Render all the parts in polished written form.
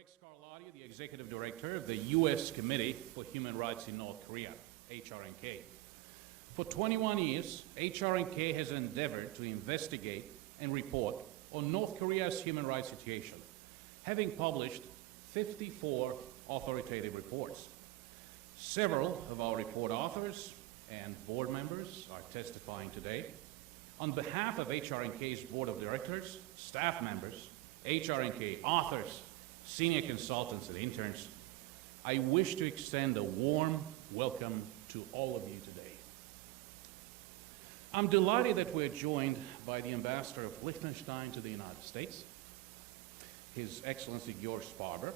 The Executive Director of the U.S. Committee for Human Rights in North Korea, Hrnk. For 21 years, Hrnk has endeavored to investigate and report on North Korea's human rights situation, having published 54 authoritative reports. Several of our report authors and board members are testifying today. On behalf of Hrnk's Board of Directors, staff members, Hrnk authors, senior consultants and interns, I wish to extend a warm welcome to all of you today. I'm delighted that we're joined by the Ambassador of Liechtenstein to the United States, His Excellency Georg Sparber,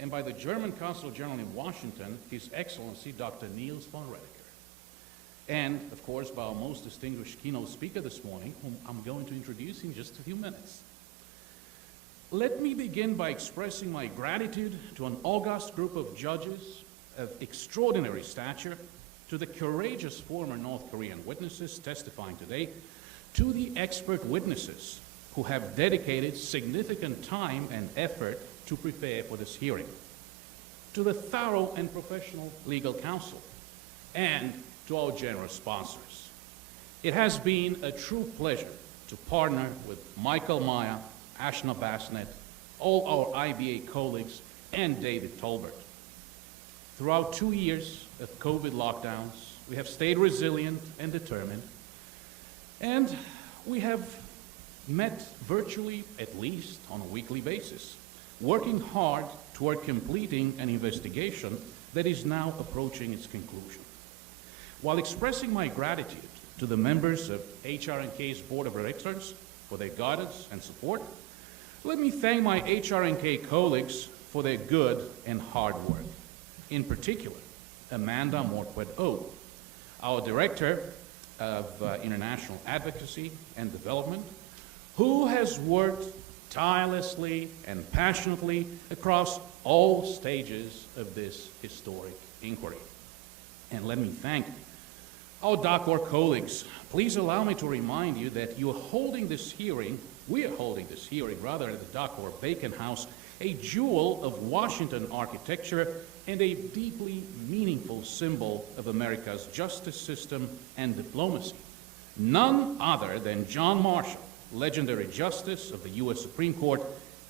and by the German Consul General in Washington, His Excellency Dr. Niels von Redeker. And, of course, by our most distinguished keynote speaker this morning, whom I'm going to introduce in just a few minutes. Let me begin by expressing my gratitude to an august group of judges of extraordinary stature, to the courageous former North Korean witnesses testifying today, to the expert witnesses who have dedicated significant time and effort to prepare for this hearing, to the thorough and professional legal counsel, and to our generous sponsors. It has been a true pleasure to partner with Michael Maya, Ashna Bassnett, all our IBA colleagues, and David Tolbert. Throughout 2 years of COVID lockdowns, we have stayed resilient and determined, and we have met virtually at least on a weekly basis, working hard toward completing an investigation that is now approaching its conclusion. While expressing my gratitude to the members of Hrnk's Board of Directors for their guidance and support, let me thank my Hrnk colleagues for their good and hard work. In particular, Amanda Mortwed-O, our Director of International Advocacy and Development, who has worked tirelessly and passionately across all stages of this historic inquiry. And let me thank our DACOR colleagues. Please allow me to remind you that we are holding this hearing rather at the DACOR Bacon House, a jewel of Washington architecture and a deeply meaningful symbol of America's justice system and diplomacy. None other than John Marshall, legendary Justice of the U.S. Supreme Court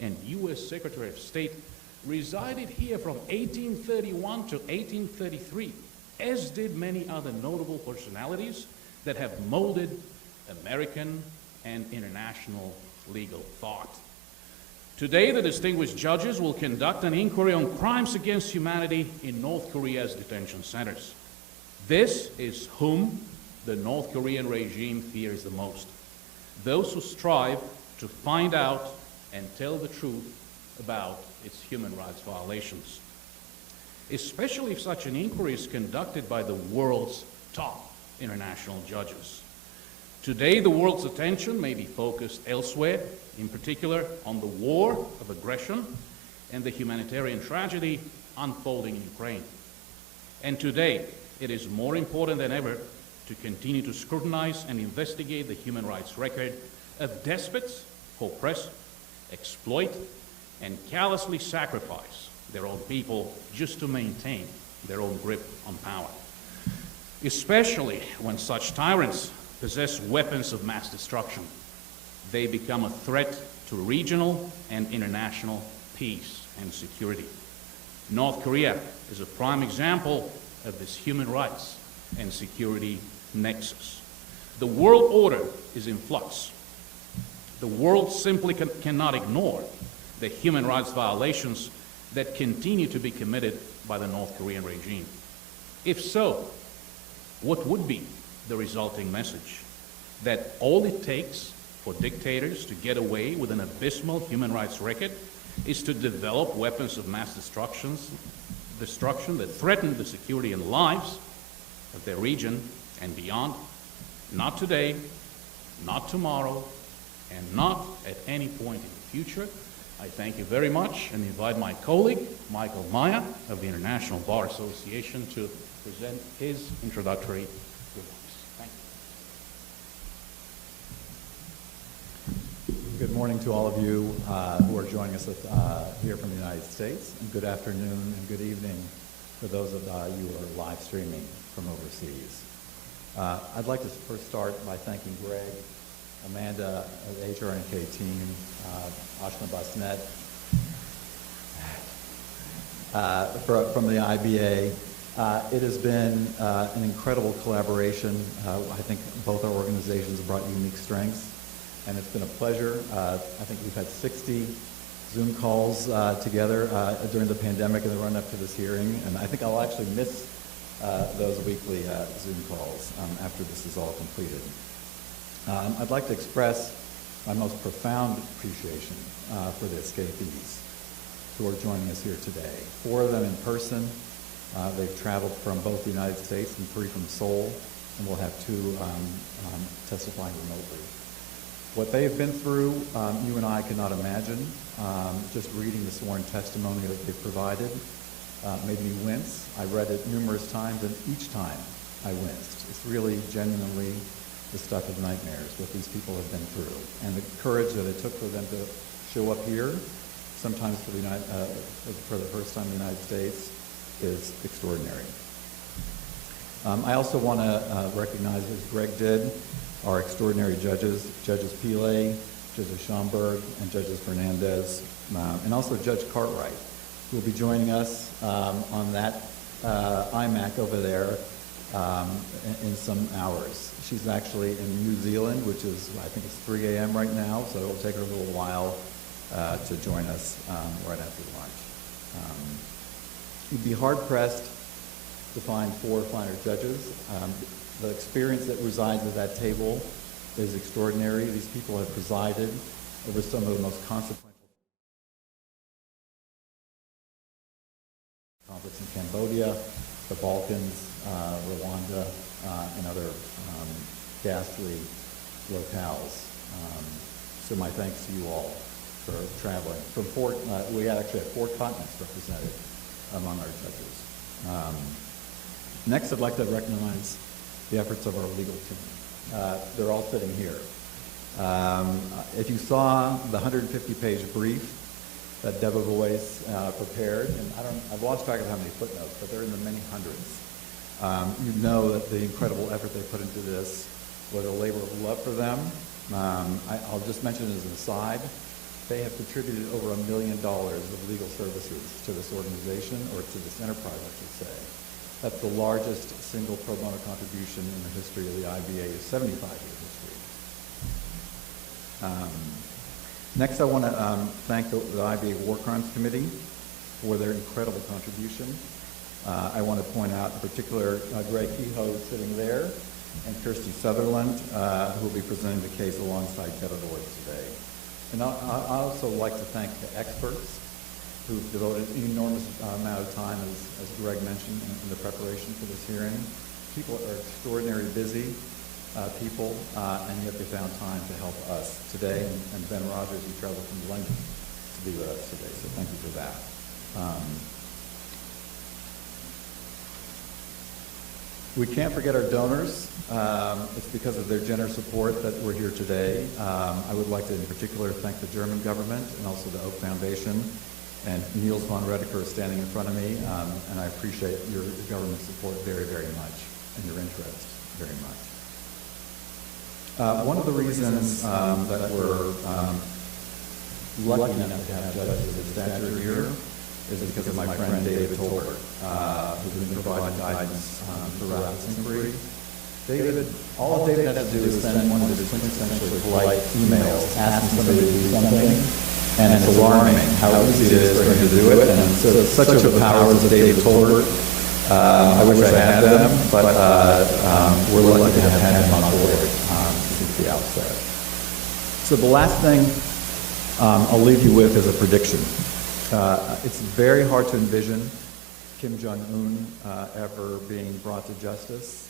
and U.S. Secretary of State, resided here from 1831 to 1833, as did many other notable personalities that have molded American and international legal thought. Today, the distinguished judges will conduct an inquiry on crimes against humanity in North Korea's detention centers. This is whom the North Korean regime fears the most: those who strive to find out and tell the truth about its human rights violations, especially if such an inquiry is conducted by the world's top international judges. Today, the world's attention may be focused elsewhere, in particular on the war of aggression and the humanitarian tragedy unfolding in Ukraine. And today, it is more important than ever to continue to scrutinize and investigate the human rights record of despots who oppress, exploit, and callously sacrifice their own people just to maintain their own grip on power, especially when such tyrants possess weapons of mass destruction. They become a threat to regional and international peace and security. North Korea is a prime example of this human rights and security nexus. The world order is in flux. The world simply cannot ignore the human rights violations that continue to be committed by the North Korean regime. If so, what would be the resulting message? That all it takes for dictators to get away with an abysmal human rights record is to develop weapons of mass destruction that threaten the security and lives of their region and beyond? Not today, not tomorrow, and not at any point in the future. I thank you very much and invite my colleague, Michael Maya of the International Bar Association, to present his introductory remarks. Thank you. Good morning to all of you who are joining us here from the United States, and good afternoon and good evening for those of you who are live streaming from overseas. I'd like to first start by thanking Greg, Amanda, the Hrnk team, Ashna Basnet from the IBA. It has been an incredible collaboration. I think both our organizations have brought unique strengths, and it's been a pleasure. I think we've had 60 Zoom calls together during the pandemic in the run-up to this hearing, and I think I'll actually miss those weekly Zoom calls after this is all completed. I'd like to express my most profound appreciation for the escapees who are joining us here today. 4 of them in person. They've traveled from both the United States and 3 from Seoul, and we'll have 2 testifying remotely. What they've been through, you and I cannot imagine. Just reading the sworn testimony that they've provided made me wince. I read it numerous times, and each time I winced. It's really genuinely the stuff of nightmares, what these people have been through. And the courage that it took for them to show up here, sometimes for the first time in the United States, is extraordinary. I also want to recognize, as Greg did, our extraordinary judges, Judges Pillay, Judges Schomburg, and Judges Fernández, and also Judge Cartwright, who will be joining us on that iMac over there in some hours. She's actually in New Zealand, which is, I think it's 3 a.m. right now, so it'll take her a little while to join us right after lunch. You'd be hard-pressed to find 4 finer judges. The experience that resides at that table is extraordinary. These people have presided over some of the most consequential conflicts in Cambodia, the Balkans, Rwanda, and other ghastly locales. So my thanks to you all for traveling. We actually have 4 continents represented among our judges. Next, I'd like to recognize the efforts of our legal team. They're all sitting here. If you saw the 150-page brief that Deborah Boyce prepared, and I've lost track of how many footnotes, but they're in the many hundreds. You know that the incredible effort they put into this was a labor of love for them. I'll just mention as an aside, they have contributed over $1 million of legal services to this organization, or to this enterprise, I should say. That's the largest single pro bono contribution in the history of the IBA's 75-year history. Next, I want to thank the IBA War Crimes Committee for their incredible contribution. I want to point out in particular Greg Kehoe sitting there, and Kirsty Sutherland, who will be presenting the case alongside Kevin Lords today. And I also like to thank the experts who've devoted an enormous amount of time, as Greg mentioned, in the preparation for this hearing. People are extraordinarily busy people, and yet they found time to help us today. And Ben Rogers, who traveled from London to be with us today, so thank you for that. We can't forget our donors. It's because of their generous support that we're here today. I would like to, in particular, thank the German government and also the Oak Foundation. And Niels von Redeker is standing in front of me, and I appreciate your government support very, very much, and your interest very much. One of the reasons that we're lucky enough to have judges of stature here is because of my friend David Tolbert, who's been providing guidance throughout this inquiry. David, all David has to do is send one of his quintessentially polite emails asking somebody to do something, and it's alarming how easy it is for him to do it. And so such are the powers of David Tolbert. I wish I had them, but we're lucky to have had him on board since the outset. So the last thing I'll leave you with is a prediction. It's very hard to envision Kim Jong-un ever being brought to justice,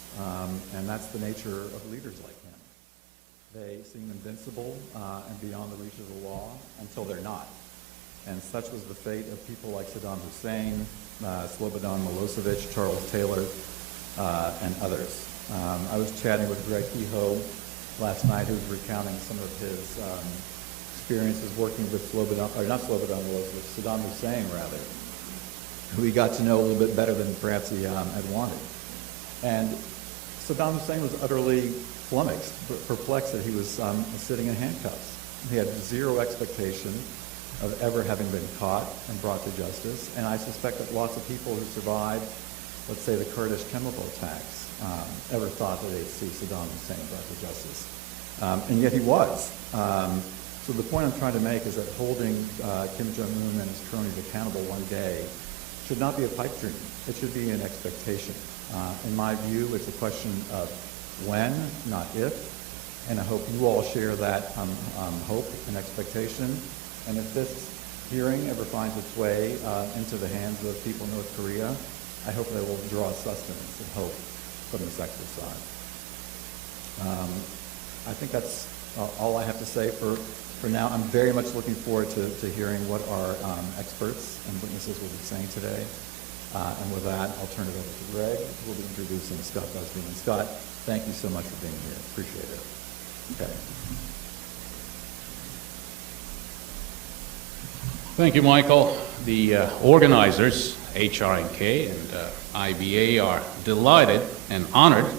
and that's the nature of leaders like him. They seem invincible and beyond the reach of the law until they're not. And such was the fate of people like Saddam Hussein, Slobodan Milosevic, Charles Taylor, and others. I was chatting with Greg Kehoe last night, who was recounting some of his experiences working with with Saddam Hussein, rather, who he got to know a little bit better than perhaps he had wanted. And Saddam Hussein was utterly flummoxed, perplexed that he was sitting in handcuffs. He had zero expectation of ever having been caught and brought to justice. And I suspect that lots of people who survived, let's say, the Kurdish chemical attacks, ever thought that they'd see Saddam Hussein brought to justice. And yet he was. So the point I'm trying to make is that holding Kim Jong-un and his cronies accountable one day should not be a pipe dream. It should be an expectation. In my view, it's a question of when, not if, and I hope you all share that hope and expectation. And if this hearing ever finds its way into the hands of people in North Korea, I hope they will draw sustenance and hope from this exercise. I think that's all I have to say for now. I'm very much looking forward to hearing what our experts and witnesses will be saying today. And with that, I'll turn it over to Greg, who will be introducing Scott Busby. And Scott, thank you so much for being here. Appreciate it. Okay. Thank you, Michael. The organizers, Hrnk and IBA, are delighted and honored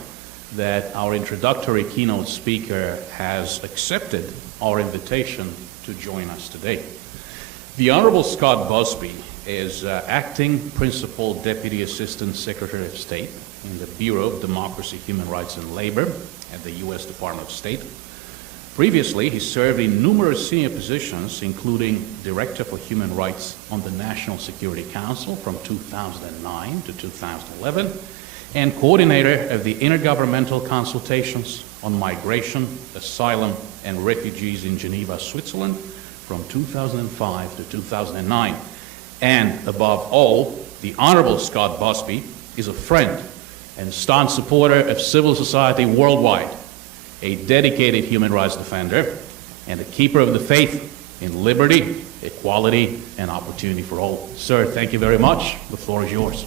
that our introductory keynote speaker has accepted our invitation to join us today. The Honourable Scott Busby is Acting Principal Deputy Assistant Secretary of State in the Bureau of Democracy, Human Rights and Labor at the U.S. Department of State. Previously, he served in numerous senior positions, including Director for Human Rights on the National Security Council from 2009 to 2011, and Coordinator of the Intergovernmental Consultations on Migration, Asylum, and Refugees in Geneva, Switzerland from 2005 to 2009. And above all, the Honourable Scott Busby is a friend and staunch supporter of civil society worldwide, a dedicated human rights defender, and a keeper of the faith in liberty, equality, and opportunity for all. Sir, thank you very much. The floor is yours.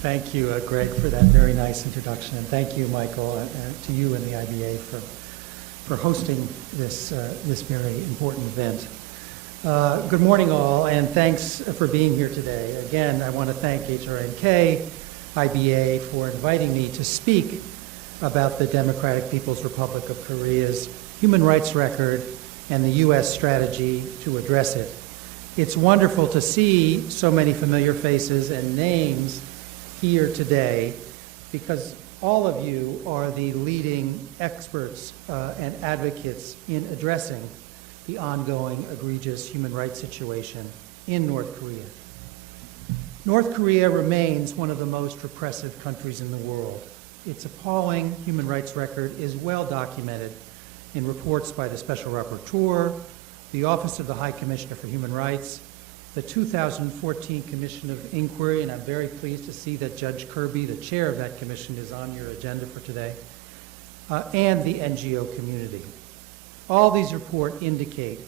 Thank you, Greg, for that very nice introduction, and thank you, Michael, to you and the IBA for hosting this very important event. Good morning, all, and thanks for being here today. Again, I want to thank Hrnk, IBA, for inviting me to speak about the Democratic People's Republic of Korea's human rights record and the U.S. strategy to address it. It's wonderful to see so many familiar faces and names here today, because all of you are the leading experts and advocates in addressing the ongoing egregious human rights situation in North Korea. North Korea remains one of the most repressive countries in the world. Its appalling human rights record is well documented in reports by the Special Rapporteur, the Office of the High Commissioner for Human Rights, the 2014 Commission of Inquiry, and I'm very pleased to see that Judge Kirby, the chair of that commission, is on your agenda for today, and the NGO community. All these reports indicate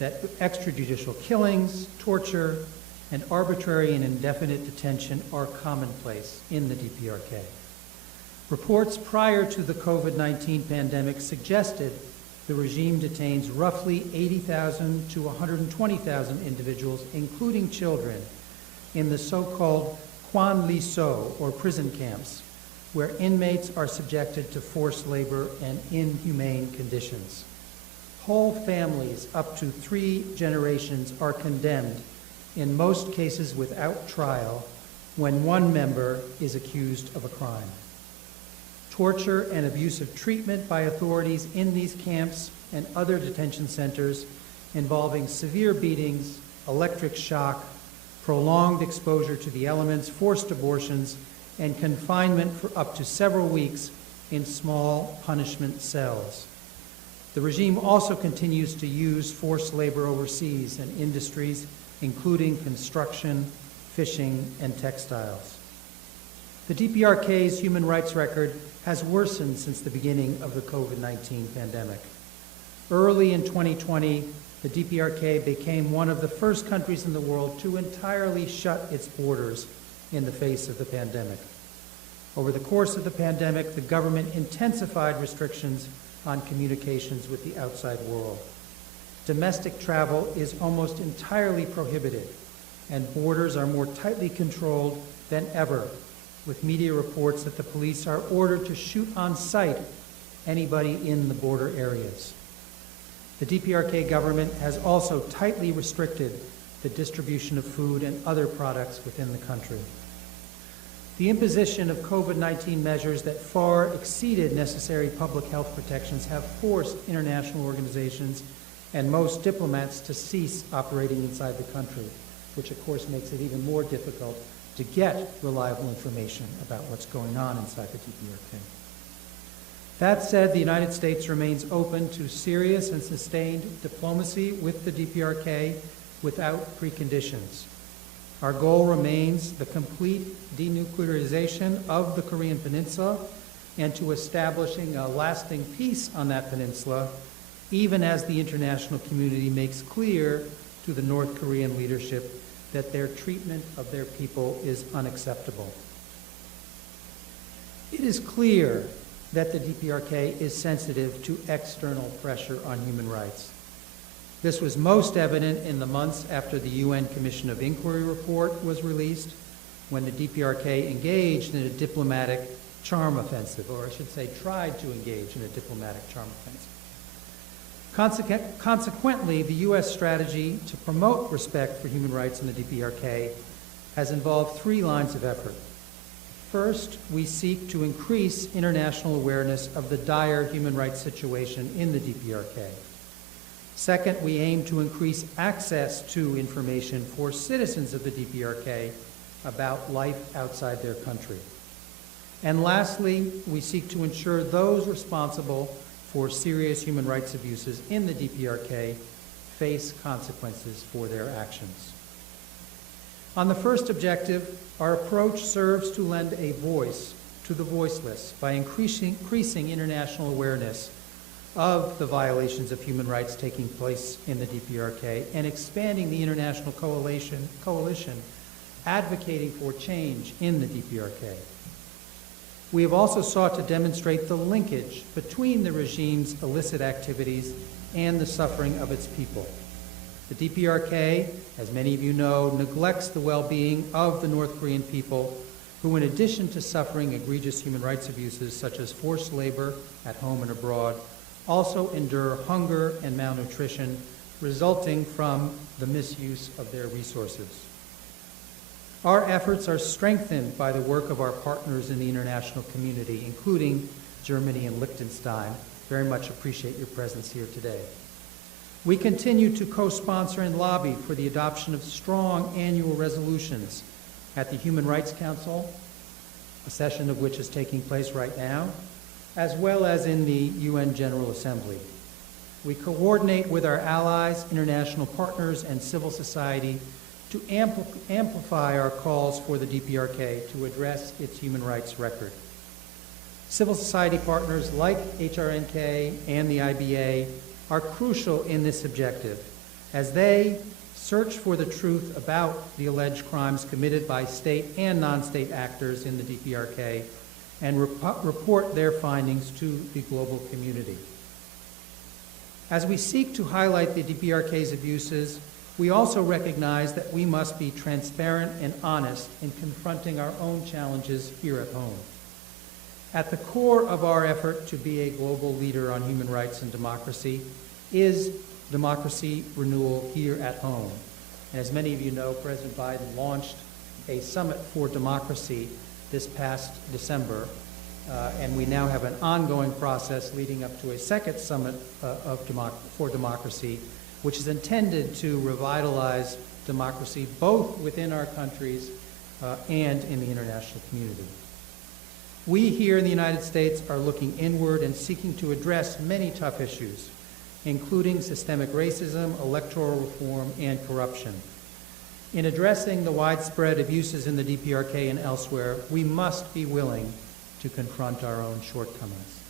that extrajudicial killings, torture, and arbitrary and indefinite detention are commonplace in the Dprk. Reports prior to the COVID-19 pandemic suggested the regime detains roughly 80,000 to 120,000 individuals, including children, in the so-called Kwan-Li-So, or prison camps, where inmates are subjected to forced labor and inhumane conditions. Whole families, up to 3 generations, are condemned, in most cases without trial, when one member is accused of a crime. Torture and abusive treatment by authorities in these camps and other detention centers involving severe beatings, electric shock, prolonged exposure to the elements, forced abortions, and confinement for up to several weeks in small punishment cells. The regime also continues to use forced labor overseas in industries including construction, fishing, and textiles. The Dprk's human rights record has worsened since the beginning of the COVID-19 pandemic. Early in 2020, the Dprk became one of the first countries in the world to entirely shut its borders in the face of the pandemic. Over the course of the pandemic, the government intensified restrictions on communications with the outside world. Domestic travel is almost entirely prohibited, and borders are more tightly controlled than ever, with media reports that the police are ordered to shoot on sight anybody in the border areas. The Dprk government has also tightly restricted the distribution of food and other products within the country. The imposition of COVID-19 measures that far exceeded necessary public health protections have forced international organizations and most diplomats to cease operating inside the country, which of course makes it even more difficult to get reliable information about what's going on inside the Dprk. That said, the United States remains open to serious and sustained diplomacy with the Dprk without preconditions. Our goal remains the complete denuclearization of the Korean Peninsula and to establishing a lasting peace on that peninsula, even as the international community makes clear to the North Korean leadership that their treatment of their people is unacceptable. It is clear that the Dprk is sensitive to external pressure on human rights. This was most evident in the months after the UN Commission of Inquiry report was released, when the Dprk engaged in a diplomatic charm offensive, or I should say tried to engage in a diplomatic charm offensive. Consequently, the U.S. strategy to promote respect for human rights in the Dprk has involved three lines of effort. First, we seek to increase international awareness of the dire human rights situation in the Dprk. Second, we aim to increase access to information for citizens of the Dprk about life outside their country. And lastly, we seek to ensure those responsible for serious human rights abuses in the Dprk face consequences for their actions. On the first objective, our approach serves to lend a voice to the voiceless by increasing international awareness of the violations of human rights taking place in the Dprk and expanding the international coalition advocating for change in the Dprk. We have also sought to demonstrate the linkage between the regime's illicit activities and the suffering of its people. The Dprk, as many of you know, neglects the well-being of the North Korean people, who in addition to suffering egregious human rights abuses such as forced labor at home and abroad, also endure hunger and malnutrition resulting from the misuse of their resources. Our efforts are strengthened by the work of our partners in the international community, including Germany and Liechtenstein. Very much appreciate your presence here today. We continue to co-sponsor and lobby for the adoption of strong annual resolutions at the Human Rights Council, a session of which is taking place right now, as well as in the UN General Assembly. We coordinate with our allies, international partners, and civil society to amplify our calls for the Dprk to address its human rights record. Civil society partners like Hrnk and the IBA are crucial in this objective as they search for the truth about the alleged crimes committed by state and non-state actors in the Dprk and report their findings to the global community. As we seek to highlight the Dprk's abuses, we also recognize that we must be transparent and honest in confronting our own challenges here at home. At the core of our effort to be a global leader on human rights and democracy is democracy renewal here at home. And as many of you know, President Biden launched a summit for democracy this past December, and we now have an ongoing process leading up to a second summit for democracy, which is intended to revitalize democracy both within our countries and in the international community. We here in the United States are looking inward and seeking to address many tough issues, including systemic racism, electoral reform, and corruption. In addressing the widespread abuses in the Dprk and elsewhere, we must be willing to confront our own shortcomings.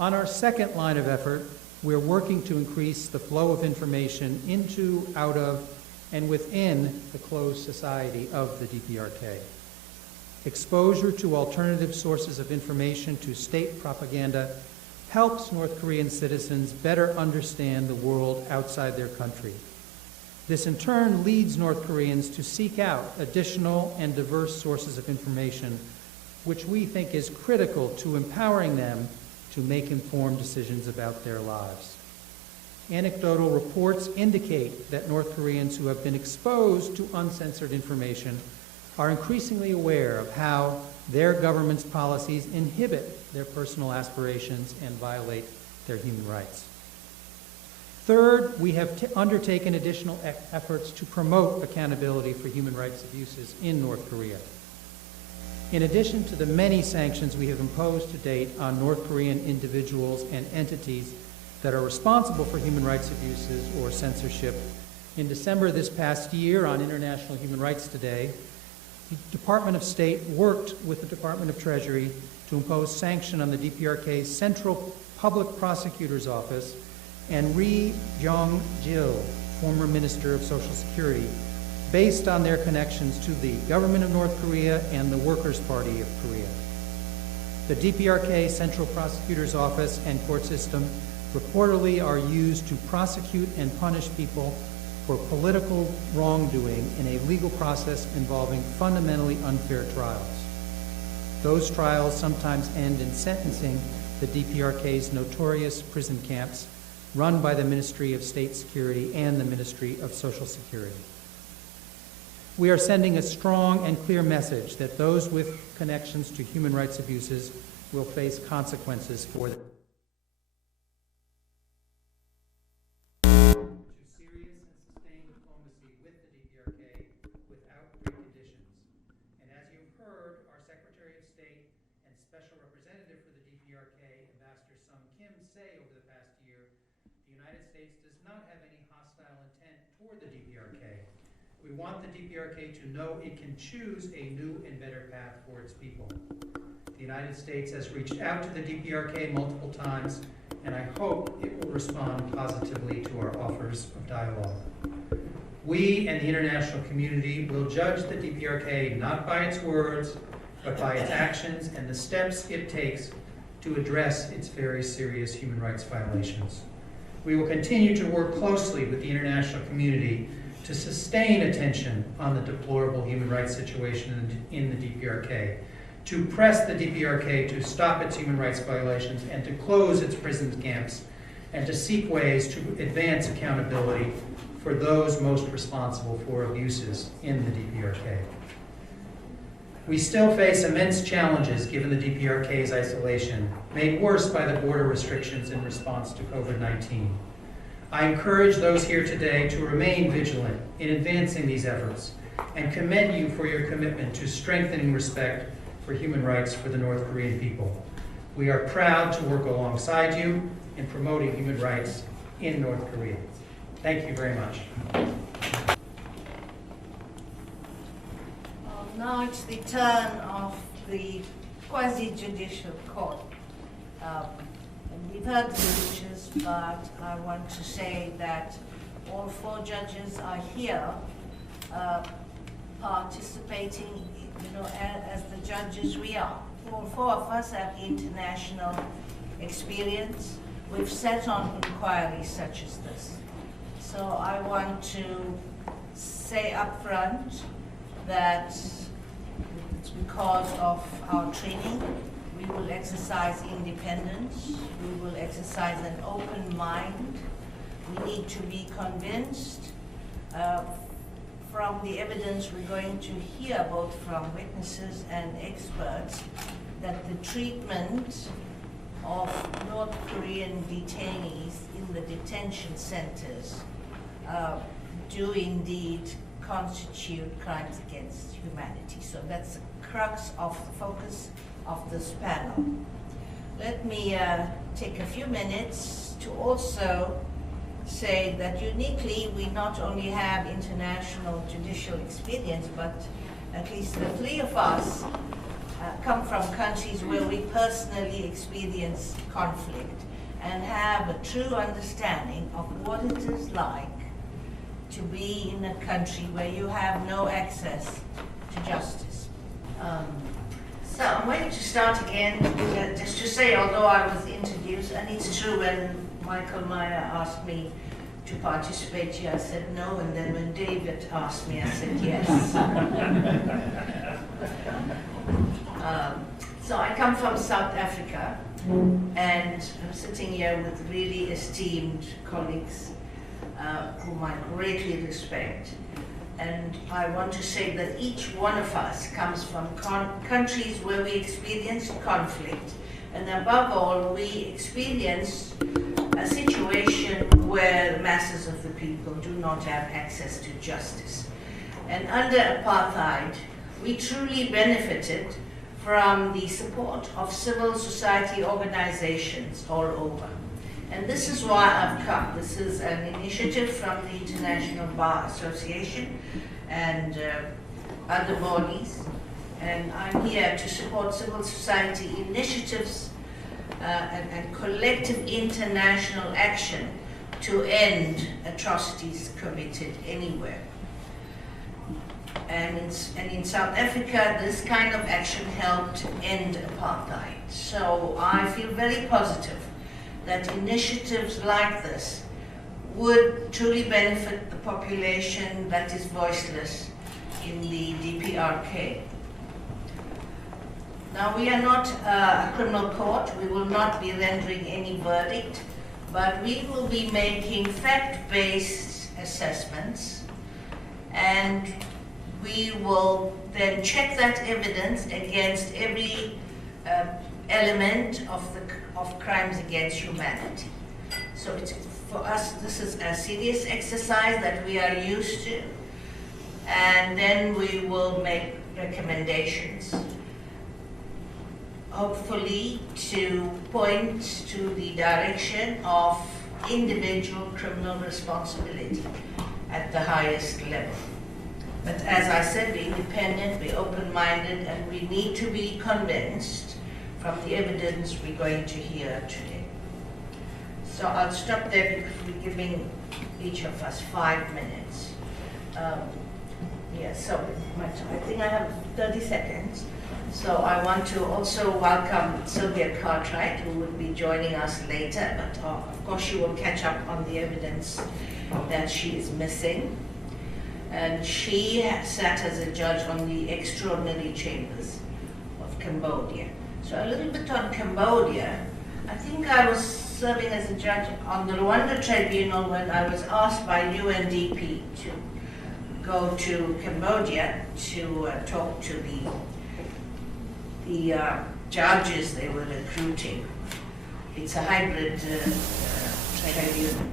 On our second line of effort, we're working to increase the flow of information into, out of, and within the closed society of the Dprk. exposure to alternative sources of information to state propaganda helps North Korean citizens better understand the world outside their country. This in turn leads North Koreans to seek out additional and diverse sources of information, which we think is critical to empowering them to make informed decisions about their lives. Anecdotal reports indicate that North Koreans who have been exposed to uncensored information are increasingly aware of how their government's policies inhibit their personal aspirations and violate their human rights. Third, we have undertaken additional efforts to promote accountability for human rights abuses in North Korea. In addition to the many sanctions we have imposed to date on North Korean individuals and entities that are responsible for human rights abuses or censorship, in December this past year on International Human Rights Day, the Department of State worked with the Department of Treasury to impose sanction on the Dprk's Central Public Prosecutor's Office and Ri Jong-gil, former Minister of Social Security, based on their connections to the government of North Korea and the Workers' Party of Korea. The Dprk Central Prosecutor's Office and court system reportedly are used to prosecute and punish people for political wrongdoing in a legal process involving fundamentally unfair trials. Those trials sometimes end in sentencing the Dprk's notorious prison camps run by the Ministry of State Security and the Ministry of Social Security. We are sending a strong and clear message that those with connections to human rights abuses will face consequences for them. To serious and sustained diplomacy with the Dprk without preconditions. And as you've heard, our Secretary of State and Special Representative for the Dprk, Ambassador Kim, say over the past year, the United States does not have any hostile intent toward the Dprk. We want the Dprk to know it can choose a new and better path for its people. The United States has reached out to the Dprk multiple times, and I hope it will respond positively to our offers of dialogue. We and the international community will judge the Dprk not by its words, but by its actions and the steps it takes to address its very serious human rights violations. We will continue to work closely with the international community to sustain attention on the deplorable human rights situation in the Dprk, to press the Dprk to stop its human rights violations and to close its prison camps, and to seek ways to advance accountability for those most responsible for abuses in the Dprk. We still face immense challenges given the Dprk's isolation, made worse by the border restrictions in response to COVID-19. I encourage those here today to remain vigilant in advancing these efforts and commend you for your commitment to strengthening respect for human rights for the North Korean people. We are proud to work alongside you in promoting human rights in North Korea. Thank you very much. Now it's the turn of the quasi-judicial court. We've heard the speeches, but I want to say that all four judges are here participating, as the judges we are. All four of us have international experience. We've sat on inquiries such as this. So I want to say up front that it's because of our training. We will exercise independence. We will exercise an open mind. We need to be convinced from the evidence we're going to hear both from witnesses and experts that the treatment of North Korean detainees in the detention centers do indeed constitute crimes against humanity. So that's the crux of the focus of this panel. Let me take a few minutes to also say that uniquely we not only have international judicial experience, but at least the three of us come from countries where we personally experience conflict and have a true understanding of what it is like to be in a country where you have no access to justice. So I'm going to start again, just to say, although I was introduced, and it's true when Michael Meyer asked me to participate here, I said no, and then when David asked me, I said yes. So I come from South Africa, and I'm sitting here with really esteemed colleagues whom I greatly respect. And I want to say that each one of us comes from countries where we experience conflict, and above all, we experience a situation where the masses of the people do not have access to justice. And under apartheid, we truly benefited from the support of civil society organizations all over. And this is why I've come. This is an initiative from the International Bar Association and other bodies. And I'm here to support civil society initiatives and collective international action to end atrocities committed anywhere. And in South Africa, this kind of action helped end apartheid. So I feel very positive that initiatives like this would truly benefit the population that is voiceless in the Dprk. Now, we are not a criminal court. We will not be rendering any verdict, but we will be making fact-based assessments, and we will then check that evidence against every element of crimes against humanity. So it's, for us, this is a serious exercise that we are used to, and then we will make recommendations, hopefully to point to the direction of individual criminal responsibility at the highest level. But as I said, we're independent, we're open-minded, and we need to be convinced from the evidence we're going to hear today. So I'll stop there because we're giving each of us 5 minutes. So I think I have 30 seconds. So I want to also welcome Sylvia Cartwright, who will be joining us later, but of course she will catch up on the evidence that she is missing. And she sat as a judge on the extraordinary chambers of Cambodia. So a little bit on Cambodia. I think I was serving as a judge on the Rwanda Tribunal when I was asked by UNDP to go to Cambodia to talk to the judges they were recruiting. It's a hybrid tribunal.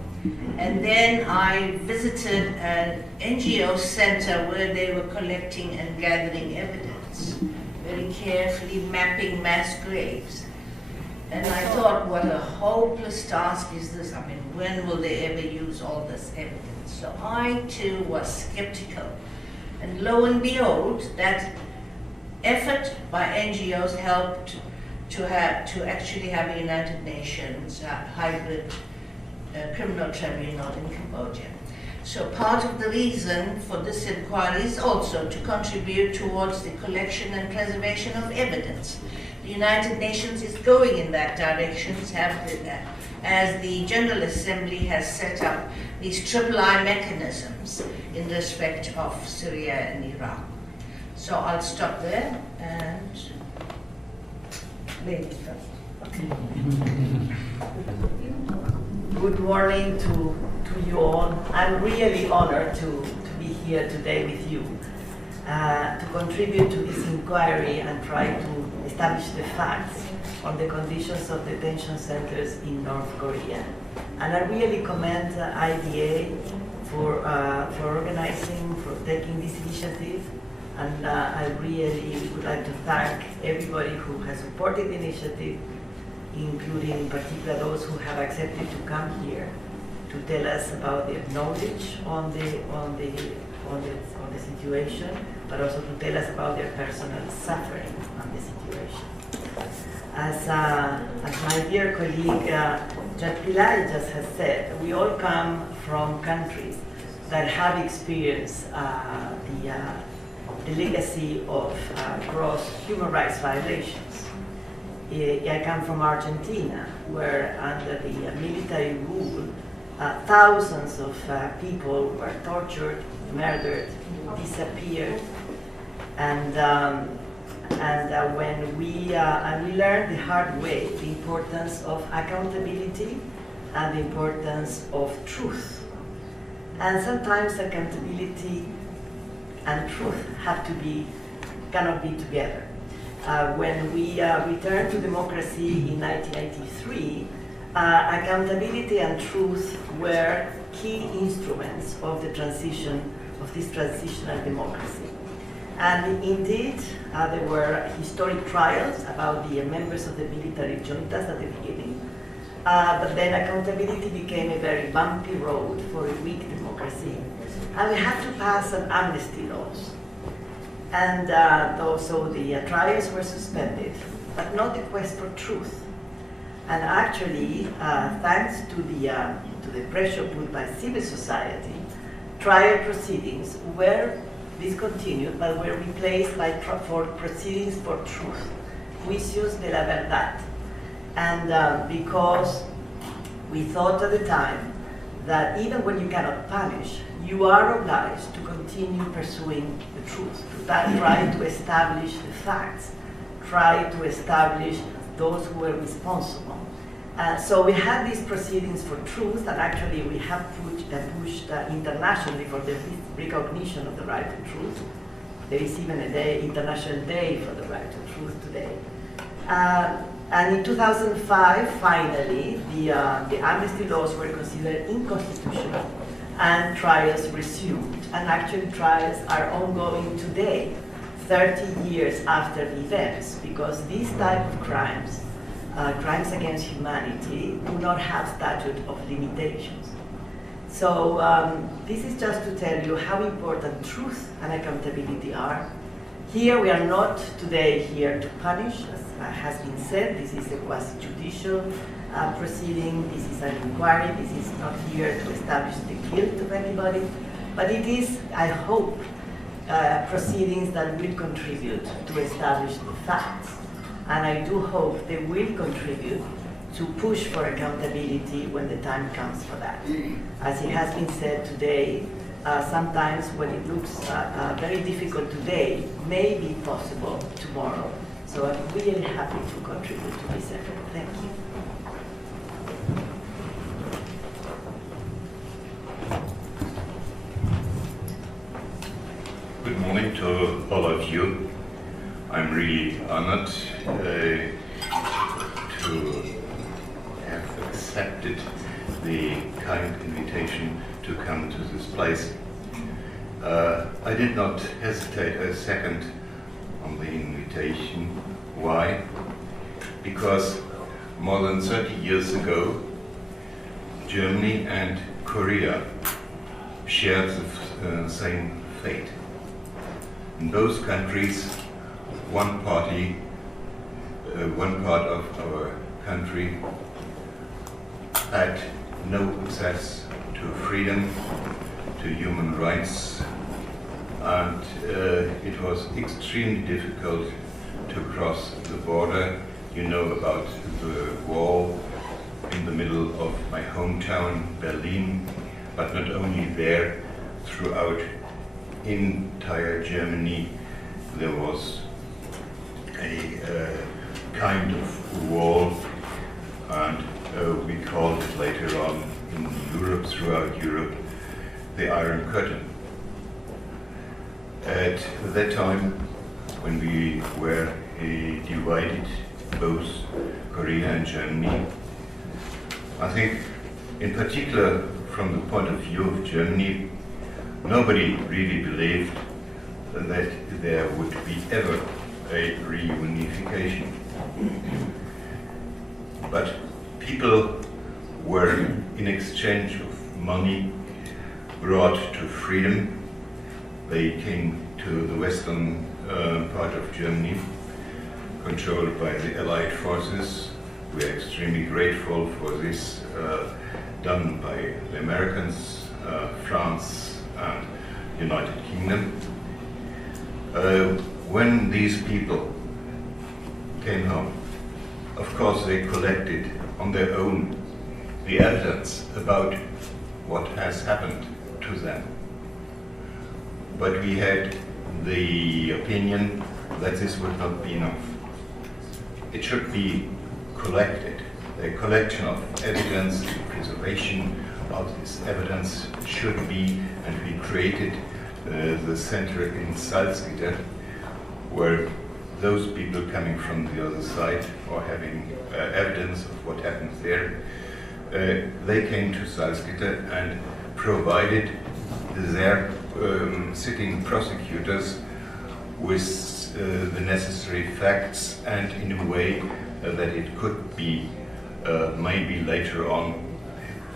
And then I visited an NGO center where they were collecting and gathering evidence, very carefully mapping mass graves. And I thought, what a hopeless task is this? I mean, when will they ever use all this evidence? So I too was skeptical. And lo and behold, that effort by NGOs helped to actually have a United Nations hybrid criminal tribunal in Cambodia. So part of the reason for this inquiry is also to contribute towards the collection and preservation of evidence. The United Nations is going in that direction, as the General Assembly has set up these III mechanisms in respect of Syria and Iraq. So I'll stop there and ladies first. Okay. Good morning to you all. I'm really honored to be here today with you to contribute to this inquiry and try to establish the facts on the conditions of detention centers in North Korea. And I really commend IDA for organizing, for taking this initiative. And I really would like to thank everybody who has supported the initiative, including in particular those who have accepted to come here to tell us about their knowledge on the situation, but also to tell us about their personal suffering on the situation. As my dear colleague Judge Pillay just has said, we all come from countries that have experienced a legacy of gross human rights violations. I come from Argentina, where under the military rule, thousands of people were tortured, murdered, disappeared, and when we learned the hard way the importance of accountability and the importance of truth. And sometimes accountability and truth cannot be together. When we returned to democracy in 1993, accountability and truth were key instruments of the transition, of this transitional democracy. And indeed, there were historic trials about the members of the military juntas at the beginning. But then accountability became a very bumpy road for a weak democracy. And we had to pass an amnesty laws. And also the trials were suspended, but not the quest for truth. And actually, thanks to the pressure put by civil society, trial proceedings were discontinued, but were replaced by proceedings for truth, juicios de la verdad. And because we thought at the time that even when you cannot punish, you are obliged to continue pursuing the truth, to try to establish the facts, try to establish those who were responsible. So we had these proceedings for truth, and actually we have pushed internationally for the recognition of the right to truth. There is even a international day for the right to truth today. And in 2005, finally, the amnesty laws were considered unconstitutional, and trials resumed. And actually trials are ongoing today, 30 years after the events, because these type of crimes, crimes against humanity, do not have statute of limitations. So this is just to tell you how important truth and accountability are. Here we are not today here to punish, as has been said. This is a quasi-judicial proceeding. This is an inquiry. This is not here to establish the guilt of anybody. But it is, I hope, proceedings that will contribute to establish the facts. And I do hope they will contribute to push for accountability when the time comes for that. As it has been said today, sometimes when it looks very difficult today, may be possible tomorrow. So I'm really happy to contribute to this effort. Thank you. Good morning to all of you. I'm really honored to have accepted the kind invitation to come to this place. I did not hesitate a second on the invitation. Why? Because more than 30 years ago, Germany and Korea shared the same fate. In both countries, one part of our country had no access to freedom, to human rights, and it was extremely difficult to cross the border. You know about the wall in the middle of my hometown, Berlin, but not only there, throughout entire Germany there was a kind of wall, and we called it later on in Europe, throughout Europe, the Iron Curtain. At that time, when we were divided, both Korea and Germany, I think in particular from the point of view of Germany, nobody really believed that there would be ever a reunification. But people were, in exchange of money, brought to freedom. They came to the western part of Germany, controlled by the Allied forces. We are extremely grateful for this, done by the Americans, France, and United Kingdom. When these people came home, of course they collected on their own the evidence about what has happened to them. But we had the opinion that this would not be enough. It should be collected. A collection of evidence, preservation of this evidence should be, and we created the center in Salzgitter, where those people coming from the other side or having evidence of what happened there, they came to Salzgitter and provided their sitting prosecutors with the necessary facts, and in a way that it could be maybe later on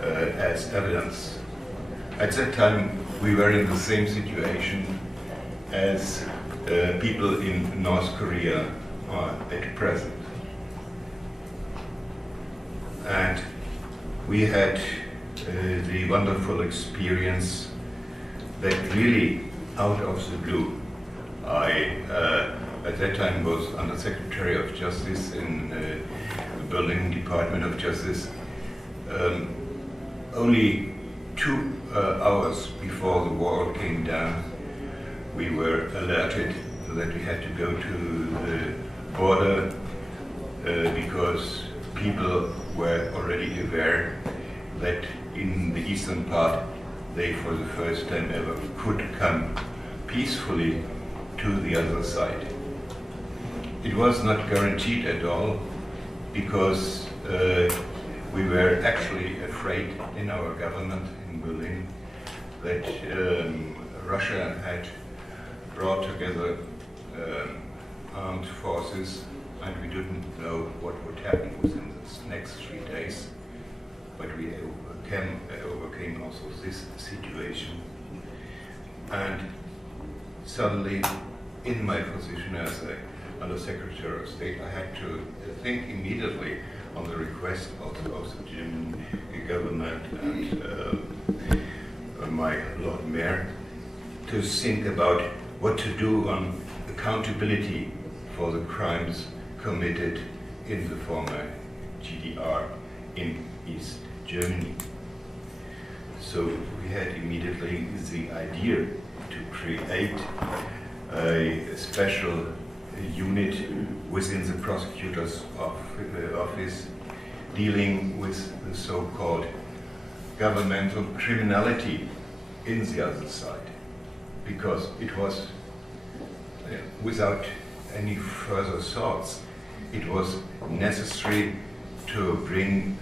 as evidence. At that time we were in the same situation as people in North Korea are at present. And we had the wonderful experience that really out of the blue, I at that time was Under Secretary of Justice in the Berlin Department of Justice. Only 2 hours before the wall came down, we were alerted that we had to go to the border because people were already aware that in the eastern part they for the first time ever could come peacefully to the other side. It was not guaranteed at all, because we were actually afraid in our government in Berlin that Russia had brought together armed forces, and we didn't know what would happen within the next 3 days. But we overcame also this situation. And suddenly, in my position as Under Secretary of State, I had to think immediately on the request of the German government and my Lord Mayor to think about what to do on accountability for the crimes committed in the former GDR in East Germany. So we had immediately the idea to create a special unit within the prosecutor's office dealing with the so-called governmental criminality in the other side, because it was without any further thoughts, it was necessary to bring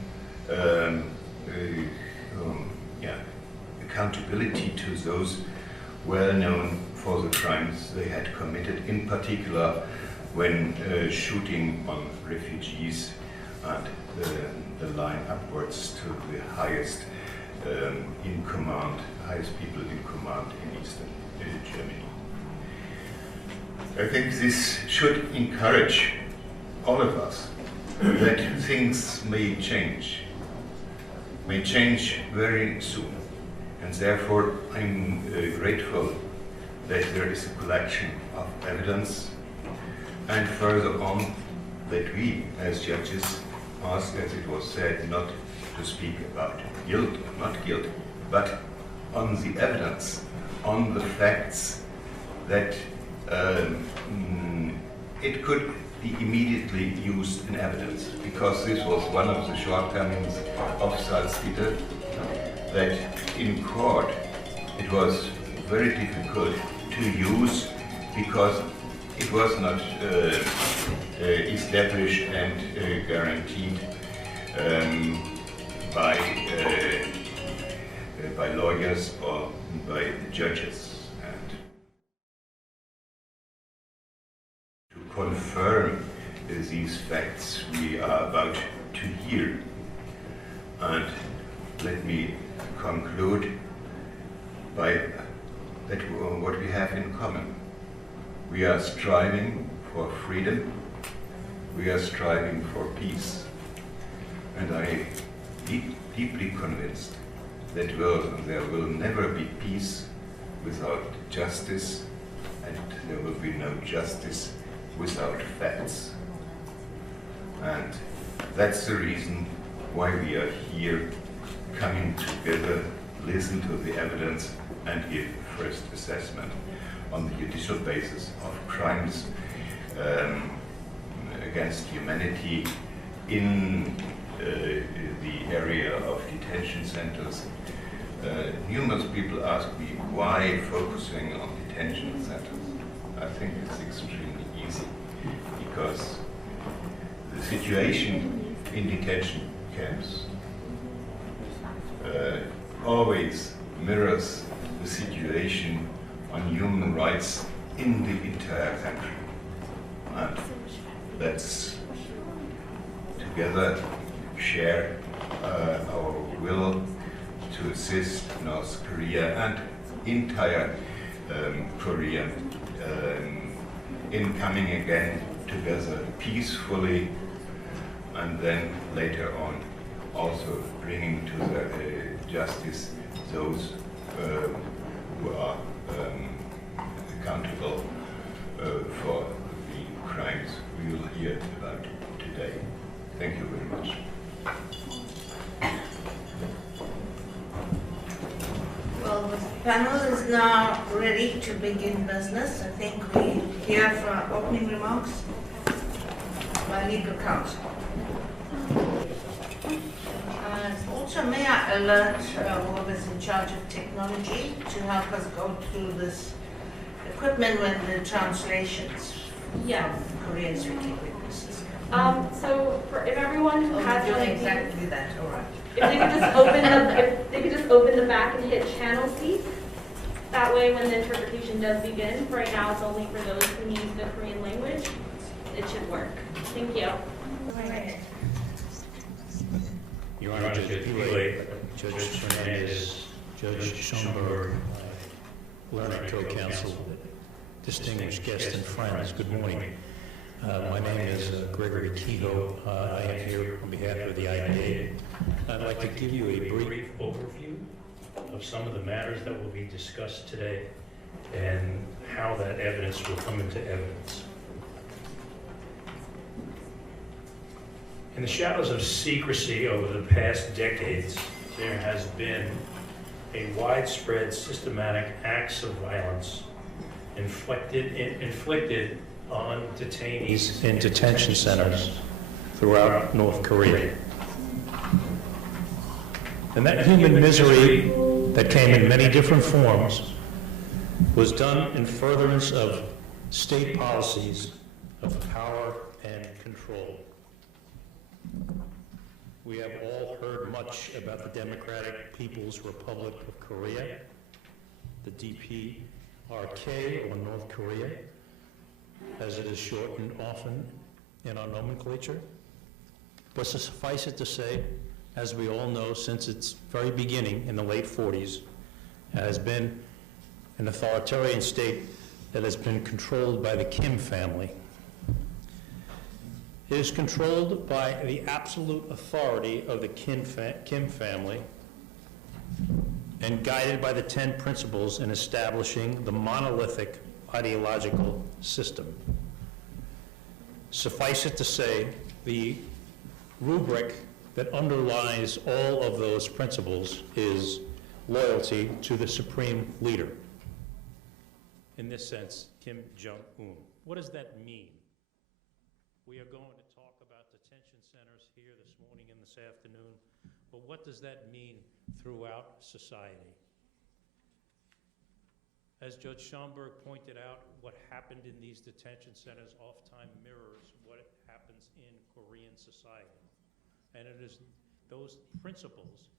accountability to those well known for the crimes they had committed, in particular when shooting on refugees and the line upwards to the highest in command, highest people in command in Eastern Germany. I think this should encourage all of us that things may change very soon. And therefore I'm grateful that there is a collection of evidence, and further on that we as judges ask, as it was said, not to speak about guilt or not guilt, but on the evidence, on the facts, that it could be immediately used in evidence, because this was one of the shortcomings of Salzgitter, that in court it was very difficult to use because it was not established and guaranteed by lawyers or by judges. And to confirm these facts we are about to hear. And let me conclude by that what we have in common. We are striving for freedom, we are striving for peace, and I am deeply convinced that there will never be peace without justice and there will be no justice without facts. And that's the reason why we are here, coming together, listen to the evidence, and give first assessment on the judicial basis of crimes against humanity in the area of detention centers. Numerous people ask me why focusing on detention centers. I think it's extremely easy because the situation in detention camps always mirrors the situation on human rights in the entire country. And let's together share our will to assist North Korea and entire Korea in coming again together peacefully, and then later on also bringing to the justice those who are accountable for the crimes we will hear about today. Thank you very much. Well, the panel is now ready to begin business. I think we hear for opening remarks by legal counsel. Also, may I alert whoever's in charge of technology to help us go through this equipment when the translations from Korean speaking witnesses come. So if everyone who has doing exactly that, all right. If they could just open if they could just open the back and hit channel C. That way, when the interpretation does begin, right now it's only for those who need the Korean language. It should work. Thank you. Your Honor, Judge Pillay, Judge Fernández, Judge Schomburg, learned co-counsel, distinguished guests and friends, good morning. My name is Gregory Kehoe. I am here on behalf of the IBA. I'd like to give you a brief overview of some of the matters that will be discussed today and how that evidence will come into evidence. In the shadows of secrecy over the past decades, there has been a widespread systematic acts of violence inflicted on detainees in detention centers throughout North Korea. And that human misery that came in many different forms was done in furtherance of state policies of power and control. We have all heard much about the Democratic People's Republic of Korea, the Dprk, or North Korea, as it is shortened often in our nomenclature. But suffice it to say, as we all know, since its very beginning in the late 40s, has been an authoritarian state that has been controlled by the Kim family. It is controlled by the absolute authority of the Kim family and guided by the 10 principles in establishing the monolithic ideological system. Suffice it to say, the rubric that underlies all of those principles is loyalty to the supreme leader. In this sense, Kim Jong-un. What does that mean? We are going to talk about detention centers here this morning and this afternoon, but what does that mean throughout society? As Judge Schomburg pointed out, what happened in these detention centers oft-times mirrors what happens in Korean society. And it is those principles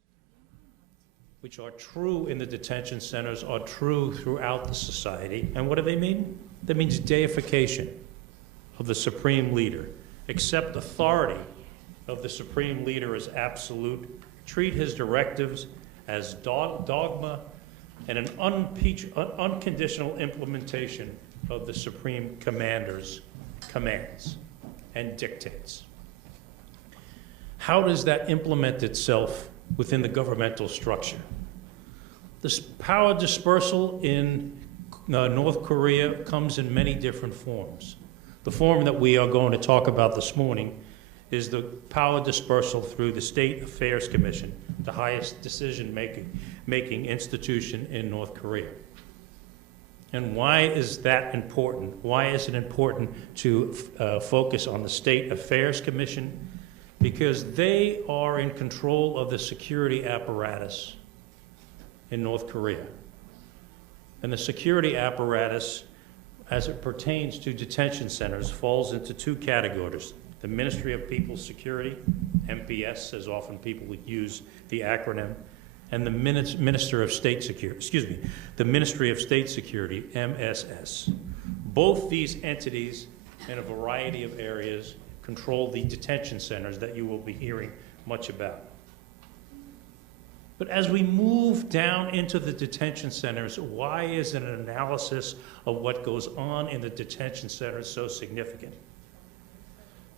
which are true in the detention centers are true throughout the society. And what do they mean? That means deification of the supreme leader. Accept authority of the supreme leader as absolute. Treat his directives as dogma and an unconditional implementation of the supreme commander's commands and dictates. How does that implement itself within the governmental structure? This power dispersal in North Korea comes in many different forms. The form that we are going to talk about this morning is the power dispersal through the State Affairs Commission, the highest decision-making institution in North Korea. And why is that important? Why is it important to focus on the State Affairs Commission? Because they are in control of the security apparatus in North Korea. And the security apparatus, as it pertains to detention centers, falls into two categories. The Ministry of People's Security, MPS, as often people would use the acronym, and the Minister of State Security, the Ministry of State Security, MSS. Both these entities, in a variety of areas, control the detention centers that you will be hearing much about. But as we move down into the detention centers, why is an analysis of what goes on in the detention centers so significant?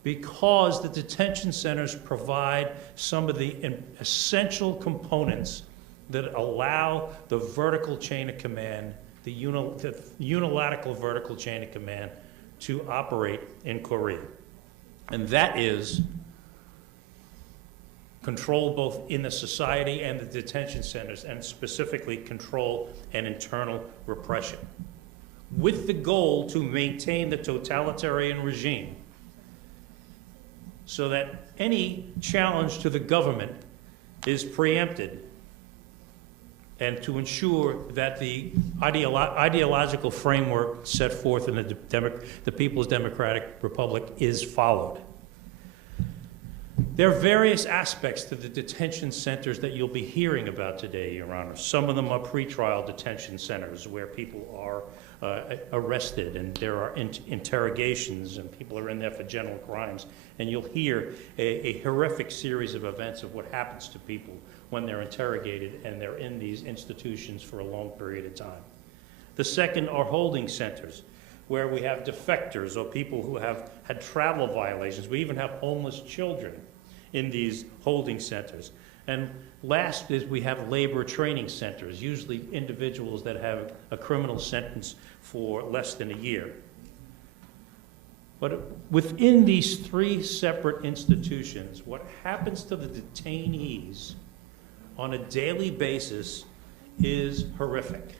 Because the detention centers provide some of the essential components that allow the vertical chain of command, the unilateral vertical chain of command, to operate in Korea. And that is control both in the society and the detention centers, and specifically control and internal repression, with the goal to maintain the totalitarian regime, so that any challenge to the government is preempted, and to ensure that the ideological framework set forth in the People's Democratic Republic is followed. There are various aspects to the detention centers that you'll be hearing about today, Your Honor. Some of them are pretrial detention centers where people are arrested and there are interrogations and people are in there for general crimes. And you'll hear a horrific series of events of what happens to people when they're interrogated and they're in these institutions for a long period of time. The second are holding centers, where we have defectors or people who have had travel violations. We even have homeless children in these holding centers. And last is we have labor training centers, usually individuals that have a criminal sentence for less than a year. But within these three separate institutions, what happens to the detainees on a daily basis is horrific.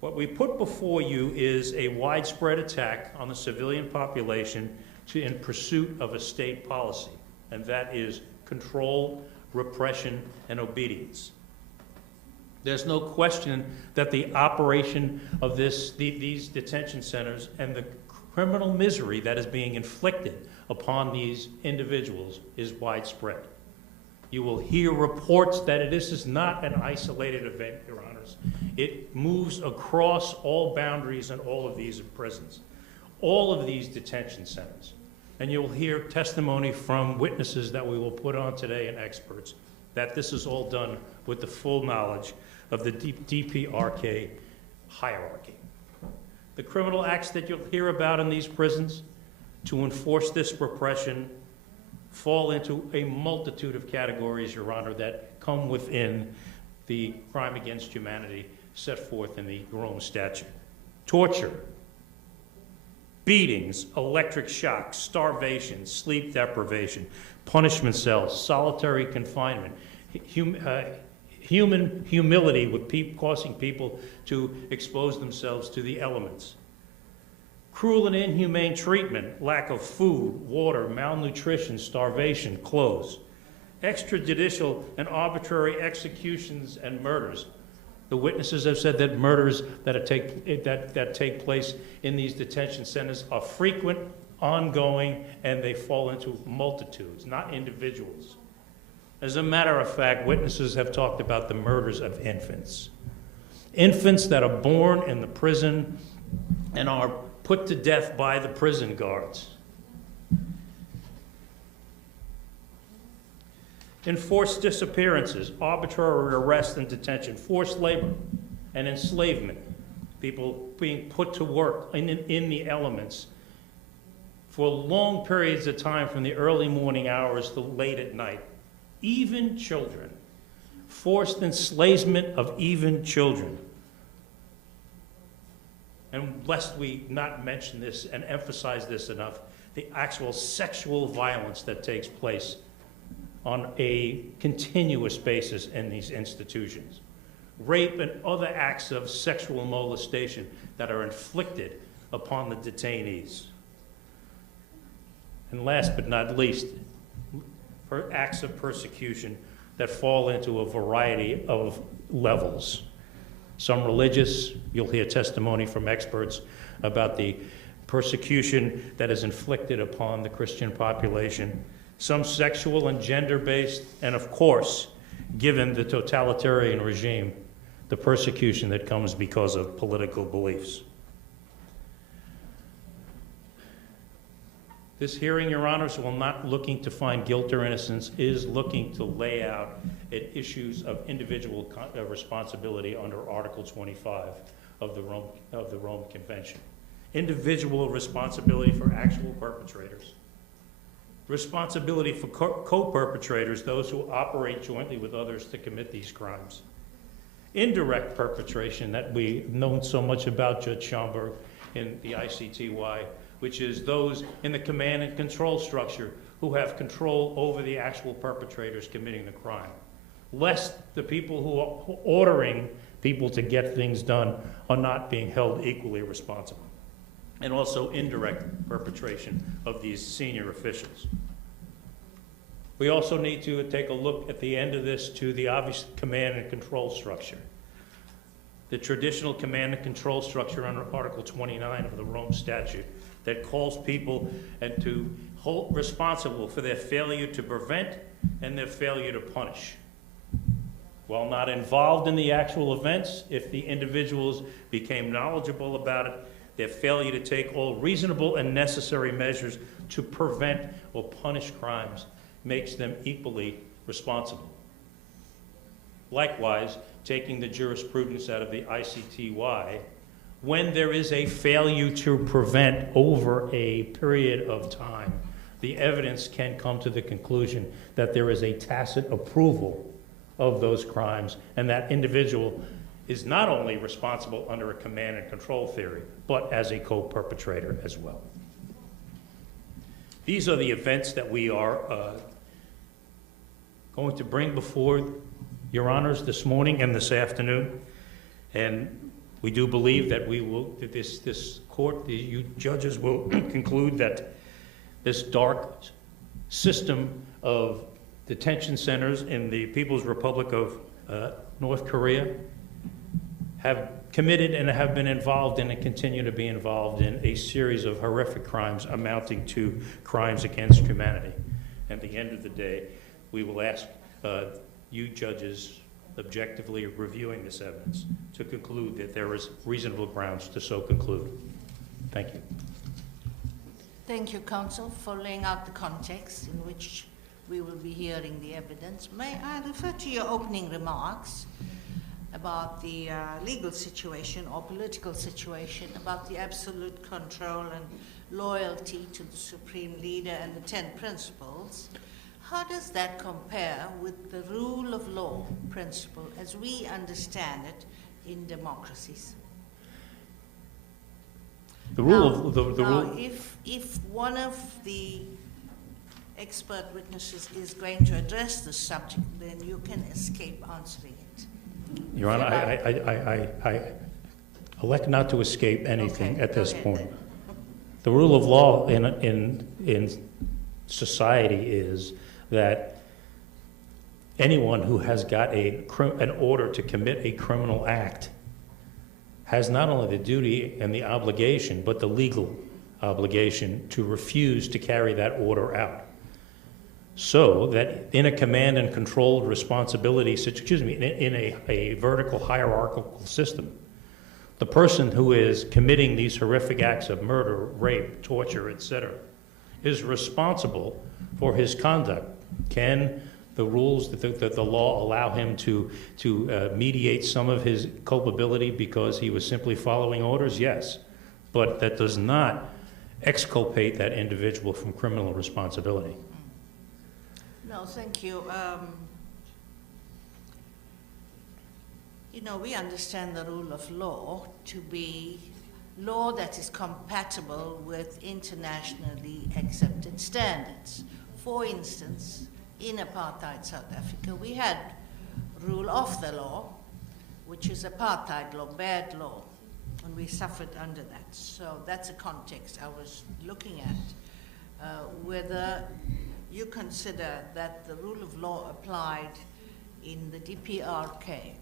What we put before you is a widespread attack on the civilian population in pursuit of a state policy, and that is control, repression, and obedience. There's no question that the operation of these detention centers and the criminal misery that is being inflicted upon these individuals is widespread. You will hear reports that this is not an isolated event, Your Honors. It moves across all boundaries in all of these prisons, all of these detention centers. And you'll hear testimony from witnesses that we will put on today and experts that this is all done with the full knowledge of the Dprk hierarchy. The criminal acts that you'll hear about in these prisons to enforce this repression fall into a multitude of categories, Your Honor, that come within the crime against humanity set forth in the Rome Statute. Torture, beatings, electric shocks, starvation, sleep deprivation, punishment cells, solitary confinement, human humility with causing people to expose themselves to the elements. Cruel and inhumane treatment, lack of food, water, malnutrition, starvation, clothes. Extrajudicial and arbitrary executions and murders. The witnesses have said that murders that take place in these detention centers are frequent, ongoing, and they fall into multitudes, not individuals. As a matter of fact, witnesses have talked about the murders of infants. Infants that are born in the prison and are put to death by the prison guards. Enforced disappearances, arbitrary arrest and detention, forced labor and enslavement, people being put to work in the elements for long periods of time from the early morning hours to late at night. Even children, forced enslavement of even children. and lest we not mention this and emphasize this enough, the actual sexual violence that takes place on a continuous basis in these institutions. Rape and other acts of sexual molestation that are inflicted upon the detainees. And last but not least, acts of persecution that fall into a variety of levels. Some religious, you'll hear testimony from experts about the persecution that is inflicted upon the Christian population. Some sexual and gender-based, and of course, given the totalitarian regime, the persecution that comes because of political beliefs. This hearing, Your Honors, while not looking to find guilt or innocence, is looking to lay out issues of individual responsibility under Article 25 of the Rome Convention. Individual responsibility for actual perpetrators. Responsibility for co-perpetrators, those who operate jointly with others to commit these crimes. Indirect perpetration that we've known so much about, Judge Schomburg, in the ICTY, which is those in the command and control structure who have control over the actual perpetrators committing the crime. Lest the people who are ordering people to get things done are not being held equally responsible. And also indirect perpetration of these senior officials. We also need to take a look at the end of this to the obvious command and control structure. The traditional command and control structure under Article 29 of the Rome Statute that calls people and to hold responsible for their failure to prevent and their failure to punish. While not involved in the actual events, if the individuals became knowledgeable about it, their failure to take all reasonable and necessary measures to prevent or punish crimes makes them equally responsible. Likewise, taking the jurisprudence out of the ICTY, when there is a failure to prevent over a period of time, the evidence can come to the conclusion that there is a tacit approval of those crimes, and that individual is not only responsible under a command and control theory, but as a co-perpetrator as well. These are the events that we are going to bring before Your Honors this morning and this afternoon, and we do believe that we will, that this court, you judges will conclude that this dark system of detention centers in the People's Republic of North Korea have committed and have been involved in and continue to be involved in a series of horrific crimes amounting to crimes against humanity. At the end of the day, we will ask you judges, objectively reviewing this evidence, to conclude that there is reasonable grounds to so conclude. Thank you. Thank you, counsel, for laying out the context in which we will be hearing the evidence. May I refer to your opening remarks about the legal situation or political situation, about the absolute control and loyalty to the Supreme Leader and the 10 principles? How does that compare with the rule of law principle as we understand it in democracies? The rule of the rule. If one of the expert witnesses is going to address the subject, then you can escape answering it. Your Honor, I elect not to escape anything at this point. The rule of law in society is that anyone who has got an order to commit a criminal act has not only the duty and the obligation, but the legal obligation to refuse to carry that order out. So that in a command and controlled responsibility, in a vertical hierarchical system, the person who is committing these horrific acts of murder, rape, torture, etc., is responsible for his conduct. Can the rules that the law allow him to mediate some of his culpability because he was simply following orders? Yes, but that does not exculpate that individual from criminal responsibility. No, thank you. You know, we understand the rule of law to be law that is compatible with internationally accepted standards. For instance, in apartheid South Africa, we had rule of the law, which is apartheid law, bad law, and we suffered under that. So that's a context I was looking at, whether you consider that the rule of law applied in the Dprk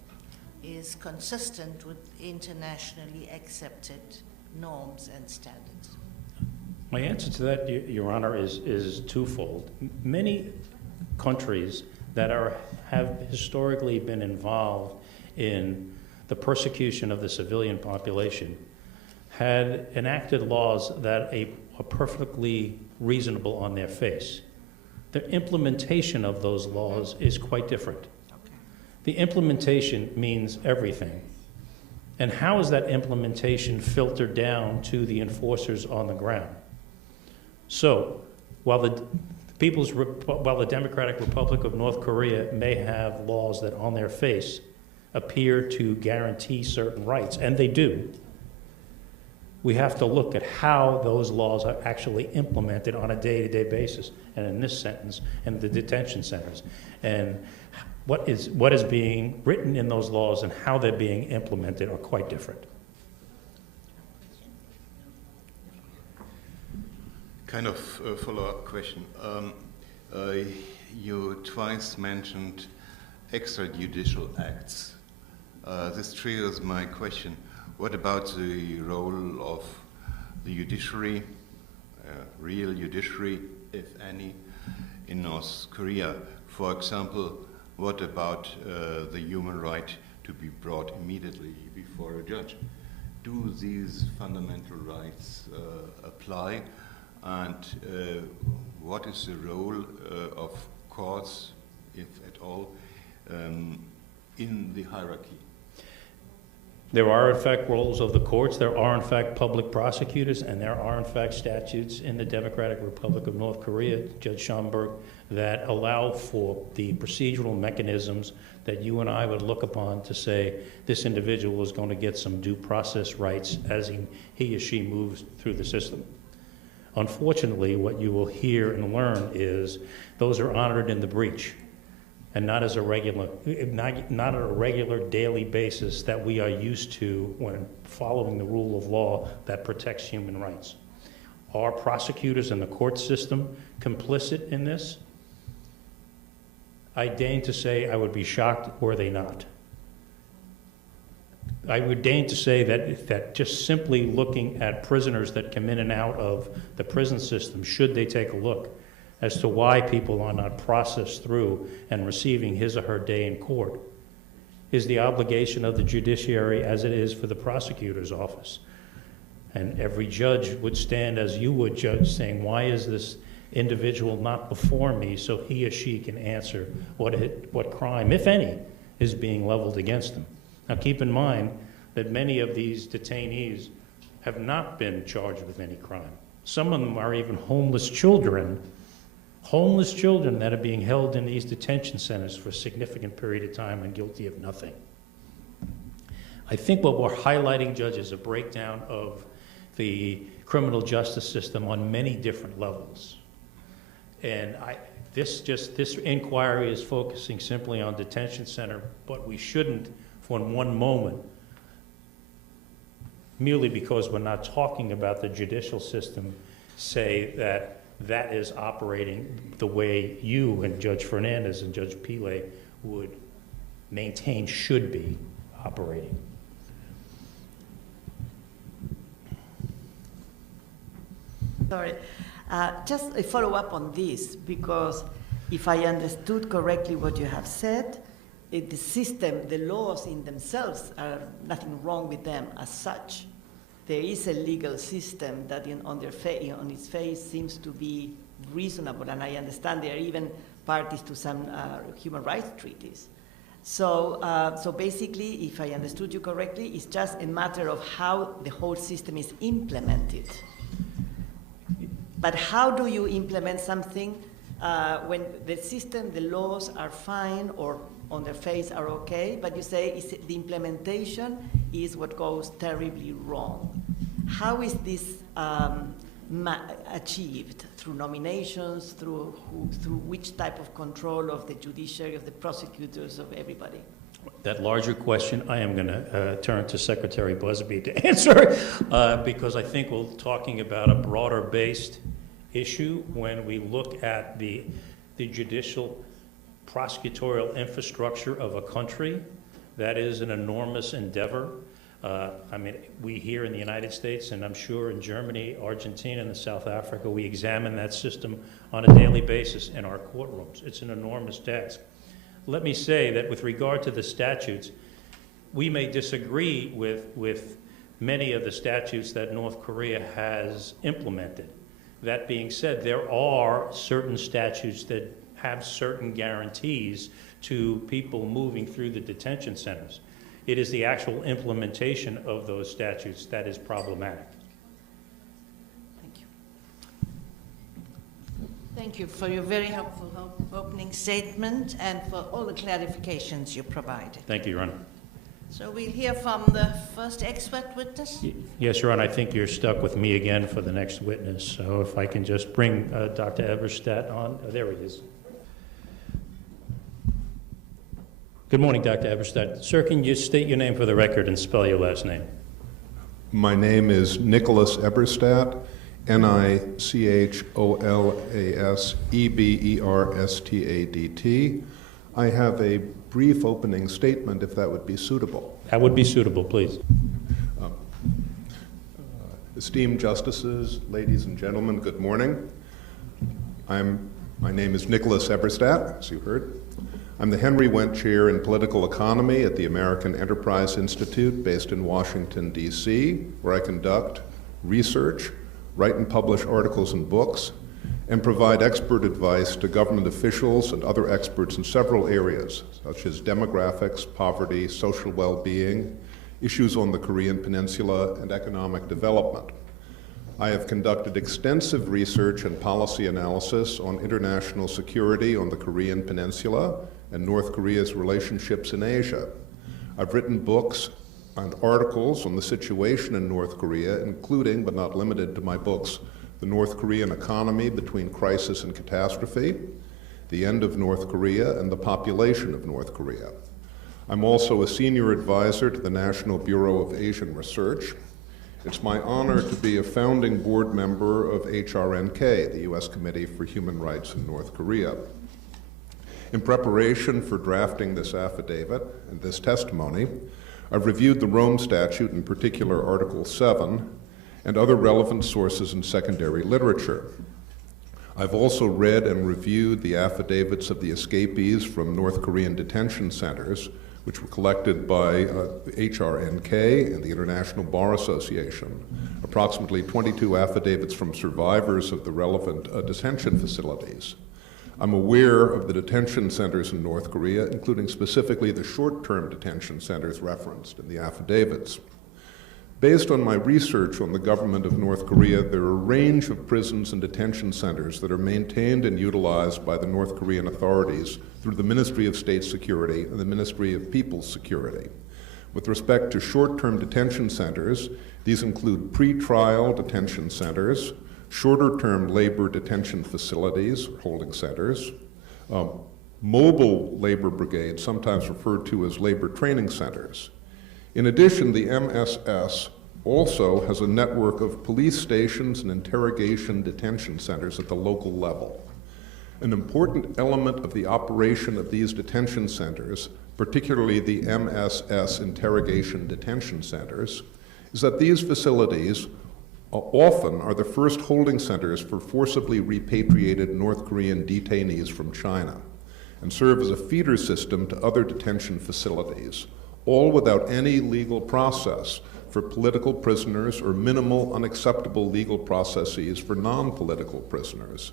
is consistent with internationally accepted norms and standards. My answer to that, Your Honor, is twofold. Many countries that have historically been involved in the persecution of the civilian population had enacted laws that are perfectly reasonable on their face. The implementation of those laws is quite different. Okay. The implementation means everything. And how is that implementation filtered down to the enforcers on the ground? So, while the Democratic Republic of North Korea may have laws that on their face appear to guarantee certain rights, and they do, we have to look at how those laws are actually implemented on a day-to-day basis, and in this sentence, in the detention centers. And what is being written in those laws and how they're being implemented are quite different. Kind of follow-up question. You twice mentioned extrajudicial acts. This triggers my question. What about the role of the judiciary, real judiciary, if any, in North Korea? For example, what about the human right to be brought immediately before a judge? Do these fundamental rights apply? And what is the role of courts, if at all, in the hierarchy? There are, in fact, roles of the courts. There are, in fact, public prosecutors, and there are, in fact, statutes in the Democratic Republic of North Korea, Judge Schomburg, that allow for the procedural mechanisms that you and I would look upon to say this individual is going to get some due process rights as he or she moves through the system. Unfortunately, what you will hear and learn is those are honored in the breach, and not as a regular, not on a regular daily basis that we are used to when following the rule of law that protects human rights. Are prosecutors in the court system complicit in this? I deign to say I would be shocked were they not. I would deign to say that just simply looking at prisoners that come in and out of the prison system, should they take a look as to why people are not processed through and receiving his or her day in court, is the obligation of the judiciary as it is for the prosecutor's office. And every judge would stand as you would, judge, saying, why is this individual not before me so he or she can answer what crime, if any, is being leveled against them. Now keep in mind that many of these detainees have not been charged with any crime. Some of them are even homeless children that are being held in these detention centers for a significant period of time and guilty of nothing. I think what we're highlighting, Judge, is a breakdown of the criminal justice system on many different levels. And this inquiry is focusing simply on detention center, but we shouldn't, for one moment, merely because we're not talking about the judicial system, say that that is operating the way you and Judge Fernández and Judge Pillay would maintain should be operating. Sorry, just a follow-up on this, because if I understood correctly what you have said, the system, the laws in themselves are nothing wrong with them as such. There is a legal system that on its face seems to be reasonable, and I understand there are even parties to some human rights treaties. So basically, if I understood you correctly, it's just a matter of how the whole system is implemented. But how do you implement something when the system, the laws are fine or on their face are okay, but you say the implementation is what goes terribly wrong? How is this achieved? Through nominations, through which type of control of the judiciary, of the prosecutors, of everybody? That larger question, I am going to turn to Secretary Busby to answer, because I think we're talking about a broader-based issue when we look at the judicial prosecutorial infrastructure of a country. That is an enormous endeavor. I mean, we here in the United States, and I'm sure in Germany, Argentina, and South Africa, we examine that system on a daily basis in our courtrooms. It's an enormous task. Let me say that with regard to the statutes, we may disagree with many of the statutes that North Korea has implemented. That being said, there are certain statutes that have certain guarantees to people moving through the detention centers. It is the actual implementation of those statutes that is problematic. Thank you. Thank you for your very helpful opening statement and for all the clarifications you provided. Thank you, Your Honor. So we'll hear from the first expert witness. Yes, Your Honor, I think you're stuck with me again for the next witness. So if I can just bring Dr. Eberstadt on. Oh, there he is. Good morning, Dr. Eberstadt. Sir, can you state your name for the record and spell your last name? My name is Nicholas Eberstadt, Nicholaseberstadt. I have a brief opening statement, if that would be suitable. That would be suitable, please. Esteemed justices, ladies and gentlemen, good morning. My name is Nicholas Eberstadt, as you heard. I'm the Henry Wendt Chair in Political Economy at the American Enterprise Institute based in Washington, D.C., where I conduct research, write and publish articles and books, and provide expert advice to government officials and other experts in several areas, such as demographics, poverty, social well-being, issues on the Korean Peninsula, and economic development. I have conducted extensive research and policy analysis on international security on the Korean Peninsula and North Korea's relationships in Asia. I've written books and articles on the situation in North Korea, including, but not limited to my books, The North Korean Economy Between Crisis and Catastrophe, The End of North Korea, and the Population of North Korea. I'm also a senior advisor to the National Bureau of Asian Research. It's my honor to be a founding board member of Hrnk, the U.S. Committee for Human Rights in North Korea. In preparation for drafting this affidavit and this testimony, I've reviewed the Rome Statute, in particular Article 7, and other relevant sources in secondary literature. I've also read and reviewed the affidavits of the escapees from North Korean detention centers, which were collected by Hrnk and the International Bar Association, approximately 22 affidavits from survivors of the relevant detention facilities. I'm aware of the detention centers in North Korea, including specifically the short-term detention centers referenced in the affidavits. Based on my research on the government of North Korea, there are a range of prisons and detention centers that are maintained and utilized by the North Korean authorities through the Ministry of State Security and the Ministry of People's Security. With respect to short-term detention centers, these include pre-trial detention centers, shorter-term labor detention facilities, holding centers, mobile labor brigades, sometimes referred to as labor training centers. In addition, the MSS also has a network of police stations and interrogation detention centers at the local level. An important element of the operation of these detention centers, particularly the MSS interrogation detention centers, is that these facilities often are the first holding centers for forcibly repatriated North Korean detainees from China and serve as a feeder system to other detention facilities, all without any legal process for political prisoners or minimal unacceptable legal processes for non-political prisoners.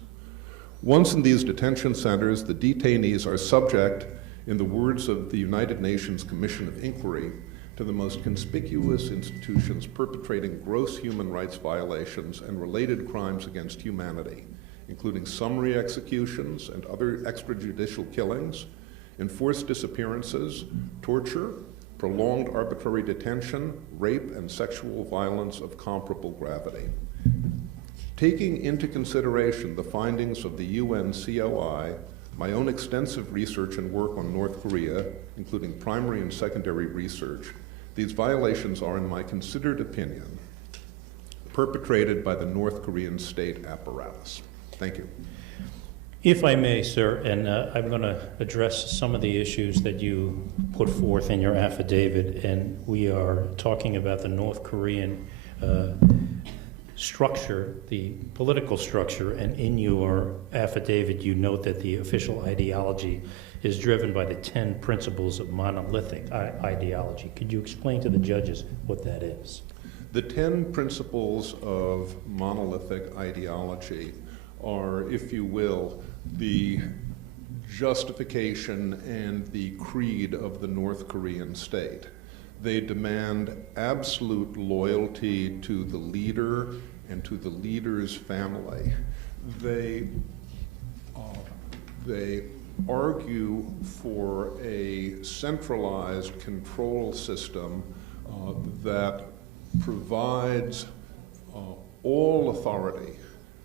Once in these detention centers, the detainees are subject, in the words of the United Nations Commission of Inquiry, to the most conspicuous institutions perpetrating gross human rights violations and related crimes against humanity, including summary executions and other extrajudicial killings, enforced disappearances, torture, prolonged arbitrary detention, rape, and sexual violence of comparable gravity. Taking into consideration the findings of the UN COI, my own extensive research and work on North Korea, including primary and secondary research, these violations are, in my considered opinion, perpetrated by the North Korean state apparatus. Thank you. If I may, sir, and I'm going to address some of the issues that you put forth in your affidavit, and we are talking about the North Korean structure, the political structure, and in your affidavit you note that the official ideology is driven by the 10 principles of monolithic ideology. Could you explain to the judges what that is? The 10 principles of monolithic ideology are, if you will, the justification and the creed of the North Korean state. They demand absolute loyalty to the leader and to the leader's family. They argue for a centralized control system that provides all authority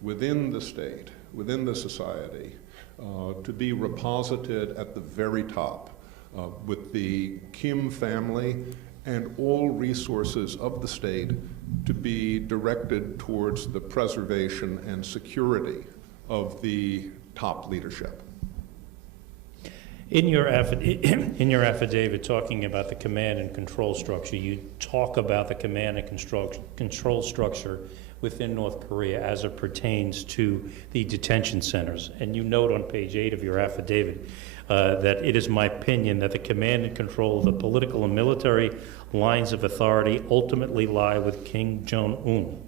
within the state, within the society, to be reposited at the very top, with the Kim family and all resources of the state to be directed towards the preservation and security of the top leadership. In your affidavit talking about the command and control structure, you talk about the command and control structure within North Korea as it pertains to the detention centers. And you note on page 8 of your affidavit that it is my opinion that the command and control of the political and military lines of authority ultimately lie with Kim Jong-un.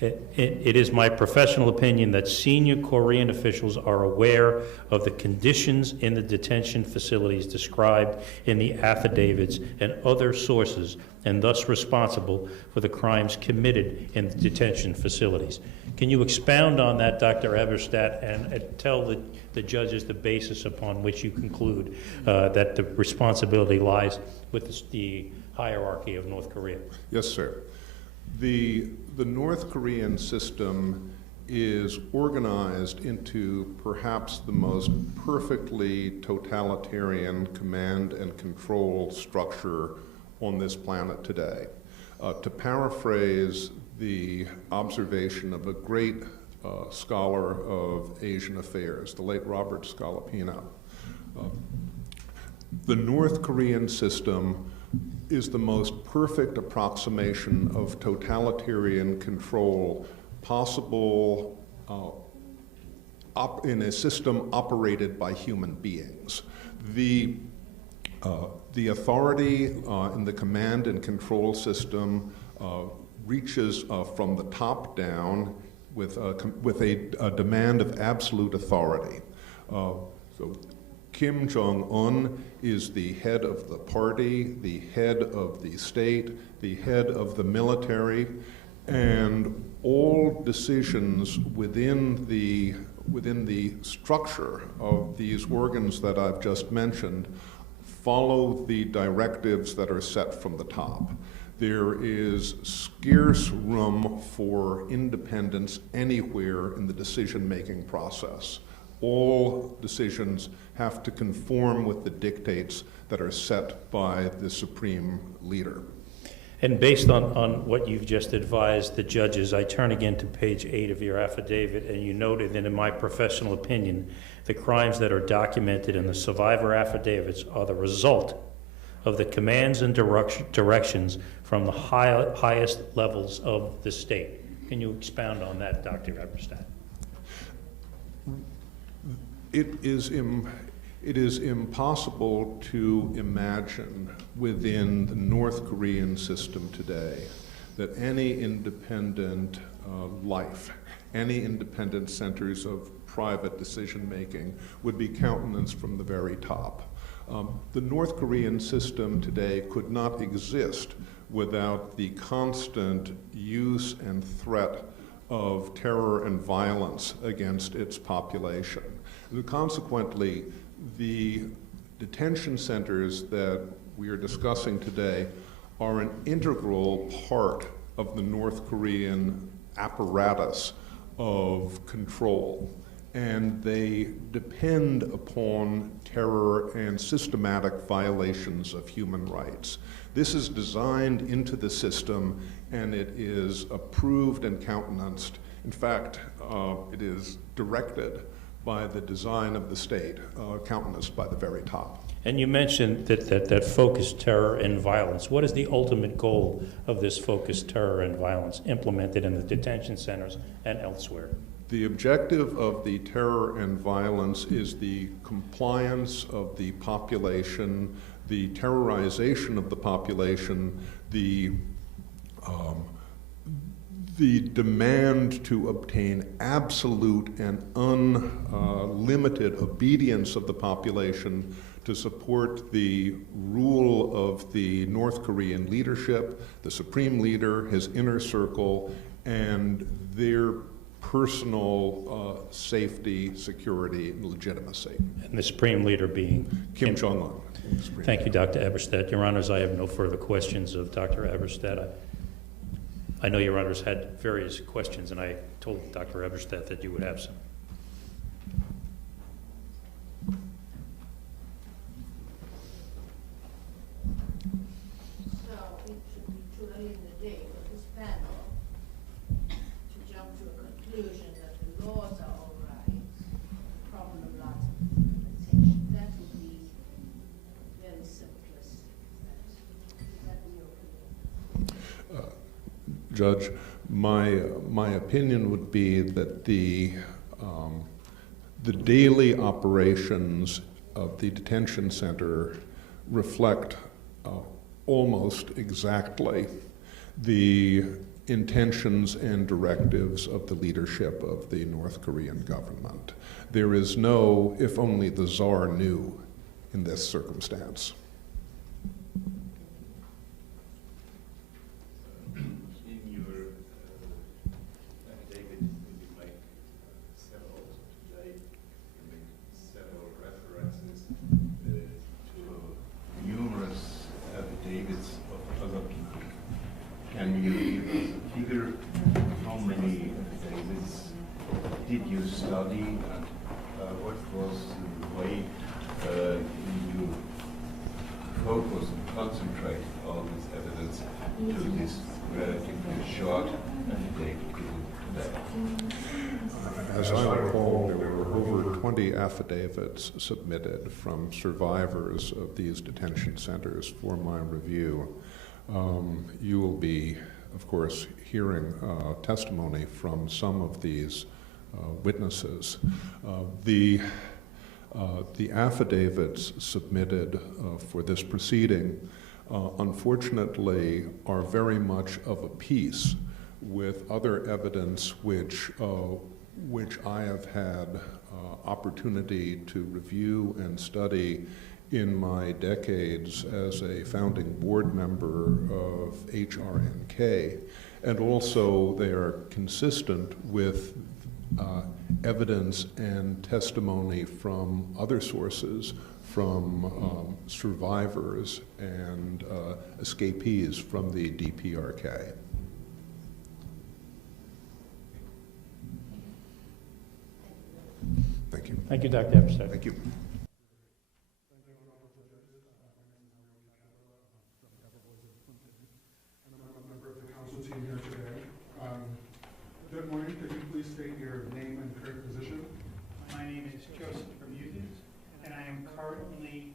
It is my professional opinion that senior Korean officials are aware of the conditions in the detention facilities described in the affidavits and other sources, and thus responsible for the crimes committed in the detention facilities. Can you expound on that, Dr. Eberstadt, and tell the judges the basis upon which you conclude that the responsibility lies with the hierarchy of North Korea? Yes, sir. The North Korean system is organized into perhaps the most perfectly totalitarian command and control structure on this planet today. To paraphrase the observation of a great scholar of Asian affairs, the late Robert Scalapino, the North Korean system is the most perfect approximation of totalitarian control possible in a system operated by human beings. The authority in the command and control system reaches from the top down with a demand of absolute authority. So Kim Jong-un is the head of the party, the head of the state, the head of the military, and all decisions within the structure of these organs that I've just mentioned follow the directives that are set from the top. There is scarce room for independence anywhere in the decision-making process. All decisions have to conform with the dictates that are set by the supreme leader. And based on what you've just advised the judges, I turn again to page 8 of your affidavit, and you noted that in my professional opinion, the crimes that are documented in the survivor affidavits are the result of the commands and directions from the highest levels of the state. Can you expound on that, Dr. Eberstadt? It is impossible to imagine within the North Korean system today that any independent life, any independent centers of private decision-making would be countenanced from the very top. The North Korean system today could not exist without the constant use and threat of terror and violence against its population. And consequently, the detention centers that we are discussing today are an integral part of the North Korean apparatus of control, and they depend upon terror and systematic violations of human rights. This is designed into the system, and it is approved and countenanced. In fact, it is directed by the design of the state, countenanced by the very top. And you mentioned that focused terror and violence. What is the ultimate goal of this focused terror and violence implemented in the detention centers and elsewhere? The objective of the terror and violence is the compliance of the population, the terrorization of the population, the demand to obtain absolute and unlimited obedience of the population to support the rule of the North Korean leadership, the supreme leader, his inner circle, and their personal safety, security, and legitimacy. And the supreme leader being Kim Jong-un. Thank you, Dr. Eberstadt. Your Honors, I have no further questions of Dr. Eberstadt. I know Your Honors had various questions, and I told Dr. Eberstadt that you would have some. So it should be too early in the day for this panel to jump to a conclusion that the laws are all right, the problem of lots of detention. That would be very simplistic. Would that be okay? Judge, my opinion would be that the daily operations of the detention center reflect almost exactly the intentions and directives of the leadership of the North Korean government. There is no, if only the Tsar knew, in this circumstance. Can you give us a figure? How many affidavits did you study, and what was the way you focus and concentrate all this evidence to this relatively short affidavit today? As I recall, there were over 20 affidavits submitted from survivors of these detention centers for my review. You will be, of course, hearing testimony from some of these witnesses. The affidavits submitted for this proceeding, unfortunately, are very much of a piece with other evidence which I have had opportunity to review and study in my decades as a founding board member of Hrnk, and also they are consistent with evidence and testimony from other sources, from survivors and escapees from the Dprk. Thank you. Thank you, Dr. Eberstadt. Thank you. Good morning. Could you please state your name and current position? My name is Joseph Bermudez, and I am currently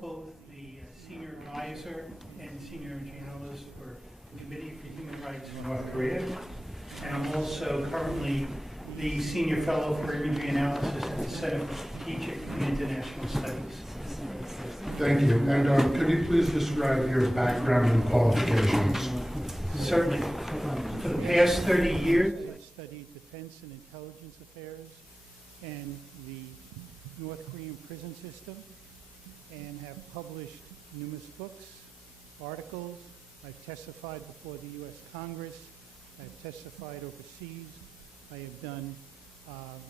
both the senior advisor and senior imaging analyst for the Committee for Human Rights in North Korea. And I'm also currently the senior fellow for imagery analysis at the Center for Strategic and International Studies. Thank you. And could you please describe your background and qualifications? Certainly. For the past 30 years, I studied defense and intelligence affairs and the North Korean prison system, and have published numerous books, articles. I've testified before the U.S. Congress. I've testified overseas. I have done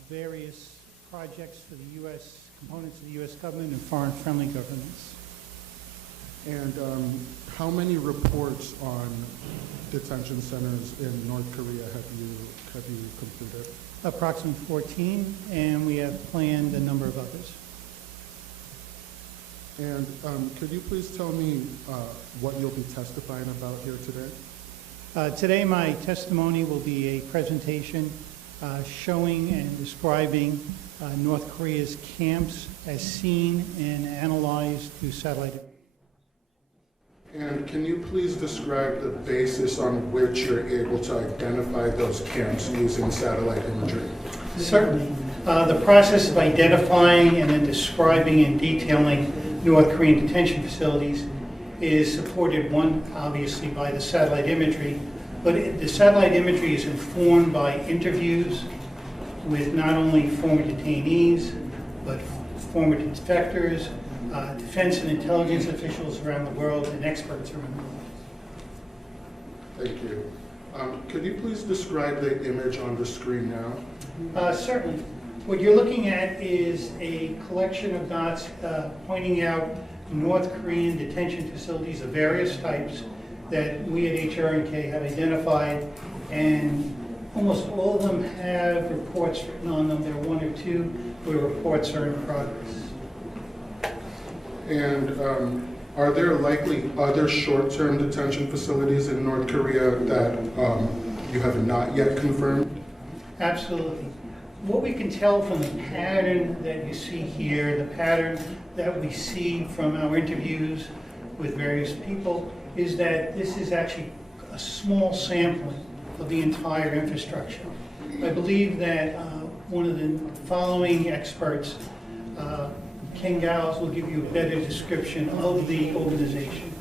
various projects for the U.S., components of the U.S. government and foreign friendly governments. And how many reports on detention centers in North Korea have you completed? Approximately 14, and we have planned a number of others. And could you please tell me what you'll be testifying about here today? Today my testimony will be a presentation showing and describing North Korea's camps as seen and analyzed through satellite. And can you please describe the basis on which you're able to identify those camps using satellite imagery? Certainly. The process of identifying and then describing and detailing North Korean detention facilities is supported, one, obviously, by the satellite imagery, but the satellite imagery is informed by interviews with not only former detainees, but former defectors, defense and intelligence officials around the world, and experts around the world. Thank you. Could you please describe the image on the screen now? Certainly. What you're looking at is a collection of dots pointing out North Korean detention facilities of various types that we at Hrnk have identified, and almost all of them have reports written on them. There are one or two where reports are in progress. And are there likely other short-term detention facilities in North Korea that you have not yet confirmed? Absolutely. What we can tell from the pattern that you see here, the pattern that we see from our interviews with various people, is that this is actually a small sampling of the entire infrastructure. I believe that one of the following experts, Ken Gals, will give you a better description of the organization.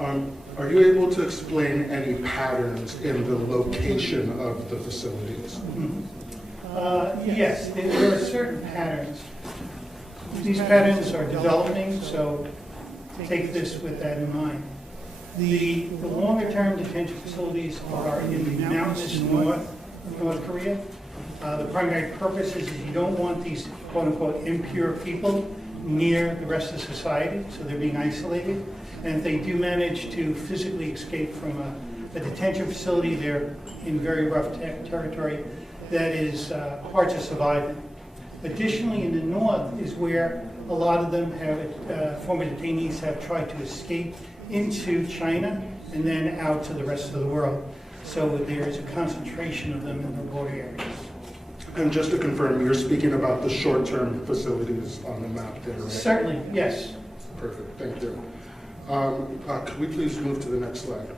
Are you able to explain any patterns in the location of the facilities? Mm-hmm. Yes, there are certain patterns. These patterns are developing, so take this with that in mind. The longer-term detention facilities are in the mountainous north of North Korea. The primary purpose is you don't want these quote-unquote impure people near the rest of society, so they're being isolated. And if they do manage to physically escape from a detention facility, they're in very rough territory that is hard to survive in. Additionally, in the north is where a lot of them have, former detainees have tried to escape into China and then out to the rest of the world. So there is a concentration of them in the border areas. And just to confirm, you're speaking about the short-term facilities on the map there, right? Certainly, yes. Perfect, thank you. Could we please move to the next slide?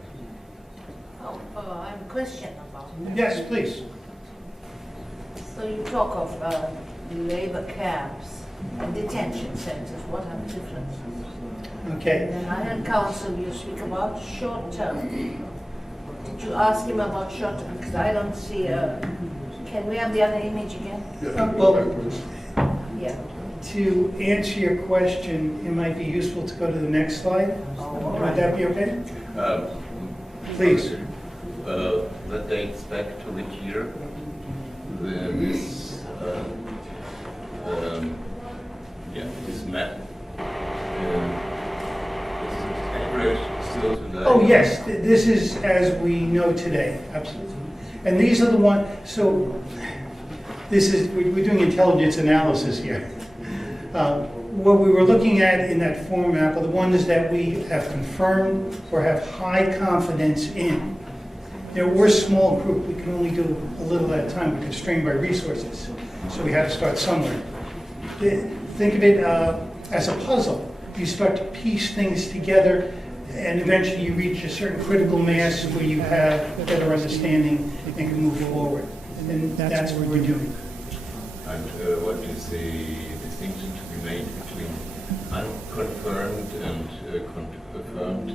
I have a question about that. Yes, please. So you talk of labor camps and detention centers. What are the differences? Okay. And I heard counsel you speak about short-term. Did you ask him about short-term? Because I don't see a... Can we have the other image again? Yeah, Well, Yeah. to answer your question, it might be useful to go to the next slide. Would that be okay? Please. That dates back to which year? This map. Oh yes, this is as we know today, absolutely. And these are the ones, so this is, we're doing intelligence analysis here. What we were looking at in that form map are the ones that we have confirmed or have high confidence in. There were a small group, we can only do a little at a time, we're constrained by resources, so we had to start somewhere. Think of it as a puzzle. You start to piece things together, and eventually you reach a certain critical mass where you have a better understanding and can move forward. And that's what we're doing. And what is the distinction to be made between unconfirmed and confirmed?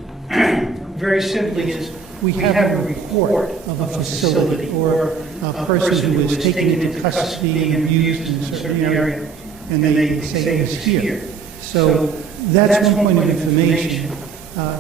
Very simply is we have a report of a facility or a person who was taken into custody and abused in a certain area, and they say it's here. So that's one point of information.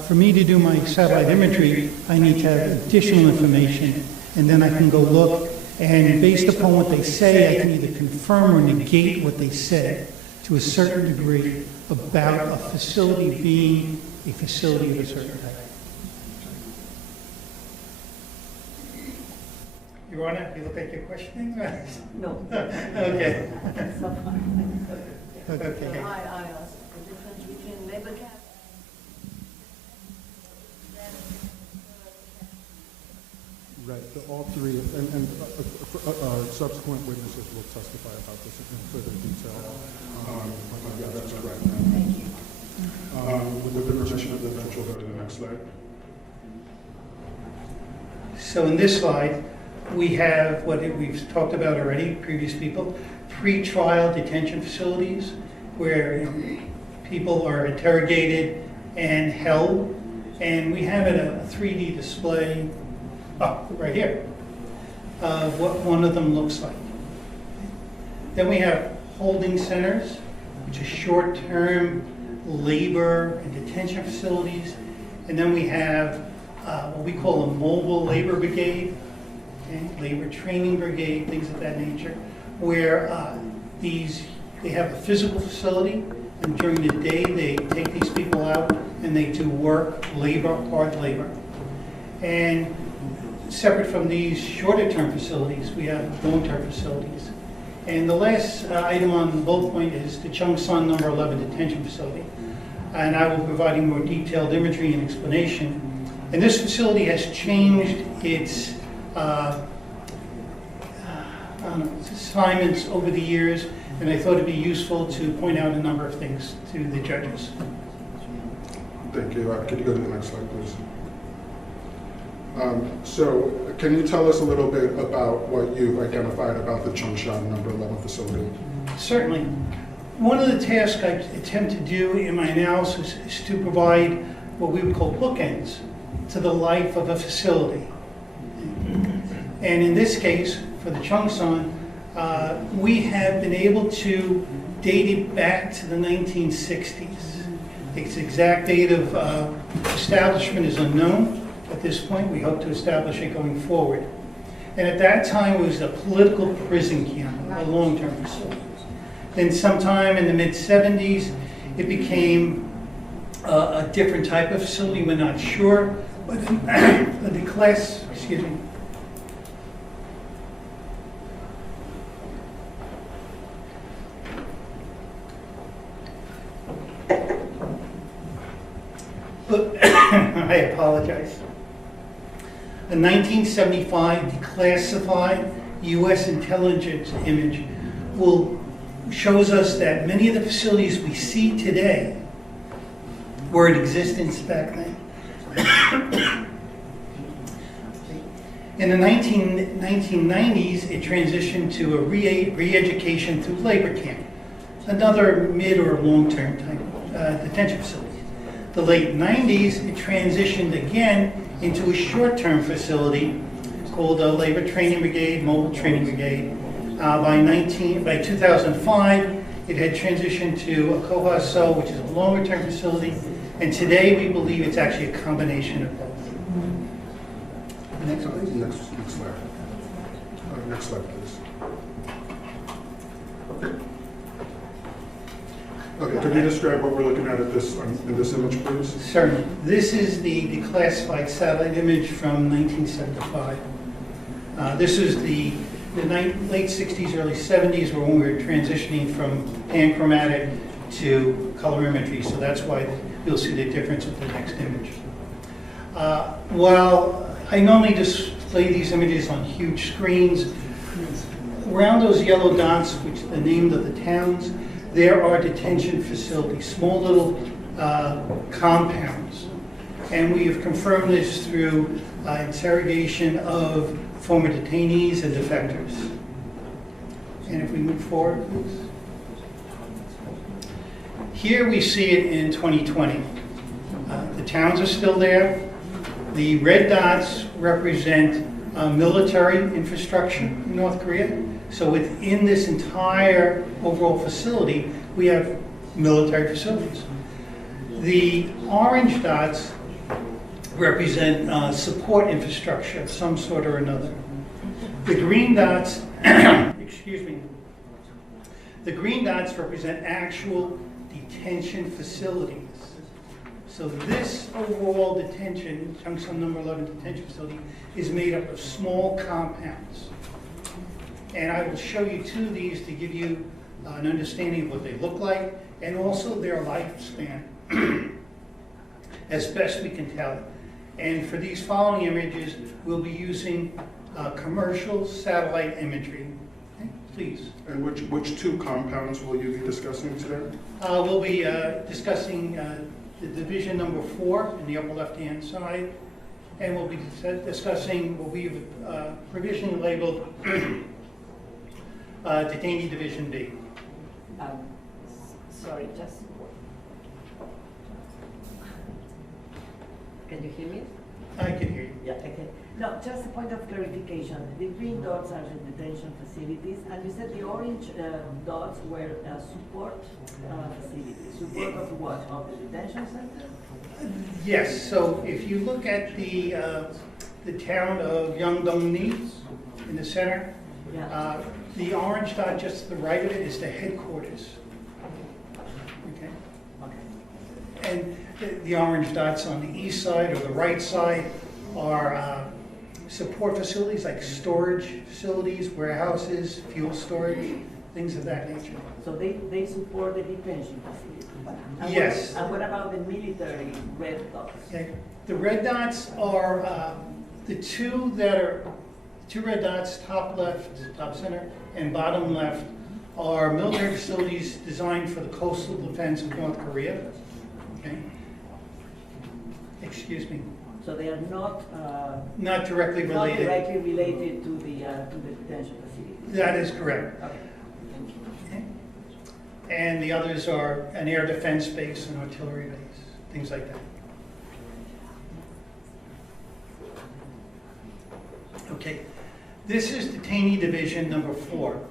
For me to do my satellite imagery, I need to have additional information, and then I can go look, and based upon what they say, I can either confirm or negate what they said to a certain degree about a facility being a facility of a certain type. Your Honor, you look like you're questioning? No. Okay. Okay. I asked the difference between labor camp Right, all three, and subsequent witnesses will testify about this in further detail. Yeah, that's correct. Thank you. With the permission of the bench, we'll go to the next slide. So in this slide, we have what we've talked about already, previous people, pre-trial detention facilities where people are interrogated and held, and we have a 3D display right here of what one of them looks like. Then we have holding centers, which are short-term labor and detention facilities, and then we have what we call a mobile labor brigade, okay, labor training brigade, things of that nature, where they have a physical facility, and during the day they take these people out and they do work, labor, hard labor. And separate from these shorter term facilities, we have long-term facilities. And the last item on the bullet point is the Cheongsan number 11 detention facility. And I will be providing more detailed imagery and explanation. And this facility has changed its assignments over the years, and I thought it'd be useful to point out a number of things to the judges. Thank you. Could you go to the next slide, please? So, can you tell us a little bit about what you've identified about the Cheongsan number 11 facility? Certainly. One of the tasks I attempt to do in my analysis is to provide what we would call bookends to the life of a facility. And in this case, for the Cheongsan, we have been able to date it back to the 1960s. Its exact date of establishment is unknown at this point. We hope to establish it going forward. And at that time, it was a political prison camp, a long-term facility. Then sometime in the mid-70s, it became a different type of facility. We're not sure, but the class, excuse me, I apologize. A 1975 declassified U.S. intelligence image shows us that many of the facilities we see today were in existence back then. In the 1990s, it transitioned to a re-education through labor camp, another mid or long-term type detention facility. The late 90s, it transitioned again into a short-term facility called a Labor Training Brigade, Mobile Training Brigade. By 2005, it had transitioned to a COHASO, which is a longer-term facility, and today we believe it's actually a combination of both. Next, please. Next slide. Next slide, please. Okay, could you describe what we're looking at in this image, please? Certainly. This is the declassified satellite image from 1975. This is the late 60s, early 70s, when we were transitioning from panchromatic to colorimetry, so that's why you'll see the difference with the next image. While I normally display these images on huge screens, around those yellow dots, which are the names of the towns, there are detention facilities, small little compounds. And we have confirmed this through interrogation of former detainees and defectors. And if we move forward, please. Here we see it in 2020. The towns are still there. The red dots represent military infrastructure in North Korea. So within this entire overall facility, we have military facilities. The orange dots represent support infrastructure of some sort or another. The green dots, excuse me, The green dots represent actual detention facilities. So this overall detention, Cheongsan number 11 detention facility, is made up of small compounds. And I will show you two of these to give you an understanding of what they look like and also their lifespan, as best we can tell. And for these following images, we'll be using commercial satellite imagery. Okay, please. And which two compounds will you be discussing today? We'll be discussing the division number 4 in the upper left-hand side, and we'll be discussing what we've provisionally labeled Detainee Division B. Sorry, just. Can you hear me? I can hear you. Yeah, okay. No, just a point of clarification. The green dots are the detention facilities, and you said the orange dots were support facilities. Support of what? Of the detention center? Yes. So if you look at the town of Yeongdong-ni in the center, Yeah. the orange dot just to the right of it is the headquarters. Okay. Okay. And the orange dots on the east side or the right side are support facilities like storage facilities, warehouses, fuel storage, things of that nature. So they support the detention facility. And Yes. And what about the military red dots? Okay. The red dots are the two red dots, top left, top center, and bottom left, are military facilities designed for the coastal defense of North Korea. Okay. Excuse me. So they are not Not directly related. Not directly related to the detention facility. That is correct. Okay. Thank you. Okay. And the others are an air defense base, an artillery base, things like that. Okay. This is Detainee Division number 4.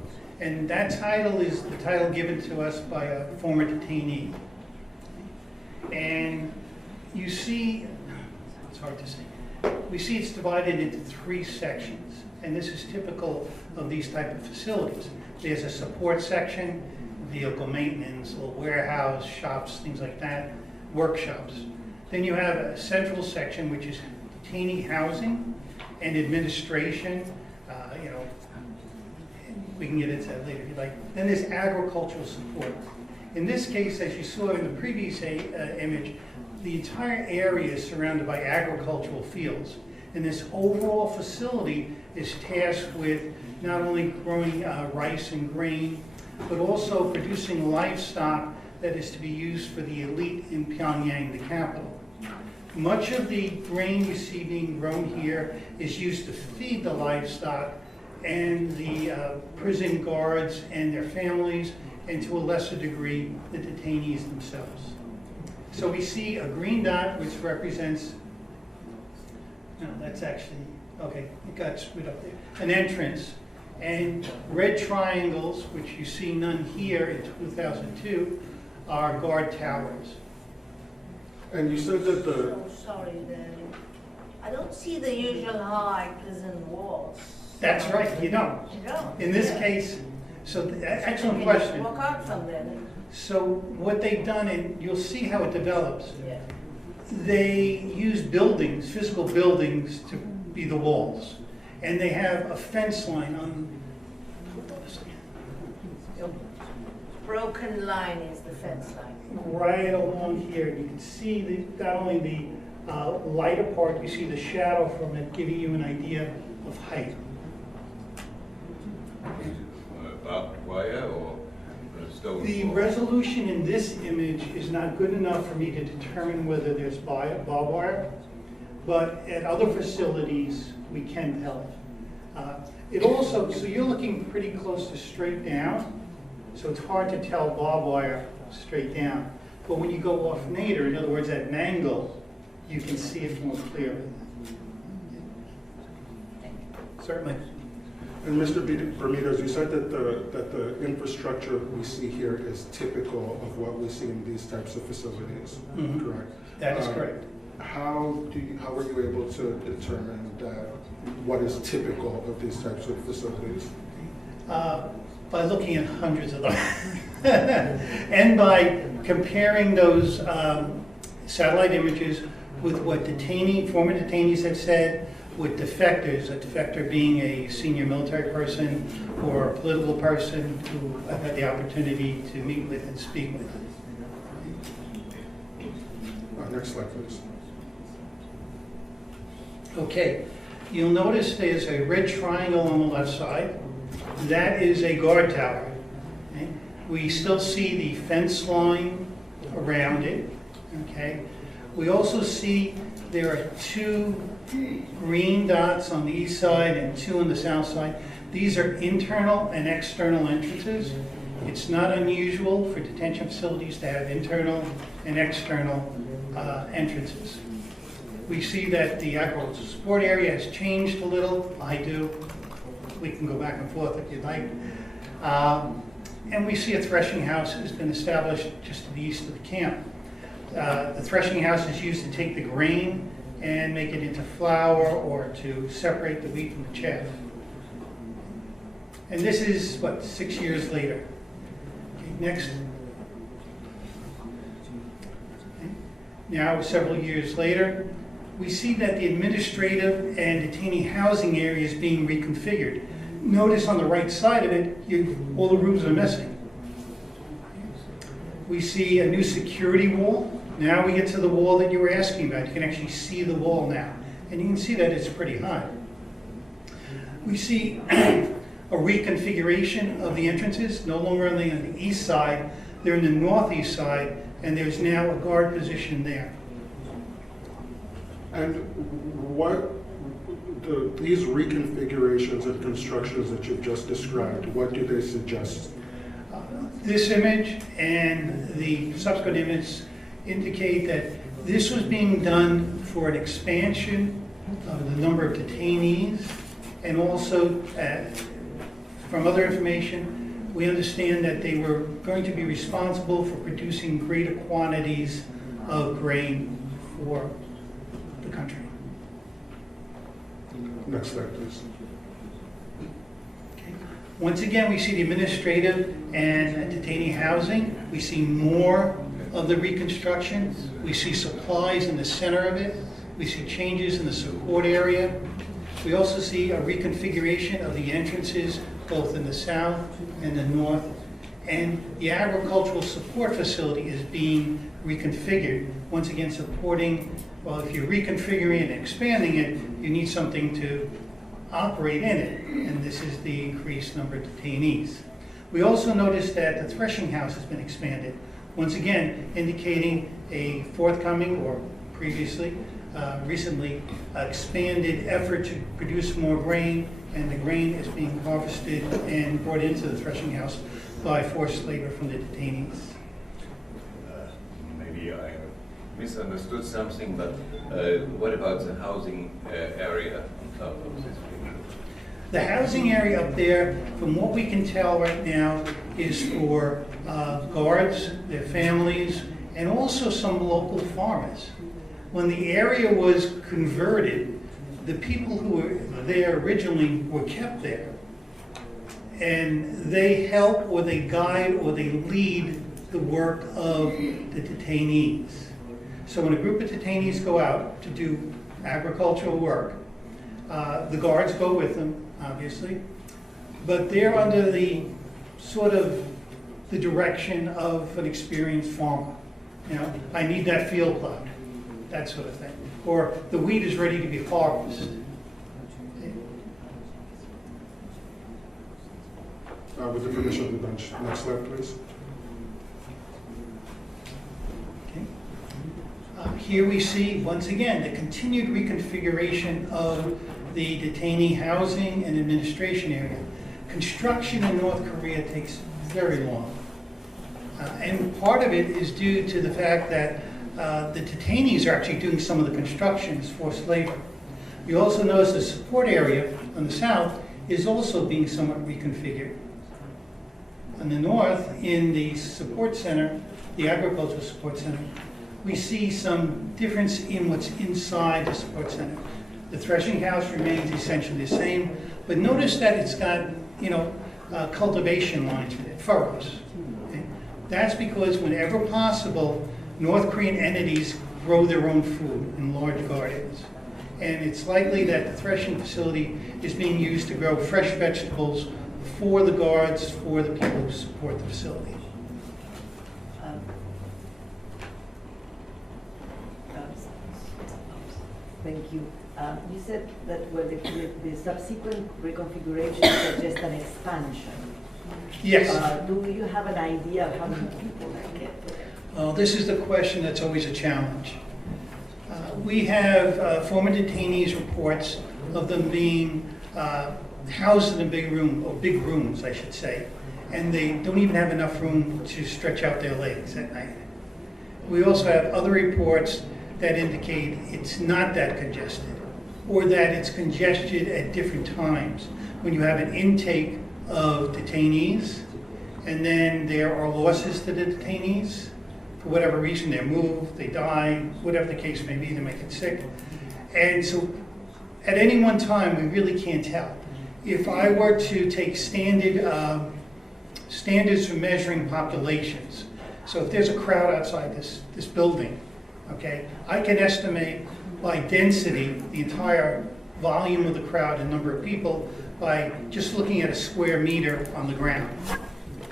And that title is the title given to us by a former detainee. And you see, it's hard to say. We see it's divided into 3 sections, and this is typical of these type of facilities. There's a support section, vehicle maintenance, a little warehouse, shops, things like that, workshops. Then you have a central section, which is detainee housing and administration. We can get into that later if you like. Then there's agricultural support. In this case, as you saw in the previous image, the entire area is surrounded by agricultural fields. And this overall facility is tasked with not only growing rice and grain, but also producing livestock that is to be used for the elite in Pyongyang, the capital. Much of the grain you see being grown here is used to feed the livestock and the prison guards and their families, and to a lesser degree, the detainees themselves. So we see a green dot, which represents, no, that's actually, okay, it got screwed up there, an entrance, and red triangles, which you see none here in 2002, are guard towers. And you said that the... So sorry, I don't see the usual high prison walls. That's right, you don't. You don't? In this case, so excellent question. Walk out from there. So what they've done, and you'll see how it develops, Yeah. they use buildings, physical buildings, to be the walls. And they have a fence line on, Broken line is the fence line. right along here. You can see not only the lighter part, you see the shadow from it, giving you an idea of height. Barbed wire or stone The wall? resolution in this image is not good enough for me to determine whether there's barbed wire, but at other facilities, we can tell. It also, so you're looking pretty close to straight down, so it's hard to tell barbed wire straight down. But when you go off nadir, in other words, at an angle, you can see it more clearly. Certainly. And Mr. Bermudez, you said that the infrastructure we see here is typical of what we see in these types of facilities, correct? That is correct. How were you able to determine that what is typical of these types of facilities? By looking at hundreds of them. And by comparing those satellite images with what former detainees have said, with defectors, a defector being a senior military person or a political person who I've had the opportunity to meet with and speak with. Next slide, please. Okay, you'll notice there's a red triangle on the left side. That is a guard tower. Okay? We still see the fence line around it. Okay? We also see there are 2 green dots on the east side and 2 on the south side. These are internal and external entrances. It's not unusual for detention facilities to have internal and external entrances. We see that the agricultural support area has changed a little. I do. We can go back and forth if you'd like. And we see a threshing house has been established just to the east of the camp. The threshing house is used to take the grain and make it into flour or to separate the wheat from the chaff. And this is, 6 years later. Okay, next. Okay. Now, several years later, we see that the administrative and detainee housing area is being reconfigured. Notice on the right side of it, all the roofs are missing. We see a new security wall. Now we get to the wall that you were asking about. You can actually see the wall now. And you can see that it's pretty high. We see a reconfiguration of the entrances. No longer on the east side, they're in the northeast side, and there's now a guard position there. And these reconfigurations and constructions that you've just described, what do they suggest? This image and the subsequent image indicate that this was being done for an expansion of the number of detainees, and also from other information, we understand that they were going to be responsible for producing greater quantities of grain for the country. Next slide, please. Okay. Once again, we see the administrative and detainee housing. We see more of the reconstruction. We see supplies in the center of it. We see changes in the support area. We also see a reconfiguration of the entrances, both in the south and the north. And the agricultural support facility is being reconfigured, once again supporting. Well, if you're reconfiguring and expanding it, you need something to operate in it, and this is the increased number of detainees. We also noticed that the threshing house has been expanded, once again indicating a forthcoming or previously, recently expanded effort to produce more grain, and the grain is being harvested and brought into the threshing house by forced labor from the detainees. Maybe I misunderstood something, but what about the housing area on top of this picture? The housing area up there, from what we can tell right now, is for guards, their families, and also some local farmers. When the area was converted, the people who were there originally were kept there. And they help, or they guide, or they lead the work of the detainees. So when a group of detainees go out to do agricultural work, the guards go with them, obviously, but they're under the sort of the direction of an experienced farmer. You know, I need that field plowed, that sort of thing. Or the wheat is ready to be harvested. With the permission of the bench. Next slide, please. Here we see, once again, the continued reconfiguration of the detainee housing and administration area. Construction in North Korea takes very long. And part of it is due to the fact that the detainees are actually doing some of the construction as forced labor. You also notice the support area on the south is also being somewhat reconfigured. On the north, in the support center, the agricultural support center, we see some difference in what's inside the support center. The threshing house remains essentially the same, but notice that it's got, you know, cultivation lines, furrows. Okay? That's because whenever possible, North Korean entities grow their own food in large gardens. And it's likely that the threshing facility is being used to grow fresh vegetables for the guards, for the people who support the facility. Thank you. You said that the subsequent reconfiguration suggests an expansion. Yes. Do you have an idea of how many people that get there? Well, this is the question that's always a challenge. We have former detainees reports of them being housed in a big room, or big rooms, I should say, and they don't even have enough room to stretch out their legs at night. We also have other reports that indicate it's not that congested, or that it's congested at different times. When you have an intake of detainees, and then there are losses to the detainees, for whatever reason, they're moved, they die, whatever the case may be, they might get sick. And so at any one time, we really can't tell. If I were to take standards for measuring populations, so if there's a crowd outside this building, okay, I can estimate by density the entire volume of the crowd and number of people by just looking at a square meter on the ground.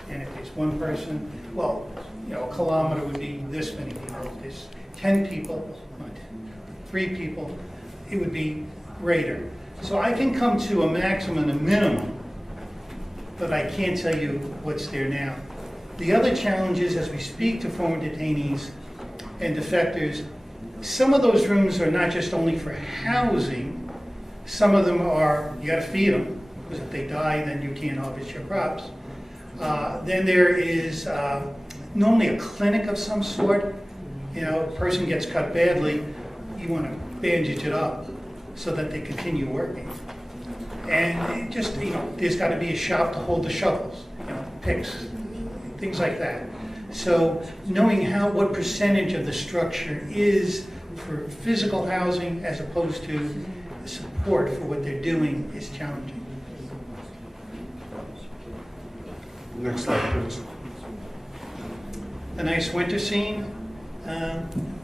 And if there's one person, well, you know, a kilometer would be this many people. If there's 10 people, 3 people, it would be greater. So I can come to a maximum and a minimum, but I can't tell you what's there now. The other challenge is, as we speak to former detainees and defectors, some of those rooms are not just only for housing, some of them are, you gotta feed them, because if they die, then you can't harvest your crops. Then there is normally a clinic of some sort. You know, a person gets cut badly, you want to bandage it up so that they continue working. And it just, you know, there's got to be a shop to hold the shovels, you know, picks, things like that. So knowing what percentage of the structure is for physical housing as opposed to support for what they're doing is challenging. Next slide, please. A nice winter scene.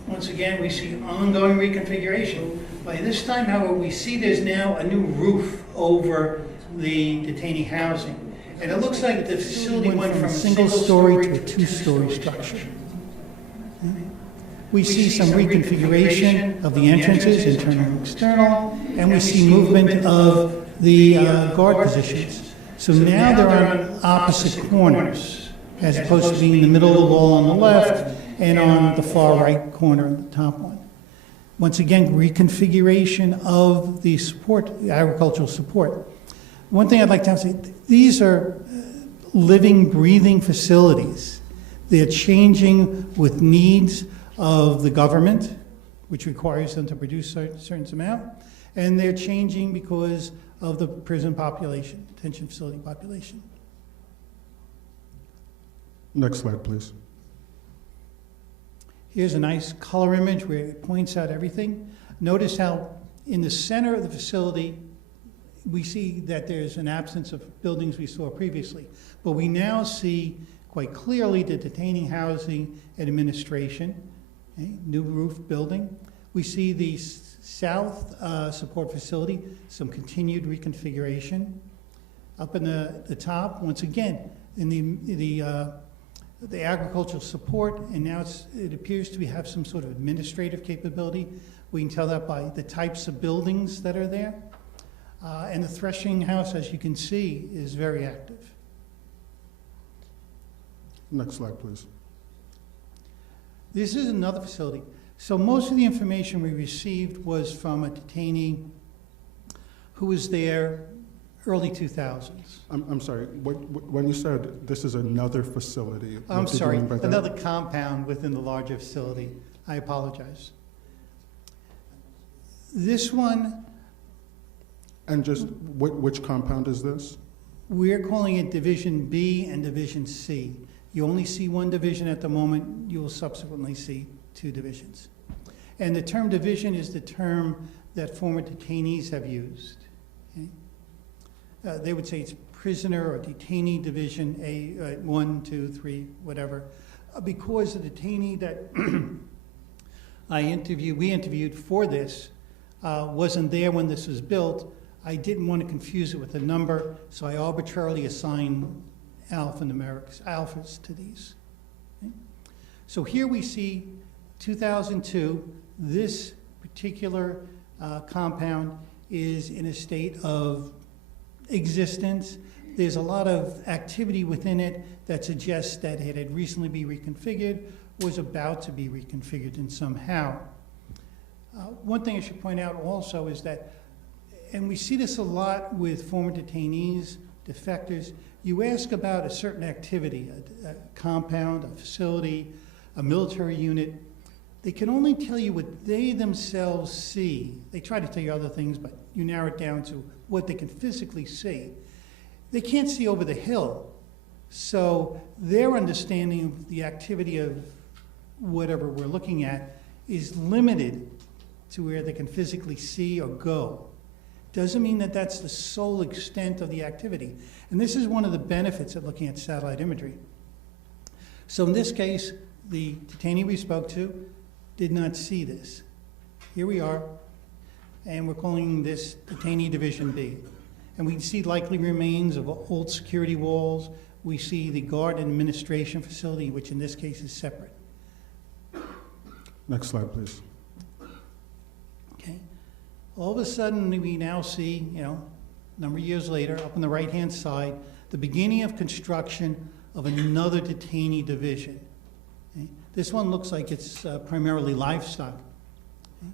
Once again, we see ongoing reconfiguration. By this time, however, we see there's now a new roof over the detainee housing. And it looks like the facility went from a single story to a two-story structure. We see some reconfiguration of the entrances, internal and external, and we see movement of the guard positions. So now they're on opposite corners, as opposed to being in the middle of the wall on the left and on the far right corner, the top one. Once again, reconfiguration of the support, the agricultural support. One thing I'd like to say, these are living, breathing facilities. They're changing with needs of the government, which requires them to produce a certain amount, and they're changing because of the prison population, detention facility population. Next slide, please. Here's a nice color image where it points out everything. Notice how in the center of the facility, we see that there's an absence of buildings we saw previously. But we now see quite clearly the detainee housing and administration, okay, new roof building. We see the south support facility, some continued reconfiguration. Up in the top, once again, in the agricultural support, and now it appears to have some sort of administrative capability. We can tell that by the types of buildings that are there. And the threshing house, as you can see, is very active. Next slide, please. This is another facility. So most of the information we received was from a detainee who was there early 2000s. I'm sorry, when you said this is another facility. I'm sorry, another compound within the larger facility. I apologize. This one. And just which compound is this? We're calling it Division B and Division C. You only see one division at the moment. You will subsequently see 2 divisions. And the term division is the term that former detainees have used. Okay? They would say it's prisoner or detainee division, A 1, 2, 3, whatever, because the detainee that we interviewed for this wasn't there when this was built. I didn't want to confuse it with a number, so I arbitrarily assigned alphas to these. Okay? So here we see 2002, this particular compound is in a state of existence. There's a lot of activity within it that suggests that it had recently been reconfigured, was about to be reconfigured in somehow. One thing I should point out also is that, and we see this a lot with former detainees, defectors, you ask about a certain activity, a compound, a facility, a military unit, they can only tell you what they themselves see. They try to tell you other things, but you narrow it down to what they can physically see. They can't see over the hill, so their understanding of the activity of whatever we're looking at is limited to where they can physically see or go. Doesn't mean that that's the sole extent of the activity. And this is one of the benefits of looking at satellite imagery. So in this case, the detainee we spoke to did not see this. Here we are, and we're calling this Detainee Division B. And we see likely remains of old security walls. We see the guard and administration facility, which in this case is separate. Next slide, please. Okay. All of a sudden, we now see, a number of years later, up on the right-hand side, the beginning of construction of another detainee division. Okay. This one looks like it's primarily livestock. Okay.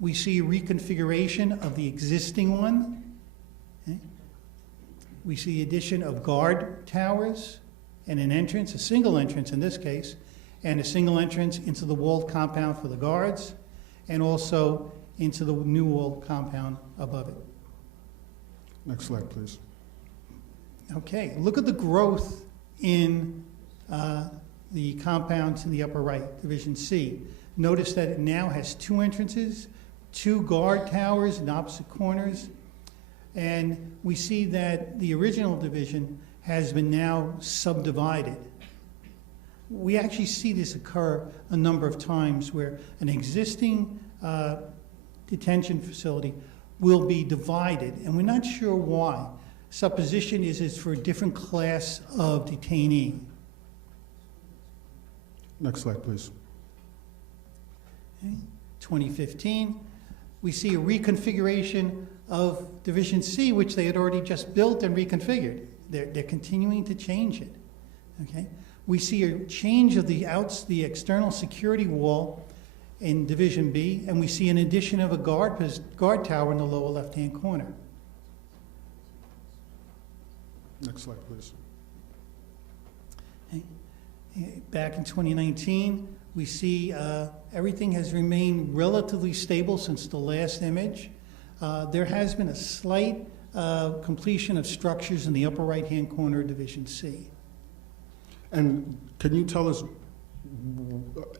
We see a reconfiguration of the existing one. Okay. We see the addition of guard towers and an entrance, a single entrance in this case, and a single entrance into the walled compound for the guards, and also into the new walled compound above it. Next slide, please. Okay, look at the growth in the compound to the upper right, Division C. Notice that it now has 2 entrances, 2 guard towers in opposite corners, and we see that the original division has been now subdivided. We actually see this occur a number of times where an existing detention facility will be divided, and we're not sure why. Supposition is it's for a different class of detainee. Next slide, please. Okay. 2015, we see a reconfiguration of Division C, which they had already just built and reconfigured. They're continuing to change it. Okay. We see a change of the external security wall in Division B, and we see an addition of a guard tower in the lower left-hand corner. Next slide, please. Okay. Back in 2019, we see everything has remained relatively stable since the last image. There has been a slight completion of structures in the upper right-hand corner of Division C. And can you tell us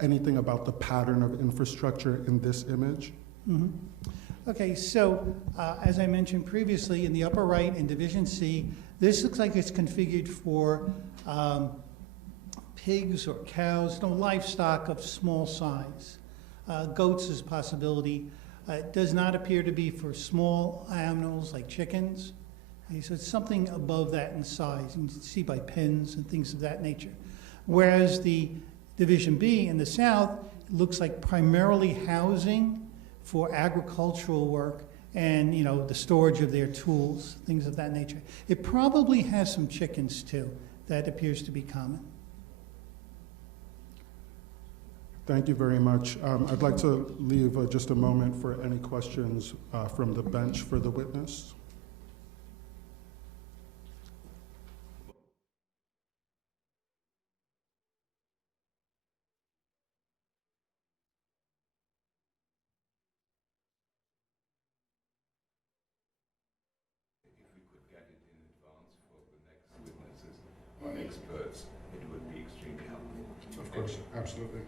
anything about the pattern of infrastructure in this image? Mm-hmm. Okay, so as I mentioned previously, in the upper right in Division C, this looks like it's configured for pigs or cows, livestock of small size. Goats is a possibility. It does not appear to be for small animals like chickens. Okay, so it's something above that in size. You can see by pens and things of that nature. Whereas the Division B in the south looks like primarily housing for agricultural work and the storage of their tools, things of that nature. It probably has some chickens too. That appears to be common. Thank you very much. I'd like to leave just a moment for any questions from the bench for the witness. Experts, it would be extremely helpful. Of course, absolutely.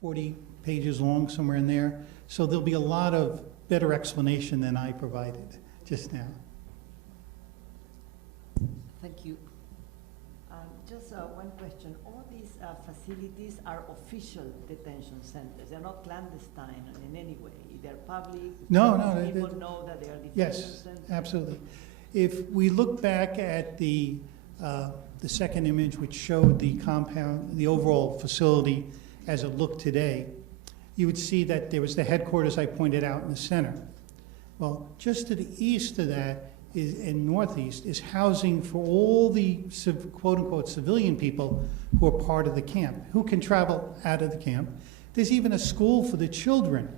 40 pages long, somewhere in there. So there'll be a lot of better explanation than I provided just now. Thank you. Just one question. All these facilities are official detention centers. They're not clandestine in any way. They're public. No, People know that they are detention yes, centers. absolutely. If we look back at the second image, which showed the compound, the overall facility as it looked today, you would see that there was the headquarters I pointed out in the center. Well, just to the east of that is, and northeast, is housing for all the quote-unquote civilian people who are part of the camp, who can travel out of the camp. There's even a school for the children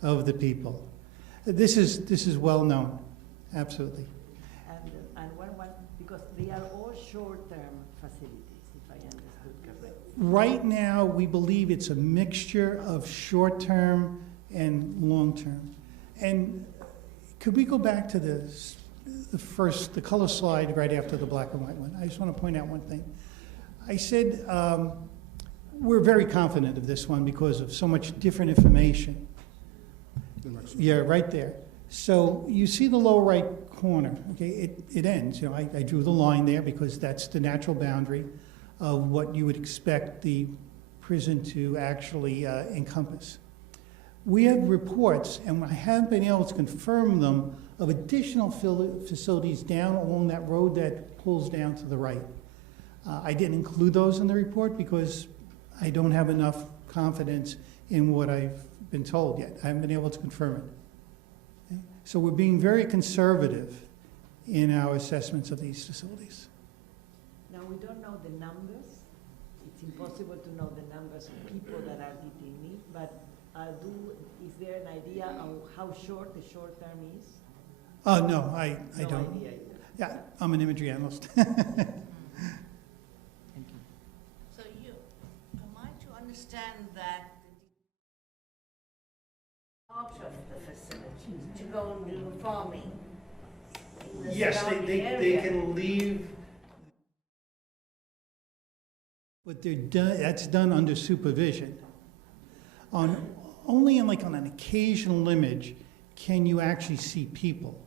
of the people. This is well known, absolutely. And one, because they are all short-term facilities, if I understood correctly. Right now, we believe it's a mixture of short-term and long-term. And could we go back to the color slide right after the black and white one? I just want to point out one thing. I said we're very confident of this one because of so much different information. Yeah, right there. So you see the lower right corner, okay? It ends. You know, I drew the line there because that's the natural boundary of what you would expect the prison to actually encompass. We have reports, and I haven't been able to confirm them, of additional facilities down along that road that pulls down to the right. I didn't include those in the report because I don't have enough confidence in what I've been told yet. I haven't been able to confirm it. Okay? So we're being very conservative in our assessments of these facilities. Now, we don't know the numbers. It's impossible to know the numbers of people that are detained, but is there an idea of how short the short term is? No, I no don't. Idea either. Yeah, I'm an imagery analyst. Thank you. So am I to understand that out of the facility to go and do farming? In the Yes, surrounding they area? can leave. But that's done under supervision. Only on an occasional image can you actually see people,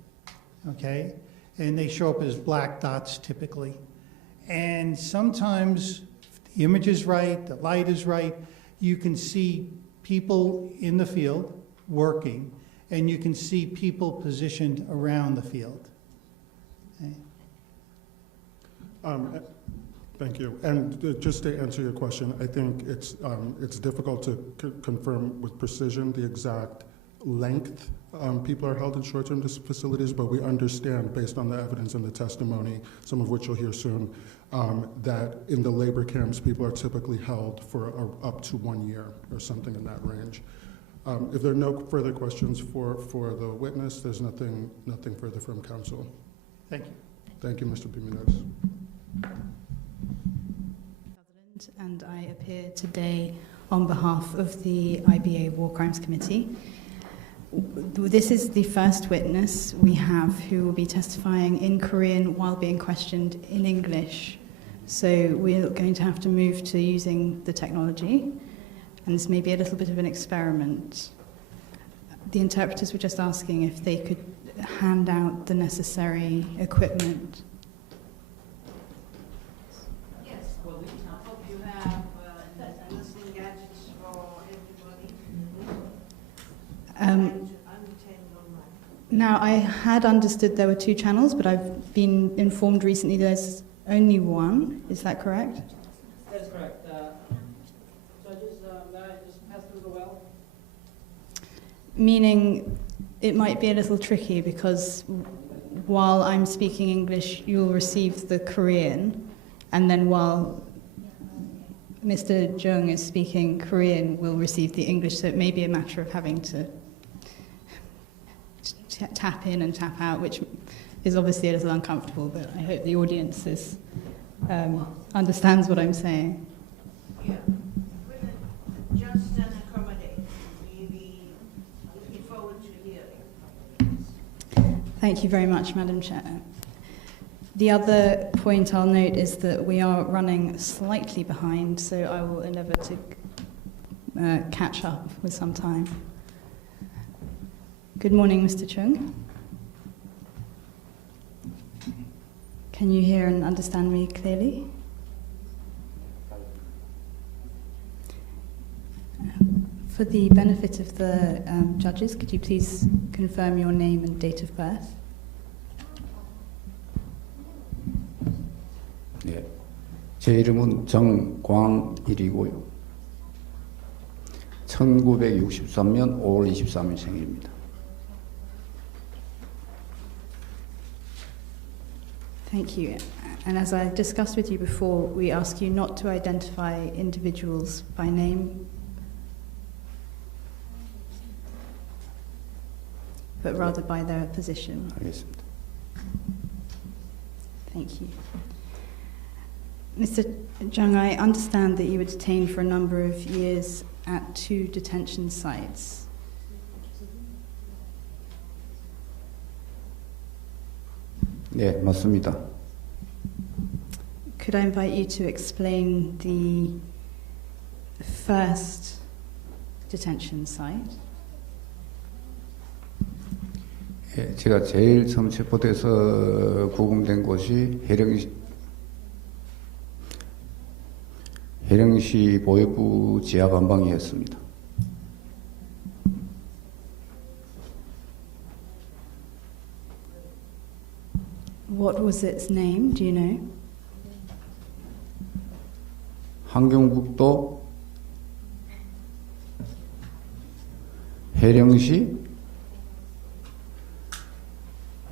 okay? And they show up as black dots typically. And sometimes if the image is right, the light is right, you can see people in the field working, and you can see people positioned around the field. Okay? Thank you. And just to answer your question, I think it's difficult to confirm with precision the exact length people are held in short-term facilities, but we understand, based on the evidence and the testimony, some of which you'll hear soon, that in the labor camps, people are typically held for up to 1 year or something in that range. If there are no further questions for the witness, there's nothing further from counsel. Thank you. Thank you, Mr. Pimenez. And I appear today on behalf of the IBA War Crimes Committee. This is the first witness we have who will be testifying in Korean while being questioned in English. So we're going to have to move to using the technology, and this may be a little bit of an experiment. The interpreters were just asking if they could hand out the necessary equipment. Now, I had understood there were 2 channels, but I've been informed recently there's only one. Is that correct? That's correct. Judges, may I just pass through the well? Meaning it might be a little tricky because while I'm speaking English, you'll receive the Korean, and then while Mr. Zhang is speaking Korean, we'll receive the English, so it may be a matter of having to tap in and tap out, which is obviously a little uncomfortable, but I hope the audience understands what I'm saying. Yeah, just an accommodation. We'll be looking forward to hearing. Thank you very much, Madam Chair. The other point I'll note is that we are running slightly behind, so I will endeavour to catch up with some time. Good morning, Mr. Chung. Can you hear and understand me clearly? For the benefit of the judges, could you please confirm your name and date of birth? 네, 제 이름은 정광일이고요. 1963년 5월 23일 생일입니다. Thank you. And as I discussed with you before, we ask you not to identify individuals by name, but rather by their position. 알겠습니다. Thank you. Mr. Zhang, I understand that you were detained for a number of years at 2 detention sites. 네, 맞습니다. Could I invite you to explain the first detention site? 예, 제가 제일 처음 체포돼서 구금된 곳이 해령시 보육부 지하관방이었습니다. What was its name? Do you know? 함경북도 해령시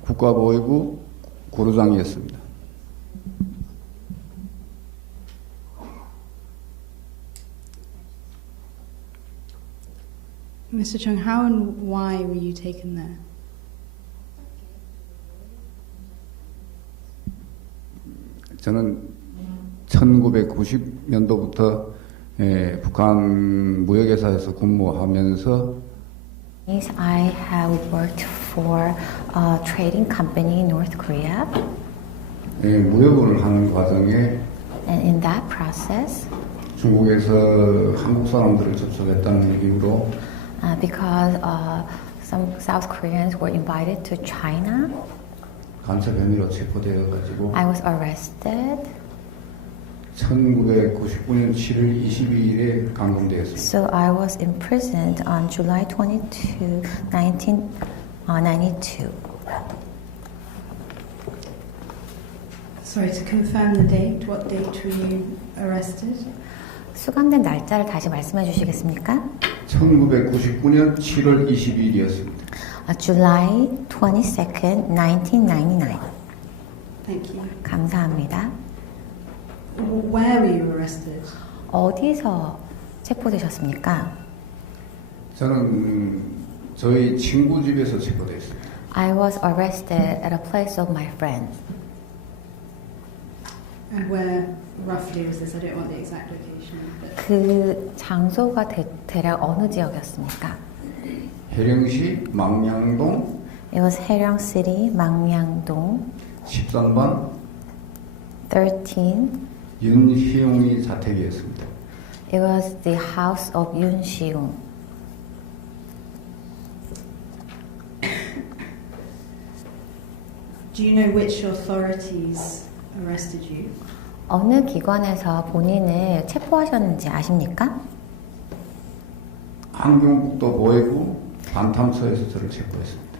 국가보육부 구로장이었습니다. Mr. Chung, how and why were you taken there? 저는 1990년도부터 북한 무역회사에서 근무하면서 I have worked for a trading company in North Korea. 무역을 하는 과정에 And in that process, 중국에서 한국 사람들을 접촉했다는 이유로 because some South Koreans were invited to China, 간첩 혐의로 체포되어가지고 I was arrested. 1999년 7월 22일에 감금되었습니다. So I was imprisoned on July 22, 1992. Sorry, to confirm the date, what date were you arrested? 수감된 날짜를 다시 말씀해 주시겠습니까? 1999년 7월 22일이었습니다. July 22nd, 1999. Thank you. 감사합니다. Where were you arrested? 어디서 체포되셨습니까? 저는 저희 친구 집에서 체포됐습니다. I was arrested at a place of my friends. And where roughly was this? I don't want the exact location. But 그 장소가 대략 어느 지역이었습니까? 해령시 망량동. It was 해령 City, 망량동. 13번. 13. 윤희용이 자택이었습니다. It was the house of Yoon Si-young. do you know which authorities arrested you? 어느 기관에서 본인을 체포하셨는지 아십니까? 함경북도 보해부 반탐처에서 저를 체포했습니다.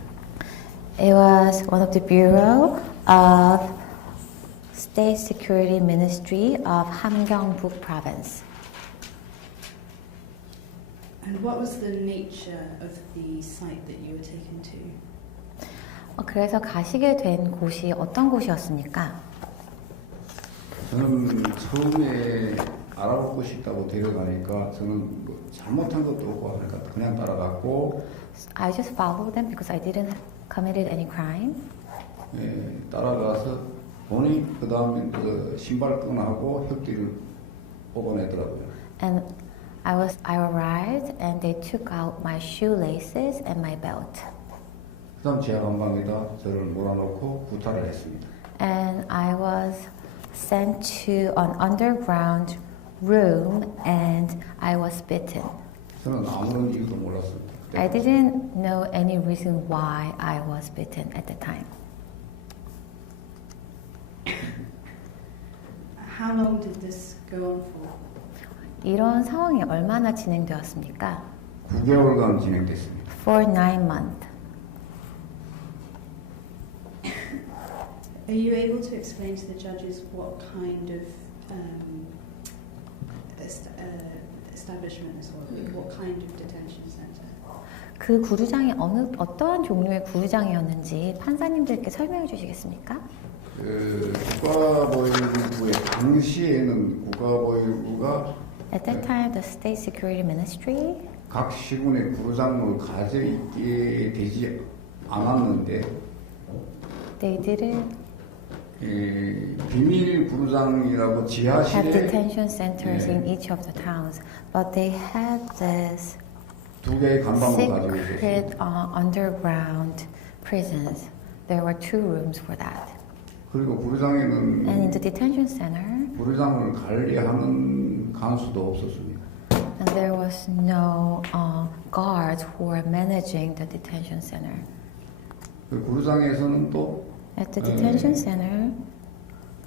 It was one of the Bureau of State Security Ministry of Hamgyeongbuk Province. And what was the nature of the site that you were taken to? 그래서 가시게 된 곳이 어떤 곳이었습니까? 저는 처음에 알아보고 싶다고 데려가니까 저는 뭐 잘못한 것도 없고 하니까 그냥 따라갔고 I just followed them because I didn't committed any crime. 예, 따라가서 보니 그 다음에 그 신발끈하고 혁띠를 뽑아내더라고요. And I arrived and they took out my shoelaces and my belt. 그 다음 지하관방에다 저를 몰아넣고 구타를 했습니다. And I was sent to an underground room and I was bitten. 저는 아무런 이유도 몰랐습니다. I didn't know any reason why I was bitten at the time. How long did this go on for? 이런 상황이 얼마나 진행되었습니까? 9개월간 진행됐습니다. For 9 months. Are you able to explain to the judges what kind of establishment this was? What kind of detention center? 그 구류장이 어떠한 종류의 구류장이었는지 판사님들께 설명해 주시겠습니까? 국가보위부의 당시에는 국가보위부가 At that time, the State Security Ministry 각 시군의 구류장을 가져 있게 되지 않았는데 they didn't 비밀 구류장이라고 지하실에 have detention centers in each of the towns, but they had this 두 개의 간방을 가지고 secret 있었어요. underground prisons. There were 2 rooms for that. 그리고 구류장에는 And in the detention center, 구류장을 관리하는 간수도 없었습니다. and there was no guards who were managing the detention center. 그 구류장에서는 또 At the detention center,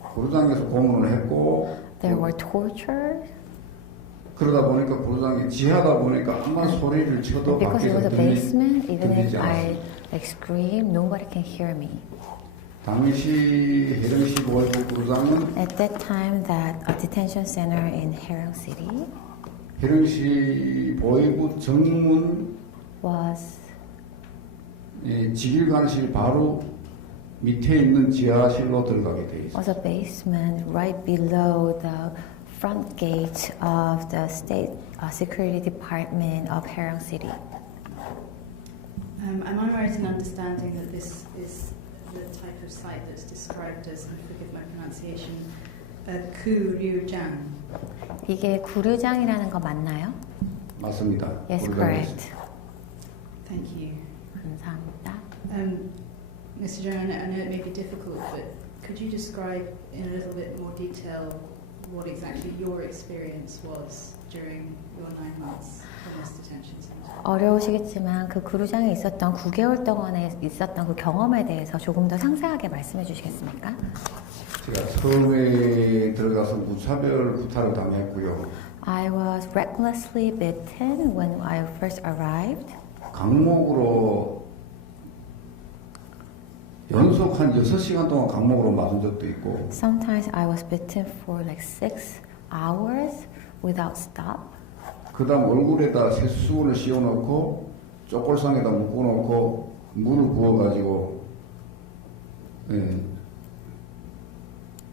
구류장에서 고문을 했고 there were tortures. 그러다 보니까 구류장이 지하다 보니까 한번 소리를 쳐도 Because it was 밖에서 a basement, even if 들리지 I 않았습니다. scream, nobody can hear me. 당시 해령시 보위부 구류장은 At that time, that a detention center in Hrnk City 해령시 보위부 정문 was 지휘관실 바로 밑에 있는 지하실로 들어가게 돼 있어요. was a basement right below the front gate of the State Security Department of Hrnk City. Am I right in understanding that this is the type of site that's described as, and forgive my pronunciation, 구류장? 이게 구류장이라는 거 맞나요? 맞습니다. Yes, correct. Thank you. 감사합니다. Mr. Zhang, I know it may be difficult, but could you describe in a little bit more detail what exactly your experience was during your 9 months in this detention center? 어려우시겠지만 그 구류장에 있었던 9개월 동안에 있었던 그 경험에 대해서 조금 더 상세하게 말씀해 주시겠습니까? 제가 처음에 들어가서 무차별 구타를 당했고요. I was recklessly bitten when I first arrived. 강목으로 연속 한 6시간 동안 강목으로 맞은 적도 있고 Sometimes I was bitten for like 6 hours without stop. 그 다음 얼굴에다 새수건을 씌워놓고 쪼골상에다 묶어놓고 물을 부어가지고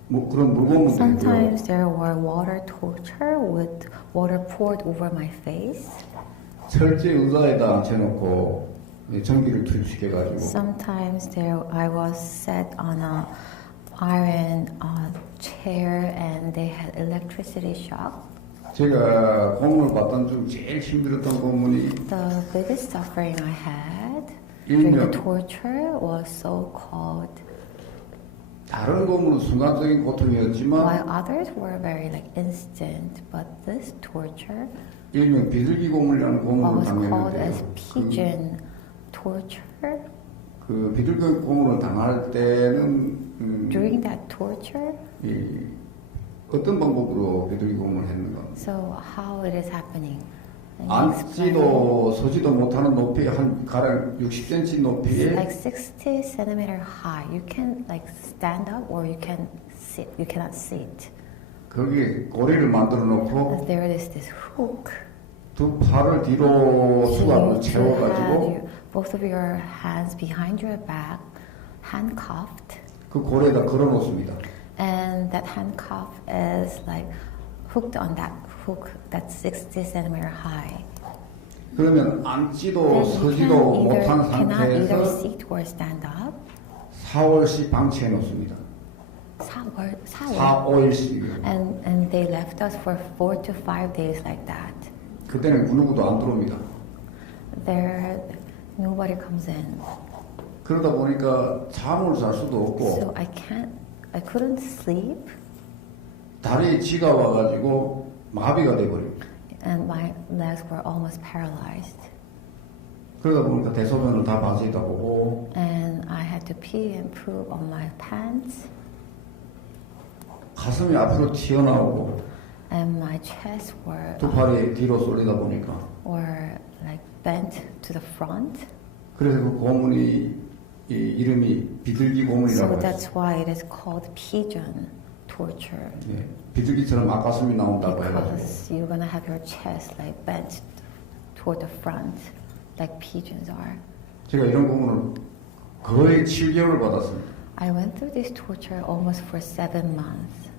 뭐 그런 물건도 있고요. Sometimes there were water torture with water poured over my face. 철제 의자에다 앉혀놓고 전기를 투입시켜가지고 Sometimes I was set on a iron chair and they had electricity shock. 제가 고문을 받던 중 제일 힘들었던 고문이 The biggest suffering I had during the 일명 torture was so-called 다른 고문은 순간적인 고통이었지만 while others were very like instant, but this torture 일명 비둘기 고문이라는 고문을 was called as 당했는데요. pigeon torture. 그 비둘기 고문을 당할 때는 During that torture, 어떤 방법으로 비둘기 고문을 했는가? so how it is happening? 앉지도 서지도 못하는 높이 한 가량 60cm 높이에 Like 60 centimeter high. You can like stand up or you can sit. You cannot sit. 거기에 고리를 만들어 놓고 There is this hook. 두 팔을 뒤로 수갑을 채워가지고 both of your hands behind your back, handcuffed. 그 고리에다 걸어 놓습니다. And that handcuff is like hooked on that hook that's 60 centimeter high. 그러면 앉지도 서지도 못한 cannot either 상태에서 sit or stand up. 4월씩 방치해 놓습니다. 4-5일씩. And they left us for 4 to 5 days like that. 그때는 누구도 안 들어옵니다. There, nobody comes in. 그러다 보니까 잠을 잘 수도 없고 So I couldn't sleep. 다리에 쥐가 와가지고 마비가 돼버립니다. And my legs were almost paralyzed. 그러다 보니까 대소변을 다 바지에다 보고. And I had to pee and poop on my pants. 가슴이 앞으로 튀어나오고. And my chest were. 두 팔이 뒤로 쏠리다 보니까. Were like bent to the front. 그래서 그 고문이 이름이 비둘기 고문이라고. So that's why it is called pigeon torture. 예, 비둘기처럼 앞가슴이 나온다고 해가지고. Because you're gonna have your chest like bent toward the front, like pigeons are. 제가 이런 고문을 거의 7개월 받았습니다. I went through this torture almost for 7 months.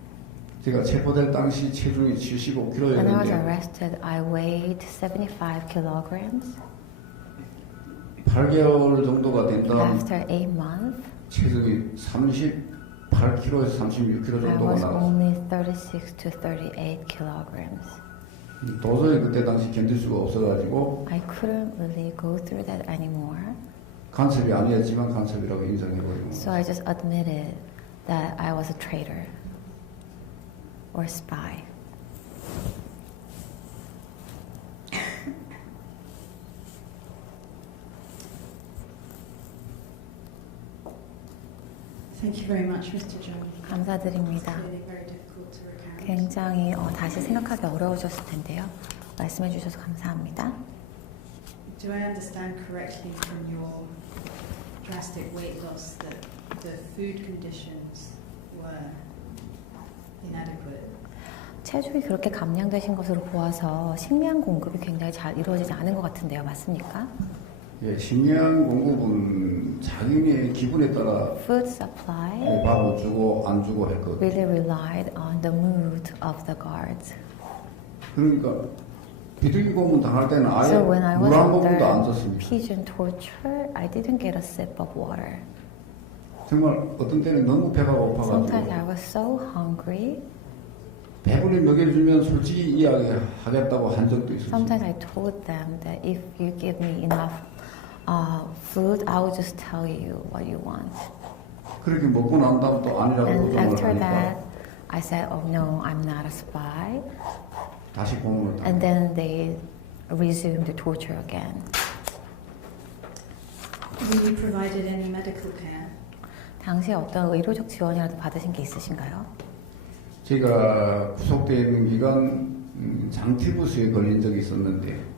제가 체포될 당시 체중이 75kg였는데. When I was arrested, I weighed 75 kilograms. 8개월 정도가 된 다음 After 8 months, 체중이 38kg에서 36kg I 정도가 was 나왔어요. only 36 to 38 kilograms. 도저히 그때 당시 견딜 수가 없어가지고 I couldn't really go through that anymore. 간첩이 아니었지만 간첩이라고 인정해버리고. So I just admitted that I was a traitor or spy. Thank you very much, Mr. Zhang. 감사드립니다. It's really very difficult to recount. 굉장히 다시 생각하기 어려우셨을 텐데요. 말씀해 주셔서 감사합니다. Do I understand correctly from your drastic weight loss that the food conditions were inadequate? 체중이 그렇게 감량되신 것으로 보아서 식량 공급이 굉장히 잘 이루어지지 않은 것 같은데요. 맞습니까? 예, 식량 공급은 자기네 기분에 따라 Food supply 밥을 주고 안 주고 했거든요. really relied on the mood of the guards. 그러니까 비둘기 고문 당할 때는 아예 So when I was 물 한 모금도 안 under 줬습니다. pigeon torture, I didn't get a sip of water. 정말 어떤 때는 너무 배가 Sometimes I 고파가지고 was so hungry. 배불리 먹여주면 솔직히 이야기하겠다고 한 적도 있었어요. Sometimes I told them that if you give me enough food, I will just tell you what you want. 그렇게 먹고 난 다음 또 아니라고 And 도전을 after 하니까 that, I said, "Oh no, I'm not a spy." 다시 고문을 당했어요. And then they resumed the torture again. Were you provided any medical care? 당시에 어떤 의료적 지원이라도 받으신 게 있으신가요? 제가 구속되어 있는 기간 장티푸스에 걸린 적이 있었는데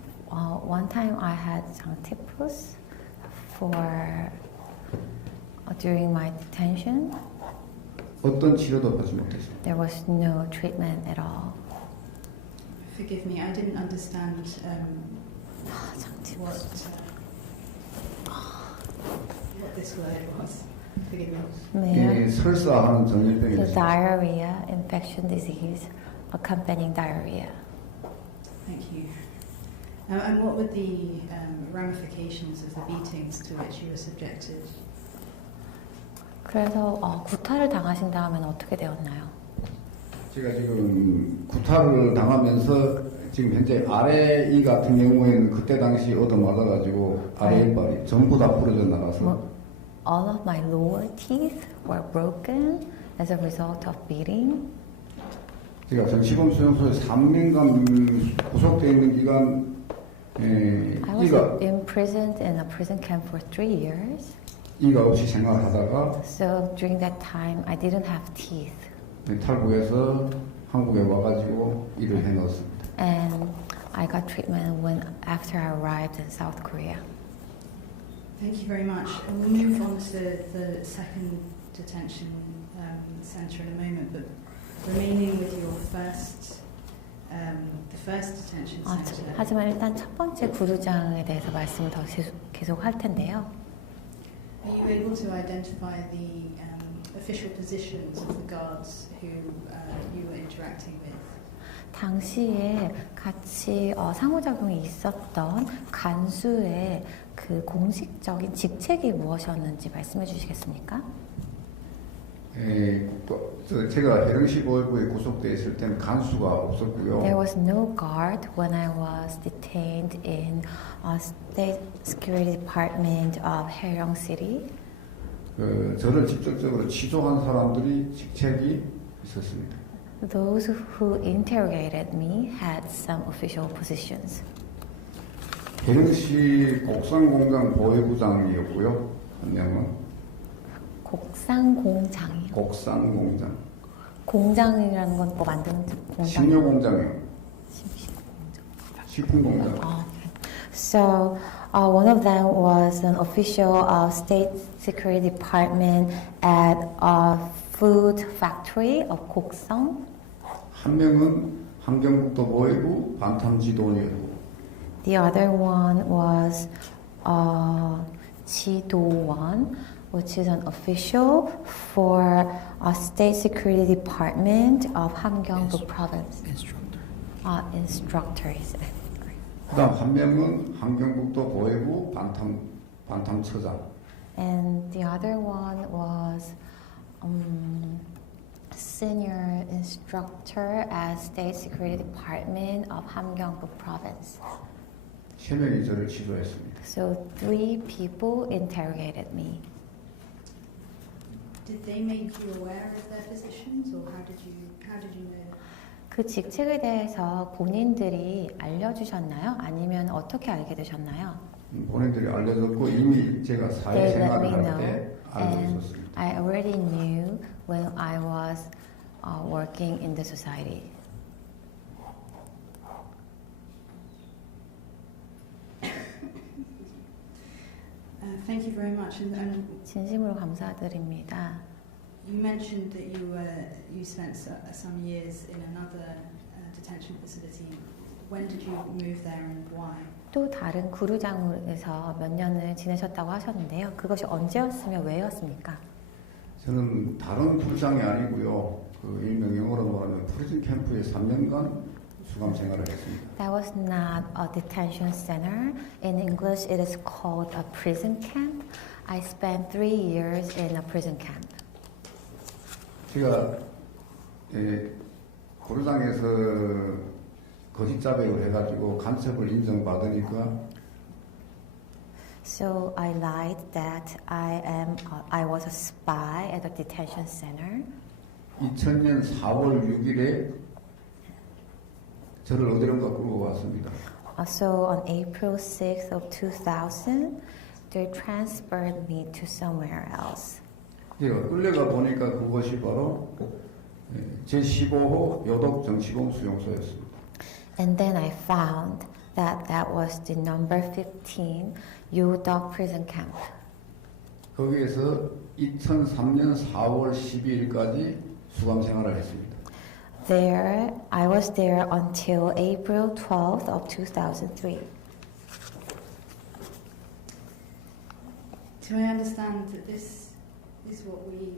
One time I had 장티푸스 during my detention. 어떤 치료도 받지 못했어요. There was no treatment at all. Forgive me, I didn't understand what this word was. Forgive me. 예, 설사하는 정열병이 The 있어요. diarrhea, infection disease, accompanying diarrhea. Thank you. And what were the ramifications of the beatings to which you were subjected? 그래서 구타를 당하신 다음에는 어떻게 되었나요? 제가 지금 구타를 당하면서 지금 현재 아래 이 같은 경우에는 그때 당시 얻어맞아가지고 아래 이빨이 전부 다 부러져 나가서 All of my lower teeth were broken as a result of beating. 제가 정치범 수용소에 3년간 구속되어 있는 기간 I was 이가 imprisoned in a prison camp for 3 years. 이가 없이 생활하다가 So during that time, I didn't have teeth. 탈북해서 한국에 와가지고 일을 해넣었습니다. And I got treatment after I arrived in South Korea. Thank you very much. And we'll move on to the second detention centre in a moment, but remaining with your the first detention centre. 하지만 일단 첫 번째 구류장에 대해서 말씀을 더 계속 할 텐데요. Are you able to identify the official positions of the guards who you were interacting with? 당시에 같이 상호작용이 있었던 간수의 그 공식적인 직책이 무엇이었는지 말씀해 주시겠습니까? 제가 해령시 보호부에 구속되어 있을 때는 간수가 없었고요. There was no guard when I was detained in State Security Department of Haeryong City. 저를 직접적으로 취조한 사람들이 직책이 있었습니다. Those who interrogated me had some official positions. 계령시 곡상공장 보유부장이었고요. 한 명은 곡상공장이요. 곡상공장. 공장이라는 건 뭐 만드는 공장? 식료공장이요. 식품공장. So one of them was an official of State Security Department at a food factory of 곡성. 한 명은 환경북도 보위부 반탐지도원이었고. The other one was 지도원, which is an official for a State Security Department of 함경북 Province. Instructors. 그다음 한 명은 환경북도 보위부 반탐처장. And the other one was senior instructor at State Security Department of 함경북 Province. 세 명이 저를 취조했습니다. So 3 people interrogated me. Did they make you aware of their positions, or how did you know? 그 직책에 대해서 본인들이 알려주셨나요? 아니면 어떻게 알게 되셨나요? 본인들이 알려줬고 이미 제가 사회생활을 할 때 알고 있었습니다. I already knew when I was working in the society. Thank you very much. And 진심으로 감사드립니다. you mentioned that you spent some years in another detention facility. When did you move there and why? 또 다른 구류장에서 몇 년을 지내셨다고 하셨는데요. 그것이 언제였으며 왜였습니까? 저는 다른 구류장이 아니고요. 그 일명 영어로 말하면 프리즌 캠프에 3년간 수감 생활을 했습니다. That was not a detention center. In English, it is called a prison camp. I spent 3 years in a prison camp. 제가 구류장에서 거짓 자백을 해가지고 간첩을 인정받으니까. So I lied that I was a spy at a detention center. 2000년 4월 6일에 저를 어디론가 끌고 왔습니다. So on April 6th of 2000, they transferred me to somewhere else. 제가 끌려가 보니까 그것이 바로 제15호 요독 정치범 수용소였습니다. And then I found that that was the number 15 Yodok prison camp. 거기에서 2003년 4월 12일까지 수감 생활을 했습니다. There, I was there until April 12th of 2003. Do I understand that this is what we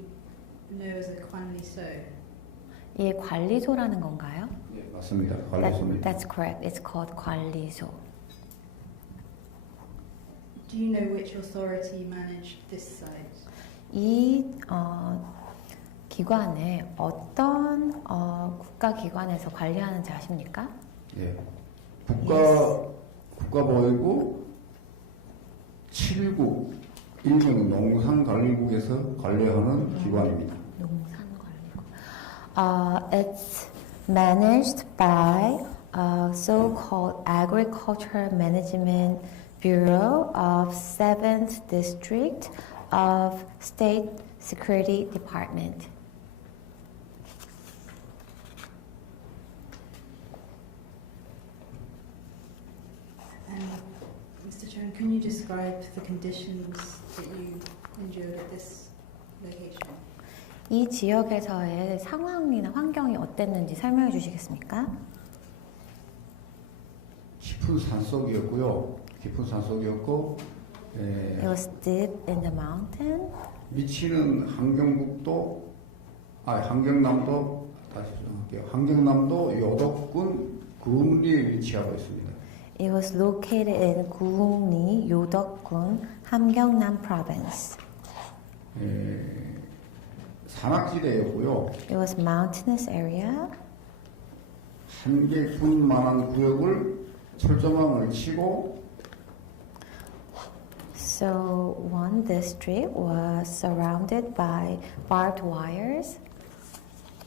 know as a 관리소? 이게 관리소라는 건가요? 네, 맞습니다. 관리소입니다. That's correct. It's called 관리소. Do you know which authority managed this site? 이 기관에 어떤 국가기관에서 관리하는지 아십니까? 예. 국가보위부 7국 일본 농산관리국에서 관리하는 기관입니다. It's managed by a so-called Agriculture Management Bureau of 7th District of State Security Department. Mr. Chang, can you describe the conditions that you endured at this location? 이 지역에서의 상황이나 환경이 어땠는지 설명해 주시겠습니까? 깊은 산속이었고요. 깊은 산속이었고 It was deep in the mountain. 위치는 함경남도 요덕군 구흥리에 위치하고 있습니다. It was located in 구흥리 요덕군 함경남 province. 산악지대였고요. It was mountainous area. 한 개 군만한 구역을 철조망을 치고 So one district was surrounded by barbed wires.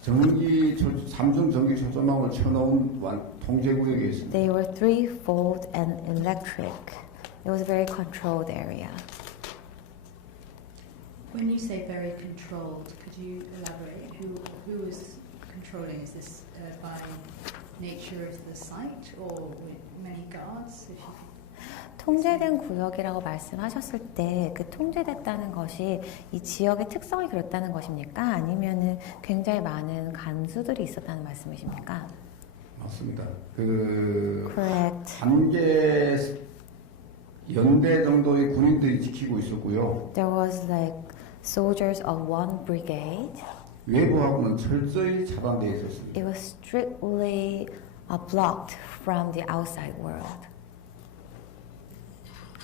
삼중 전기 조조망을 쳐놓은 통제구역에 있습니다. They were threefold and electric. It was a very controlled area. When you say very controlled, could you elaborate? Who is controlling? Is this by nature of the site or with many guards? If you 통제된 구역이라고 말씀하셨을 때 그 통제됐다는 것이 이 지역의 특성이 그렇다는 것입니까? 아니면은 굉장히 많은 간수들이 있었다는 말씀이십니까? 맞습니다. Correct. 한 개 연대 정도의 군인들이 지키고 있었고요. There was like soldiers of one brigade. 외부하고는 철저히 차단되어 있었습니다. It was strictly blocked from the outside world.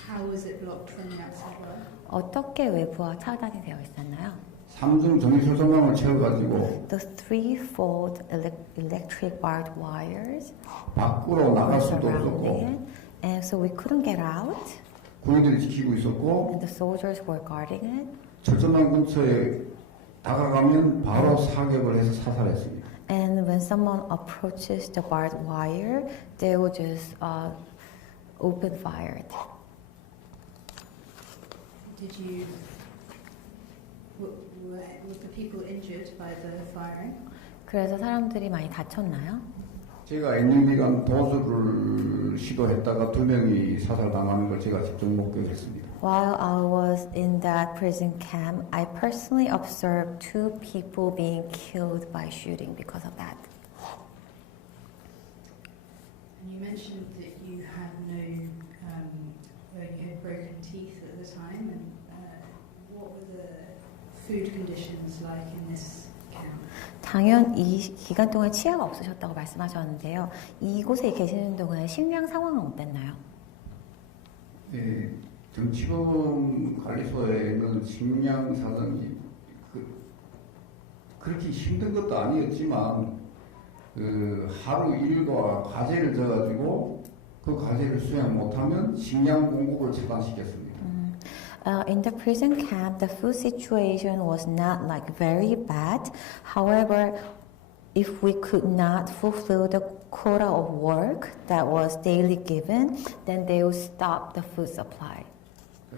How was it blocked from the outside world? 어떻게 외부와 차단이 되어 있었나요? 삼중 전기 조조망을 채워가지고 The threefold electric barbed wires. 밖으로 나갈 수도 없었고. And so we couldn't get out. 군인들이 지키고 있었고. And the soldiers were guarding it. 철조망 근처에 다가가면 바로 사격을 해서 사살했습니다. And when someone approaches the barbed wire, they will just open fire. Did you? Were the people injured by the firing? 그래서 사람들이 많이 다쳤나요? 제가 NUB간 도주를 시도했다가 2명이 사살당하는 걸 제가 직접 목격했습니다. While I was in that prison camp, I personally observed 2 people being killed by shooting because of that. And you mentioned that you had you had broken teeth at the time, and what were the food conditions like in this camp? 당연 이 기간 동안 치아가 없으셨다고 말씀하셨는데요. 이곳에 계시는 동안 식량 상황은 어땠나요? 네, 정치범 관리소에는 식량 사정이 그렇게 힘든 것도 아니었지만 하루 일과 과제를 져가지고 그 과제를 수행 못하면 식량 공급을 차단시켰습니다. In the prison camp, the food situation was not like very bad. However, if we could not fulfill the quota of work that was daily given, then they would stop the food supply.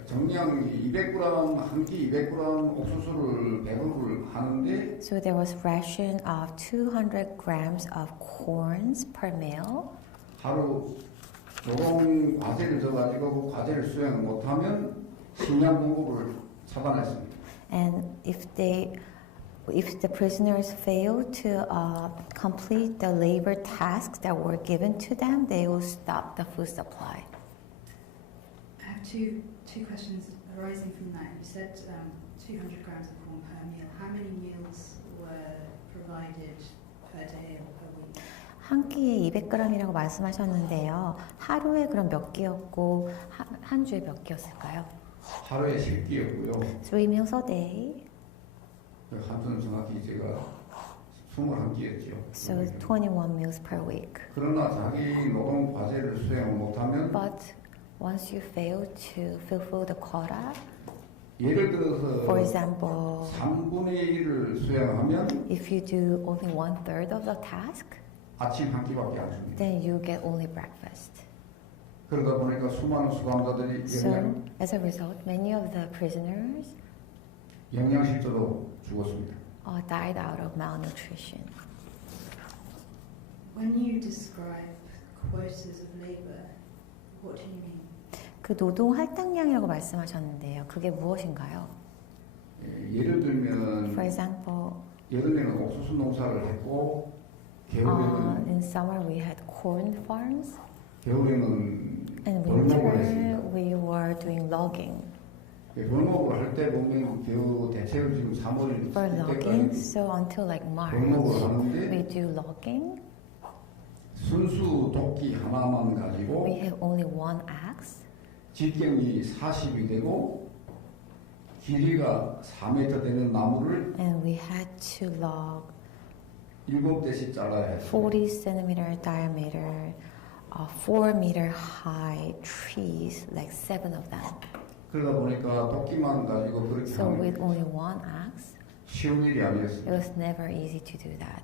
정량 200g, 한 끼 200g 옥수수를 배급을 하는데 So there was ration of 200 grams of corns per meal. 하루 노동 과제를 져가지고 그 과제를 수행 못하면 식량 공급을 차단했습니다. And if the prisoners failed to complete the labor tasks that were given to them, they will stop the food supply. I have two questions arising from that. You said 200 grams of corn per meal. How many meals were provided per day or per week? 한 끼에 200g이라고 말씀하셨는데요. 하루에 그럼 몇 끼였고 한 주에 몇 끼였을까요? 하루에 10끼였고요. 3 meals a day. 한 주는 정확히 제가 21끼였죠. So 21 meals per week. 그러나 자기 노동 과제를 수행 못하면 But once you fail to fulfill the quota, 예를 들어서 for example, 3분의 1을 수행하면 if you do only 1/3 of the task, 아침 한 끼밖에 안 줍니다. then you get only breakfast. 그러다 보니까 수많은 수감자들이 So, as a result, many of the prisoners 영양실조로 죽었습니다. died out of malnutrition. When you describe quotas of labor, what do you mean? 그 노동 할당량이라고 말씀하셨는데요. 그게 무엇인가요? 예를 들면 For example, 여름에는 옥수수 농사를 했고 겨울에는 in summer we had corn farms. 겨울에는 In 벌목을 winter 했습니다. we were doing logging. 벌목을 할 때 보면 겨우 대체로 지금 3월 For logging, so until like March, 벌목을 하는데 we do logging. 순수 도끼 하나만 가지고 We have only one axe. 직경이 40이 되고 길이가 4m 되는 나무를 And we had to log 7대씩 잘라야 했어요. 40 centimeter diameter, 4 meter high trees, like 7 of them. 그러다 보니까 도끼만 가지고 그렇게 So 하면 with only one axe, 쉬운 일이 It 아니었습니다. was never easy to do that.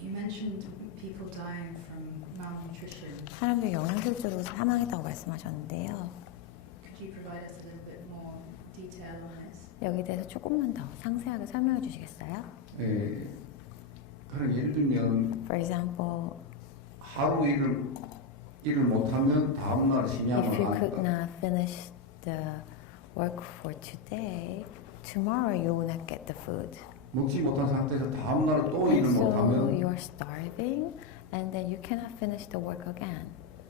You mentioned people dying from malnutrition. 사람들이 영양실조로 사망했다고 말씀하셨는데요. Could you provide us a little bit more detail on this? 여기에 대해서 조금만 더 상세하게 설명해 주시겠어요? 예, 그런 예를 들면 For example, 하루 일을 못하면 다음 날 심야만 if you could 하니까 not finish the work for today, tomorrow you will not get the food. 먹지 못한 상태에서 다음 날 또 일을 And so 못하면 you're starving, and then you cannot finish the work again.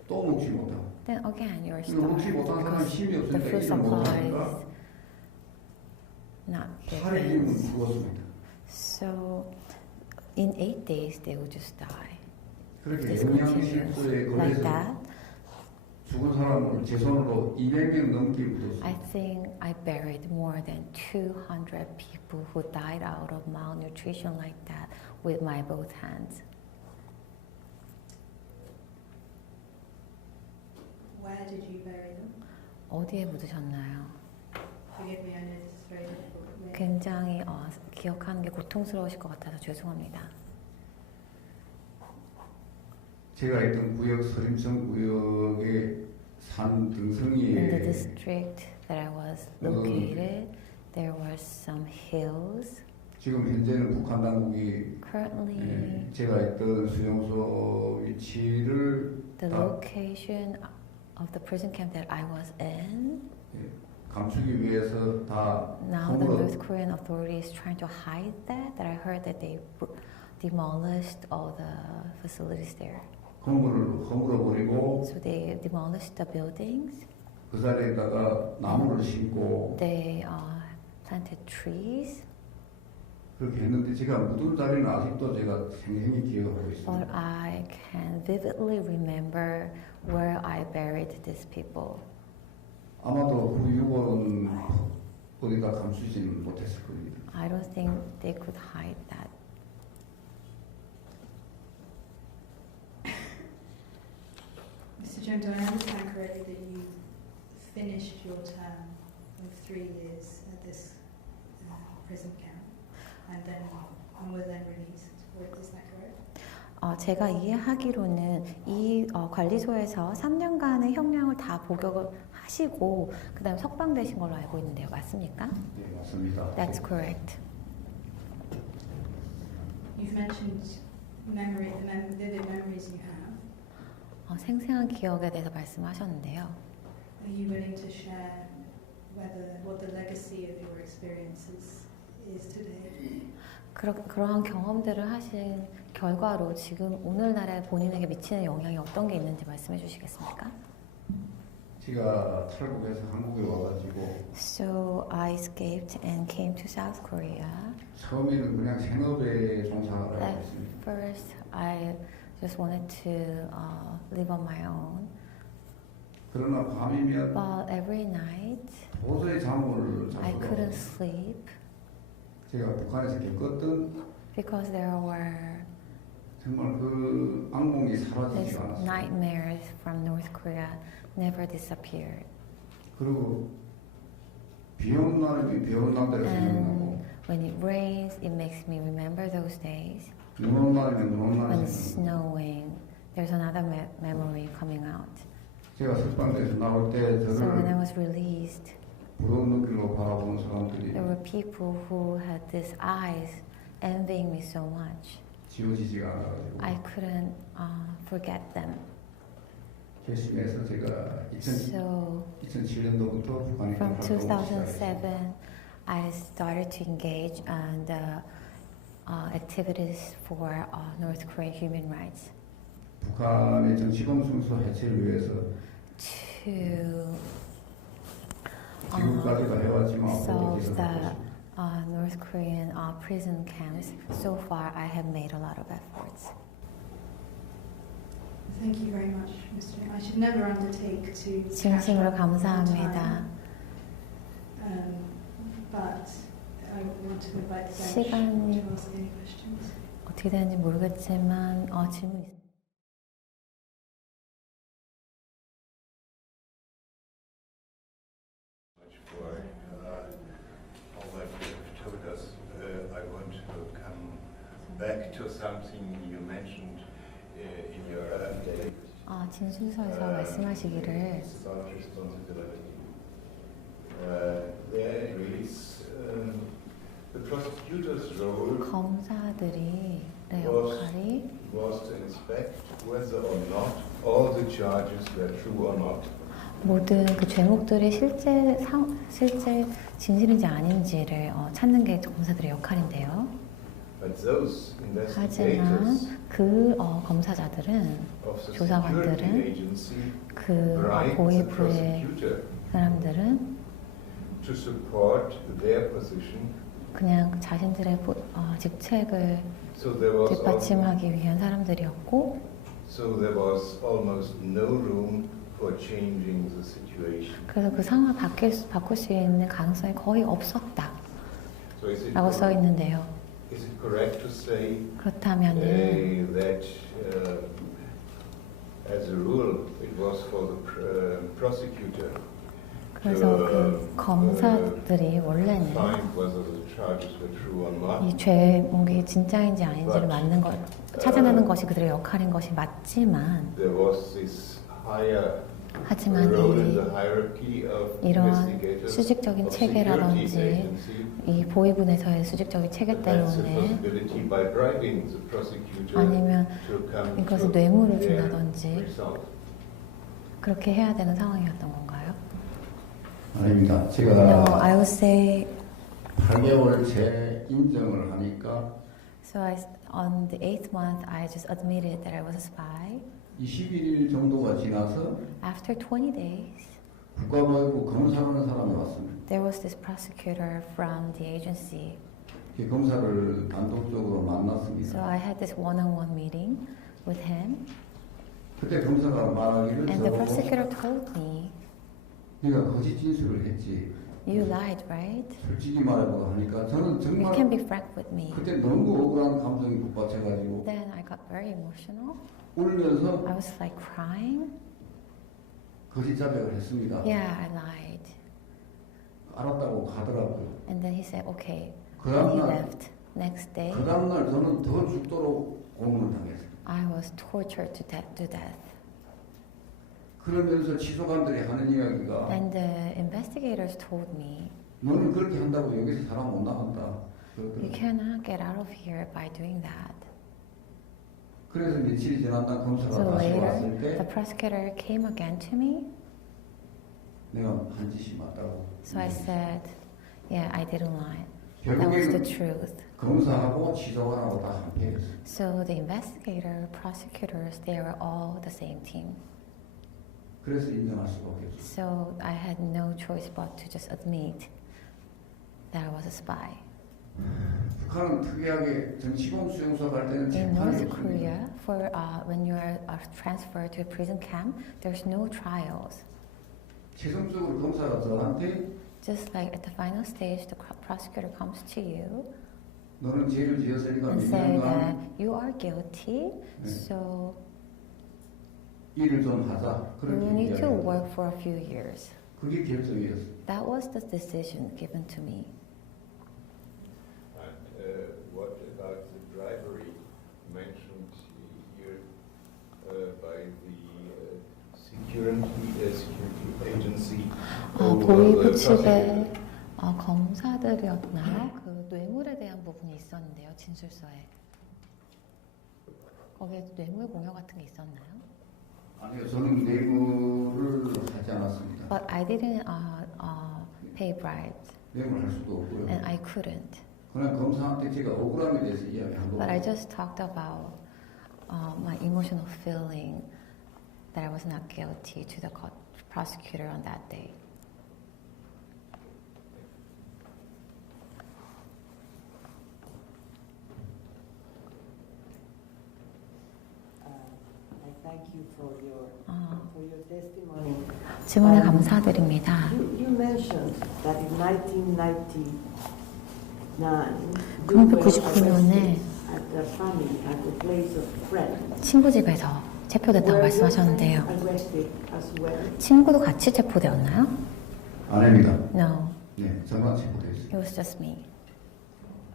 또 먹지 못하고 Then again you're 먹지 starving 못한 사람은 because 힘이 the 없으니까 food 일을 supply 못하니까 is not 8일이면 given. 죽었습니다. So in 8 days they will just die. 그렇게 This 영양실조에 continues like 걸려서 that. 죽은 사람을 제 손으로 200명 넘게 묻었습니다. I think I buried more than 200 people who died out of malnutrition like that with my both hands. Where did you bury them? 어디에 묻으셨나요? Forgive me, I know this is very difficult. Where? 굉장히 기억하는 게 고통스러우실 것 같아서 죄송합니다. 제가 있던 구역 서림천 구역의 산 In the 등성이에 district that I was located, there were some hills. 지금 현재는 북한 당국이 Currently, 제가 있던 수용소 위치를 the 다 location of the prison camp that I was in, 감추기 위해서 다 now the 허물어 North Korean authorities is trying to hide that. That I heard that they demolished all the facilities there. 건물을 허물어버리고 So they demolished the buildings. 그 자리에다가 나무를 심고 They planted trees. 그렇게 했는데 제가 묻은 자리는 아직도 제가 생생히 기억하고 But 있습니다. I can vividly remember where I buried these people. 아마도 그 유골은 어디다 감추지는 못했을 겁니다. I don't think they could hide that. Mr. Zhang, do I understand correctly that you finished your term of 3 years at this prison camp and were then released? Is that correct? 제가 이해하기로는 이 관리소에서 3년간의 형량을 다 복역을 하시고 그다음에 석방되신 걸로 알고 있는데요. 맞습니까? 네, 맞습니다. That's correct. You've mentioned the vivid memories you have. 생생한 기억에 대해서 말씀하셨는데요. Are you willing to share what the legacy of your experiences is today? 그러한 경험들을 하신 결과로 지금 오늘날의 본인에게 미치는 영향이 어떤 게 있는지 말씀해 주시겠습니까? 제가 탈북해서 한국에 와가지고 So I escaped and came to South Korea. 처음에는 그냥 생업에 종사를 At 하고 있습니다. first, I just wanted to live on my own. 그러나 밤이면 But every night, 도저히 잠을 잘 I 수가 couldn't 없어요. sleep 제가 북한에서 겪었던 because there were 정말 그 악몽이 these 사라지지 않았어요. nightmares from North Korea never disappeared. 그리고 비 오는 날이면 비 오는 날대로 생각나고 And when it rains, it makes me remember those days. 눈 오는 날이면 눈 오는 When 날이 it's 생각나고 snowing, there's another memory coming out. 제가 석방돼서 나올 때 So when I 저를 was released, 부러운 눈길로 바라보는 사람들이 there were people who had these eyes envying me so much. 지워지지가 않아가지고 I couldn't forget them. 결심해서 제가 So 2007년도부터 북한에 from 활동을 시작했습니다. 2007, I started to engage in the activities for North Korean human rights 북한의 정치범수소 해체를 위해서 to 지금까지도 해왔지만 앞으로도 solve 계속 the 하고 있습니다. North Korean prison camps. So far, I have made a lot of efforts. Thank you very much, Mr. I should never undertake to 진심으로 catch up on 감사합니다. time. But I want to invite the bench 시간이 to ask any questions. 어떻게 되는지 모르겠지만 질문 있습니다. For all 진술서에서 말씀하시기를 검사들의 역할이 모든 그 죄목들이 실제 진실인지 아닌지를 찾는 게 검사들의 역할인데요. 하지만 그 검사자들은, 조사관들은, 그 보위부의 사람들은 그냥 자신들의 직책을 뒷받침하기 위한 사람들이었고, 그래서 그 상황을 바꿀 수 있는 가능성이 거의 없었다 라고 써 있는데요. 그렇다면 그래서 그 검사들이 원래는 이 죄목이 진짜인지 아닌지를 찾아내는 것이 그들의 역할인 것이 맞지만, 하지만 이러한 수직적인 체계라든지 이 보위부 내에서의 수직적인 체계 때문에, 아니면 이것을 뇌물을 준다든지 그렇게 해야 되는 상황이었던 건가요? 아닙니다. 제가 I would say 8개월째 인정을 하니까 So on the 8th month I just admitted that I was a spy. 21일 정도가 지나서 After 20 days 국가보위부 검사라는 사람이 왔습니다. There was this prosecutor from the agency. 그 검사를 단독적으로 만났습니다. So I had this one-on-one meeting with him. 그때 검사가 말하기를 And the prosecutor told me, 네가 거짓 진술을 했지. You lied, right? 솔직히 말해보라 하니까 저는 정말 You can be frank with me. 그때 너무 억울한 감정이 북받쳐가지고 Then I got very emotional. 울면서 I was like crying. 거짓 자백을 했습니다. Yeah, I lied. 알았다고 가더라고요. And then he said, okay. 그 And he 다음날 left. Next day, 그 다음날 저는 더 죽도록 고문을 당했어요. I was tortured to death. 그러면서 취소관들이 하는 이야기가 And the investigators told me, 너는 그렇게 한다고 여기서 살아 못 나간다. You cannot get out of here by doing that. 그래서 며칠이 지났다 검사가 So 다시 later, 왔을 때 the prosecutor came again to me. 내가 한 짓이 맞다고. So I said, yeah, I didn't lie. That was the truth. 검사하고 취소관하고 다 한패였어요. So the investigator, prosecutors, they were all the same team. 그래서 인정할 수밖에 없어요. So I had no choice but to just admit that I was a spy. 북한은 특이하게 정치범 수용소 갈 때는 In 재판이 North 없습니다. Korea, for when you are transferred to a prison camp, there's no trials. 최종적으로 검사가 저한테 Just like at the final stage, the prosecutor comes to you 너는 죄를 지었으니까 and 몇 say that 년간 you are guilty, so 일을 좀 하자. you 그렇게 need to 이야기했어요. work for a few years. 그게 결정이었어요. That was the decision given to me. What about the bribery mentioned here by the security agency? 보위부 측의 검사들이었나요? 그 뇌물에 대한 부분이 있었는데요, 진술서에. 거기에 뇌물 공여 같은 게 있었나요? 아니요, 저는 뇌물을 하지 않았습니다. But I didn't pay bribes, 뇌물할 수도 없고요. and I couldn't. 그냥 검사한테 제가 억울함에 대해서 이야기한 거고. But I just talked about my emotional feeling that I was not guilty to the prosecutor on that day. I thank you for your testimony. 질문에 감사드립니다. You mentioned that in 1999, 1999년에 at the family, at the place of friend, 친구 집에서 체포됐다고 말씀하셨는데요. arrested as well. 친구도 같이 체포되었나요? 아닙니다. No, 네, 저만 체포됐어요. it was just me.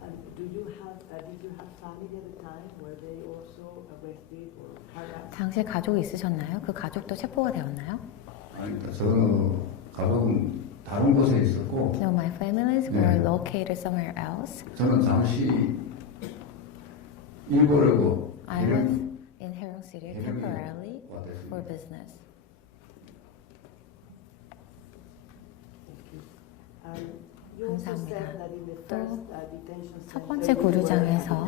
And did you have family at the time? Were they also arrested? 당시에 가족이 있으셨나요? 그 가족도 체포가 되었나요? 아닙니다. 저는 가족은 다른 곳에 있었고. No, my families were located somewhere else. 저는 잠시 일보려고. I was in Hrnk City temporarily for business. 감사합니다. 또 첫 번째 구류장에서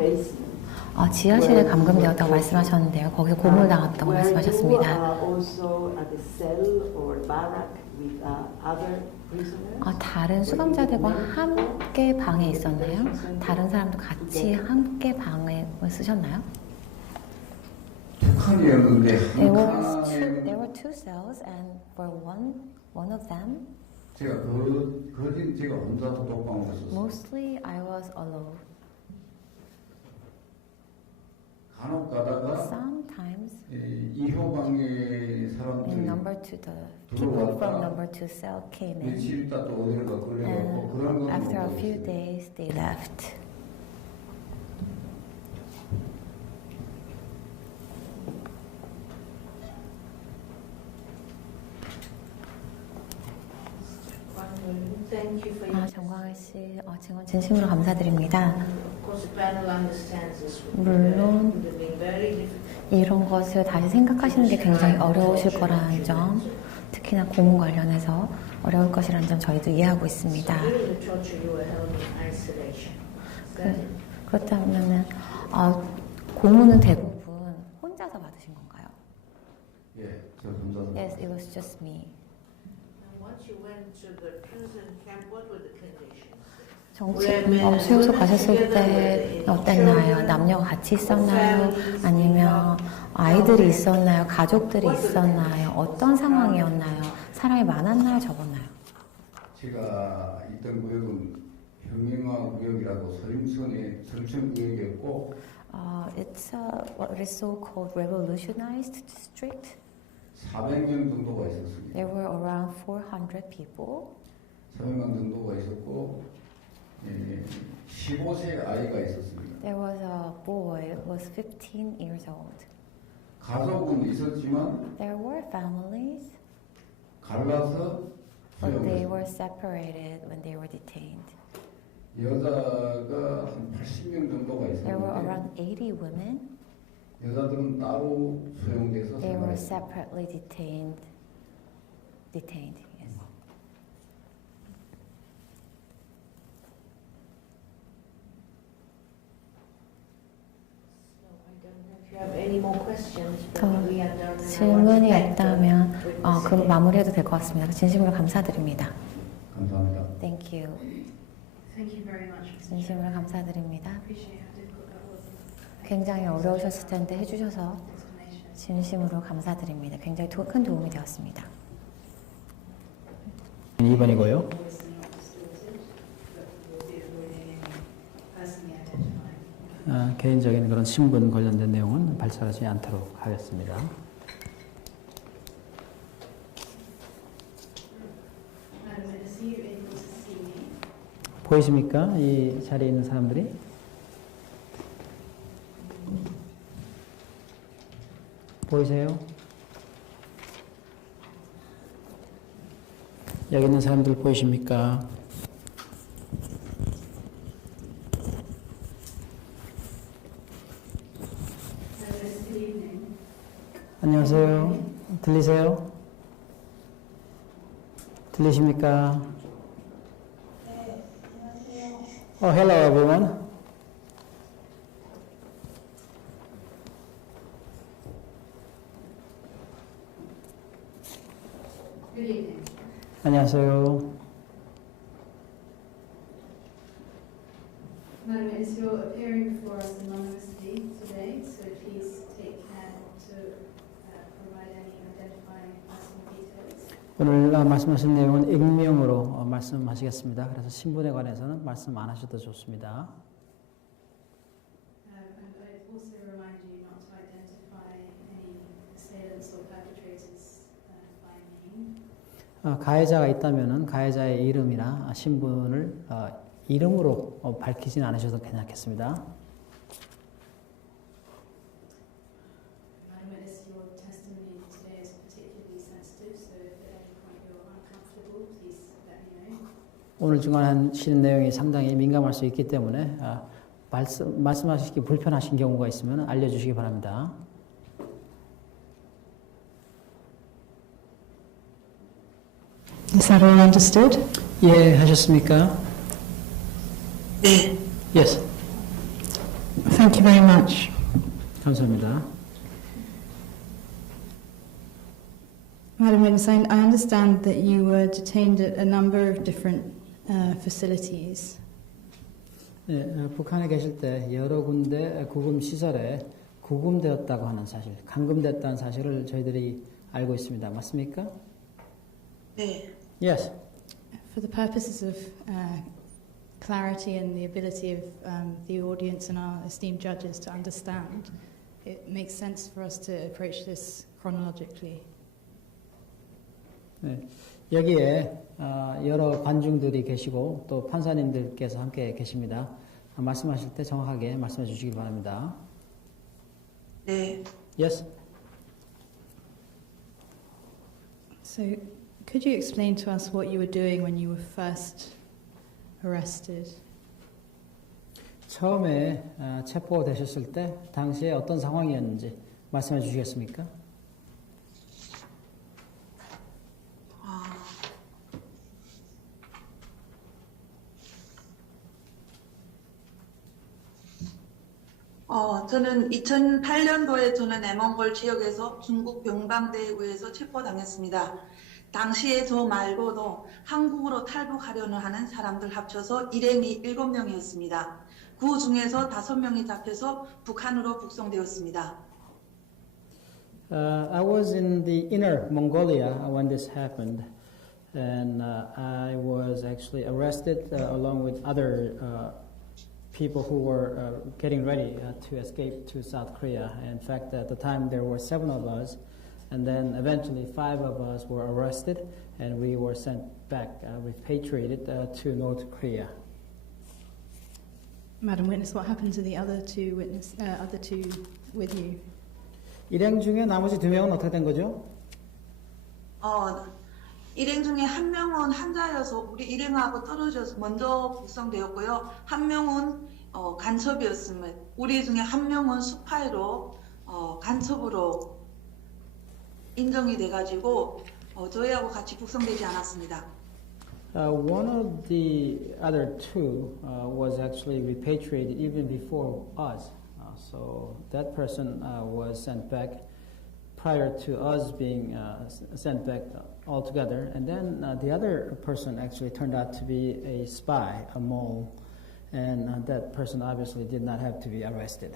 지하실에 감금되었다고 말씀하셨는데요. 거기서 고문당했다고 말씀하셨습니다. 다른 수감자들과 함께 방에 있었나요? 다른 사람도 같이 함께 방을 쓰셨나요? There were two cells, and for one of them, 제가 제가 혼자 독방을 했었어요. Mostly I was alone. 간혹 가다가 sometimes 2호방의 사람들이 in number two, the people from number 2 cell came in. 며칠 있다 또 어디로 가 끌려가고 그런 건 after a few days they left. 정광일 씨, 증언 진심으로 감사드립니다. 물론 이런 것을 다시 생각하시는 게 굉장히 어려우실 거라는 점, 특히나 고문 관련해서 어려울 것이라는 점 저희도 이해하고 있습니다. 그렇다면 고문은 대부분 혼자서 받으신 건가요? 예, 저 혼자서. Yes, it was just me. 수용소 가셨을 때 어땠나요? 남녀가 같이 있었나요? 아니면 아이들이 있었나요? 가족들이 있었나요? 어떤 상황이었나요? 사람이 많았나요? 적었나요? 제가 있던 구역은 혁명화 구역이라고 서림천 구역이었고 It's what is so-called revolutionized district. 400명 정도가 있었습니다. There were around 400 people. 400명 정도가 있었고 15세 아이가 있었습니다. There was a boy who was 15 years old. 가족은 있었지만 There were families, 갈라서 but they were separated when they were detained. 여자가 한 80명 정도가 There were 있었는데 around 80 women. 여자들은 따로 수용돼서 They were separately detained. Yes. 더 질문이 없다면 그 마무리해도 될 것 같습니다. 진심으로 감사드립니다. 감사합니다. Thank you. Thank you very much. 진심으로 감사드립니다. Appreciate how difficult that was. 굉장히 어려우셨을 텐데 해주셔서 진심으로 감사드립니다. 굉장히 큰 도움이 되었습니다. 2번이고요. 개인적인 그런 신분 관련된 내용은 발설하지 않도록 하겠습니다. 보이십니까? 이 자리에 있는 사람들이? 보이세요? 여기 있는 사람들 보이십니까? 안녕하세요. 들리세요? 들리십니까? Hello everyone. Good evening. 안녕하세요. Madam Witness, you're appearing before us anonymously today, so please take care to provide any identifying personal details. 오늘 말씀하신 내용은 익명으로 말씀하시겠습니다. 그래서 신분에 관해서는 말씀 안 하셔도 좋습니다. And I also remind you not to identify any assailants or perpetrators by name. 가해자가 있다면은 가해자의 이름이나 신분을 이름으로 밝히진 않으셔도 괜찮겠습니다. 오늘 증언하시는 내용이 상당히 민감할 수 있기 때문에 말씀하시기 불편하신 경우가 있으면 알려주시기 바랍니다. Is that all understood? 예, 하셨습니까? 네. Yes. Thank you very much. 감사합니다. Madam Witness, I understand that you were detained at a number of different facilities. 네, 북한에 계실 때 여러 군데 구금 시설에 구금되었다고 하는 사실, 감금됐다는 사실을 저희들이 알고 있습니다. 맞습니까? 네. Yes. For the purposes of clarity and the ability of the audience and our esteemed judges to understand, it makes sense for us to approach this chronologically. 네, 여기에 여러 관중들이 계시고 또 판사님들께서 함께 계십니다. 말씀하실 때 정확하게 말씀해 주시기 바랍니다. 네. Yes. So, could you explain to us what you were doing when you were first arrested? 처음에 체포되셨을 때 당시에 어떤 상황이었는지 말씀해 주시겠습니까? 저는 2008년도에 저는 내몽골 지역에서 중국 병방대에 의해서 체포당했습니다. 당시에 저 말고도 한국으로 탈북하려는 하는 사람들 합쳐서 일행이 7명이었습니다. 그 중에서 5명이 잡혀서 북한으로 북송되었습니다. I was in the inner Mongolia when this happened, and I was actually arrested along with other people who were getting ready to escape to South Korea. In fact, at the time there were 7 of us, and then eventually 5 of us were arrested, and we were sent back, repatriated to North Korea. Madam Witness, what happened to the other two with you? 일행 중에 나머지 2명은 어떻게 된 거죠? 일행 중에 한 명은 환자여서 우리 일행하고 떨어져서 먼저 북송되었고요. 한 명은 간첩이었습니다. 우리 중에 한 명은 스파이로 간첩으로 인정이 돼가지고 저희하고 같이 북송되지 않았습니다. One of the other 2 was actually repatriated even before us. So that person was sent back prior to us being sent back altogether. And then the other person actually turned out to be a spy, a mole, and that person obviously did not have to be arrested.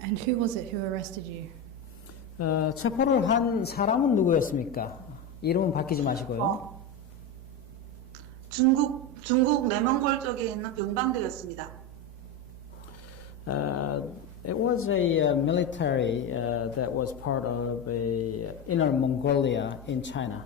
And who was it who arrested you? 체포를 한 사람은 누구였습니까? 이름은 밝히지 마시고요. 중국 내몽골 쪽에 있는 병방대였습니다. It was a military that was part of inner Mongolia in China.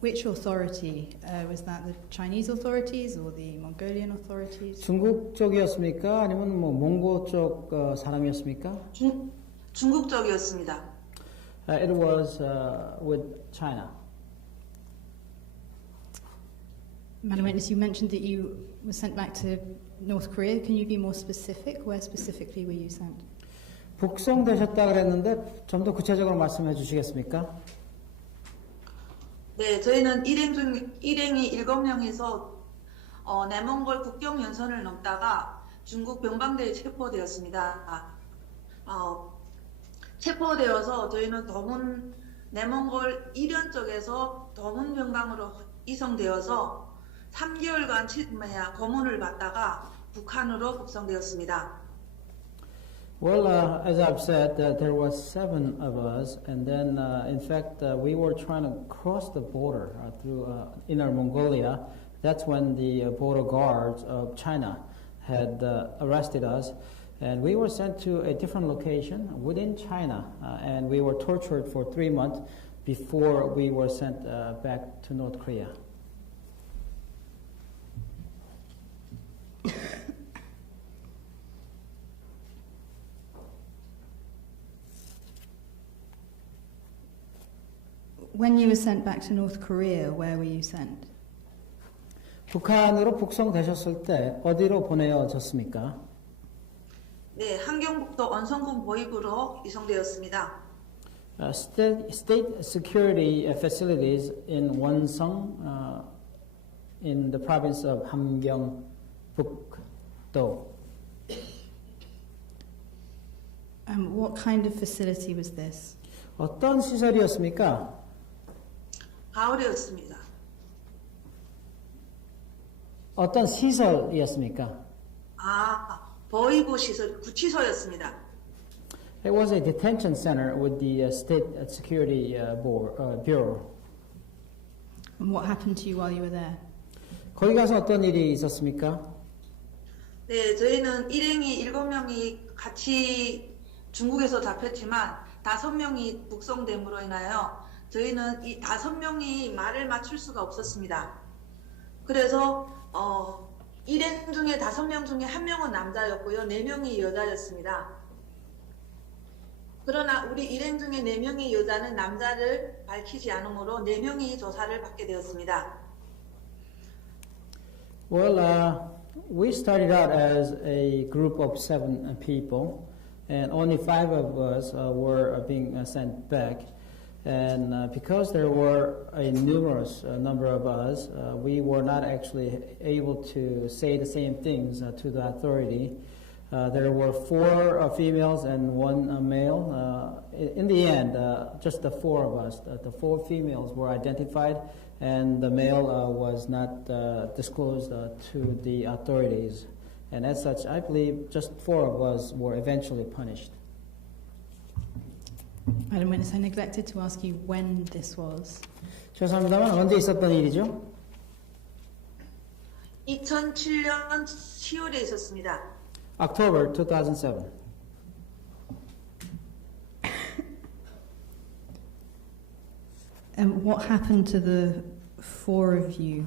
Which authority? Was that the Chinese authorities or the Mongolian authorities? 중국 쪽이었습니까? 아니면 뭐 몽고 쪽 사람이었습니까? 중국 쪽이었습니다. It was with China. Madam Witness, you mentioned that you were sent back to North Korea. Can you be more specific? Where specifically were you sent? 북송되셨다 그랬는데 좀 더 구체적으로 말씀해 주시겠습니까? 네, 저희는 일행이 7명이서 내몽골 국경 연선을 넘다가 중국 병방대에 체포되었습니다. 체포되어서 저희는 내몽골 이련 쪽에서 도문 병방으로 이송되어서 3개월간 고문을 받다가 북한으로 북송되었습니다. Well, as I've said, there was 7 of us, and then, in fact, we were trying to cross the border through inner Mongolia. That's when the border guards of China had arrested us, and we were sent to a different location within China, and we were tortured for 3 months before we were sent back to North Korea. When you were sent back to North Korea, where were you sent? 북한으로 북송되셨을 때 어디로 보내어졌습니까? 네, 함경북도 언성군 보위부로 이송되었습니다. State security facilities in Wonsong, in the province of 함경북도. What kind of facility was this? 어떤 시설이었습니까? 가을이었습니다. 어떤 시설이었습니까? 보위부 시설, 구치소였습니다. It was a detention center with the State Security Bureau. And what happened to you while you were there? 거기 가서 어떤 일이 있었습니까? 네, 저희는 일행이 7명이 같이 중국에서 잡혔지만 5명이 북송됨으로 인하여 저희는 이 5명이 말을 맞출 수가 없었습니다. 그래서 일행 중에 5명 중에 1명은 남자였고요. 4명이 여자였습니다. 그러나 우리 일행 중에 4명의 여자는 남자를 밝히지 않으므로 4명이 조사를 받게 되었습니다. Well, we started out as a group of 7 people, and only 5 of us were being sent back. And because there were a numerous number of us, we were not actually able to say the same things to the authority. There were 4 females and 1 male. In the end, just the 4 of us, the 4 females were identified, and the male was not disclosed to the authorities. And as such, I believe just 4 of us were eventually punished. Madam Witness, I neglected to ask you when this was. 죄송합니다만 언제 있었던 일이죠? 2007년 10월에 있었습니다. October 2007. And what happened to the 4 of you?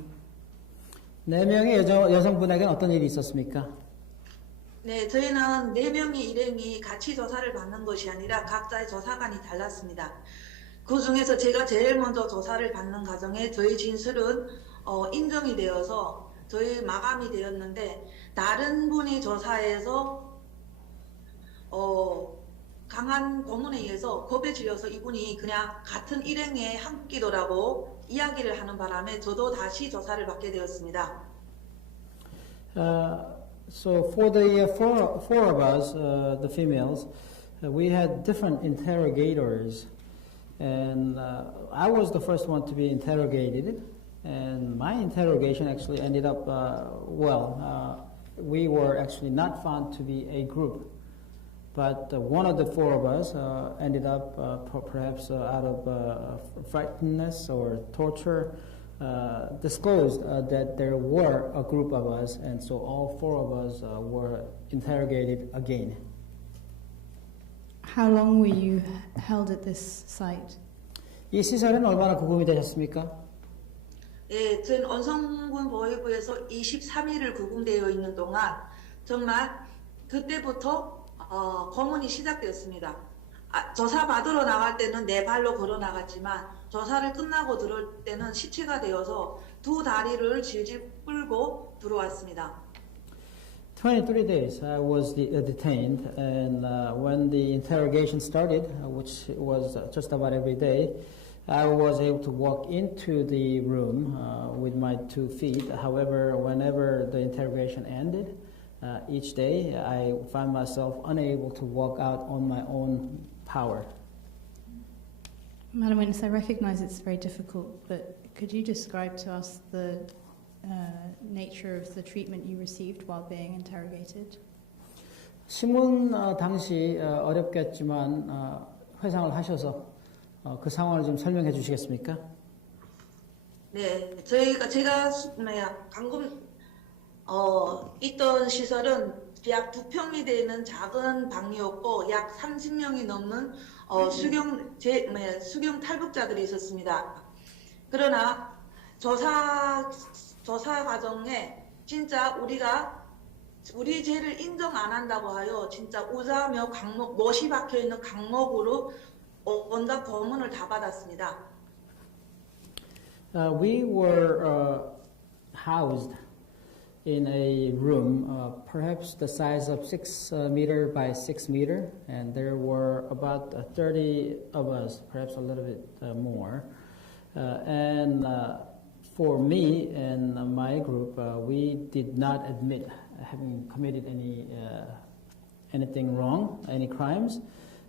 4명의 여성분에게는 어떤 일이 있었습니까? 네, 저희는 4명의 일행이 같이 조사를 받는 것이 아니라 각자의 조사관이 달랐습니다. 그 중에서 제가 제일 먼저 조사를 받는 과정에 저희 진술은 인정이 되어서 저희 마감이 되었는데 다른 분이 조사해서 강한 고문에 의해서 겁에 질려서 이분이 그냥 같은 일행의 한 끼도라고 이야기를 하는 바람에 저도 다시 조사를 받게 되었습니다. So for the four of us, the females, we had different interrogators, and I was the first one to be interrogated, and my interrogation actually ended up we were actually not found to be a group, but one of the 4 of us ended up perhaps out of frightenness or torture, disclosed that there were a group of us, and so all 4 of us were interrogated again. How long were you held at this site? 이 시설은 얼마나 구금이 되셨습니까? 네, 전 언성군 보위부에서 23일을 구금되어 있는 동안 정말 그때부터 고문이 시작되었습니다. 조사 받으러 나갈 때는 4발로 걸어 나갔지만 조사를 끝나고 들어올 때는 시체가 되어서 2 다리를 질질 끌고 들어왔습니다. 23 days I was detained, and when the interrogation started, which was just about every day, I was able to walk into the room with my 2 feet. However, whenever the interrogation ended, each day I found myself unable to walk out on my own power. Madam Witness, I recognize it's very difficult, but could you describe to us the nature of the treatment you received while being interrogated? 신문 당시 어렵겠지만 회상을 하셔서 그 상황을 좀 설명해 주시겠습니까? 네, 제가 방금 있던 시설은 약 2평이 되는 작은 방이었고 약 30명이 넘는 수경 탈북자들이 있었습니다. 그러나 조사 과정에 진짜 우리 죄를 인정 안 한다고 하여 진짜 우자며 못이 박혀 있는 강목으로 온갖 고문을 다 받았습니다. We were housed in a room, perhaps the size of 6 meter by 6 meter, and there were about 30 of us, perhaps a little bit more. And for me and my group, we did not admit having committed anything wrong, any crimes,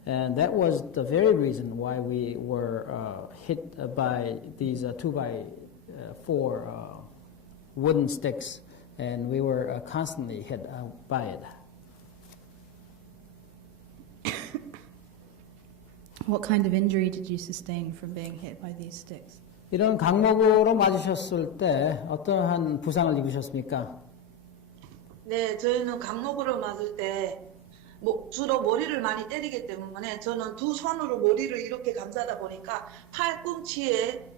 and that was the very reason why we were hit by these 2x4 wooden sticks, and we were constantly hit by it. What kind of injury did you sustain from being hit by these sticks? 이런 강목으로 맞으셨을 때 어떠한 부상을 입으셨습니까? 네, 저희는 강목으로 맞을 때 주로 머리를 많이 때리기 때문에 저는 두 손으로 머리를 이렇게 감싸다 보니까 팔꿈치에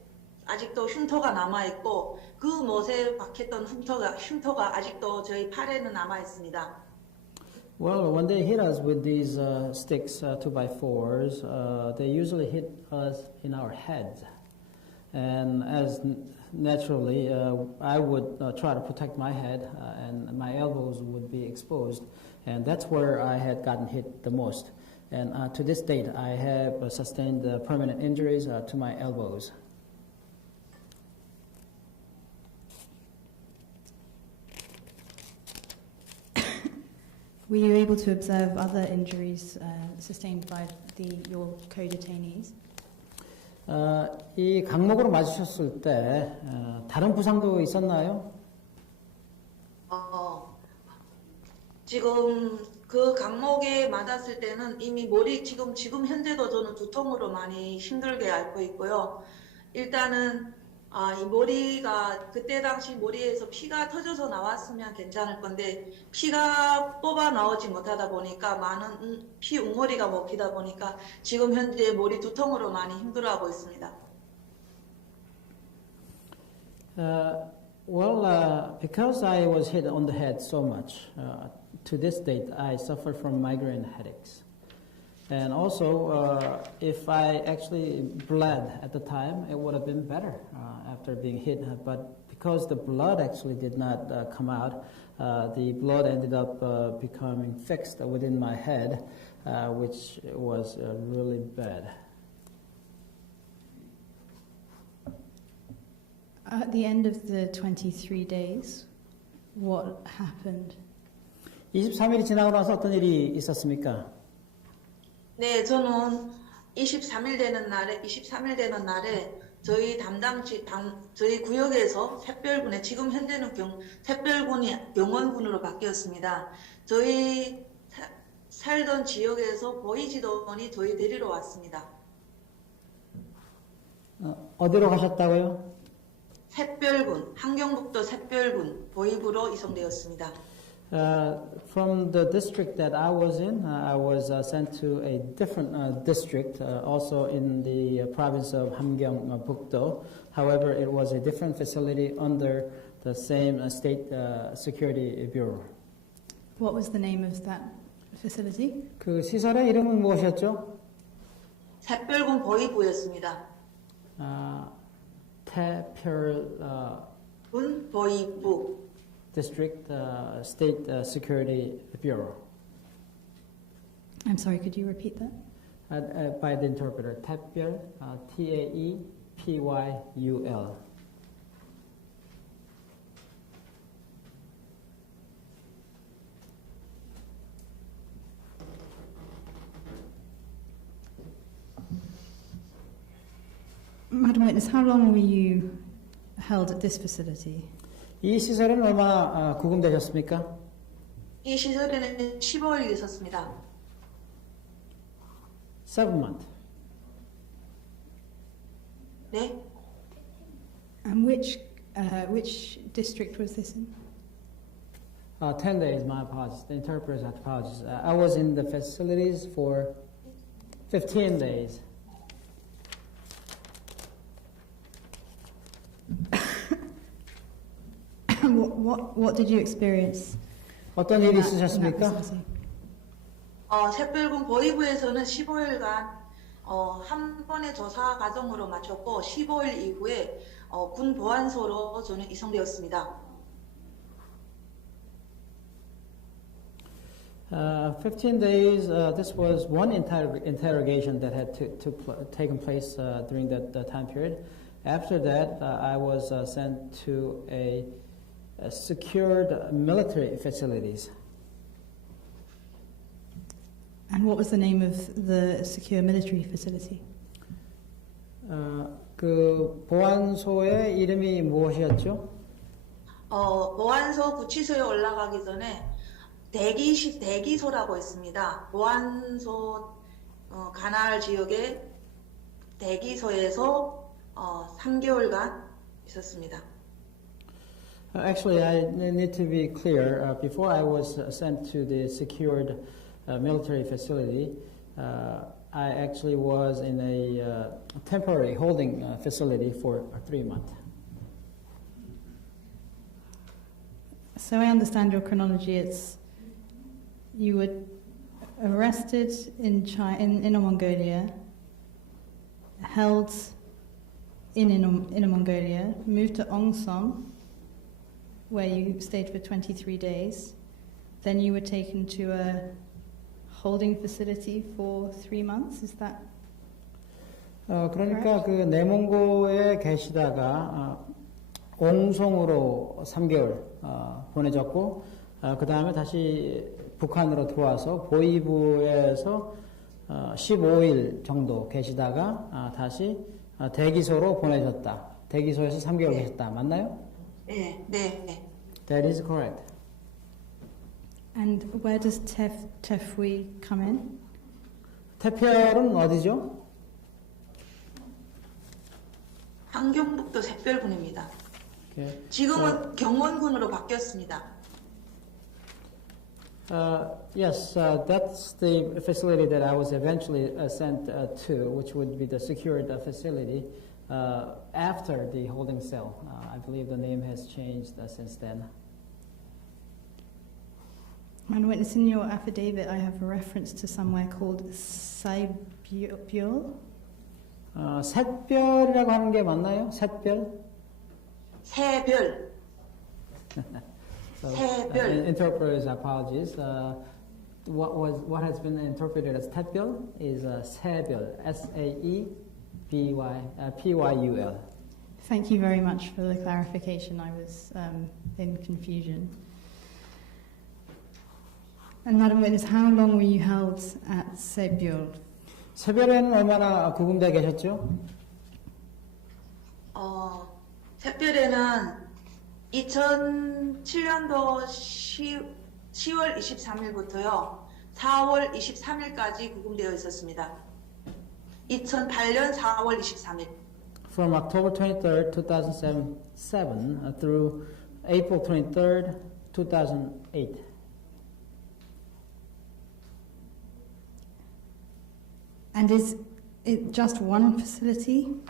아직도 흉터가 남아있고 그 못에 박혔던 흉터가 아직도 저희 팔에는 남아있습니다. Well, when they hit us with these sticks, 2x4s, they usually hit us in our heads. And as naturally, I would try to protect my head, and my elbows would be exposed. And that's where I had gotten hit the most. And to this date, I have sustained permanent injuries to my elbows. Were you able to observe other injuries sustained by your co-detainees? 이 강목으로 맞으셨을 때 다른 부상도 있었나요? 지금 그 강목에 맞았을 때는 이미 지금 현재도 저는 두통으로 많이 힘들게 앓고 있고요. 일단은 이 머리가 그때 당시 머리에서 피가 터져서 나왔으면 괜찮을 건데 피가 뽑아 나오지 못하다 보니까 많은 피 웅어리가 먹히다 보니까 지금 현재 머리 두통으로 많이 힘들어하고 있습니다. Because I was hit on the head so much, to this date I suffer from migraine headaches. And also, if I actually bled at the time, it would have been better after being hit. But because the blood actually did not come out, the blood ended up becoming fixed within my head, which was really bad. At the end of the 23 days, what happened? 23일이 지나고 나서 어떤 일이 있었습니까? 네, 저는 23일 되는 날에 저희 구역에서 샛별군에 지금 현재는 샛별군이 영원군으로 바뀌었습니다. 저희 살던 지역에서 보이지도원이 저희 데리러 왔습니다. 어디로 가셨다고요? 샛별군, 함경북도 샛별군 보이부로 이송되었습니다. From the district that I was in, I was sent to a different district, also in the province of Hamgyong-bukdo. However, it was a different facility under the same state security bureau. What was the name of that facility? 그 시설의 이름은 무엇이었죠? 샛별군 보이부였습니다. 태별군 보이부. District State Security Bureau. I'm sorry, could you repeat that? By the interpreter, Taepyeol, Taepyul. Madam Witness, how long were you held at this facility? 이 시설에는 얼마나 구금되셨습니까? 이 시설에는 15일 있었습니다. 7 months. 네. And which district was this in? 10 days, my apologies. The interpreter's apologies. I was in the facilities for 15 days. What did you experience? 어떤 일이 있으셨습니까? 샛별군 보이부에서는 15일간 한 번의 조사 과정으로 마쳤고 15일 이후에 군 보안소로 저는 이송되었습니다. 15 days, this was one interrogation that had taken place during that time period. After that, I was sent to a secured military facilities. And what was the name of the secure military facility? 그 보안소의 이름이 무엇이었죠? 보안소 구치소에 올라가기 전에 대기소라고 있습니다. 보안소 관할 지역의 대기소에서 3개월간 있었습니다. Actually, I need to be clear. Before I was sent to the secured military facility, I actually was in a temporary holding facility for 3 months. So I understand your chronology. You were arrested in Inner Mongolia, held in Inner Mongolia, moved to Ongsom, where you stayed for 23 days. Then you were taken to a holding facility for 3 months. Is that 그러니까 그 내몽고에 계시다가 옹송으로 3개월 보내졌고 그 다음에 다시 북한으로 들어와서 보위부에서 15일 정도 계시다가 다시 대기소로 보내졌다. 대기소에서 3개월 계셨다. 맞나요? 네. That is correct. And where does Tefui come in? 태평은 어디죠? 함경북도 샛별군입니다. Okay. 지금은 경원군으로 바뀌었습니다. Yes, that's the facility that I was eventually sent to, which would be the secured facility after the holding cell. I believe the name has changed since then. And witness, in your affidavit, I have a reference to somewhere called Saibyol. 샛별이라고 하는 게 맞나요? 샛별? 새별. So, 새별. interpreters, apologies. What has been interpreted as 샛별 is 새별, S-A-E-B-Y-P-Y-U-L. Thank you very much for the clarification. I was in confusion. And Madam Witness, how long were you held at Saibyol? 새별에는 얼마나 구금되어 계셨죠? 샛별에는 2007년도 10월 23일부터요, 4월 23일까지 구금되어 있었습니다. 2008년 4월 23일. From October 23rd, 2007 through April 23rd, 2008. And is it just one facility?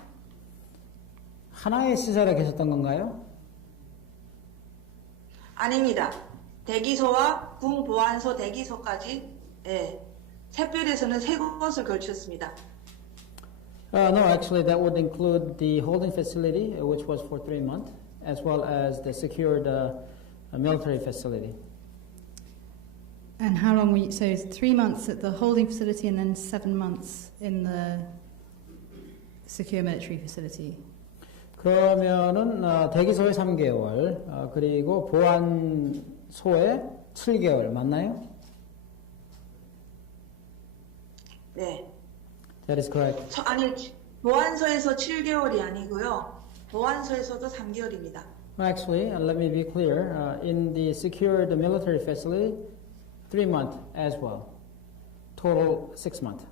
하나의 시설에 계셨던 건가요? 아닙니다. 대기소와 군보안소 대기소까지 샛별에서는 3곳을 걸쳤습니다. No, actually that would include the holding facility, which was for 3 months, as well as the secured military facility. And how long were you, so it's 3 months at the holding facility and then 7 months in the secure military facility? 그러면은 대기소에 3개월, 그리고 보안소에 7개월 맞나요? 네. That is correct. 아니, 보안소에서 7개월이 아니고요. 보안소에서도 3개월입니다. Actually, let me be clear. In the secured military facility, 3 months as well. Total 6 months.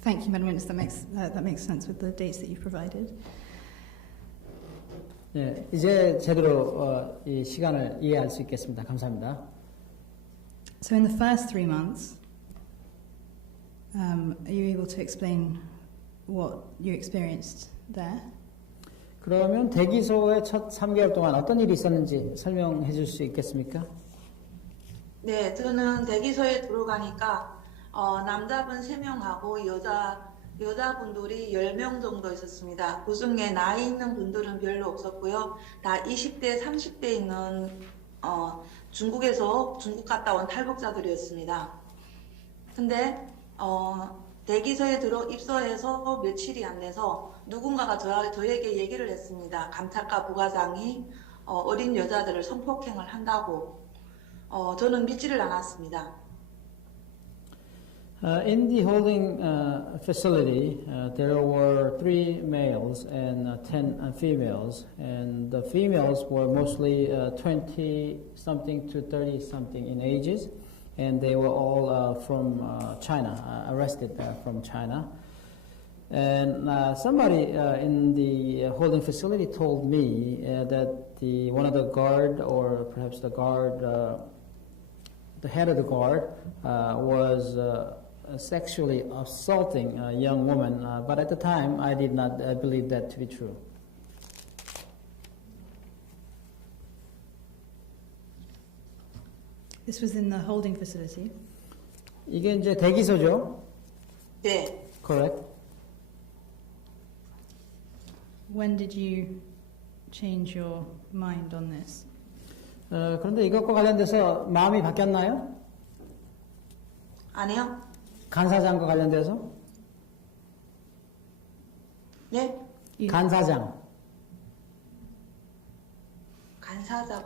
Thank you, Madam Witness. That makes sense with the dates that you provided. 네, 이제 제대로 이 시간을 이해할 수 있겠습니다. 감사합니다. So in the first 3 months, are you able to explain what you experienced there? 그러면 대기소의 첫 3개월 동안 어떤 일이 있었는지 설명해 줄 수 있겠습니까? 네, 저는 대기소에 들어가니까 남자분 3명하고 여자 여자분들이 10명 정도 있었습니다. 그 중에 나이 있는 분들은 별로 없었고요. 다 20대, 30대 있는 중국 갔다 온 탈북자들이었습니다. 근데 대기소에 입소해서 며칠이 안 돼서 누군가가 저에게 얘기를 했습니다. 감찰과 부과장이 어린 여자들을 성폭행을 한다고. 저는 믿지를 않았습니다. In the holding facility, there were 3 males and 10 females, and the females were mostly 20-something to 30-something in ages, and they were all from China, arrested from China. And somebody in the holding facility told me that one of the guard, or perhaps the guard, the head of the guard, was sexually assaulting a young woman, but at the time I did not believe that to be true. This was in the holding facility? 이게 이제 대기소죠? 네. Correct. When did you change your mind on this? 그런데 이것과 관련돼서 마음이 바뀌었나요? 아니요. 간사장과 관련돼서? 네? 간사장.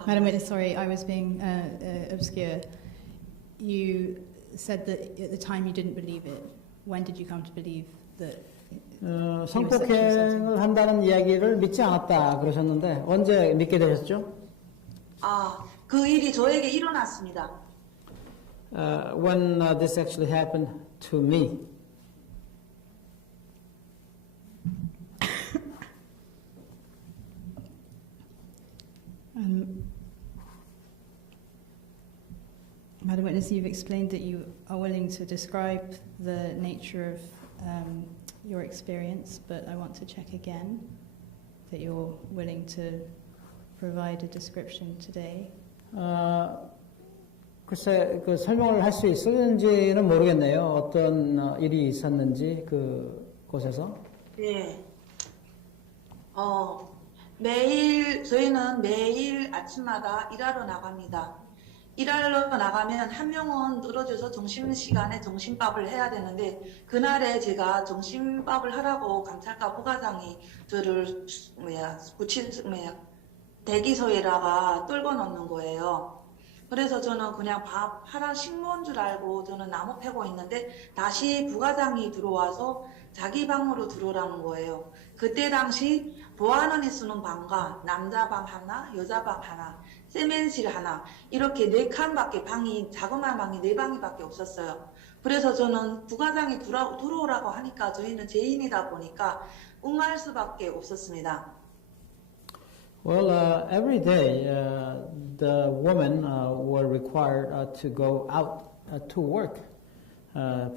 Madam Witness, sorry, I was being obscure. You said that at the time you didn't believe it. When did you come to believe that? 성폭행을 한다는 이야기를 믿지 않았다 그러셨는데 언제 믿게 되셨죠? 그 일이 저에게 일어났습니다. When this actually happened to me. Madam Witness, you've explained that you are willing to describe the nature of your experience, but I want to check again that you're willing to provide a description today. 글쎄, 그 설명을 할 수 있을지는 모르겠네요. 어떤 일이 있었는지 그 곳에서. 네. 저희는 매일 아침마다 일하러 나갑니다. 일하러 나가면 한 명은 떨어져서 점심시간에 점심밥을 해야 되는데 그날에 제가 점심밥을 하라고 감찰과 부과장이 저를 대기소에다가 떨궈 놓는 거예요. 그래서 저는 그냥 밥 하라 식모인 줄 알고 저는 나무 패고 있는데 다시 부과장이 들어와서 자기 방으로 들어오라는 거예요. 그때 당시 보안원이 쓰는 방과 남자 방 하나, 여자 방 하나, 세면실 하나 이렇게 4칸밖에 방이 자그마한 방이 4방이밖에 없었어요. 그래서 저는 부과장이 들어오라고 하니까 저희는 죄인이다 보니까 응할 수밖에 없었습니다. Well, every day the women were required to go out to work,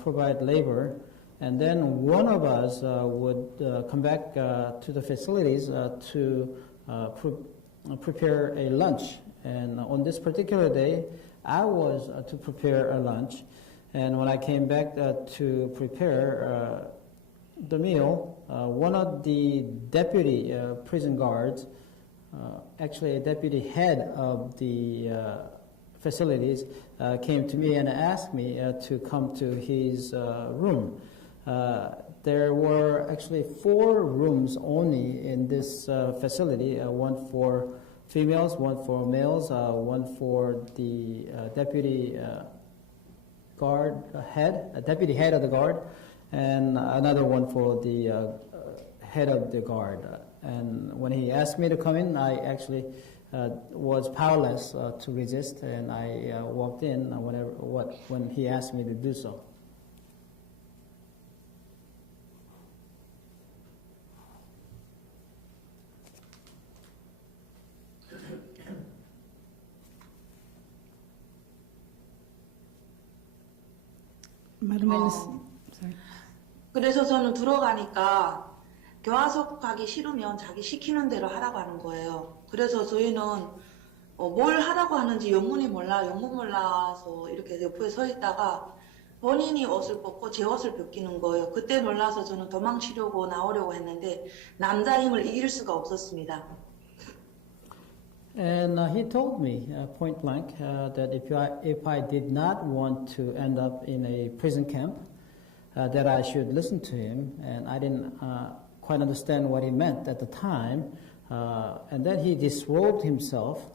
provide labor, and then one of us would come back to the facilities to prepare a lunch. And on this particular day, I was to prepare a lunch. And when I came back to prepare the meal, one of the deputy prison guards, actually a deputy head of the facilities, came to me and asked me to come to his room. There were actually 4 rooms only in this facility, one for females, one for males, one for the deputy guard head, deputy head of the guard, and another one for the head of the guard. And when he asked me to come in, I actually was powerless to resist, and I walked in when he asked me to do so. Madam Witness, sorry. 그래서 저는 들어가니까 교화소 가기 싫으면 자기 시키는 대로 하라고 하는 거예요. 그래서 저희는 뭘 하라고 하는지 영문이 몰라서 이렇게 옆에 서 있다가 본인이 옷을 벗고 제 옷을 벗기는 거예요. 그때 놀라서 저는 도망치려고 나오려고 했는데 남자 힘을 이길 수가 없었습니다. And he told me point blank that if I did not want to end up in a prison camp, that I should listen to him. And I didn't quite understand what he meant at the time. And then he disrobed himself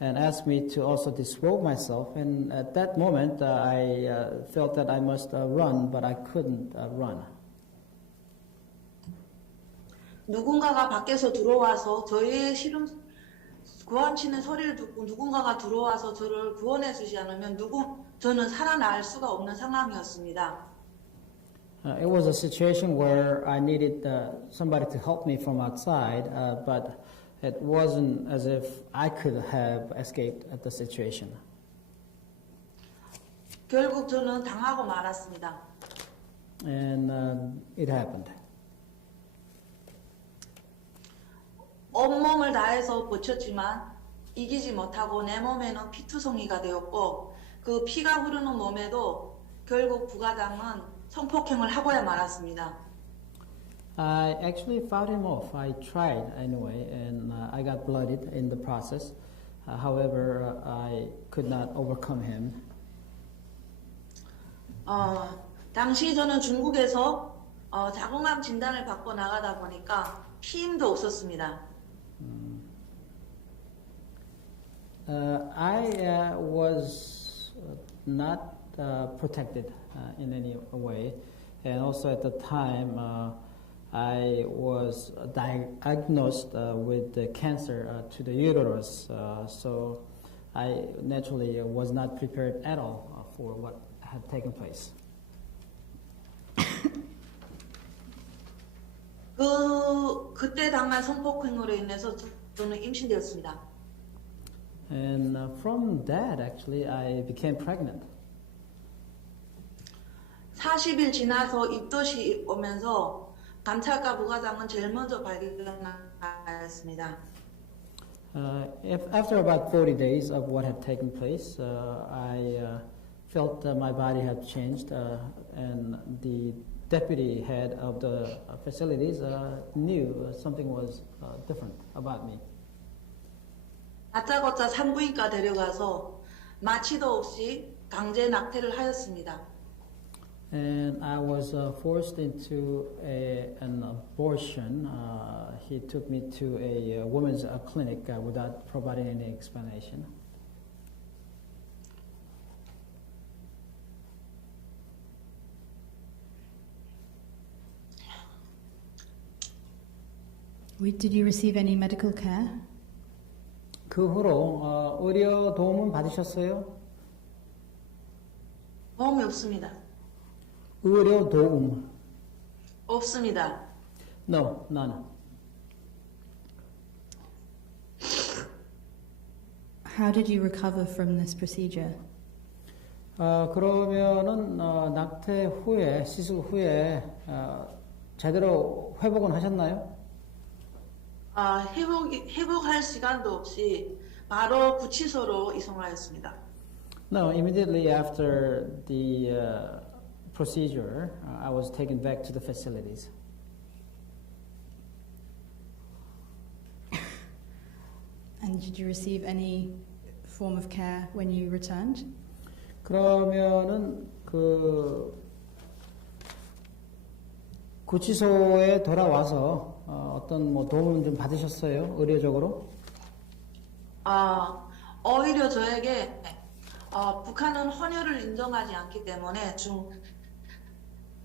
and asked me to also disrobe myself. And at that moment, I felt that I must run, but I couldn't run. 누군가가 밖에서 들어와서 저의 구원치는 소리를 듣고 누군가가 들어와서 저를 구원해 주지 않으면 저는 살아날 수가 없는 상황이었습니다. It was a situation where I needed somebody to help me from outside, but it wasn't as if I could have escaped at the situation. 결국 저는 당하고 말았습니다. And it happened. 온몸을 다해서 버텼지만 이기지 못하고 내 몸에는 피투성이가 되었고 그 피가 흐르는 몸에도 결국 부과장은 성폭행을 하고야 말았습니다. I actually fought him off. I tried anyway, and I got blooded in the process. However, I could not overcome him. 당시 저는 중국에서 자궁암 진단을 받고 나가다 보니까 피임도 없었습니다. I was not protected in any way, and also at the time I was diagnosed with the cancer to the uterus, so I naturally was not prepared at all for what had taken place. 그때 당한 성폭행으로 인해서 저는 임신되었습니다. And from that, actually, I became pregnant. 40일 지나서 입덧이 오면서 감찰과 부과장은 제일 먼저 발견하였습니다. After about 40 days of what had taken place, I felt that my body had changed, and the deputy head of the facilities knew something was different about me. 다짜고짜 산부인과 데려가서 마취도 없이 강제 낙태를 하였습니다. And I was forced into an abortion. He took me to a women's clinic without providing any explanation. Did you receive any medical care? 그 후로 의료 도움은 받으셨어요? 도움이 없습니다. 의료 도움? 없습니다. No, none. How did you recover from this procedure? 그러면은 낙태 후에, 시술 후에 제대로 회복은 하셨나요? 회복할 시간도 없이 바로 구치소로 이송하였습니다. No, immediately after the procedure, I was taken back to the facilities. And did you receive any form of care when you returned? 그러면은 그 구치소에 돌아와서 어떤 뭐 도움을 좀 받으셨어요? 의료적으로? 오히려 저에게 북한은 헌혈을 인정하지 않기 때문에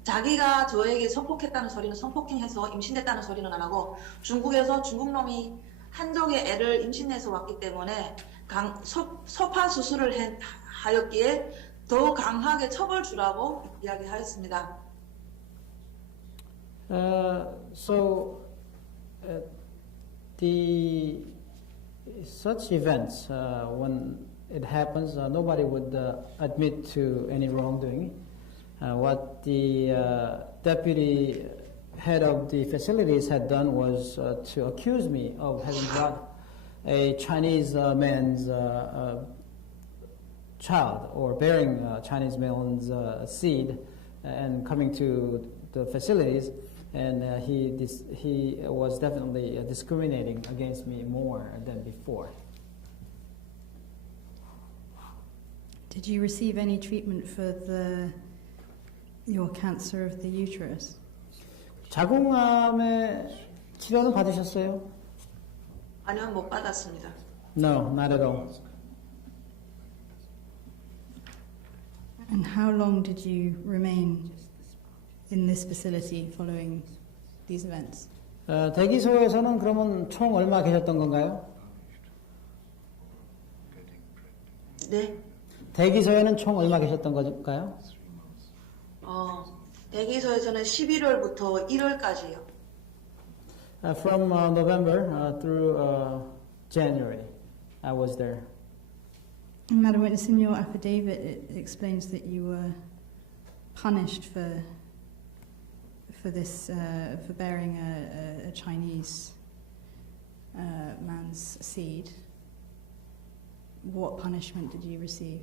자기가 저에게 성폭했다는 소리는 성폭행해서 임신됐다는 소리는 안 하고 중국에서 중국 놈이 한족의 애를 임신해서 왔기 때문에 소파 수술을 하였기에 더 강하게 처벌 주라고 이야기하였습니다. Such events, when it happens, nobody would admit to any wrongdoing. What the deputy head of the facilities had done was to accuse me of having brought a Chinese man's child or bearing Chinese male's seed and coming to the facilities, and he was definitely discriminating against me more than before. Did you receive any treatment for your cancer of the uterus? 자궁암의 치료는 받으셨어요? 아니요, 못 받았습니다. No, not at all. And how long did you remain in this facility following these events? 대기소에서는 그러면 총 얼마 계셨던 건가요? 네. 대기소에는 총 얼마 계셨던 걸까요? 대기소에서는 11월부터 1월까지요. From November through January, I was there. Madam Witness, in your affidavit, it explains that you were punished for this, for bearing a Chinese man's seed. What punishment did you receive?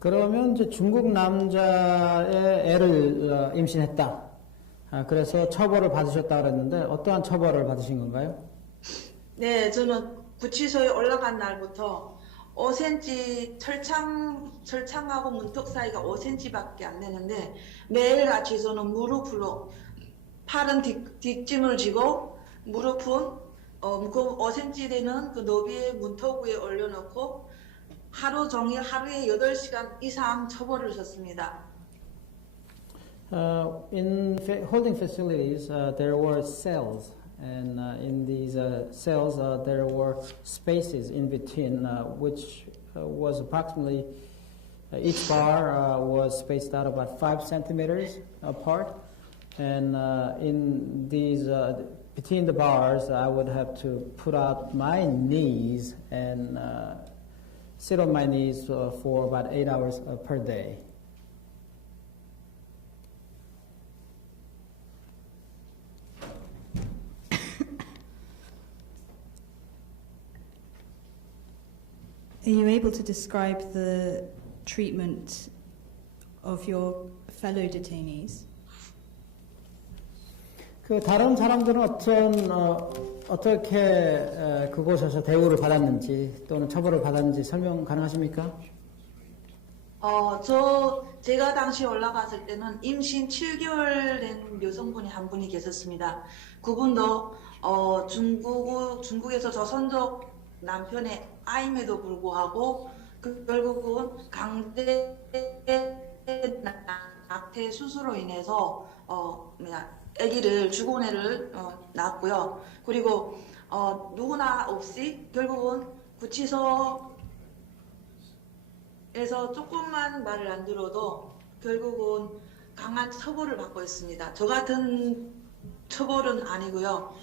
그러면 이제 중국 남자의 애를 임신했다. 그래서 처벌을 받으셨다 그랬는데 어떠한 처벌을 받으신 건가요? 네, 저는 구치소에 올라간 날부터 5cm 철창하고 문턱 사이가 5cm밖에 안 되는데 매일같이 저는 무릎으로 팔은 뒷짐을 지고 무릎은 그 5cm 되는 그 너비의 문턱 위에 올려놓고 하루 종일 하루에 8시간 이상 처벌을 줬습니다. In holding facilities, there were cells, and in these cells there were spaces in between, which was approximately, each bar was spaced out about 5 centimeters apart, and in these, between the bars, I would have to put out my knees and sit on my knees for about 8 hours per day. Are you able to describe the treatment of your fellow detainees? 그 다른 사람들은 어떻게 그곳에서 대우를 받았는지 또는 처벌을 받았는지 설명 가능하십니까? 제가 당시 올라갔을 때는 임신 7개월 된 여성분이 한 분이 계셨습니다. 그분도 중국에서 조선족 남편의 아임에도 불구하고 결국은 강제 낙태 수술로 인해서 아기를 죽은 애를 낳았고요. 그리고 누구나 없이 결국은 구치소에서 조금만 말을 안 들어도 결국은 강한 처벌을 받고 있습니다. 저 같은 처벌은 아니고요.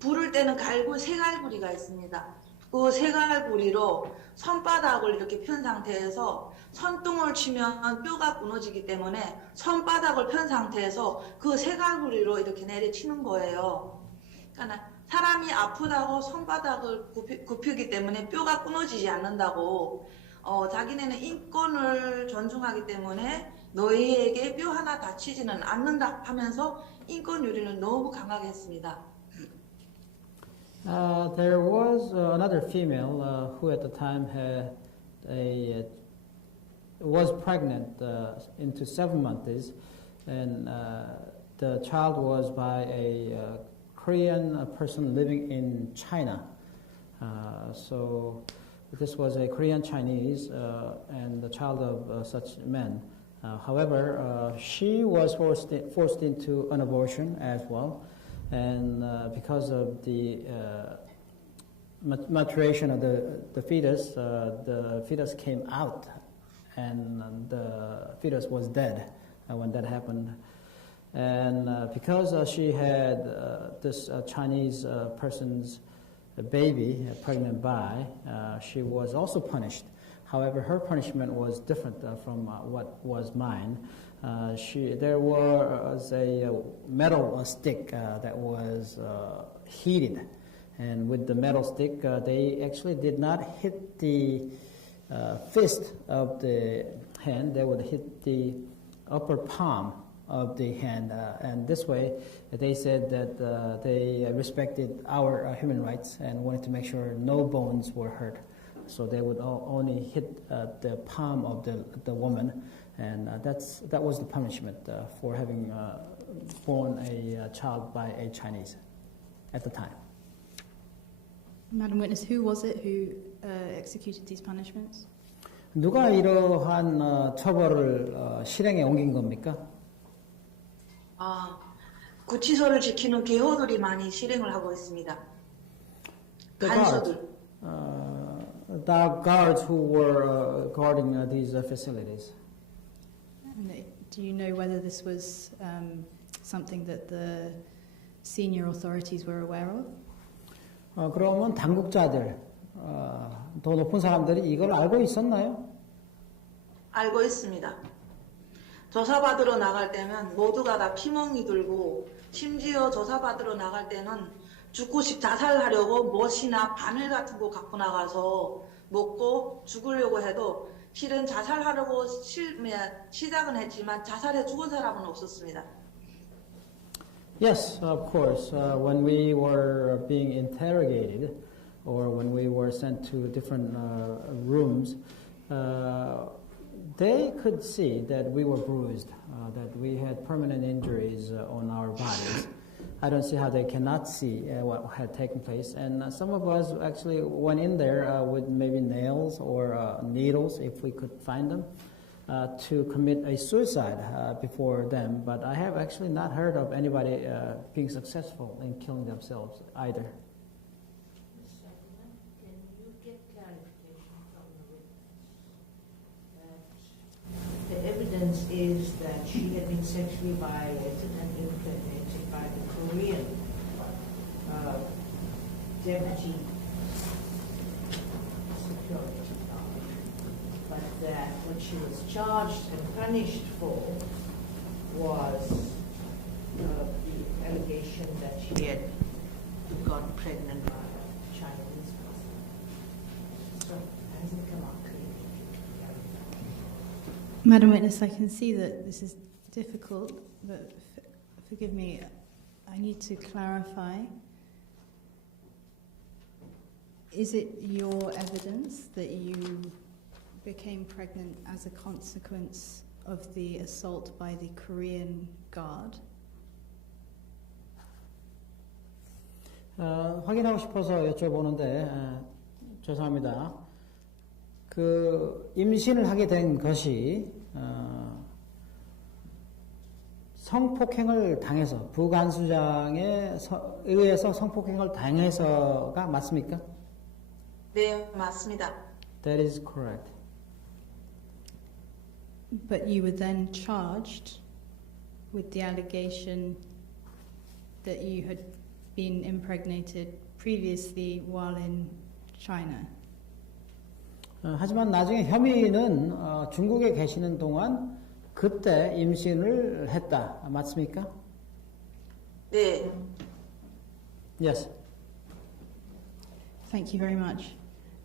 부를 때는 새갈부리가 있습니다. 그 새갈부리로 손바닥을 이렇게 편 상태에서 손등을 치면 뼈가 끊어지기 때문에 손바닥을 편 상태에서 그 새갈부리로 이렇게 내리치는 거예요. 그러니까 사람이 아프다고 손바닥을 굽히기 때문에 뼈가 끊어지지 않는다고 자기네는 인권을 존중하기 때문에 너희에게 뼈 하나 다치지는 않는다 하면서 인권 유린을 너무 강하게 했습니다. There was another female who at the time was pregnant into 7 months, and the child was by a Korean person living in China. So this was a Korean Chinese and the child of such men. However, she was forced into an abortion as well. And because of the maturation of the fetus came out, and the fetus was dead when that happened. And because she had this Chinese person's baby pregnant by, she was also punished. However, her punishment was different from what was mine. There was a metal stick that was heated, And with the metal stick, they actually did not hit the fist of the hand. They would hit the upper palm of the hand. And this way, they said that they respected our human rights and wanted to make sure no bones were hurt. So they would only hit the palm of the woman. And that was the punishment for having born a child by a Chinese at the time. Madam Witness, who was it who executed these punishments? 누가 이러한 처벌을 실행에 옮긴 겁니까? 구치소를 지키는 개호들이 많이 실행을 하고 있습니다. 간수들. The guards who were guarding these facilities. Do you know whether this was something that the senior authorities were aware of? 그러면 당국자들, 더 높은 사람들이 이걸 알고 있었나요? 알고 있습니다. 조사받으러 나갈 때면 모두가 다 피멍이 들고 심지어 조사받으러 나갈 때는 죽고 자살하려고 못이나 바늘 같은 거 갖고 나가서 먹고 죽으려고 해도 실은 자살하려고 시작은 했지만 자살해 죽은 사람은 없었습니다. Yes, of course. When we were being interrogated, or when we were sent to different rooms, they could see that we were bruised, that we had permanent injuries on our bodies. I don't see how they cannot see what had taken place. And some of us actually went in there with maybe nails or needles, if we could find them, to commit a suicide before them. But I have actually not heard of anybody being successful in killing themselves either. Can you get clarification from the witness that the evidence is that she had been sexually violated and impregnated by the Korean deputy security guard, but that what she was charged and punished for was the allegation that she had got pregnant by a Chinese person. So, has it come out clearly? Madam Witness, I can see that this is difficult, but forgive me, I need to clarify. Is it your evidence that you became pregnant as a consequence of the assault by the Korean guard? 확인하고 싶어서 여쭤보는데 죄송합니다. 그 임신을 하게 된 것이 성폭행을 당해서 부간수장에 의해서 성폭행을 당해서가 맞습니까? 네, 맞습니다. That is correct. But you were then charged with the allegation that you had been impregnated previously while in China. 하지만 나중에 혐의는 중국에 계시는 동안 그때 임신을 했다. 맞습니까? 네. Yes. Thank you very much.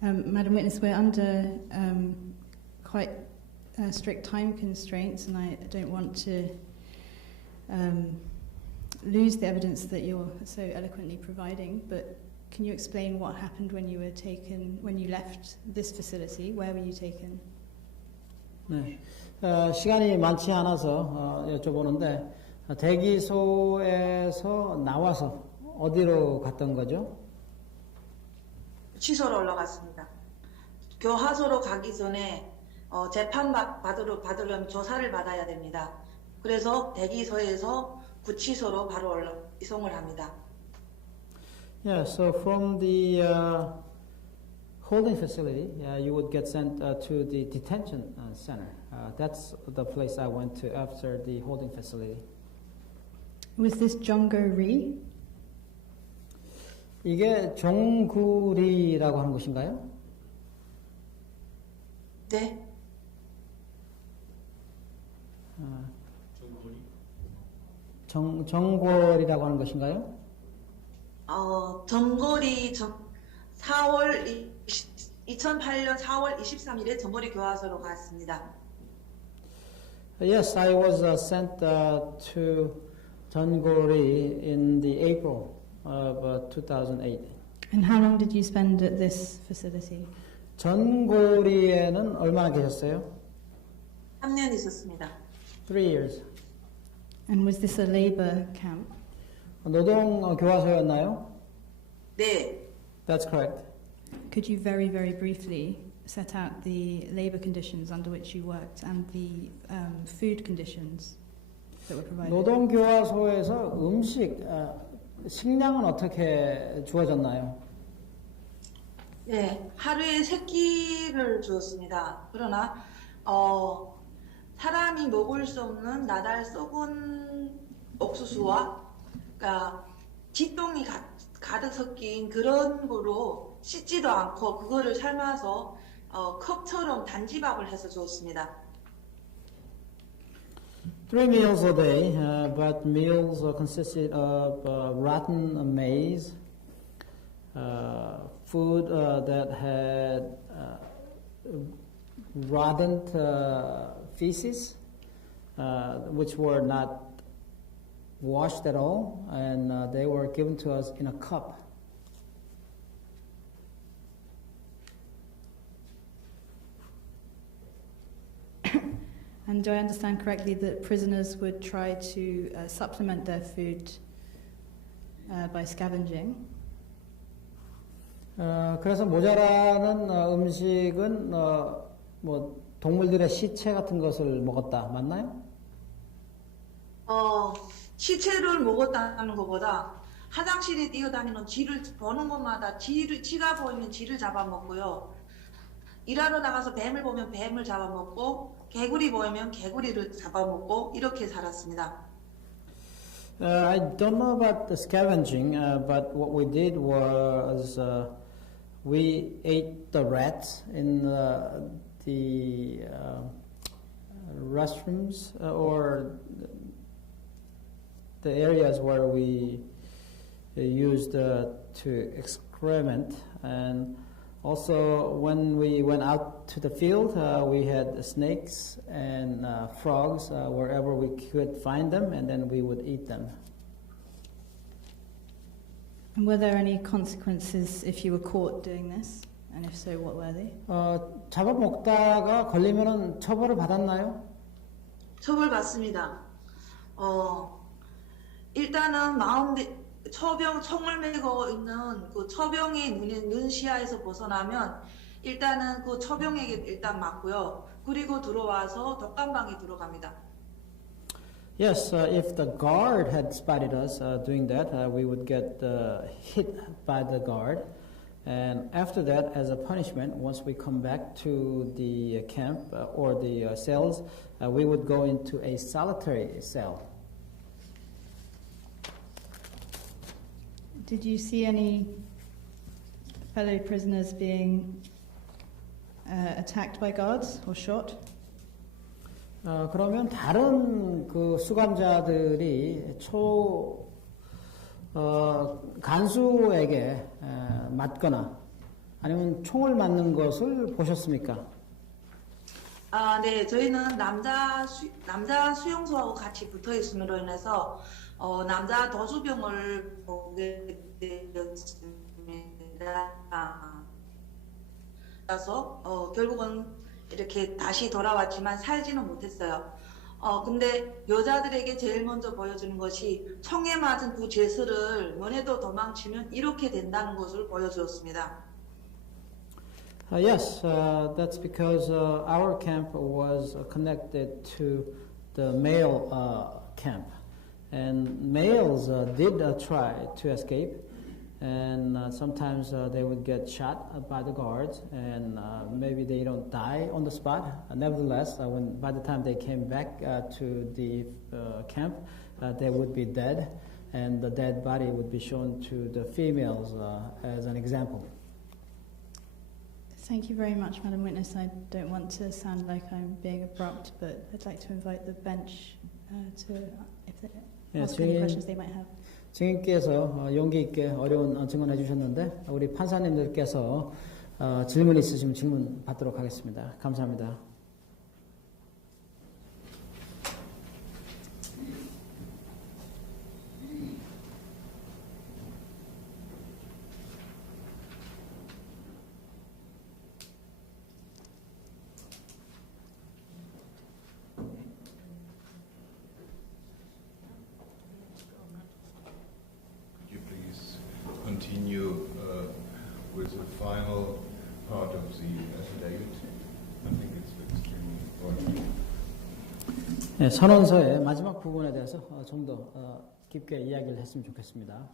Madam Witness, we're under quite strict time constraints, and I don't want to lose the evidence that you're so eloquently providing, but can you explain what happened when you were taken, when you left this facility? Where were you taken? 네. 시간이 많지 않아서 여쭤보는데 대기소에서 나와서 어디로 갔던 거죠? 취소로 올라갔습니다. 교화소로 가기 전에 재판 받으려면 조사를 받아야 됩니다. 그래서 대기소에서 구치소로 바로 이송을 합니다. Yeah, so from the holding facility, you would get sent to the detention center. That's the place I went to after the holding facility. Was this Jonggo-ri? 이게 종구리라고 하는 곳인가요? 네. 정골이라고 하는 것인가요? 정거리 2008년 4월 23일에 정거리 교화소로 갔습니다. Yes, I was sent to Jeonggori in the April of 2008. And how long did you spend at this facility? 전고리에는 얼마나 계셨어요? 3년 있었습니다. 3 years. And was this a labor camp? 노동 교화소였나요? 네. That's correct. Could you very, very briefly set out the labor conditions under which you worked and the food conditions that were provided? 노동 교화소에서 식량은 어떻게 주어졌나요? 네, 하루에 3끼를 주었습니다. 그러나 사람이 먹을 수 없는 나달 썩은 옥수수와 그러니까 쥐똥이 가득 섞인 그런 거로 씻지도 않고 그거를 삶아서 컵처럼 단지밥을 해서 주었습니다. 3 meals a day, but meals consisted of rotten maize, food that had rodent feces, which were not washed at all, and they were given to us in a cup. And do I understand correctly that prisoners would try to supplement their food by scavenging? 그래서 모자라는 음식은 뭐 동물들의 시체 같은 것을 먹었다. 맞나요? 시체를 먹었다는 것보다 화장실에 뛰어다니는 쥐를 보는 것마다 쥐가 보이면 쥐를 잡아먹고요. 일하러 나가서 뱀을 보면 뱀을 잡아먹고 개구리 보이면 개구리를 잡아먹고 이렇게 살았습니다. I don't know about the scavenging, but what we did was we ate the rats in the restrooms or the areas where we used to excrement, and also when we went out to the field, we had snakes and frogs wherever we could find them, and then we would eat them. And were there any consequences if you were caught doing this? And if so, what were they? 잡아먹다가 걸리면은 처벌을 받았나요? 처벌받습니다. 일단은 총을 메고 있는 그 처병의 눈 시야에서 벗어나면 일단은 그 처병에게 일단 맞고요. 그리고 들어와서 독감방에 들어갑니다. Yes, if the guard had spotted us doing that, we would get hit by the guard. And after that, as a punishment, once we come back to the camp or the cells, we would go into a solitary cell. Did you see any fellow prisoners being attacked by guards or shot? 그러면 다른 그 수감자들이 간수에게 맞거나 아니면 총을 맞는 것을 보셨습니까? 네, 저희는 남자 수용소하고 같이 붙어 있음으로 인해서 남자 도주병을 보게 되었습니다. 그래서 결국은 이렇게 다시 돌아왔지만 살지는 못했어요. 근데 여자들에게 제일 먼저 보여주는 것이 총에 맞은 그 죄수를 면회도 도망치면 이렇게 된다는 것을 보여주었습니다. Yes, that's because our camp was connected to the male camp. And males did try to escape, and sometimes they would get shot by the guards, and maybe they don't die on the spot. Nevertheless, by the time they came back to the camp, they would be dead, and the dead body would be shown to the females as an example. Thank you very much, Madam Witness. I don't want to sound like I'm being abrupt, but I'd like to invite the bench to ask any questions they might have. 증인께서 용기 있게 어려운 증언해 주셨는데 우리 판사님들께서 질문 있으시면 질문 받도록 하겠습니다. 감사합니다. Continue with the final part of the affidavit. I think it's extremely important. 네, 선언서의 마지막 부분에 대해서 좀 더 깊게 이야기를 했으면 좋겠습니다.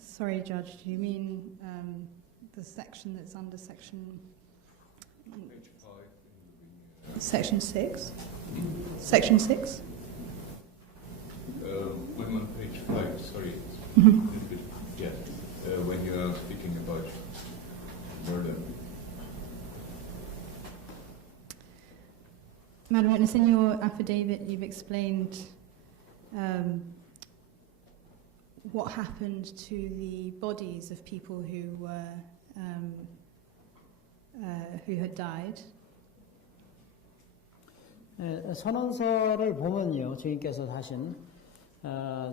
Sorry, Judge, do you mean the section that's under section... Page 5 Section 6? Section 6? I'm on page 5, sorry. Yeah, when you are speaking about murder. Madam Witness, in your affidavit you've explained what happened to the bodies of people who were who had died. 선언서를 보면요, 주인께서 하신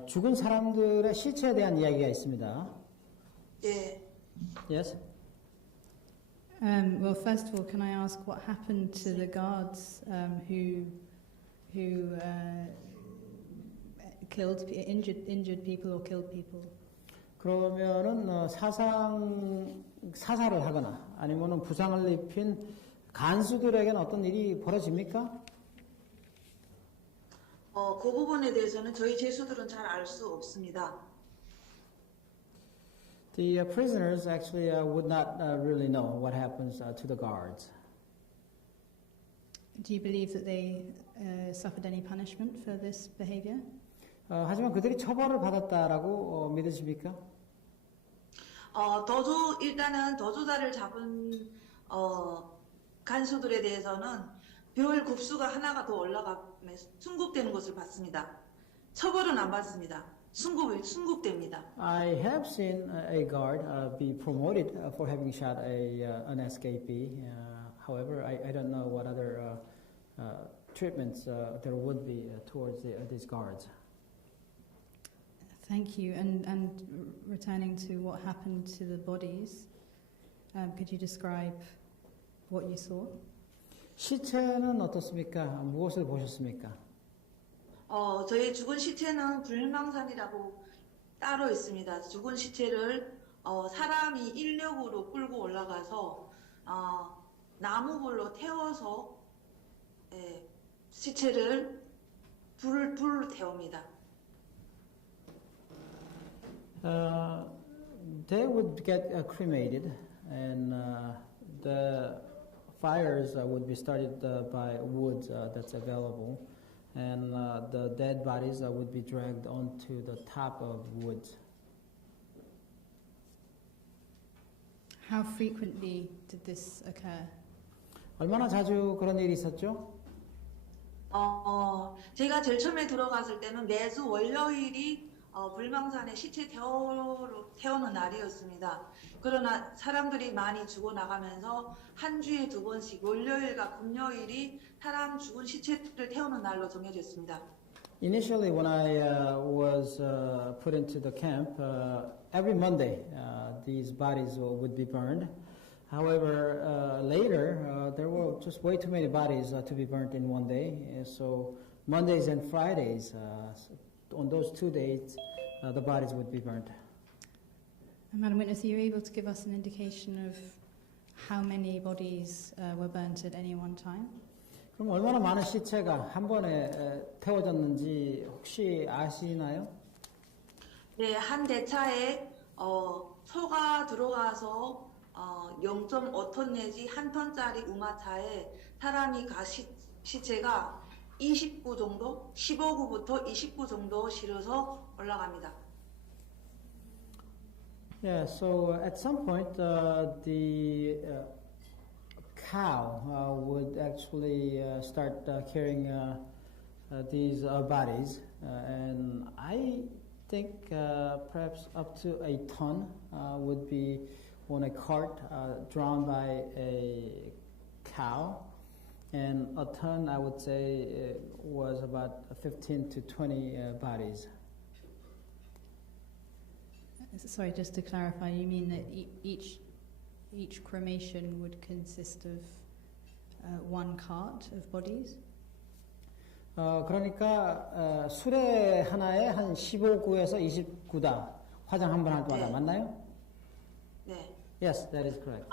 죽은 사람들의 시체에 대한 이야기가 있습니다. 예. Yes. Well, first of all, can I ask what happened to the guards who killed, injured people or killed people? 그러면은 사살을 하거나 아니면은 부상을 입힌 간수들에게는 어떤 일이 벌어집니까? 그 부분에 대해서는 저희 죄수들은 잘 알 수 없습니다. The prisoners actually would not really know what happens to the guards. Do you believe that they suffered any punishment for this behavior? 하지만 그들이 처벌을 받았다라고 믿으십니까? 일단은 도주자를 잡은 간수들에 대해서는 별 급수가 하나가 더 올라가면 순국되는 것을 봤습니다. 처벌은 안 받습니다. 순국됩니다. I have seen a guard be promoted for having shot an escapee. However, I don't know what other treatments there would be towards these guards. Thank you. And returning to what happened to the bodies, could you describe what you saw? 시체는 어떻습니까? 무엇을 보셨습니까? 저희 죽은 시체는 불망산이라고 따로 있습니다. 죽은 시체를 사람이 인력으로 끌고 올라가서 나무불로 태워서 시체를 불을 태웁니다. They would get cremated, and the fires would be started by wood that's available, and the dead bodies would be dragged onto the top of wood. How frequently did this occur? 얼마나 자주 그런 일이 있었죠? 제가 제일 처음에 들어갔을 때는 매주 월요일이 불망산에 시체 태우는 날이었습니다. 그러나 사람들이 많이 죽어나가면서 한 주에 2번씩 월요일과 금요일이 사람 죽은 시체를 태우는 날로 정해졌습니다. Initially, when I was put into the camp, every Monday these bodies would be burned. However, later there were just way too many bodies to be burnt in one day. So Mondays and Fridays, on those 2 days, the bodies would be burnt. Madam Witness, are you able to give us an indication of how many bodies were burnt at any one time? 그럼 얼마나 많은 시체가 한 번에 태워졌는지 혹시 아시나요? 네, 한 대차에 소가 들어가서 0.5톤 내지 1톤짜리 우마차에 사람이 시체가 20구 정도, 15구부터 20구 정도 실어서 올라갑니다. Yeah, so at some point the cow would actually start carrying these bodies, and I think perhaps up to a ton would be on a cart drawn by a cow, and a ton I would say was about 15 to 20 bodies. Sorry, just to clarify, you mean that each cremation would consist of one cart of bodies? 그러니까 수레 하나에 한 15구에서 20구다 화장 한 번 할 때마다 맞나요? 네. Yes, that is correct.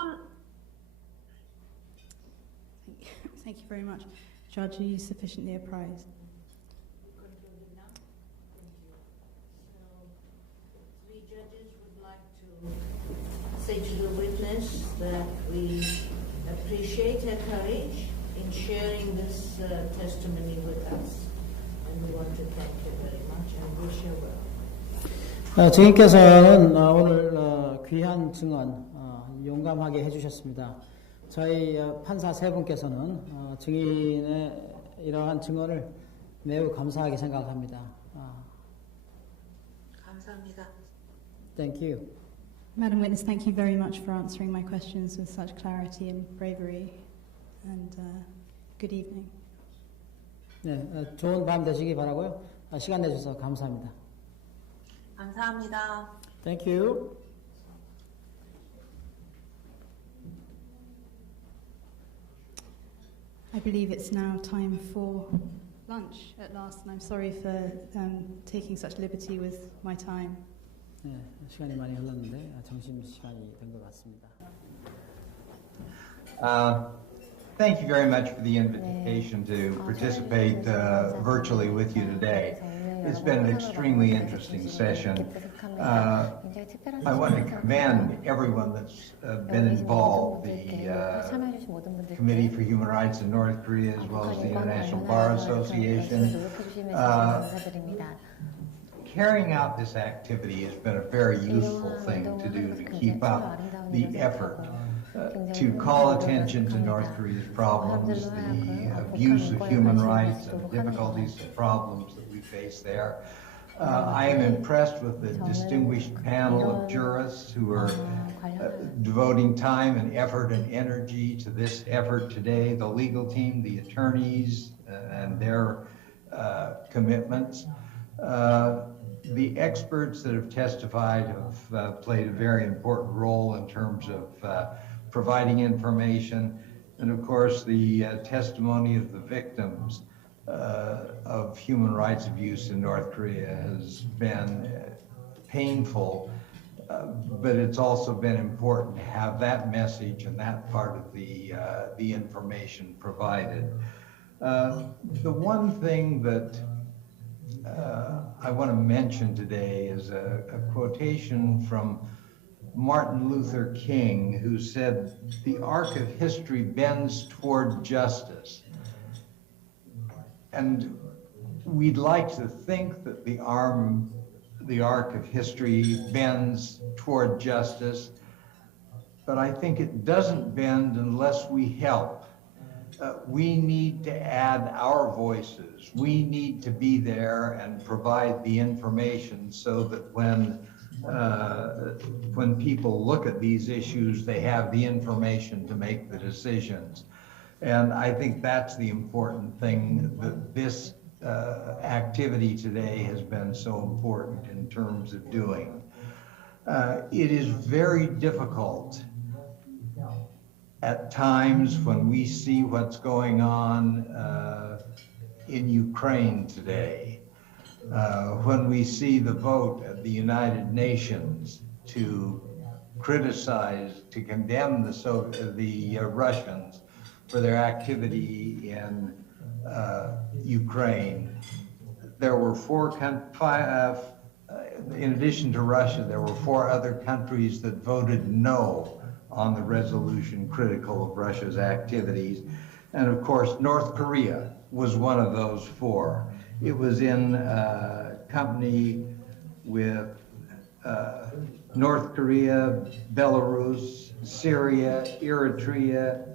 Thank you very much. Judge, are you sufficiently apprised? Three judges would like to say to the witness that we appreciate her courage in sharing this testimony with us, and we want to thank her very much and wish her well. 증인께서는 오늘 귀한 증언 용감하게 해주셨습니다. 저희 판사 세 분께서는 증인의 이러한 증언을 매우 감사하게 생각합니다. 감사합니다. Thank you. Madam Witness, thank you very much for answering my questions with such clarity and bravery, and good evening. 네, 좋은 밤 되시기 바라고요. 시간 내주셔서 감사합니다. 감사합니다. Thank you. I believe it's now time for lunch at last, and I'm sorry for taking such liberty with my time. 네, 시간이 많이 흘렀는데 점심 시간이 된 것 같습니다. Thank you very much for the invitation to participate virtually with you today. It's been an extremely interesting session. I want to commend everyone that's been involved, the Committee for Human Rights in North Korea, as well as the International Bar Association. Carrying out this activity has been a very useful thing to do to keep up the effort to call attention to North Korea's problems, the abuse of human rights and the difficulties and problems that we face there. I am impressed with the distinguished panel of jurists who are devoting time and effort and energy to this effort today, the legal team, the attorneys, and their commitments. The experts that have testified have played a very important role in terms of providing information, and of course the testimony of the victims of human rights abuse in North Korea has been painful, but it's also been important to have that message and that part of the information provided. The one thing that I want to mention today is a quotation from Martin Luther King, who said, "The arc of history bends toward justice." And we'd like to think that the arc of history bends toward justice, but I think it doesn't bend unless we help. We need to add our voices. We need to be there and provide the information so that when people look at these issues, they have the information to make the decisions. And I think that's the important thing that this activity today has been so important in terms of doing. It is very difficult at times when we see what's going on in Ukraine today, when we see the vote at the United Nations to criticize, to condemn the Russians for their activity in Ukraine. There were in addition to Russia, there were 4 other countries that voted no on the resolution critical of Russia's activities. And of course, North Korea was one of those 4. It was in company with North Korea, Belarus, Syria, Eritrea,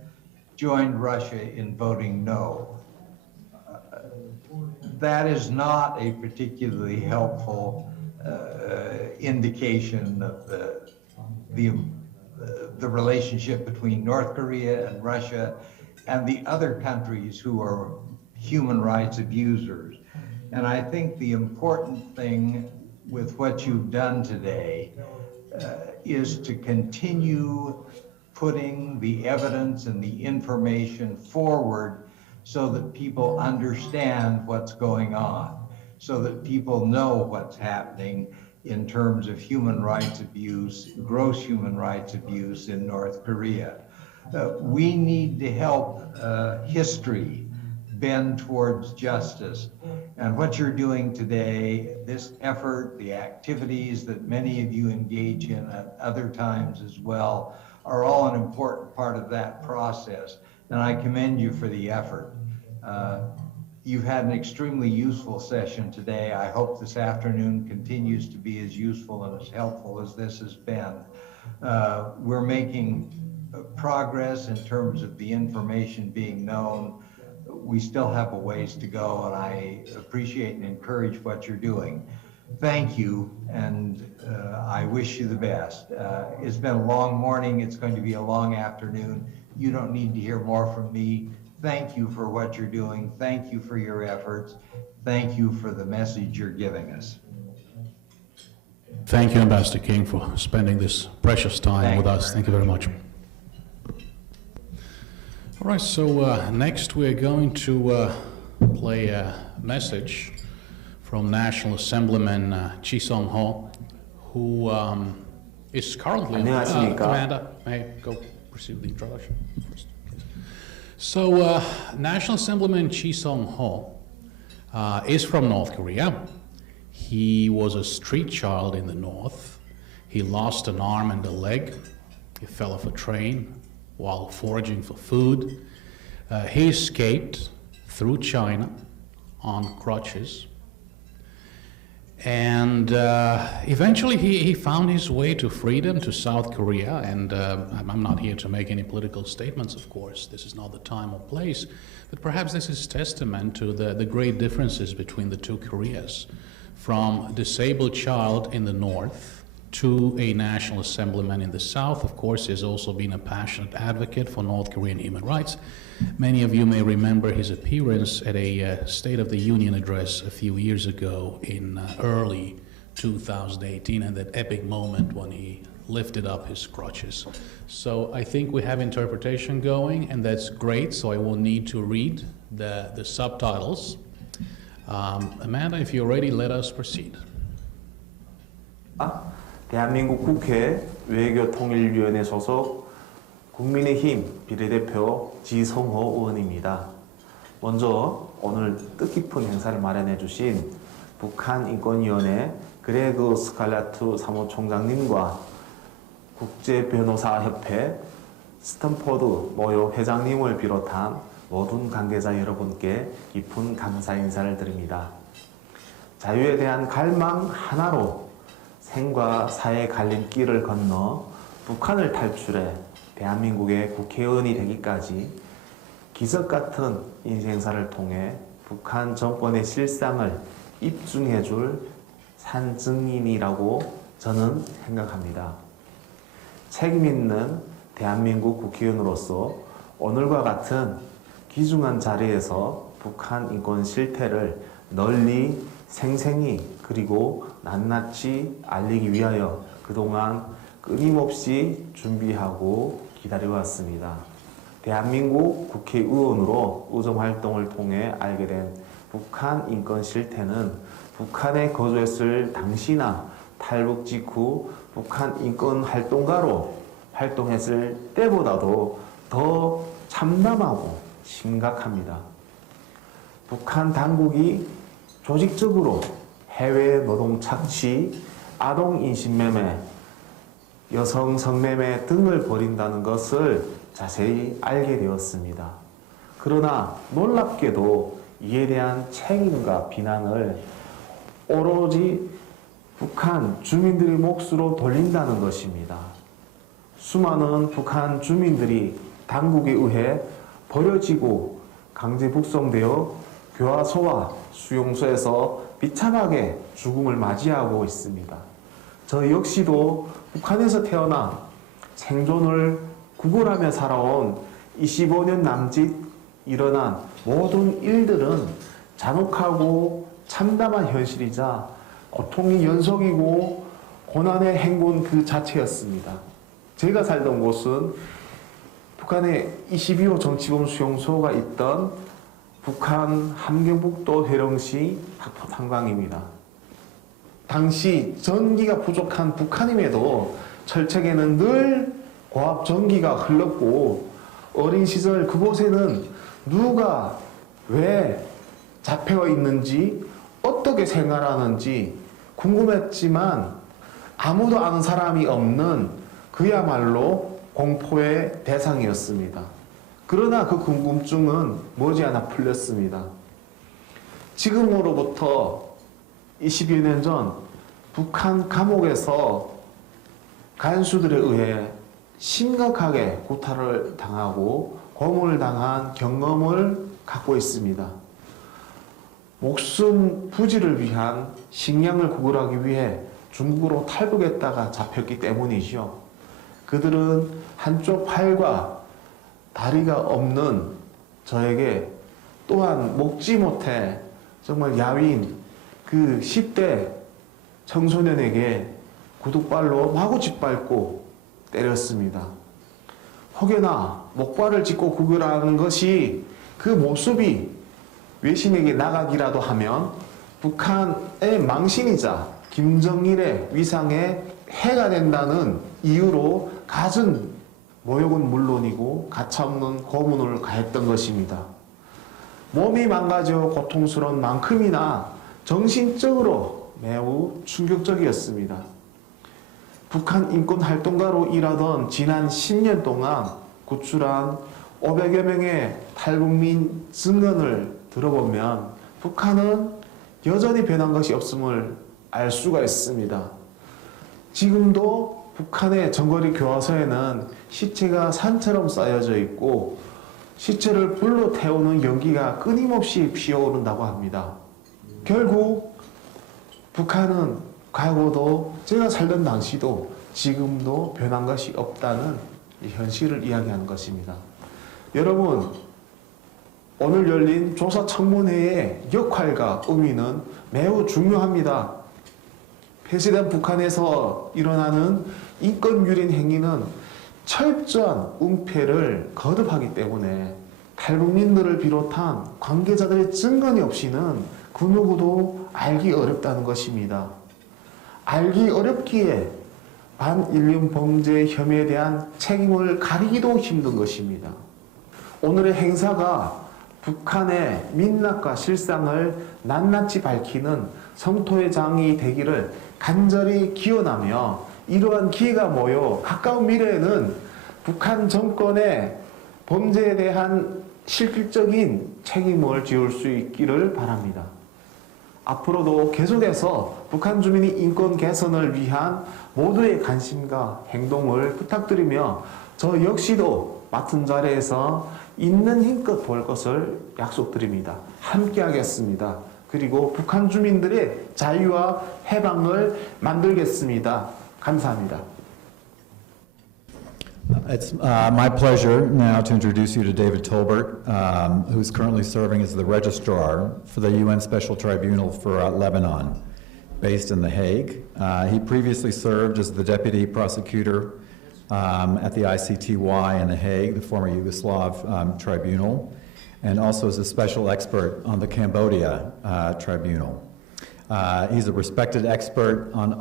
joined Russia in voting no. That is not a particularly helpful indication of the relationship between North Korea and Russia and the other countries who are human rights abusers. And I think the important thing with what you've done today is to continue putting the evidence and the information forward so that people understand what's going on, so that people know what's happening in terms of human rights abuse, gross human rights abuse in North Korea. We need to help history bend towards justice. And what you're doing today, this effort, the activities that many of you engage in at other times as well, are all an important part of that process. And I commend you for the effort. You've had an extremely useful session today. I hope this afternoon continues to be as useful and as helpful as this has been. We're making progress in terms of the information being known. We still have a ways to go, and I appreciate and encourage what you're doing. Thank you, and I wish you the best. It's been a long morning. It's going to be a long afternoon. You don't need to hear more from me. Thank you for what you're doing. Thank you for your efforts. Thank you for the message you're giving us. Thank you, Ambassador King, for spending this precious time with us. Thank you very much. All right, so next we're going to play a message from National Assemblyman Chi Song-ho, who is currently... Amanda, may I go proceed with the introduction first? So, National Assemblyman Chi Song-ho is from North Korea. He was a street child in the north. He lost an arm and a leg. He fell off a train while foraging for food. He escaped through China on crutches. And eventually he found his way to freedom, to South Korea. And I'm not here to make any political statements, of course. This is not the time or place. But perhaps this is testament to the great differences between the two Koreas. From a disabled child in the north to a National Assemblyman in the south. Of course, he has also been a passionate advocate for North Korean human rights. Many of you may remember his appearance at a State of the Union address a few years ago in early 2018, and that epic moment when he lifted up his crutches. So I think we have interpretation going, and that's great, so I will need to read the subtitles. Amanda, if you're ready, let us proceed. 대한민국 국회 외교통일위원회 소속 국민의힘 비례대표 지성호 의원입니다. 먼저 오늘 뜻깊은 행사를 마련해 주신 북한인권위원회 그레그 스칼라트 사무총장님과 국제변호사협회 스탠포드 모여 회장님을 비롯한 모든 관계자 여러분께 깊은 감사 인사를 드립니다. 자유에 대한 갈망 하나로 생과 사의 갈림길을 건너 북한을 탈출해 대한민국의 국회의원이 되기까지 기적 같은 인생사를 통해 북한 정권의 실상을 입증해줄 산증인이라고 저는 생각합니다. 책임있는 대한민국 국회의원으로서 오늘과 같은 귀중한 자리에서 북한 인권 실태를 널리 생생히 그리고 낱낱이 알리기 위하여 그동안 끊임없이 준비하고 기다려왔습니다. 대한민국 국회의원으로 의정활동을 통해 알게 된 북한 인권 실태는 북한에 거주했을 당시나 탈북 직후 북한 인권 활동가로 활동했을 때보다도 더 참담하고 심각합니다. 북한 당국이 조직적으로 해외 노동 착취, 아동 인신매매, 여성 성매매 등을 벌인다는 것을 자세히 알게 되었습니다. 그러나 놀랍게도 이에 대한 책임과 비난을 오로지 북한 주민들의 몫으로 돌린다는 것입니다. 수많은 북한 주민들이 당국에 의해 버려지고 강제 북송되어 교화소와 수용소에서 비참하게 죽음을 맞이하고 있습니다. 저 역시도 북한에서 태어나 생존을 구걸하며 살아온 25년 남짓 일어난 모든 일들은 잔혹하고 참담한 현실이자 고통의 연속이고 고난의 행군 그 자체였습니다. 제가 살던 곳은 북한의 22호 정치범 수용소가 있던 북한 함경북도 회령시 학포탄광입니다. 당시 전기가 부족한 북한임에도 철책에는 늘 고압 전기가 흘렀고 어린 시절 그곳에는 누가 왜 잡혀 있는지 어떻게 생활하는지 궁금했지만 아무도 아는 사람이 없는 그야말로 공포의 대상이었습니다. 그러나 그 궁금증은 머지않아 풀렸습니다. 지금으로부터 20여 년 전 북한 감옥에서 간수들에 의해 심각하게 구타를 당하고 고문을 당한 경험을 갖고 있습니다. 목숨 부지를 위한 식량을 구걸하기 위해 중국으로 탈북했다가 잡혔기 때문이죠. 그들은 한쪽 팔과 다리가 없는 저에게 또한 먹지 못해 정말 야윈 그 10대 청소년에게 구둣발로 마구 짓밟고 때렸습니다. 혹여나 목발을 짚고 구걸하는 것이 그 모습이 외신에게 나가기라도 하면 북한의 망신이자 김정일의 위상에 해가 된다는 이유로 갖은 모욕은 물론이고 가차없는 고문을 가했던 것입니다. 몸이 망가져 고통스러운 만큼이나 정신적으로 매우 충격적이었습니다. 북한 인권활동가로 일하던 지난 10년 동안 구출한 500여 명의 탈북민 증언을 들어보면 북한은 여전히 변한 것이 없음을 알 수가 있습니다. 지금도 북한의 정거리 교화소에는 시체가 산처럼 쌓여져 있고 시체를 불로 태우는 연기가 끊임없이 피어오른다고 합니다. 결국 북한은 과거도 제가 살던 당시도 지금도 변한 것이 없다는 현실을 이야기하는 것입니다. 여러분, 오늘 열린 조사청문회의 역할과 의미는 매우 중요합니다. 폐쇄된 북한에서 일어나는 인권유린 행위는 철저한 은폐를 거듭하기 때문에 탈북민들을 비롯한 관계자들의 증언이 없이는 그 누구도 알기 어렵다는 것입니다. 알기 어렵기에 반인륜 범죄 혐의에 대한 책임을 가리기도 힘든 것입니다. 오늘의 행사가 북한의 민낯과 실상을 낱낱이 밝히는 성토의 장이 되기를 간절히 기원하며 이러한 기회가 모여 가까운 미래에는 북한 정권의 범죄에 대한 실질적인 책임을 지을 수 있기를 바랍니다. 앞으로도 계속해서 북한 주민의 인권 개선을 위한 모두의 관심과 행동을 부탁드리며 저 역시도 맡은 자리에서 있는 힘껏 볼 것을 약속드립니다. 함께 하겠습니다. 그리고 북한 주민들의 자유와 해방을 만들겠습니다. 감사합니다. It's my pleasure now to introduce you to David Tolbert, who's currently serving as the registrar for the UN Special Tribunal for Lebanon, based in The Hague. He previously served as the deputy prosecutor at the ICTY in The Hague, the former Yugoslav tribunal, and also as a special expert on the Cambodia tribunal. He's a respected expert on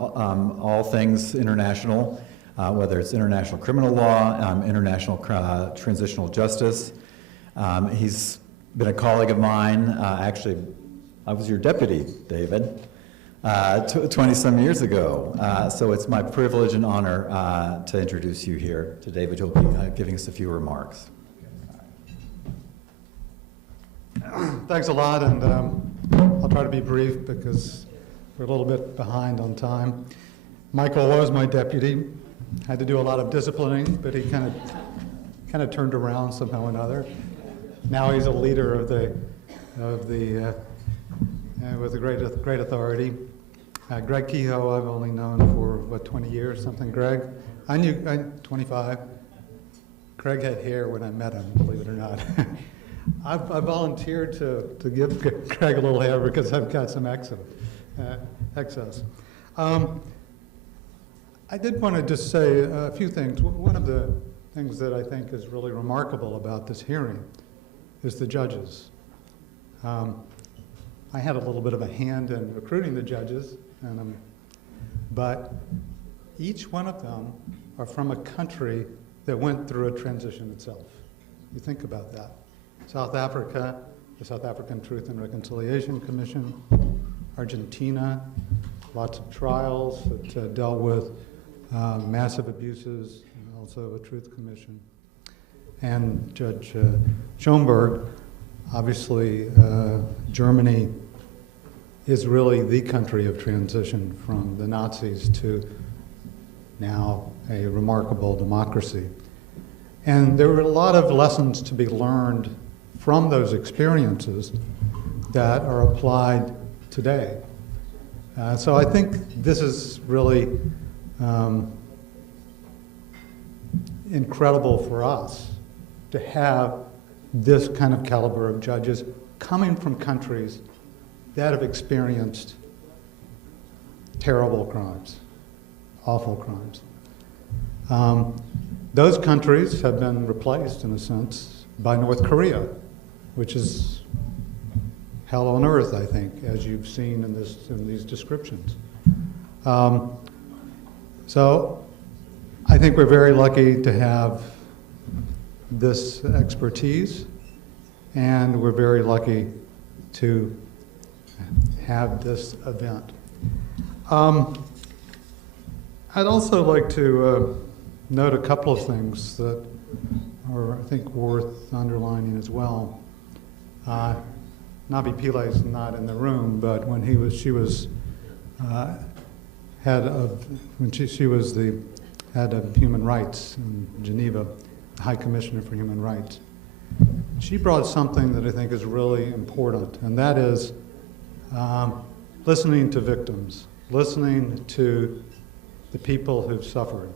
all things international, whether it's international criminal law, international transitional justice. He's been a colleague of mine. Actually, I was your deputy, David, 20-some years ago. So it's my privilege and honor to introduce you here to David, who'll be giving us a few remarks. Thanks a lot, and I'll try to be brief because we're a little bit behind on time. Michael was my deputy. Had to do a lot of disciplining, but he kind of turned around somehow or another. now he's a leader of the with a great authority. Greg Kehoe, I've only known for, 20 years, something, Greg? I 25. Greg had hair when I met him, believe it or not. I volunteered to give Greg a little hair because I've got some excess. I did want to just say a few things. One of the things that I think is really remarkable about this hearing is the judges. I had a little bit of a hand in recruiting the judges, but each one of them are from a country that went through a transition itself. You think about that. South Africa, the South African Truth and Reconciliation Commission, Argentina, lots of trials that dealt with massive abuses, and also a Truth Commission. And Judge Schomburg, obviously Germany is really the country of transition from the Nazis to now a remarkable democracy. And there were a lot of lessons to be learned from those experiences that are applied today. So I think this is really incredible for us to have this kind of caliber of judges coming from countries that have experienced terrible crimes, awful crimes. Those countries have been replaced, in a sense, by North Korea, which is hell on earth, I think, as you've seen in these descriptions. So I think we're very lucky to have this expertise, and we're very lucky to have this event. I'd also like to note a couple of things that are, I think, worth underlining as well. Navi Pillay is not in the room, but when she was the head of Human Rights in Geneva, High Commissioner for Human Rights, she brought something that I think is really important, and that is listening to victims, listening to the people who've suffered.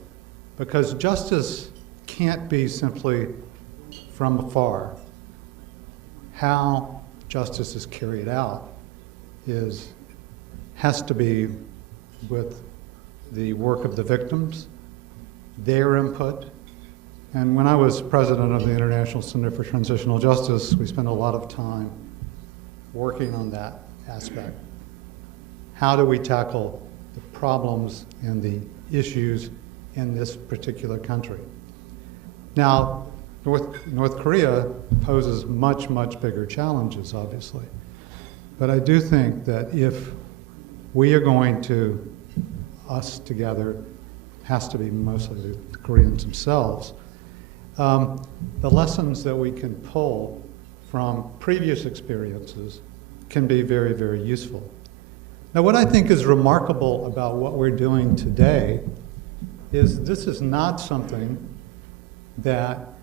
Because justice can't be simply from afar. How justice is carried out has to be with the work of the victims, their input. And when I was president of the International Center for Transitional Justice, we spent a lot of time working on that aspect. How do we tackle the problems and the issues in this particular country? Now, North Korea poses much, much bigger challenges, obviously. But I do think that if we are going to, us together, has to be mostly the Koreans themselves, the lessons that we can pull from previous experiences can be very, very useful. Now, what I think is remarkable about what we're doing today is this is not something that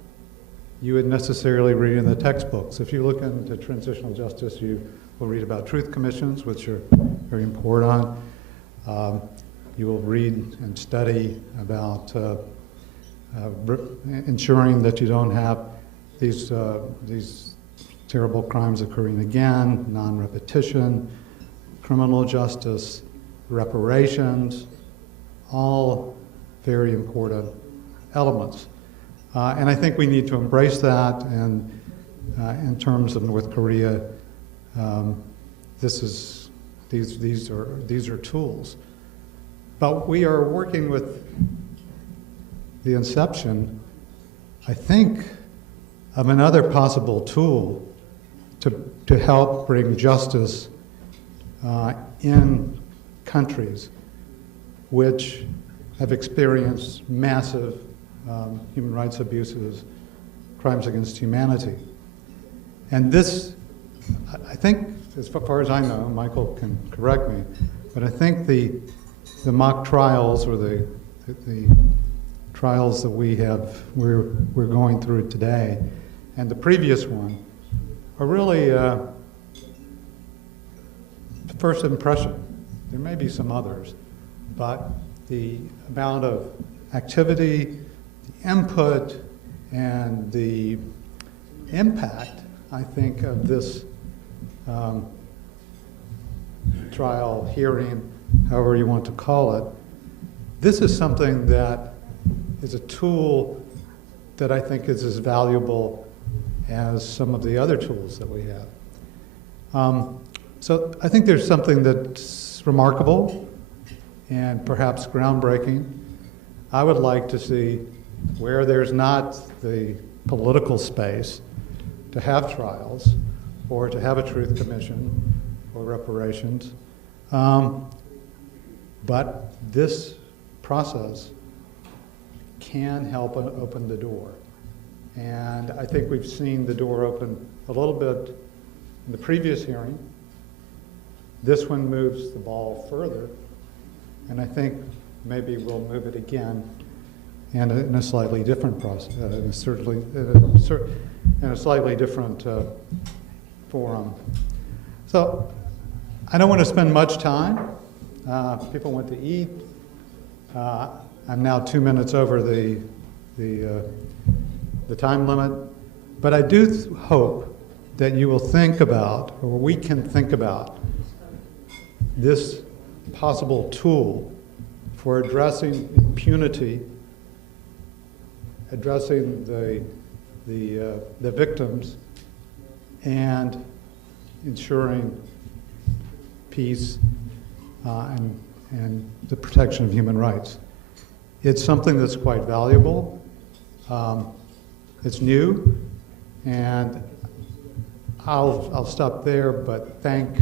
you would necessarily read in the textbooks. If you look into transitional justice, you will read about truth commissions, which are very important. You will read and study about ensuring that you don't have these terrible crimes occurring again, non-repetition, criminal justice, reparations, all very important elements. And I think we need to embrace that, and in terms of North Korea, these are tools. But we are working with the inception, I think, of another possible tool to help bring justice in countries which have experienced massive human rights abuses, crimes against humanity. And this, I think, as far as I know, Michael can correct me, but I think the mock trials or the trials that we're going through today and the previous one are really first impression. There may be some others, but the amount of activity, the input, and the impact, I think, of this trial, hearing, however you want to call it, this is something that is a tool that I think is as valuable as some of the other tools that we have. So I think there's something that's remarkable and perhaps groundbreaking. I would like to see where there's not the political space to have trials or to have a truth commission or reparations. But this process can help open the door. And I think we've seen the door open a little bit in the previous hearing. This one moves the ball further, and I think maybe we'll move it again and in a slightly different process, certainly in a slightly different forum. So I don't want to spend much time. People went to eat. I'm now 2 minutes over the time limit, but I do hope that you will think about, or we can think about, this possible tool for addressing impunity, addressing the victims, and ensuring peace and the protection of human rights. It's something that's quite valuable. It's new, and I'll stop there, but thank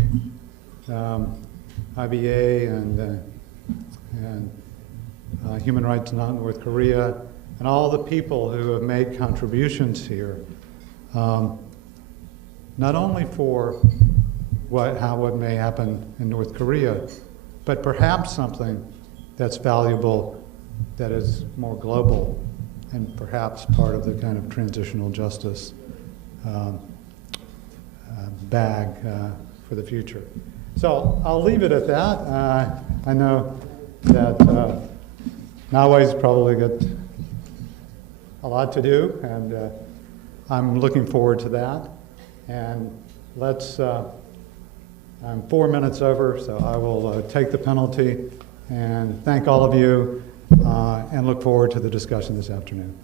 IBA and Human Rights in North Korea and all the people who have made contributions here, not only for what may happen in North Korea, but perhaps something that's valuable, that is more global, and perhaps part of the kind of transitional justice bag for the future. So I'll leave it at that. I know that Nawe's probably got a lot to do, and I'm looking forward to that. And let's, I'm 4 minutes over, so I will take the penalty and thank all of you and look forward to the discussion this afternoon.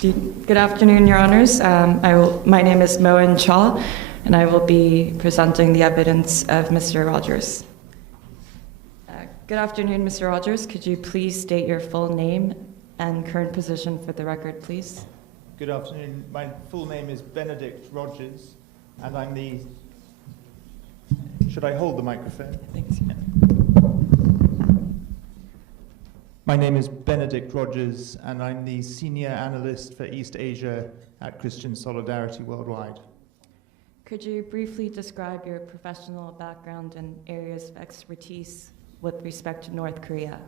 Good afternoon, Your Honors. My name is Moen Chaw, and I will be presenting the evidence of Mr. Rogers. Good afternoon, Mr. Rogers. Could you please state your full name and current position for the record, please? Good afternoon. My full name is Benedict Rogers, and I'm the... Should I hold the microphone? Thanks. My name is Benedict Rogers, and I'm the Senior Analyst for East Asia at Christian Solidarity Worldwide. Could you briefly describe your professional background and areas of expertise with respect to North Korea?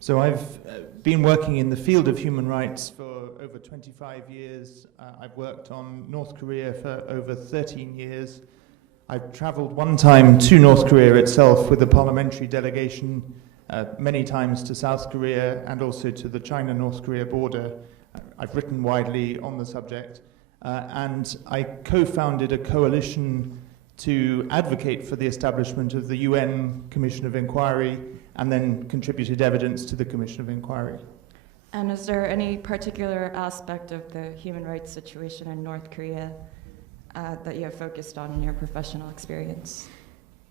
So I've been working in the field of human rights for over 25 years. I've worked on North Korea for over 13 years. I've traveled one time to North Korea itself with a parliamentary delegation, many times to South Korea and also to the China-North Korea border. I've written widely on the subject, and I co-founded a coalition to advocate for the establishment of the UN Commission of Inquiry, and then contributed evidence to the Commission of Inquiry. And is there any particular aspect of the human rights situation in North Korea that you have focused on in your professional experience?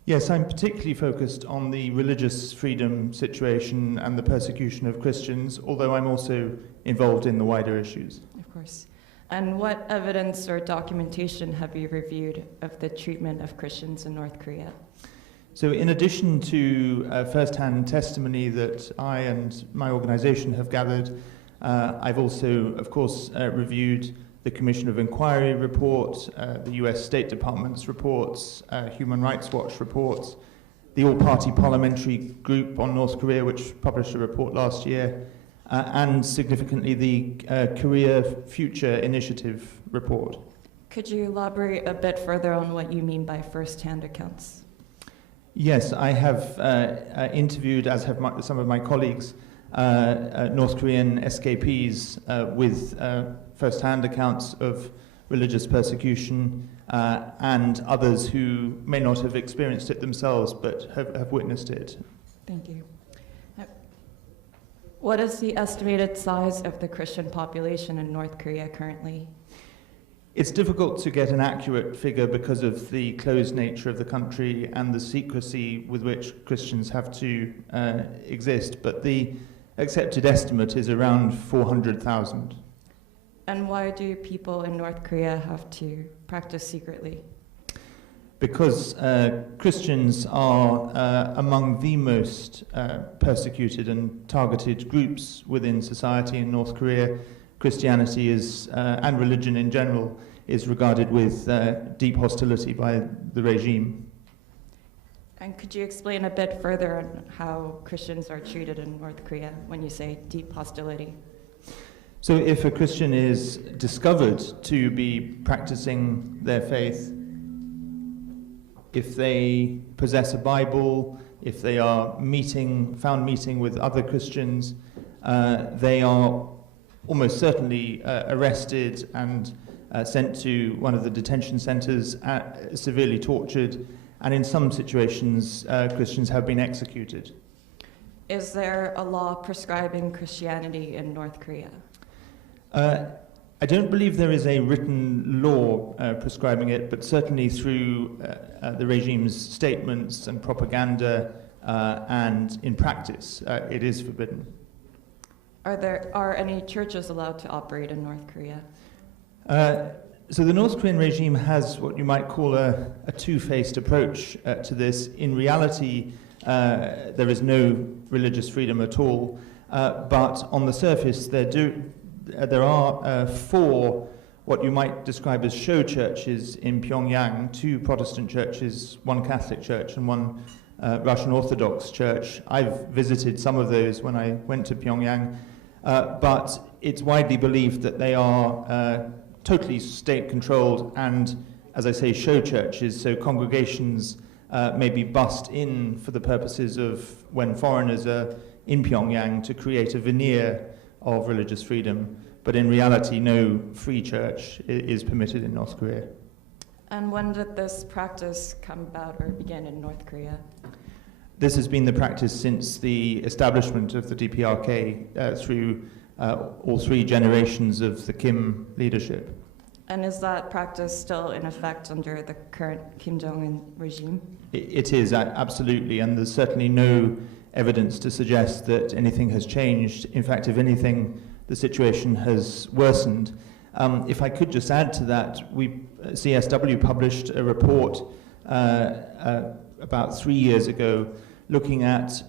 Yes, I'm particularly focused on the religious freedom situation and the persecution of Christians, although I'm also involved in the wider issues. Of course. And what evidence or documentation have you reviewed of the treatment of Christians in North Korea? So in addition to first-hand testimony that I and my organization have gathered, I've also, of course, reviewed the Commission of Inquiry report, the US State Department's reports, Human Rights Watch reports, the All-Party Parliamentary Group on North Korea, which published a report last year, and significantly the Korea Future Initiative report. Could you elaborate a bit further on what you mean by first-hand accounts? Yes, I have interviewed, as have some of my colleagues, North Korean escapees with first-hand accounts of religious persecution and others who may not have experienced it themselves but have witnessed it. Thank you. What is the estimated size of the Christian population in North Korea currently? It's difficult to get an accurate figure because of the closed nature of the country and the secrecy with which Christians have to exist, but the accepted estimate is around 400,000. And why do people in North Korea have to practice secretly? Because Christians are among the most persecuted and targeted groups within society in North Korea. Christianity is, and religion in general, is regarded with deep hostility by the regime. And could you explain a bit further on how Christians are treated in North Korea when you say deep hostility? So if a Christian is discovered to be practicing their faith, if they possess a Bible, if they are found meeting with other Christians, they are almost certainly arrested and sent to one of the detention centers, severely tortured, and in some situations Christians have been executed. Is there a law prescribing Christianity in North Korea? I don't believe there is a written law prescribing it, but certainly through the regime's statements and propaganda and in practice, it is forbidden. Are any churches allowed to operate in North Korea? So the North Korean regime has what you might call a two-faced approach to this. In reality, there is no religious freedom at all, but on the surface there are 4 what you might describe as show churches in Pyongyang, 2 Protestant churches, 1 Catholic church and 1 Russian Orthodox church. I've visited some of those when I went to Pyongyang, but it's widely believed that they are totally state-controlled and, as I say, show churches, so congregations may be bussed in for the purposes of when foreigners are in Pyongyang to create a veneer of religious freedom, but in reality no free church is permitted in North Korea. And when did this practice come about or begin in North Korea? This has been the practice since the establishment of the Dprk through all 3 generations of the Kim leadership. And is that practice still in effect under the current Kim Jong-un regime? It is, absolutely, and there's certainly no evidence to suggest that anything has changed. In fact, if anything, the situation has worsened. If I could just add to that, CSW published a report about 3 years ago looking at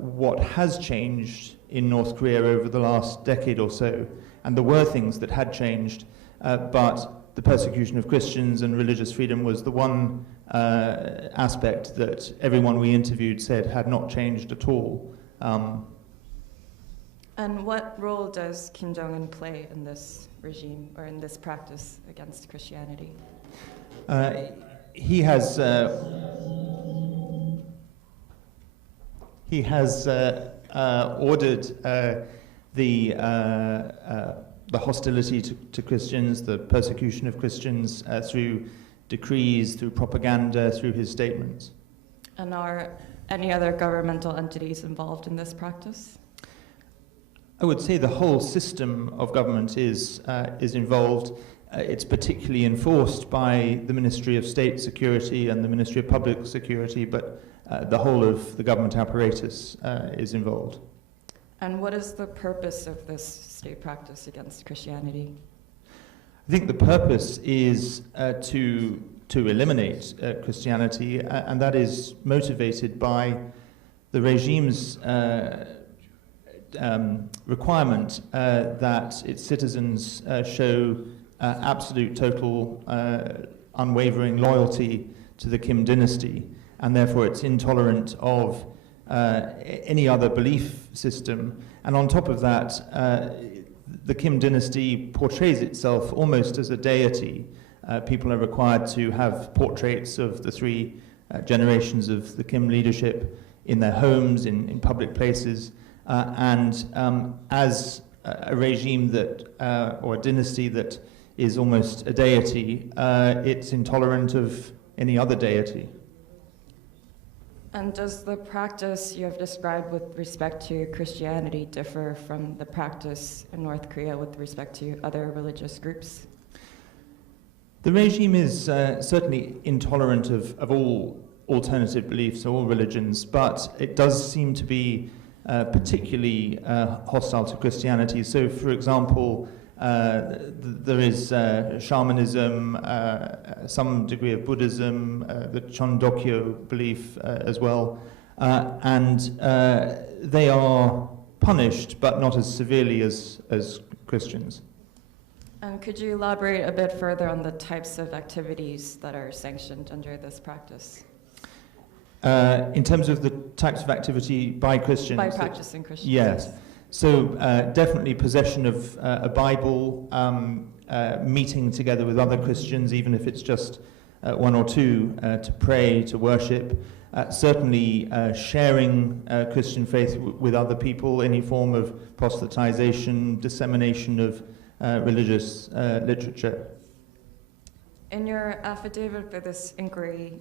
what has changed in North Korea over the last decade or so. And there were things that had changed, but the persecution of Christians and religious freedom was the one aspect that everyone we interviewed said had not changed at all. And what role does Kim Jong-un play in this regime or in this practice against Christianity? He has ordered the hostility to Christians, the persecution of Christians through decrees, through propaganda, through his statements. And are any other governmental entities involved in this practice? I would say the whole system of government is involved. It's particularly enforced by the Ministry of State Security and the Ministry of Public Security, but the whole of the government apparatus is involved. And what is the purpose of this state practice against Christianity? I think the purpose is to eliminate Christianity, and that is motivated by the regime's requirement that its citizens show absolute, total, unwavering loyalty to the Kim dynasty, and therefore it's intolerant of any other belief system. And on top of that, the Kim dynasty portrays itself almost as a deity. People are required to have portraits of the three generations of the Kim leadership in their homes, in public places, and as a regime that, or a dynasty that is almost a deity, it's intolerant of any other deity. And does the practice you have described with respect to Christianity differ from the practice in North Korea with respect to other religious groups? The regime is certainly intolerant of all alternative beliefs, all religions, but it does seem to be particularly hostile to Christianity. So, for example, there is shamanism, some degree of Buddhism, the Chondokyo belief as well, and they are punished, but not as severely as Christians. And could you elaborate a bit further on the types of activities that are sanctioned under this practice? In terms of the types of activity by Christians? By practicing Christians. Yes. So definitely possession of a Bible, meeting together with other Christians, even if it's just one or two, to pray, to worship. Certainly sharing Christian faith with other people, any form of proselytization, dissemination of religious literature. In your affidavit for this inquiry,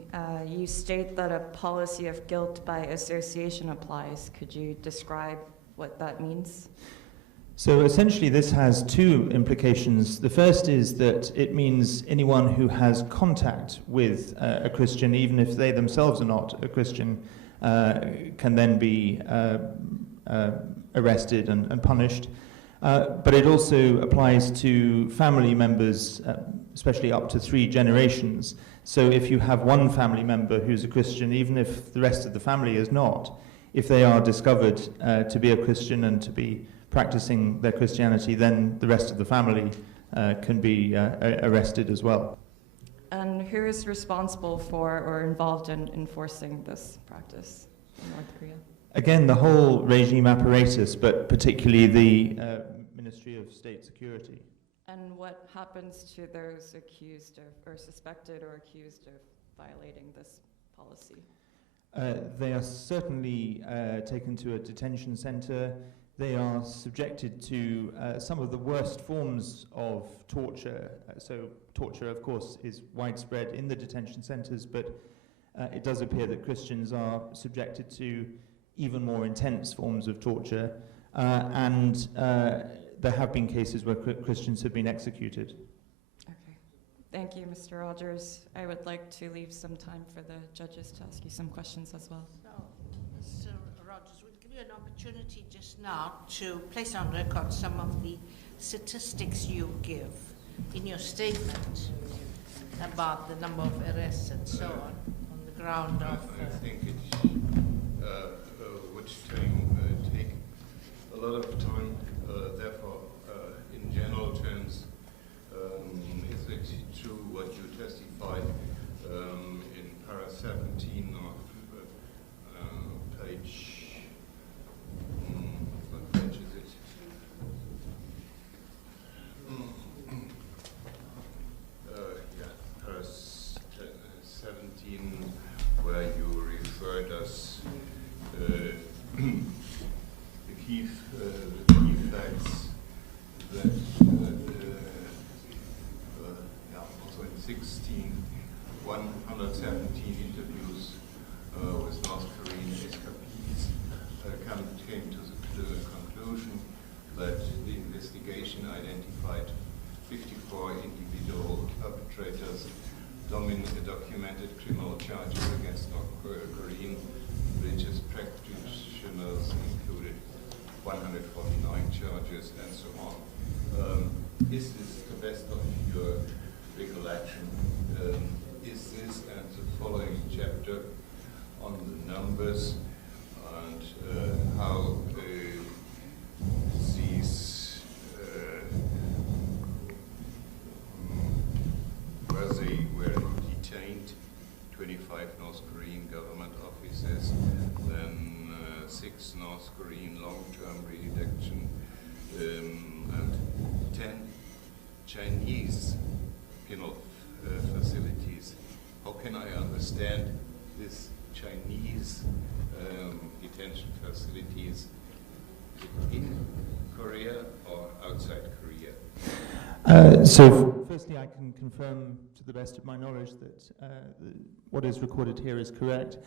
you state that a policy of guilt by association applies. Could you describe what that means? So essentially this has two implications. The first is that it means anyone who has contact with a Christian, even if they themselves are not a Christian, can then be arrested and punished. But it also applies to family members, especially up to 3 generations. So if you have one family member who's a Christian, even if the rest of the family is not, if they are discovered to be a Christian and to be practicing their Christianity, then the rest of the family can be arrested as well. And who is responsible for or involved in enforcing this practice in North Korea? Again, the whole regime apparatus, but particularly the Ministry of State Security. And what happens to those accused of, or suspected or accused of violating this policy? They are certainly taken to a detention center. They are subjected to some of the worst forms of torture. So torture, of course, is widespread in the detention centers, but it does appear that Christians are subjected to even more intense forms of torture, and there have been cases where Christians have been executed. Okay. Thank you, Mr. Rogers. I would like to leave some time for the judges to ask you some questions as well. So, Mr. Rogers, we'll give you an opportunity just now to place on record some of the statistics you give in your statement about the number of arrests and so on the ground of... I think it would take a lot of time, therefore, in general terms, is it true what you testified in para 17 of page, what page is it? Para 17, where you referred us the key facts that also in 16, 117 interviews with North Korean escapees came to the conclusion that the investigation identified 54 individual perpetrators, documented criminal charges against North Korean religious practitioners, included 149 charges and so on. Is this the best of your recollection? Is this and the following chapter on the numbers and how these where they were detained, 25 North Korean government officers, then So firstly, I can confirm to the best of my knowledge that what is recorded here is correct.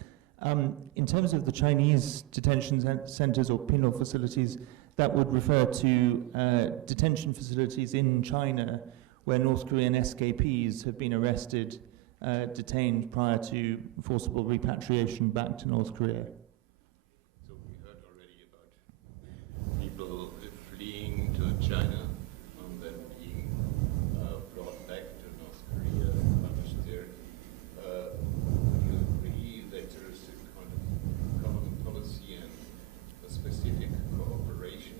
In terms of the Chinese detention centers or penal facilities, that would refer to detention facilities in China where North Korean escapees have been arrested, detained prior to forcible repatriation back to North Korea. So we heard already about people fleeing to China and then being brought back to North Korea, punished there. Do you agree that there is a kind of common policy and a specific cooperation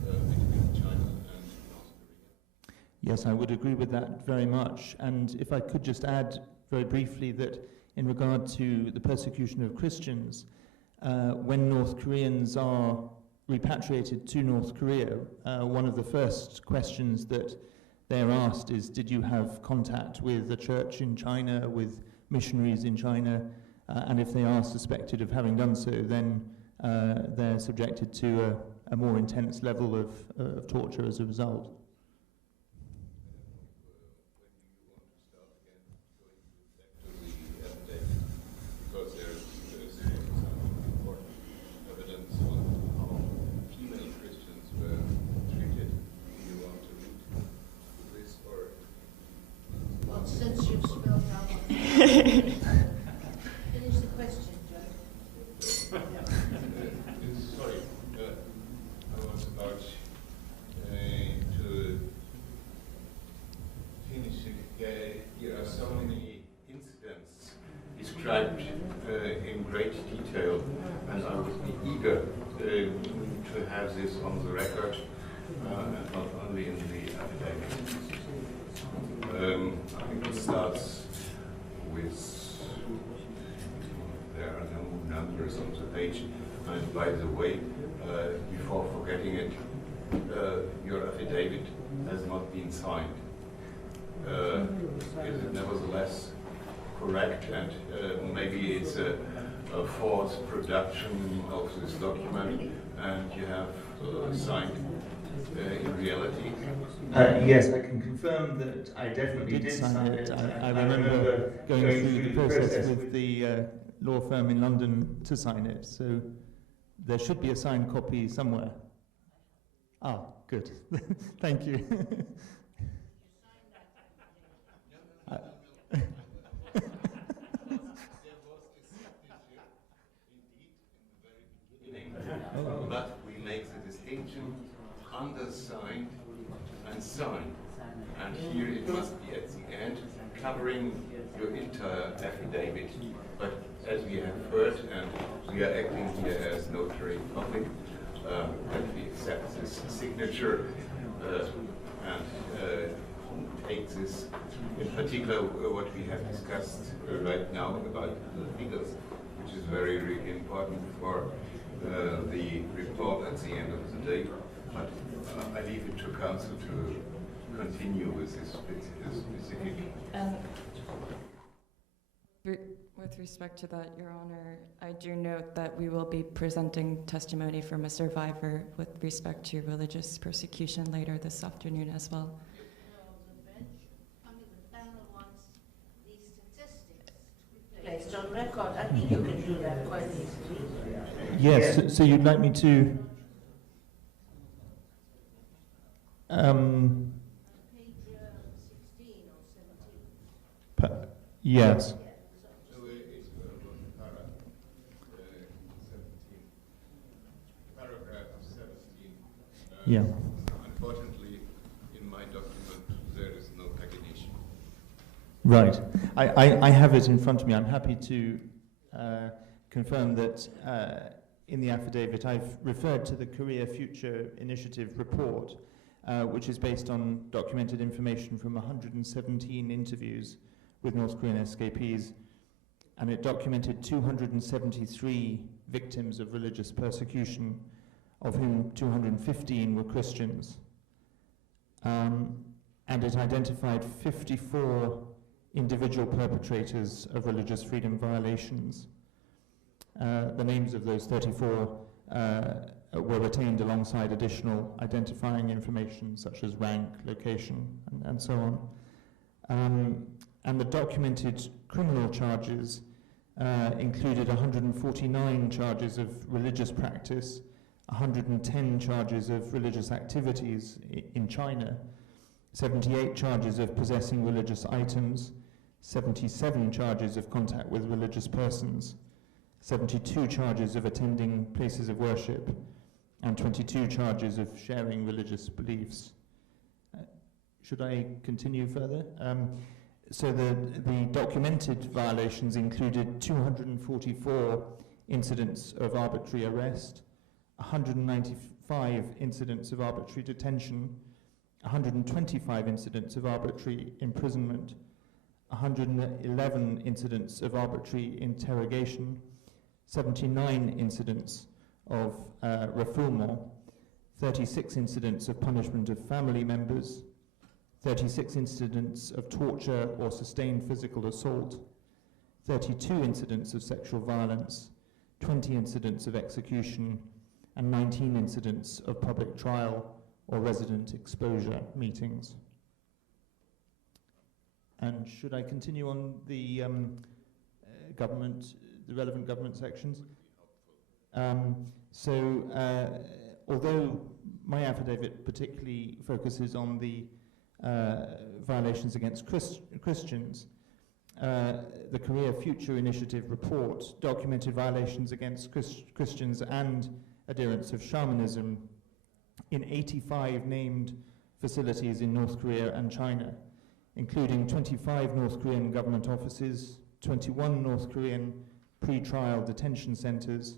between China and North Korea? Yes, I would agree with that very much. And if I could just add very briefly that in regard to the persecution of Christians, when North Koreans are repatriated to North Korea, one of the first questions that they are asked is, did you have contact with a church in China, with missionaries in China? And if they are suspected of having done so, then they're subjected to a more intense level of torture as a result. Since you've spelled out, finish the question, Judge. Sorry, I was about to finish. Here are so many incidents described in great detail, and I would be eager to have this on the record, and not only in the affidavit. I think it starts with, there are no numbers on the page, and by the way, before forgetting it, your affidavit has not been signed. Is it nevertheless correct, and maybe it's a false production of this document, and you have signed in reality? Yes, I can confirm that I definitely did sign it. I remember going through the process with the law firm in London to sign it, so there should be a signed copy somewhere. Ah, good. Thank you. But we make the distinction undersigned and signed. And here it must be at the end, covering your entire affidavit. But as we have heard, and we are acting here as notary public, that we accept this signature and take this, in particular, what we have discussed right now about the figures, which is very, really important for the report at the end of the day. But I leave it to Council to continue with this specific. With respect to that, Your Honor, I do note that we will be presenting testimony from a survivor with respect to religious persecution later this afternoon as well. The panel wants these statistics to be placed on record. I think you can do that quite easily. Yes, so you'd like me to... Page 16 or 17. Yes. Paragraph 17. Yeah. Unfortunately, in my document, there is no pagination. Right. I have it in front of me. I'm happy to confirm that in the affidavit I've referred to the Korea Future Initiative report, which is based on documented information from 117 interviews with North Korean escapees, and it documented 273 victims of religious persecution, of whom 215 were Christians. And it identified 54 individual perpetrators of religious freedom violations. The names of those 34 were retained alongside additional identifying information such as rank, location, and so on. And the documented criminal charges included 149 charges of religious practice, 110 charges of religious activities in China, 78 charges of possessing religious items, 77 charges of contact with religious persons, 72 charges of attending places of worship, and 22 charges of sharing religious beliefs. Should I continue further? So the documented violations included 244 incidents of arbitrary arrest, 195 incidents of arbitrary detention, 125 incidents of arbitrary imprisonment, 111 incidents of arbitrary interrogation, 79 incidents of refoulement, 36 incidents of punishment of family members, 36 incidents of torture or sustained physical assault, 32 incidents of sexual violence, 20 incidents of execution, and 19 incidents of public trial or resident exposure meetings. And should I continue on the the relevant government sections? Although my affidavit particularly focuses on the violations against Christians, the Korea Future Initiative report documented violations against Christians and adherents of shamanism in 85 named facilities in North Korea and China, including 25 North Korean government offices, 21 North Korean pre-trial detention centers,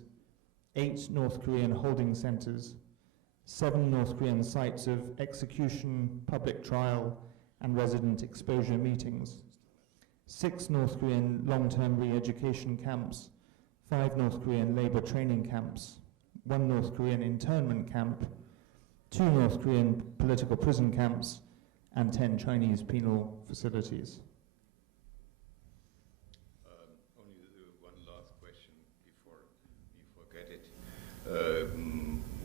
8 North Korean holding centers, 7 North Korean sites of execution, public trial, and resident exposure meetings, 6 North Korean long-term re-education camps, 5 North Korean labor training camps, 1 North Korean internment camp, 2 North Korean political prison camps, and 10 Chinese penal facilities. Only one last question before we forget it.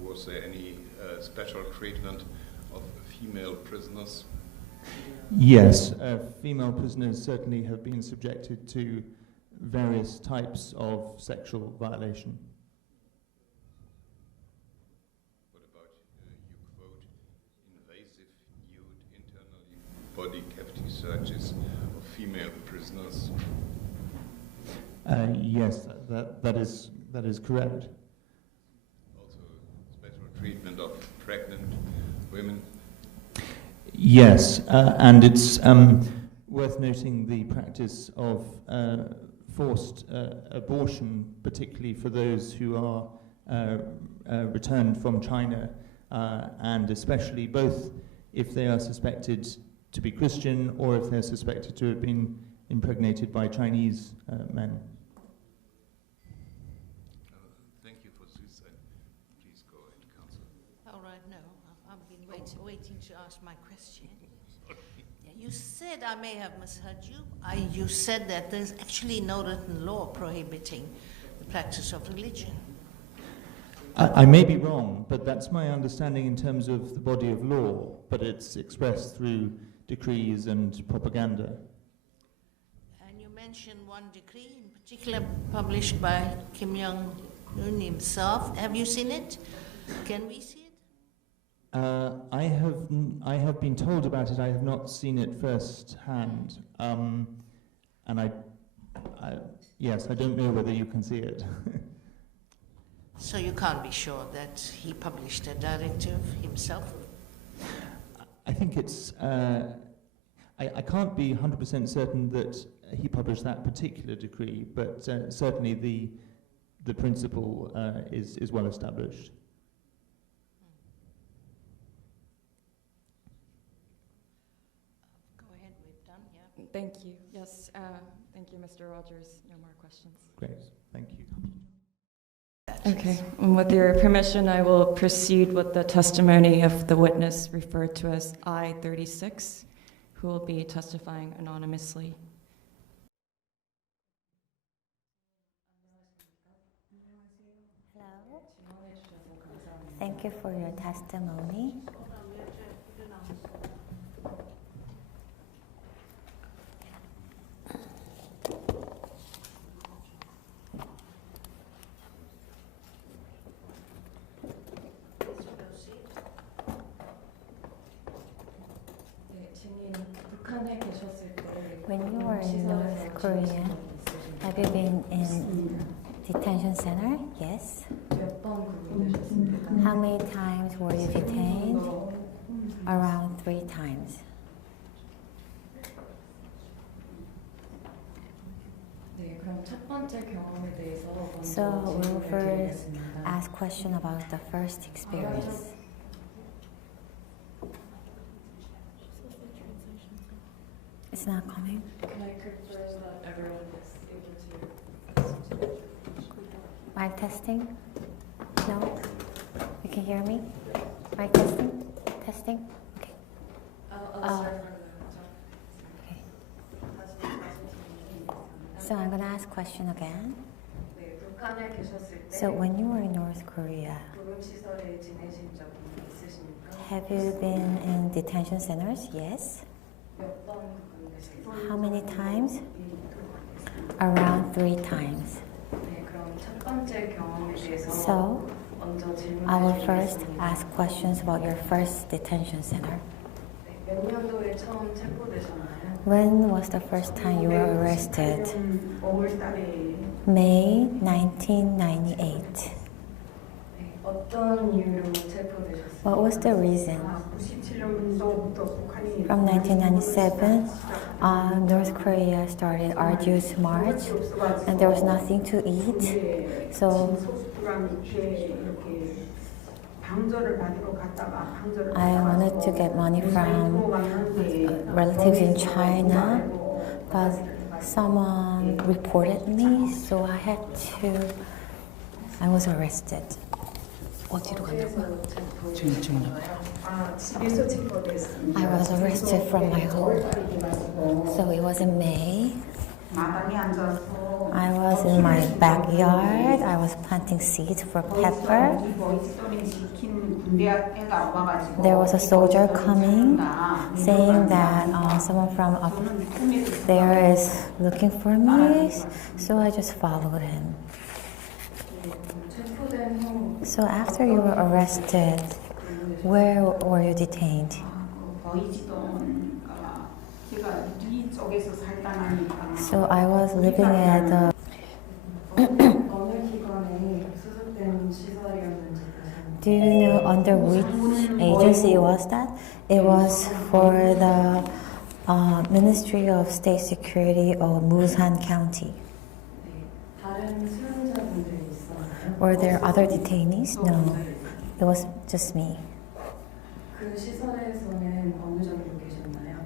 Was there any special treatment of female prisoners? Yes, female prisoners certainly have been subjected to various types of sexual violation. What about, you quote, invasive, nude, internally body cavity searches of female prisoners? Yes, that is correct. Also, special treatment of pregnant women? Yes, and it's worth noting the practice of forced abortion, particularly for those who are returned from China, and especially both if they are suspected to be Christian or if they're suspected to have been impregnated by Chinese men. Thank you for this. Please go ahead, Counsel. All right, no, I've been waiting to ask my question. You said, I may have misheard you, you said that there's actually no written law prohibiting the practice of religion. I may be wrong, but that's my understanding in terms of the body of law, but it's expressed through decrees and propaganda. And you mentioned one decree in particular published by Kim Jong-un himself. Have you seen it? Can we see it? I have been told about it. I have not seen it firsthand, and yes, I don't know whether you can see it. So you can't be sure that he published a directive himself? I think it's. I can't be 100% certain that he published that particular decree, but certainly the principle is well established. Thank you. Yes, thank you, Mr. Rogers. No more questions. Great, thank you. Okay, and with your permission, I will proceed with the testimony of the witness referred to as I-36, who will be testifying anonymously. Hello. Thank you for your testimony. When you were in North Korea, have you been in detention center? Yes. How many times were you detained? Around 3 times. So we'll first ask question about the first experience. It's not coming. Can I confirm that everyone is able to? Mic testing? No? You can hear me? Mic testing? Testing? Okay. I'll start from Okay. So I'm going to ask question again. So when you were in North Korea, have you been in detention centers? Yes. How many times? Around 3 times. So, I will first ask questions about your first detention center. When was the first time you were arrested? May 1998. What was the reason? From 1997, North Korea started arduous march, and there was nothing to eat. So I wanted to get money from relatives in China, but someone reported me, so I was arrested. 어디로 가냐고요? I was arrested from my home. So it was in May. I was in my backyard. I was planting seeds for pepper. There was a soldier coming saying that someone from up there is looking for me. So I just followed him. So after you were arrested, where were you detained? So I was living at the Do you know under which agency was that? It was for the Ministry of State Security of Musan County. Were there other detainees? No, it was just me.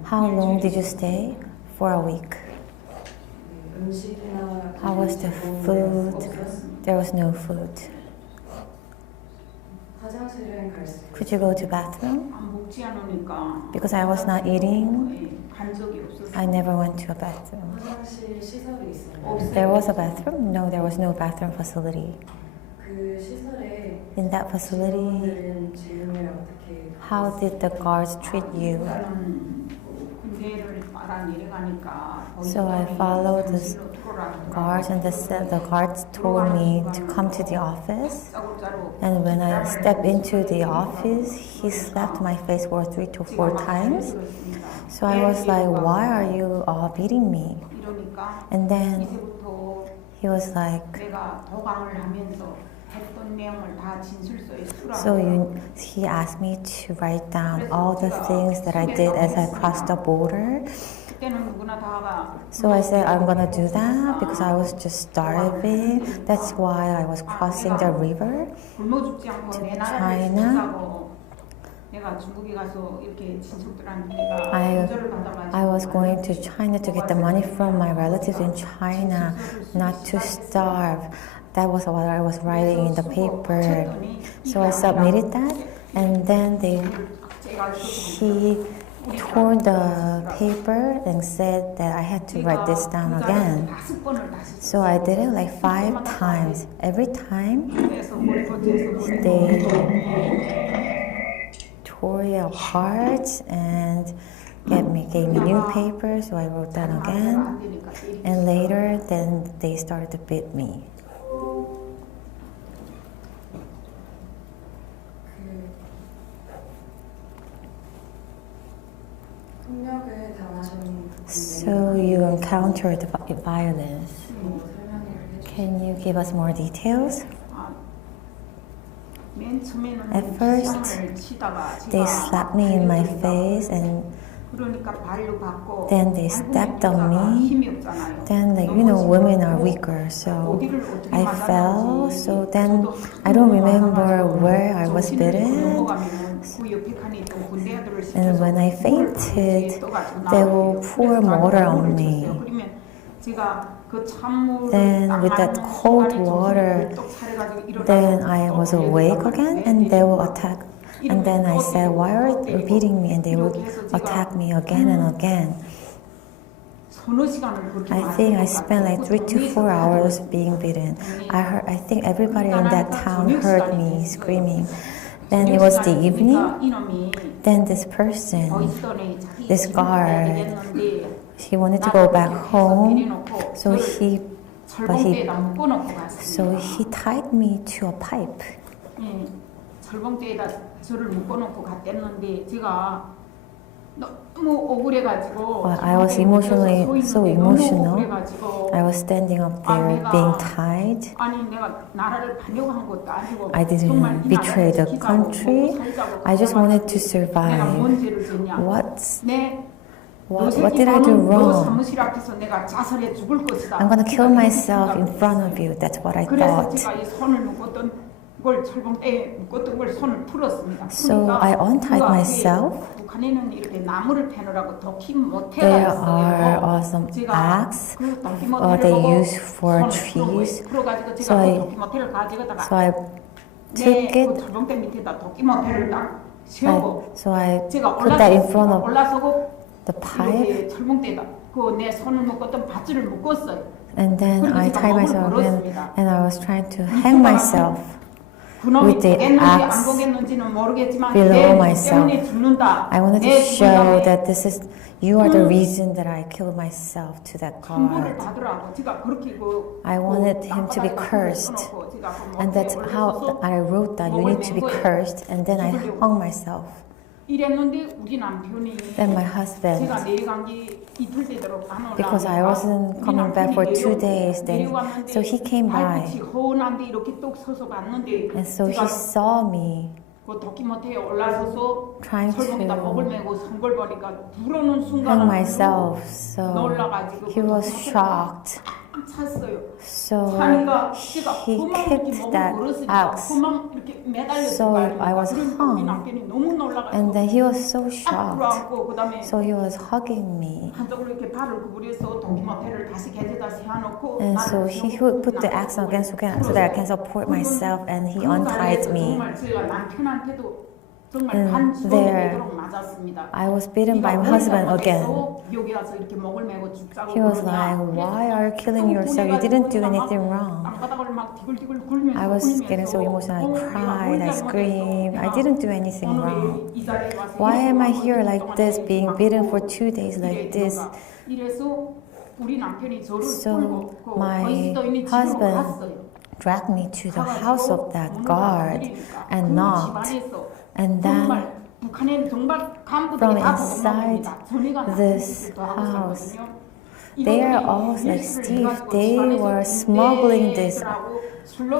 How long did you stay? For a week. How was the food? There was no food. Could you go to bathroom? Because I was not eating, I never went to a bathroom. There was a bathroom? No, there was no bathroom facility. In that facility, how did the guards treat you? So I followed the guards, and the guards told me to come to the office. And when I stepped into the office, he slapped my face for 3 to 4 times. So I was like, why are you all beating me? And then he was like, he asked me to write down all the things that I did as I crossed the border. So I said, I'm gonna do that because I was just starving. That's why I was crossing the river to China. I was going to China to get the money from my relatives in China, not to starve. That was what I was writing in the paper. So I submitted that, and then he tore the paper and said that I had to write this down again. So I did it like 5 times. Every time they tore it apart and gave me new paper, so I wrote that again. And later, then they started to beat me. So you encountered violence. Can you give us more details? At first, they slapped me in my face and then they stepped on me. Then, like, you know, women are weaker, so I fell. So then I don't remember where I was bitten. And when I fainted, they will pour water on me. Then with that cold water, then I was awake again and they will attack. And then I said, why are you beating me? And they would attack me again and again. I think I spent like 3 to 4 hours being beaten. I think everybody in that town heard me screaming. Then it was the evening. Then this person, this guard, he wanted to go back home. So he tied me to a pipe. Well, I was so emotional. I was standing up there being tied. I didn't betray the country. I just wanted to survive. What did I do wrong? I'm gonna kill myself in front of you. That's what I thought. So I untied myself. There are some axes they use for trees. So I took it. So I put that in front of the pipe. And then I tied myself and I was trying to hang myself with the axe below myself. I wanted to show that you are the reason that I killed myself to that guard. I wanted him to be cursed. And that's how I wrote that. You need to be cursed. And then I hung myself. Then my husband, because I wasn't coming back for 2 days, so he came by. And so he saw me trying to hang myself, so he was shocked. So he kicked that axe. So I was hung. And then he was so shocked. So he was hugging me. And so he would put the axe again so that I can support myself, and he untied me. And there, I was beaten by my husband again. He was like, why are you killing yourself? You didn't do anything wrong. I was getting so emotional. I cried, I screamed. I didn't do anything wrong. Why am I here like this, being beaten for 2 days like this? So my husband dragged me to the house of that guard and knocked. And then from inside this house, they are all like thieves. They were smuggling these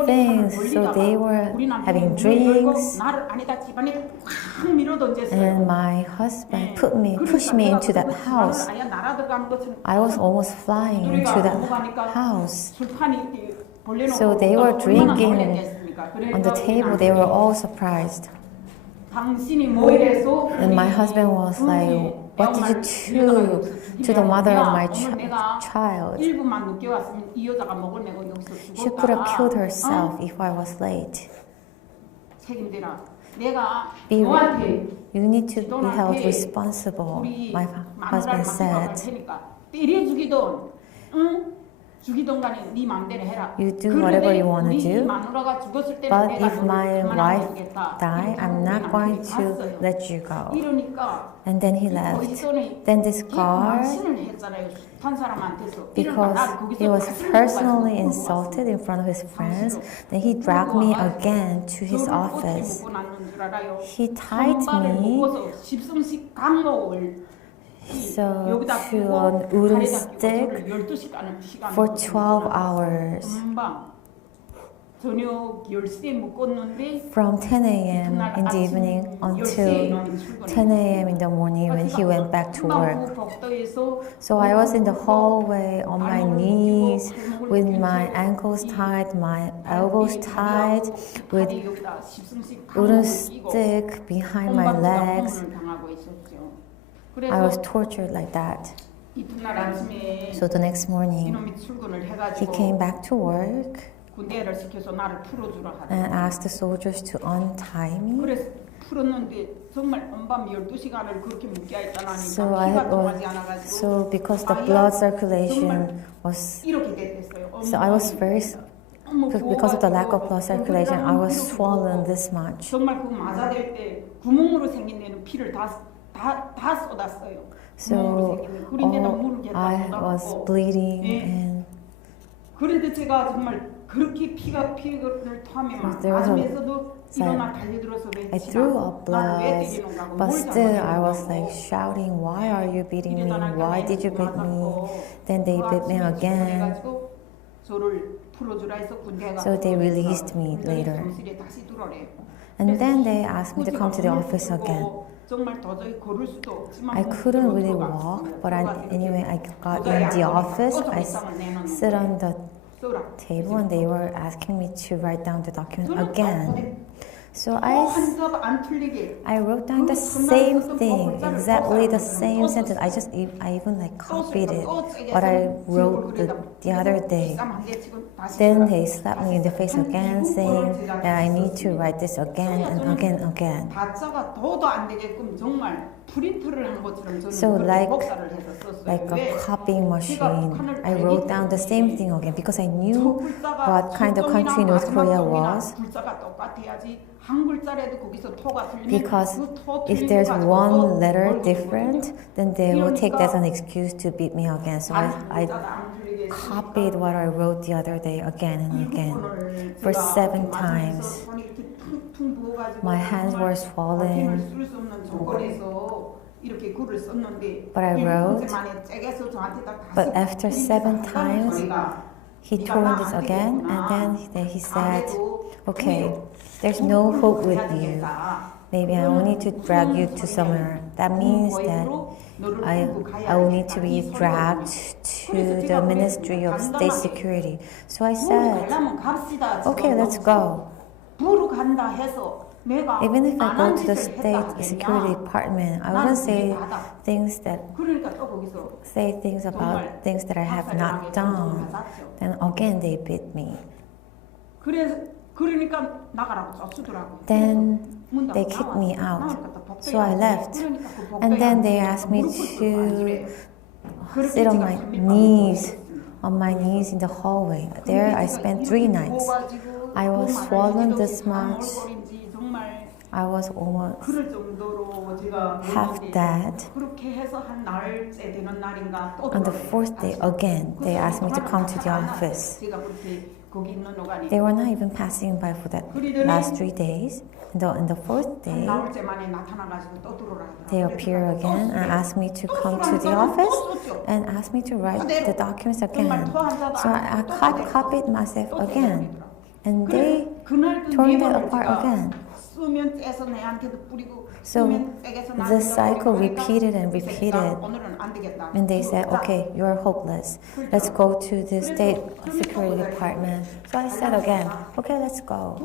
things, so they were having drinks. And my husband pushed me into that house. I was almost flying into that house. So they were drinking on the table. They were all surprised. And my husband was like, what did you do to the mother of my child? She could have killed herself if I was late. You need to be held responsible, my husband said. You do whatever you want to do, but if my wife dies, I'm not going to let you go. And then he left. Then this guard, because he was personally insulted in front of his friends, then he dragged me again to his office. He tied me to an wooden stick for 12 hours. From 10 a.m. in the evening until 10 a.m. in the morning when he went back to work. So I was in the hallway on my knees with my ankles tied, my elbows tied, with wooden stick behind my legs. I was tortured like that. So the next morning, he came back to work and asked the soldiers to untie me. So because the blood circulation was, because of the lack of blood circulation, I was swollen this much. So I was bleeding and I threw up blood, but still I was like shouting, "Why are you beating me? Why did you beat me?" Then they beat me again. So they released me later. And then they asked me to come to the office again. I couldn't really walk, but anyway, I got in the office. I sit on the table and they were asking me to write down the document again. So I wrote down the same thing, exactly the same sentence. I even like copied it, what I wrote the other day. Then they slapped me in the face again, saying that I need to write this again and again and again. So like a copying machine, I wrote down the same thing again because I knew what kind of country North Korea was. Because if there's one letter different, then they will take that as an excuse to beat me again. So I copied what I wrote the other day again and again for 7 times. My hands were swollen, but I wrote. But after 7 times, he told us again, and then he said, "Okay, there's no hope with you. Maybe I will need to drag you to somewhere." That means that I will need to be dragged to the Ministry of State Security. So I said, "Okay, let's go." Even if I go to the State Security Department, I wouldn't say things about things that I have not done. Then again, they beat me. Then they kicked me out. So I left. And then they asked me to sit on my knees in the hallway. There I spent 3 nights. I was swollen this much. I was almost half dead. On the 4th day, again, they asked me to come to the office. They were not even passing by for that last 3 days. On the 4th day, they appear again and ask me to come to the office and ask me to write the documents again. So I copied myself again. And they torn it apart again. So the cycle repeated and repeated. And they said, "Okay, you're hopeless. Let's go to the State Security Department." So I said again, "Okay, let's go."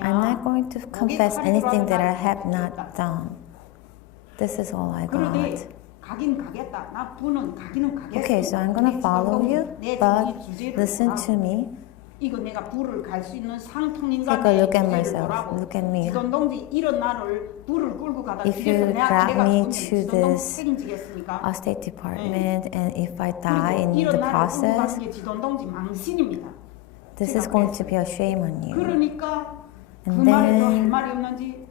I'm not going to confess anything that I have not done. This is all I got. Okay, so I'm going to follow you, but listen to me. 이거 내가 불을 갈 수 있는 상통 Take a 인간의 look at 기회를 myself. 보라고. Look at me. 지돈동지 이런 나를 불을 끌고 가다 If 길에서 you 내가 drag me to 지돈동 this 책임지겠습니까? State Department, and if I die 그리고 in the 이런 나를 끌고 process, 가는 게 지돈동지 망신입니다. this is going to be a shame on you. 그러니까 그 And 말에도 할 then 말이 없는지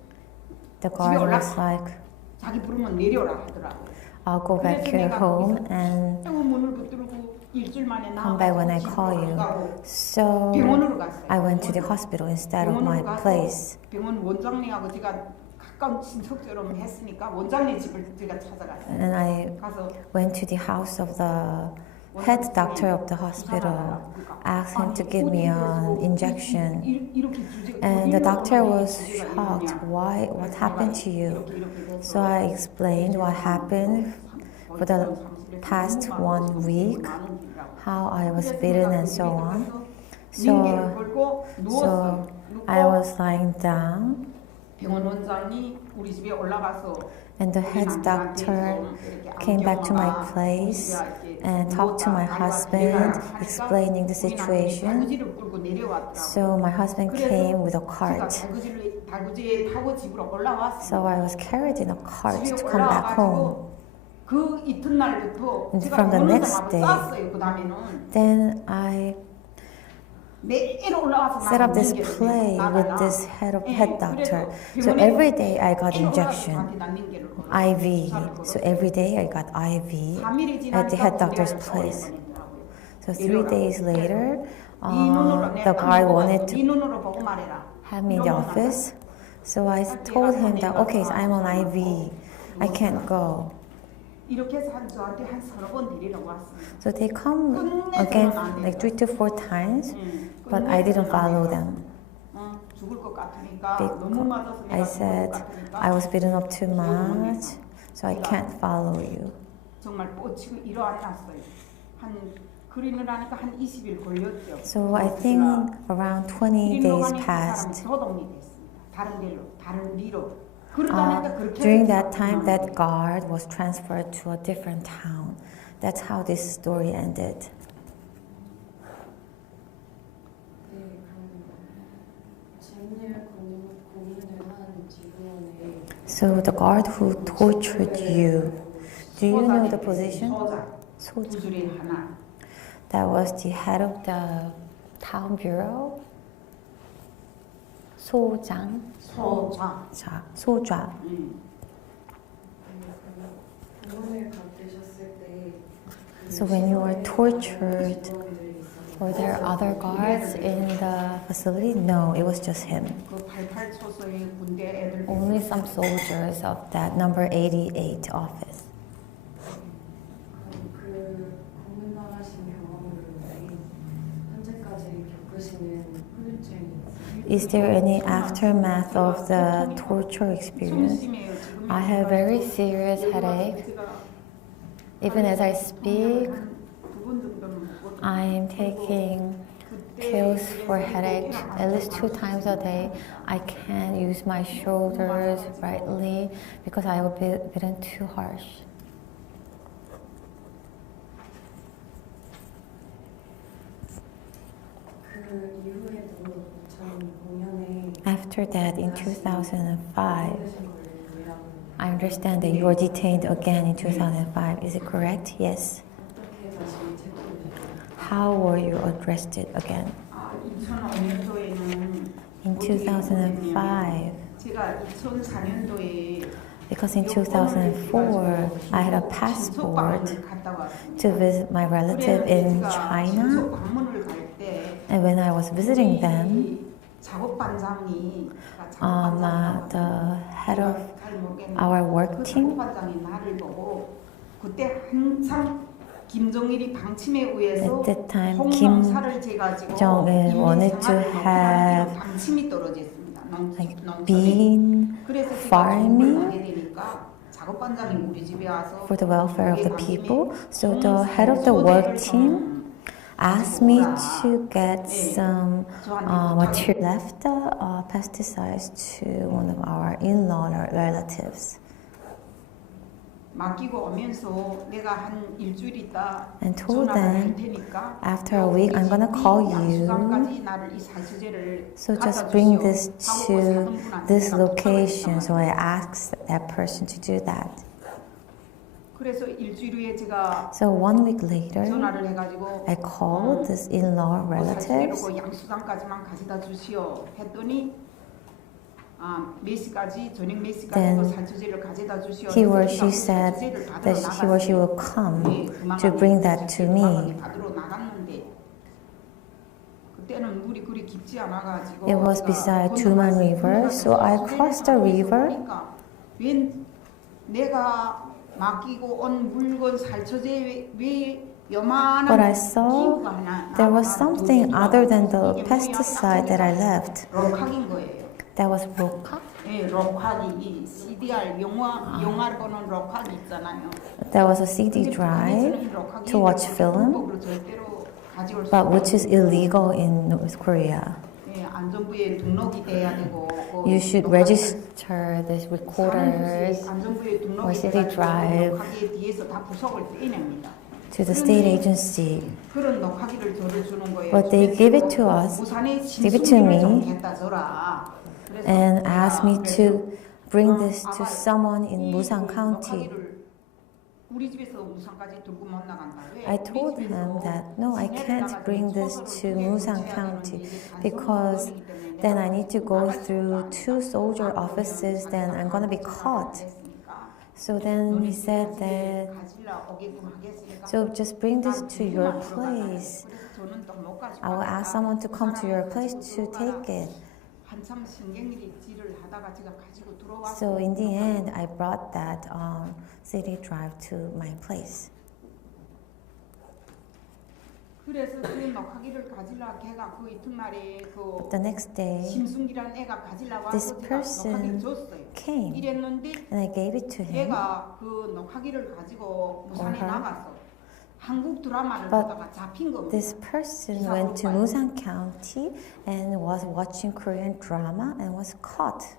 the 집에 guard was 올라가. like, 자기 부르면 내려라 하더라고요. I'll go back to your home and 문을 붙들고 일주일 만에 come back when I call you. So I went to the hospital instead of my place. 병원 원장님하고 제가 가까운 친척처럼 했으니까 원장님 집을 제가 찾아갔어요. And I went to the house of the head doctor of the hospital, asked him to give me an injection. And the doctor was shocked. Why? What happened to you? So I explained what happened for the past 1 week, how I was beaten and so on. So I was lying down, and the head doctor came back to my place and talked to my husband, explaining the situation. So my husband came with a cart. So I was carried in a cart to come back home. And from the next day, then I set up this play with this head doctor. So every day I got injection, IV. So every day I got IV at the head doctor's place. So 3 days later, the guy wanted to have me in the office. So I told him that, okay, so I'm on IV. I can't go. So they come again like 3 to 4 times, but I didn't follow them. I said I was beaten up too much, so I can't follow you. So I think around 20 days passed. During that time, that guard was transferred to a different town. That's how this story ended. So the guard who tortured you, do you know the position? That was the head of the town bureau. 소장. 소좌. So when you were tortured, were there other guards in the facility? No, it was just him. Only some soldiers of that number 88 office. Is there any aftermath of the torture experience? I have very serious headache. Even as I speak, I'm taking pills for headache at least 2 times a day. I can't use my shoulders rightly because I was beaten too harsh. After that, in 2005, I understand that you were detained again in 2005. Is it correct? Yes. How were you arrested again? In 2005. Because in 2004, I had a passport to visit my relative in China. And when I was visiting them, the head of our work team, at that time, Kim Jong-un wanted to have bean farming for the welfare of the people. So the head of the work team asked me to get some material left pesticides to one of our in-law relatives. 맡기고 오면서 내가 한 일주일 있다 and told 전화를 할 them, 테니까 after a week, I'm gonna call you. 양수장까지 나를 이 살처제를 So 갖다 just bring 주시오. this 하고 to 사등분한테 this 내가 location. 부탁을 So I asked that person to do that. 그래서 일주일 후에 제가 So 1 week later, 전화를 해가지고 I called this in-law relatives. 살처제로 양수장까지만 가져다 주시오 했더니 몇 시까지 저녁 몇 시까지 또 살처제를 가져다 주시오. He or she said that he or she will come to bring that to me. 받으러 나갔는데 그때는 물이 그리 깊지 않아가지고 It was beside Tuman River, so I crossed the river. 웬 내가 맡기고 온 물건 살처제 왜 요만한 But I saw 기구가 하나 there was something other than the pesticide that I left. 록학인 거예요. That was roca? 예, 록학이 이 CDR 영화를 보는 록학이 있잖아요. That was a CD drive to watch film, but which is illegal in North Korea. 예, 안전부에 등록이 돼야 되고 You should register these recorders 안전부에 or 등록이 CD drive 녹화기에 뒤에서 다 부속을 떼냅니다. to the state agency. 그런 녹화기를 저를 주는 거예요. But they give it to us, give it to me, and asked me to bring this to someone in Musan County. 우리 집에서 우산까지 들고 못 나간다. I told him that no, I can't bring this to Musan County because then I need to go through 2 soldier offices, then I'm gonna be caught. So then he said that, so just bring this to your place. I will ask someone to come to your place to take it. So in the end, I brought that CD drive to my place. 그래서 그 녹화기를 가지려 걔가 그 이튿날에 그 The next day, 심순기라는 애가 가지려고 this 와서 person 녹화기를 줬어요. came 이랬는데 and I gave it to him. 걔가 그 녹화기를 가지고 무산에 her. 나갔어. 한국 드라마를 But 보다가 잡힌 겁니다. this person went to Musan County and was watching Korean drama and was caught.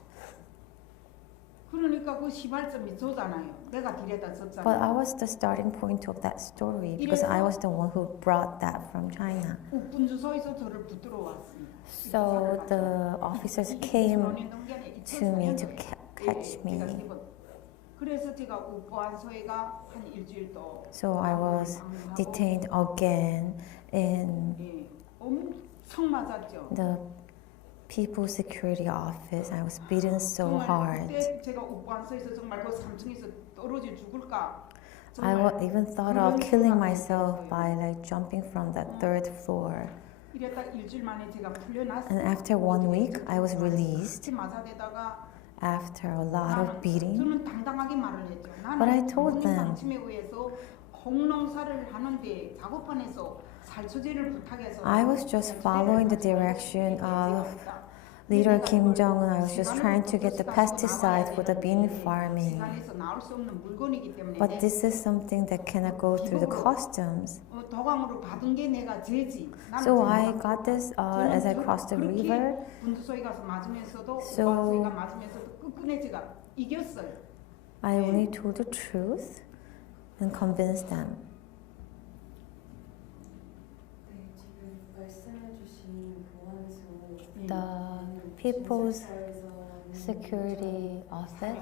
그러니까 그 시발점이 저잖아요. 내가 길에다 줬잖아요. But I was the starting point of that story because I was the one who brought that from China. 국분주소에서 저를 붙들어 왔습니다. So the officers came to me to catch me. 그래서 제가 보안소에가 한 일주일 또. So I was detained again in 엄청 맞았죠. the People's Security Office. I was beaten so hard. 그때 제가 보안소에서 정말 그 3층에서 떨어져 죽을까. I even thought of killing myself by like jumping from the 3rd floor. 이랬다 일주일 만에 제가 풀려났어요. And after 1 week, I was released. 맞아대다가 After a lot of beating. 저는 당당하게 말을 했죠. But I 나는 told them, 방침에 의해서 홍농사를 하는데 작업판에서 살처제를 부탁해서 I was just following the direction of Leader Kim Jong-un. I was just trying to get the pesticides for the bean farming. 나올 수 없는 물건이기 때문에 But this is something that cannot go through the customs. 도강으로 받은 게 내가 죄지. So I got this as I crossed the river. 분주소에 가서 맞으면서도 So 보안소에가 맞으면서도 끝끝내 제가 이겼어요. I only told the truth and convinced them. The People's Security Office,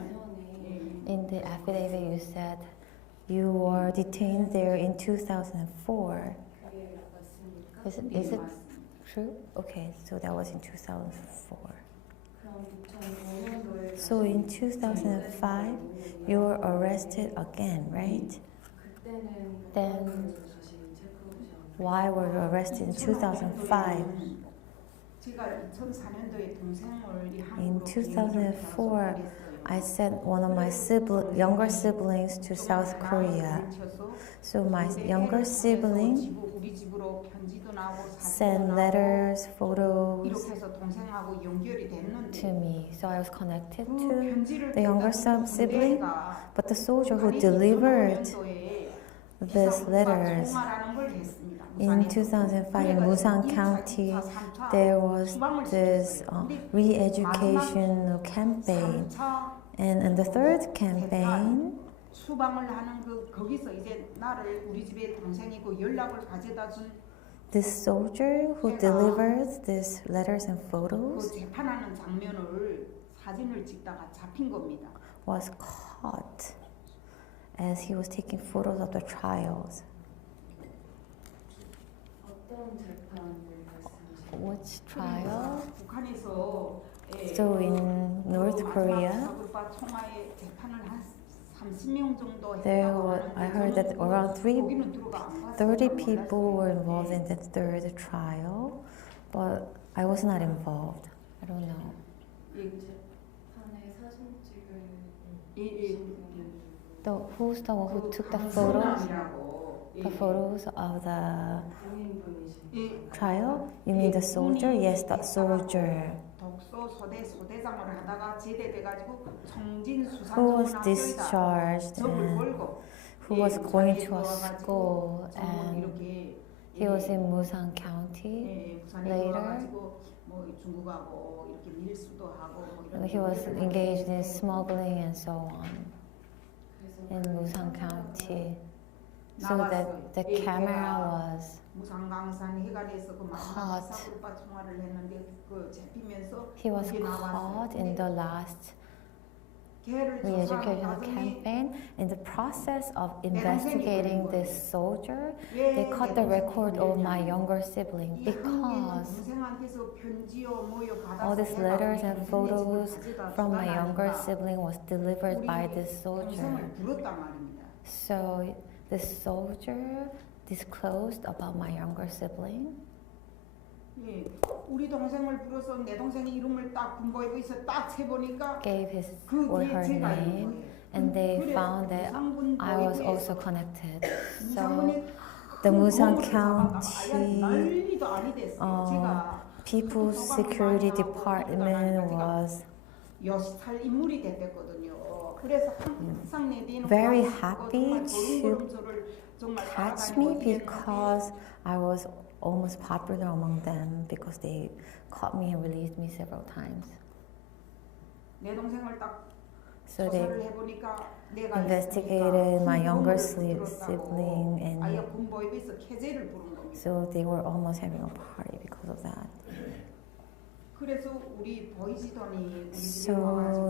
in the affidavit you said you were detained there in 2004. Is it true? Okay, so that was in 2004. So in 2005, you were arrested again, right? Then why were you arrested in 2005? In 2004, I sent one of my younger siblings to South Korea. So my younger sibling sent letters, photos to me. So I was connected to the younger sibling, but the soldier who delivered these letters in 2005 in Musan County, there was this re-education campaign. And in the third campaign, 수방을 하는 거기서 이제 나를 우리 집에 동생이고 연락을 가져다 준 This soldier who delivers these letters and photos 그 재판하는 장면을 사진을 찍다가 잡힌 겁니다. was caught as he was taking photos of the trials. 어떤 재판을 말씀하시는 Which trial? 북한에서 So in North Korea, I heard that around 30 people were involved in the third trial, but I was not involved. I don't know. Who's the one who took the photos? The photos of the trial? You mean the soldier? Yes, the soldier. Who was discharged and who was going to a school, and he was in Musan County later. He was engaged in smuggling and so on in Musan County. So that the camera was caught. He was caught in the last re-educational campaign. In the process of investigating this soldier, they cut the record of my younger sibling because all these letters and photos from my younger sibling was delivered by this soldier. So the soldier disclosed about my younger sibling. Gave his or her name, and they found that I was also connected. So the Musan County People's Security Department was very happy to catch me because I was almost popular among them because they caught me and released me several times. So they investigated my younger sibling, and so they were almost having a party because of that. So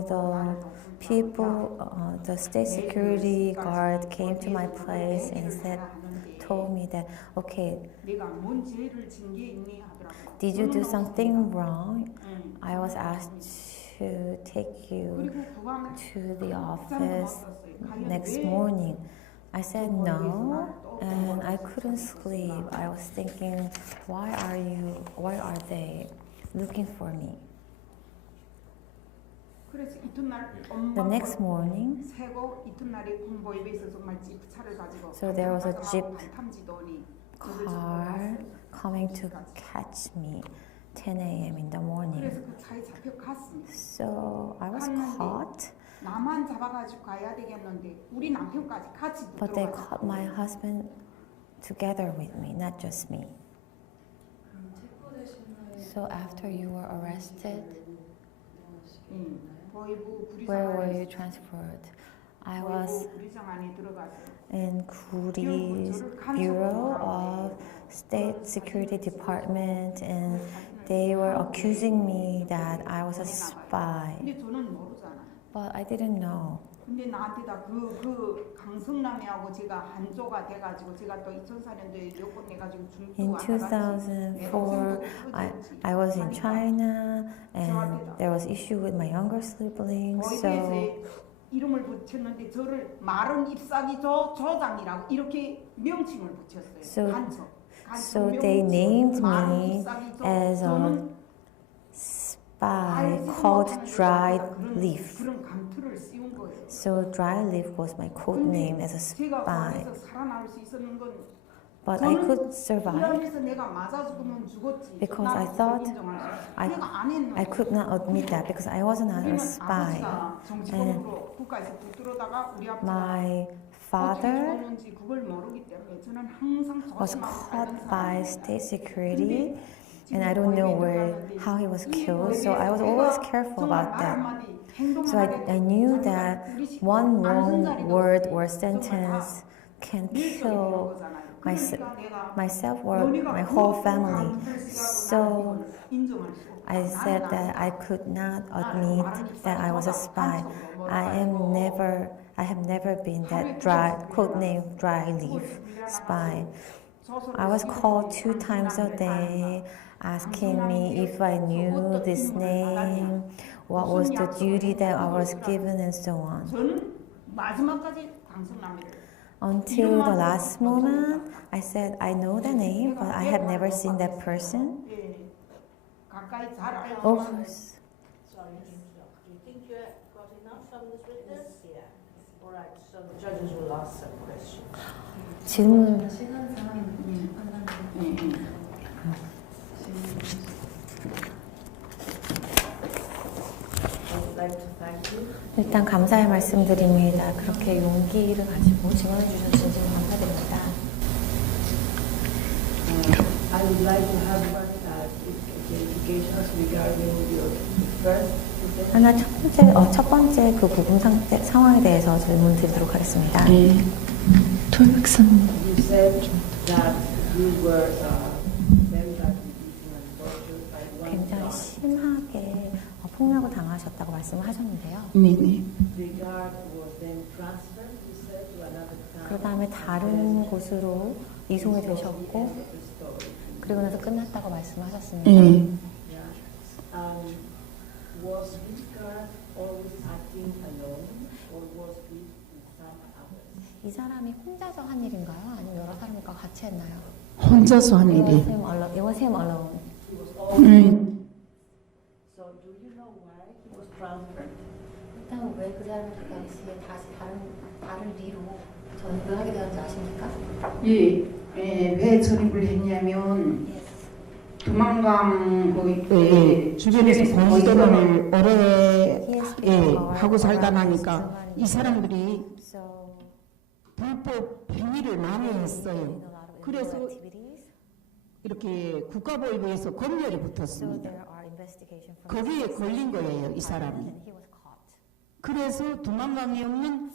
the people, the state security guard came to my place and told me that, okay, did you do something wrong? I was asked to take you to the office next morning. I said no, and I couldn't sleep. I was thinking, why are they looking for me? The next morning, so there was a jeep car coming to catch me 10 a.m. in the morning. So I was caught, but they caught my husband together with me, not just me. So after you were arrested, where were you transferred? I was in Kuri's Bureau of State Security Department, and they were accusing me that I was a spy. But I didn't know. In 2004, I was in China, and there was issue with my younger siblings, so they named me as a spy called Dry Leaf. So Dry Leaf was my code name as a spy. But I could survive because I thought I could not admit that because I was not a spy. And my father was caught by state security, and I don't know how he was killed, so I was always careful about that. So I knew that one wrong word or sentence can kill myself or my whole family. So I said that I could not admit that I was a spy. I have never been that codename dry leaf spy. I was called 2 times a day, asking me if I knew this name, what was the duty that I was given, and so on. Until the last moment, I said, I know the name, but I have never seen that person. Of course. Sorry, do you think you have got enough from this witness? Yeah. All right, so the judges will ask some questions. 질문. 일단 감사의 말씀드립니다. 그렇게 용기를 가지고 증언해 주셔서 진심으로 감사드립니다. I would like to have one clarifications regarding your first. 하나 첫 번째 그 부분 상황에 대해서 질문 드리도록 하겠습니다. 네. 토익사님. You said that you were very badly beaten and tortured by one 굉장히 심하게 폭력을 당하셨다고 말씀을 하셨는데요. 네네. The guard was then transferred, you said, to another town. 그 다음에 다른 곳으로 이송이 되셨고, 그리고 나서 끝났다고 말씀하셨습니다. Was this guard always acting alone, or was it with some others? 이 사람이 혼자서 한 일인가요? 아니면 여러 사람과 같이 했나요? 혼자서 한 일이. It was him alone. So do you know why he was transferred? 일단 왜 그 사람이 그 당시에 다시 다른 리로 전입을 하게 되었는지 아십니까? 왜 전입을 했냐면 도망간 주변에서 공무원을 오래 하고 살다 나니까 이 사람들이 불법 행위를 많이 했어요. 그래서 이렇게 국가보위부에서 검열이 붙었습니다. 거기에 걸린 거예요, 이 사람이. 그래서 도망감이 없는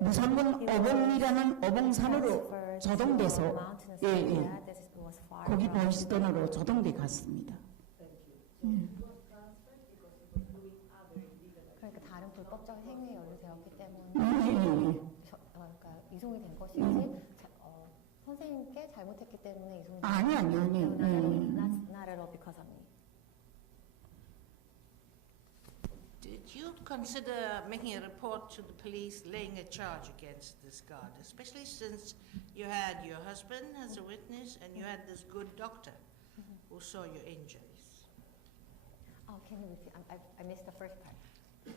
무산군 어봉이라는 어봉산으로 조동돼서 거기 보이스턴으로 조동돼 갔습니다. 그러니까 다른 불법적인 행위에 연루되었기 때문에 그러니까 이송이 된 것이지 선생님께 잘못했기 때문에 이송이 아니. Not at all because of me. Did you consider making a report to the police laying a charge against this guard, especially since you had your husband as a witness and you had this good doctor who saw your injuries? Oh, can you repeat? I missed the first part.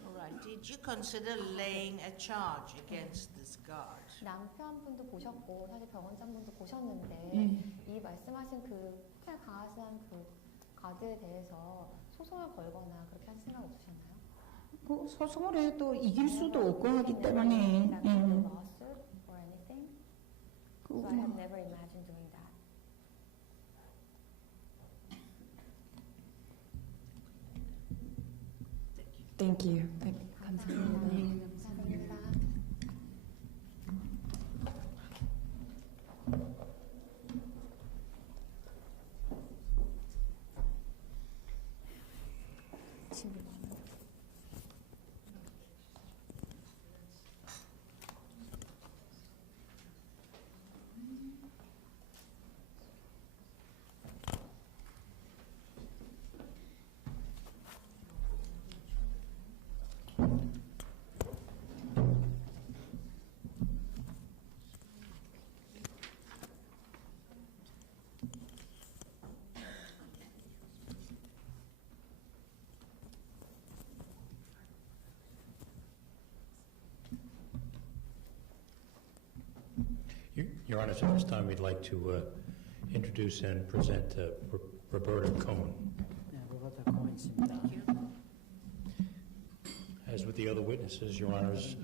All right. Did you consider laying a charge against this guard? 남편분도 보셨고 사실 병원장분도 보셨는데 이 말씀하신 그 호텔 강아지한 그 가드에 대해서 소송을 걸거나 그렇게 할 생각 없으셨나요? 뭐 소송을 해도 이길 수도 없고 하기 때문에. So I have never imagined doing that. Thank you. 감사합니다. Your Honor, at this time we'd like to introduce and present Roberta Cohen. As with the other witnesses, Your Honors,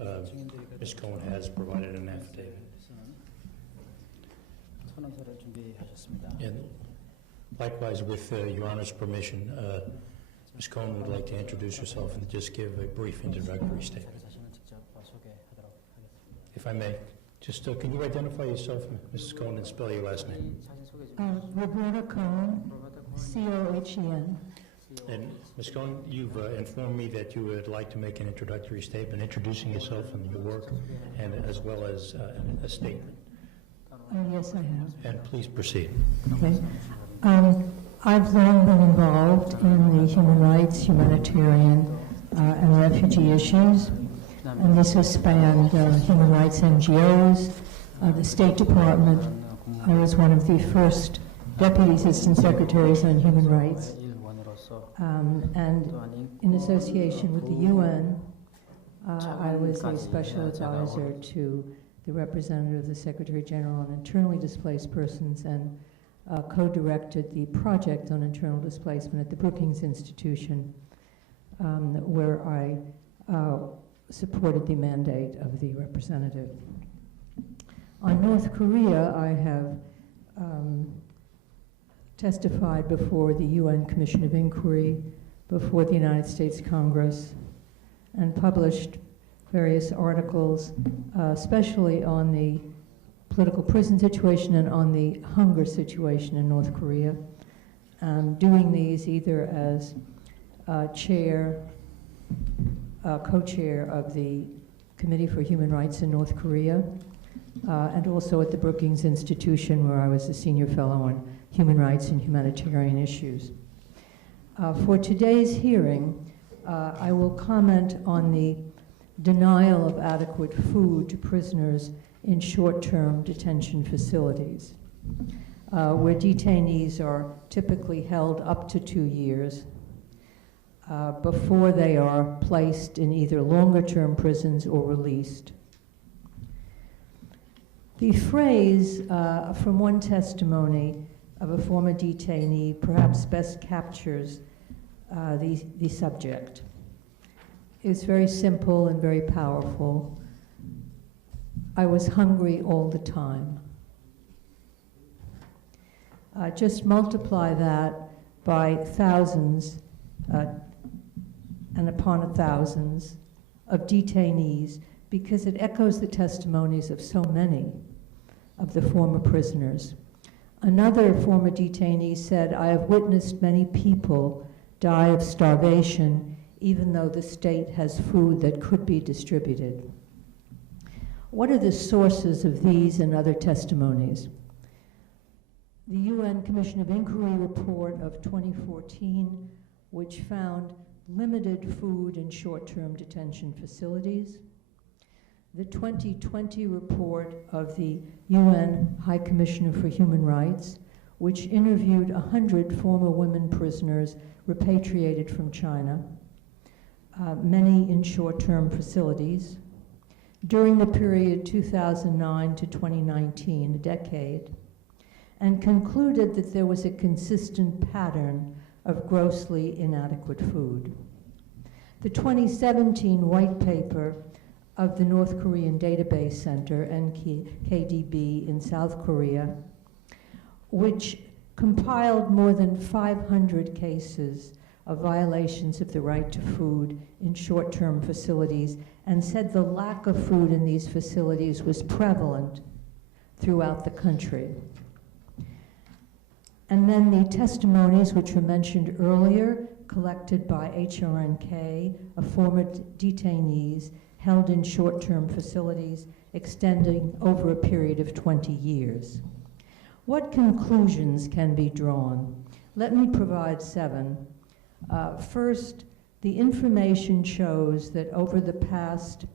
Ms. Cohen has provided an affidavit. Likewise, with Your Honor's permission, Ms. Cohen would like to introduce herself and just give a brief introductory statement. If I may, just can you identify yourself, Mrs. Cohen, and spell your last name? Roberta Cohen, C-O-H-E-N. And Ms. Cohen, you've informed me that you would like to make an introductory statement introducing yourself and your work, and as well as a statement. Yes, I have. And please proceed. Okay. I've long been involved in the human rights, humanitarian, and refugee issues, and this has spanned human rights NGOs, the State Department. I was one of the first Deputy Assistant Secretaries on Human Rights. And in association with the UN, I was a special advisor to the representative of the Secretary General on internally displaced persons and co-directed the project on internal displacement at the Brookings Institution, where I supported the mandate of the representative. On North Korea, I have testified before the UN Commission of Inquiry, before the United States Congress, and published various articles, especially on the political prison situation and on the hunger situation in North Korea, doing these either as co-chair of the Committee for Human Rights in North Korea, and also at the Brookings Institution, where I was a senior fellow on human rights and humanitarian issues. For today's hearing, I will comment on the denial of adequate food to prisoners in short-term detention facilities, where detainees are typically held up to 2 years before they are placed in either longer-term prisons or released. The phrase from one testimony of a former detainee perhaps best captures the subject. It's very simple and very powerful. I was hungry all the time. Just multiply that by thousands and upon thousands of detainees, because it echoes the testimonies of so many of the former prisoners. Another former detainee said, "I have witnessed many people die of starvation, even though the state has food that could be distributed." What are the sources of these and other testimonies? The UN Commission of Inquiry report of 2014, which found limited food in short-term detention facilities. The 2020 report of the UN High Commissioner for Human Rights, which interviewed 100 former women prisoners repatriated from China, many in short-term facilities, during the period 2009 to 2019, a decade, and concluded that there was a consistent pattern of grossly inadequate food. The 2017 white paper of the North Korean Database Center, NKDB, in South Korea, which compiled more than 500 cases of violations of the right to food in short-term facilities, and said the lack of food in these facilities was prevalent throughout the country. And then the testimonies, which were mentioned earlier, collected by Hrnk, of former detainees held in short-term facilities extending over a period of 20 years. What conclusions can be drawn? Let me provide 7. First, the information shows that over the past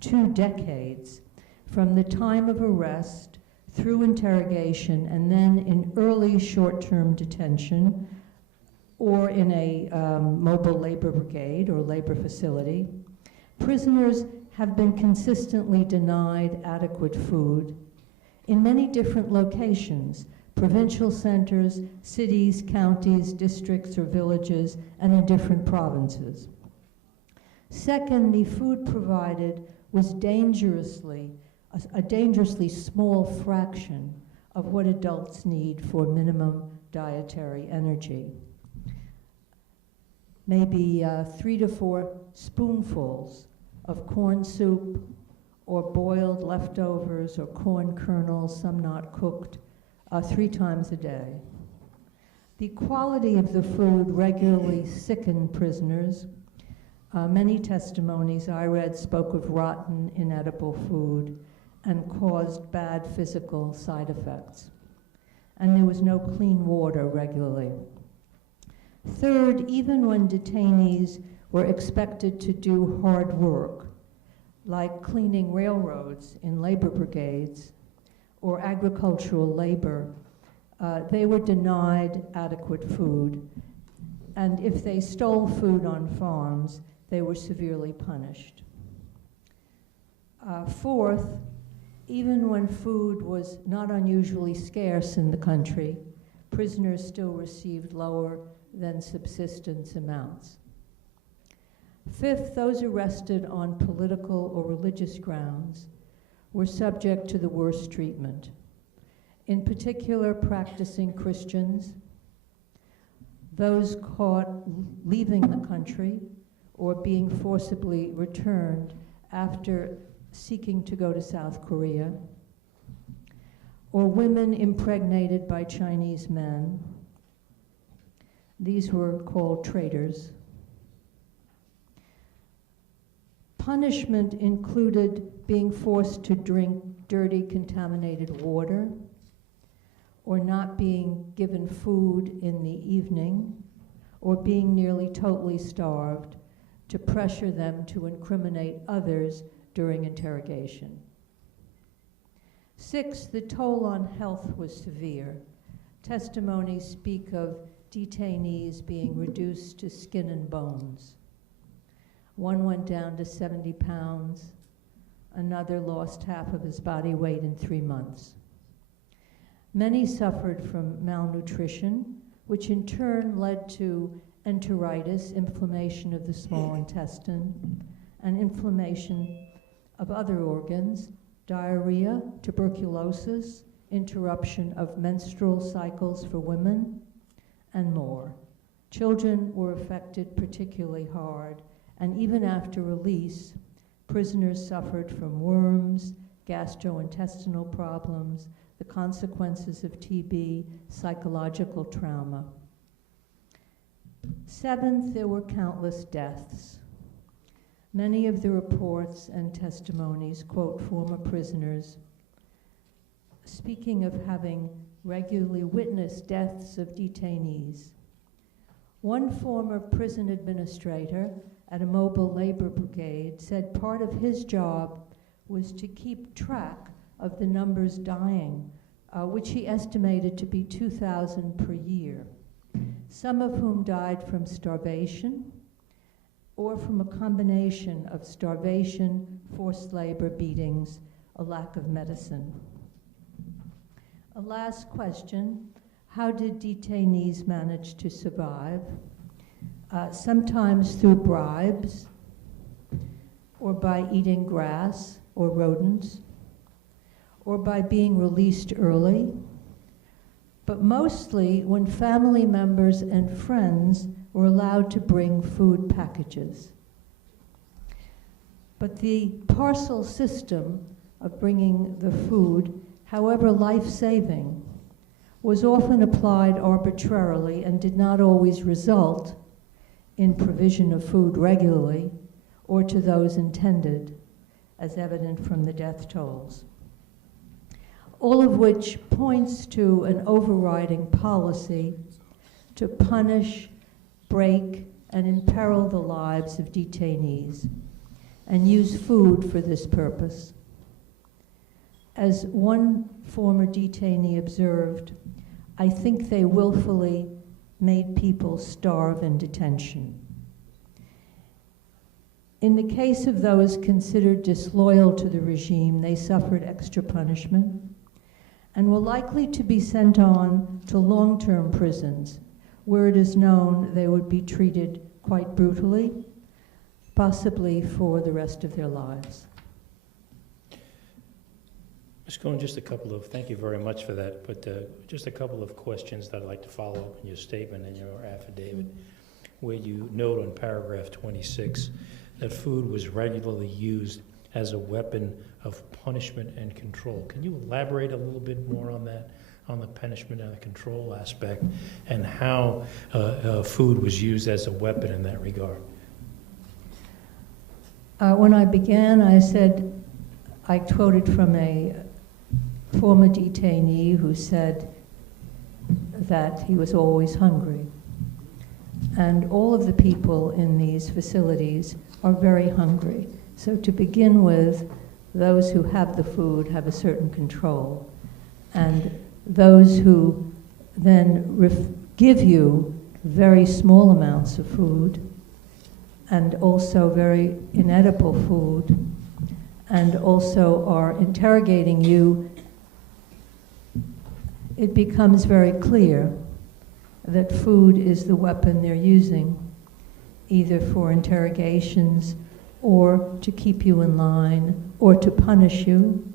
2 decades, from the time of arrest through interrogation and then in early short-term detention or in a mobile labor brigade or labor facility, prisoners have been consistently denied adequate food in many different locations, provincial centers, cities, counties, districts, or villages, and in different provinces. Second, the food provided was a dangerously small fraction of what adults need for minimum dietary energy. Maybe 3 to 4 spoonfuls of corn soup or boiled leftovers or corn kernels, some not cooked, 3 times a day. The quality of the food regularly sickened prisoners. Many testimonies I read spoke of rotten, inedible food and caused bad physical side effects. And there was no clean water regularly. Third, even when detainees were expected to do hard work, like cleaning railroads in labor brigades or agricultural labor, they were denied adequate food. And if they stole food on farms, they were severely punished. Fourth, even when food was not unusually scarce in the country, prisoners still received lower than subsistence amounts. Fifth, those arrested on political or religious grounds were subject to the worst treatment. In particular, practicing Christians, those caught leaving the country or being forcibly returned after seeking to go to South Korea, or women impregnated by Chinese men. These were called traitors. Punishment included being forced to drink dirty, contaminated water, or not being given food in the evening, or being nearly totally starved to pressure them to incriminate others during interrogation. Sixth, the toll on health was severe. Testimonies speak of detainees being reduced to skin and bones. One went down to 70 pounds. Another lost half of his body weight in 3 months. Many suffered from malnutrition, which in turn led to enteritis, inflammation of the small intestine, and inflammation of other organs, diarrhea, tuberculosis, interruption of menstrual cycles for women, and more. Children were affected particularly hard, and even after release, prisoners suffered from worms, gastrointestinal problems, the consequences of TB, psychological trauma. Seventh, there were countless deaths. Many of the reports and testimonies quote former prisoners speaking of having regularly witnessed deaths of detainees. One former prison administrator at a mobile labor brigade said part of his job was to keep track of the numbers dying, which he estimated to be 2,000 per year, some of whom died from starvation or from a combination of starvation, forced labor, beatings, a lack of medicine. A last question, how did detainees manage to survive? Sometimes through bribes, or by eating grass or rodents, or by being released early, but mostly when family members and friends were allowed to bring food packages. But the parcel system of bringing the food, however life-saving, was often applied arbitrarily and did not always result in provision of food regularly or to those intended, as evident from the death tolls. All of which points to an overriding policy to punish, break, and imperil the lives of detainees, and use food for this purpose. As one former detainee observed, I think they willfully made people starve in detention. In the case of those considered disloyal to the regime, they suffered extra punishment and were likely to be sent on to long-term prisons, where it is known they would be treated quite brutally, possibly for the rest of their lives. Ms. Cohen, thank you very much for that, but just a couple of questions that I'd like to follow up in your statement and your affidavit, where you note on paragraph 26 that food was regularly used as a weapon of punishment and control. Can you elaborate a little bit more on that, on the punishment and the control aspect, and how food was used as a weapon in that regard? When I began, I said, I quoted from a former detainee who said that he was always hungry. And all of the people in these facilities are very hungry. So to begin with, those who have the food have a certain control. And those who then give you very small amounts of food, and also very inedible food, and also are interrogating you, it becomes very clear that food is the weapon they're using, either for interrogations, or to keep you in line, or to punish you,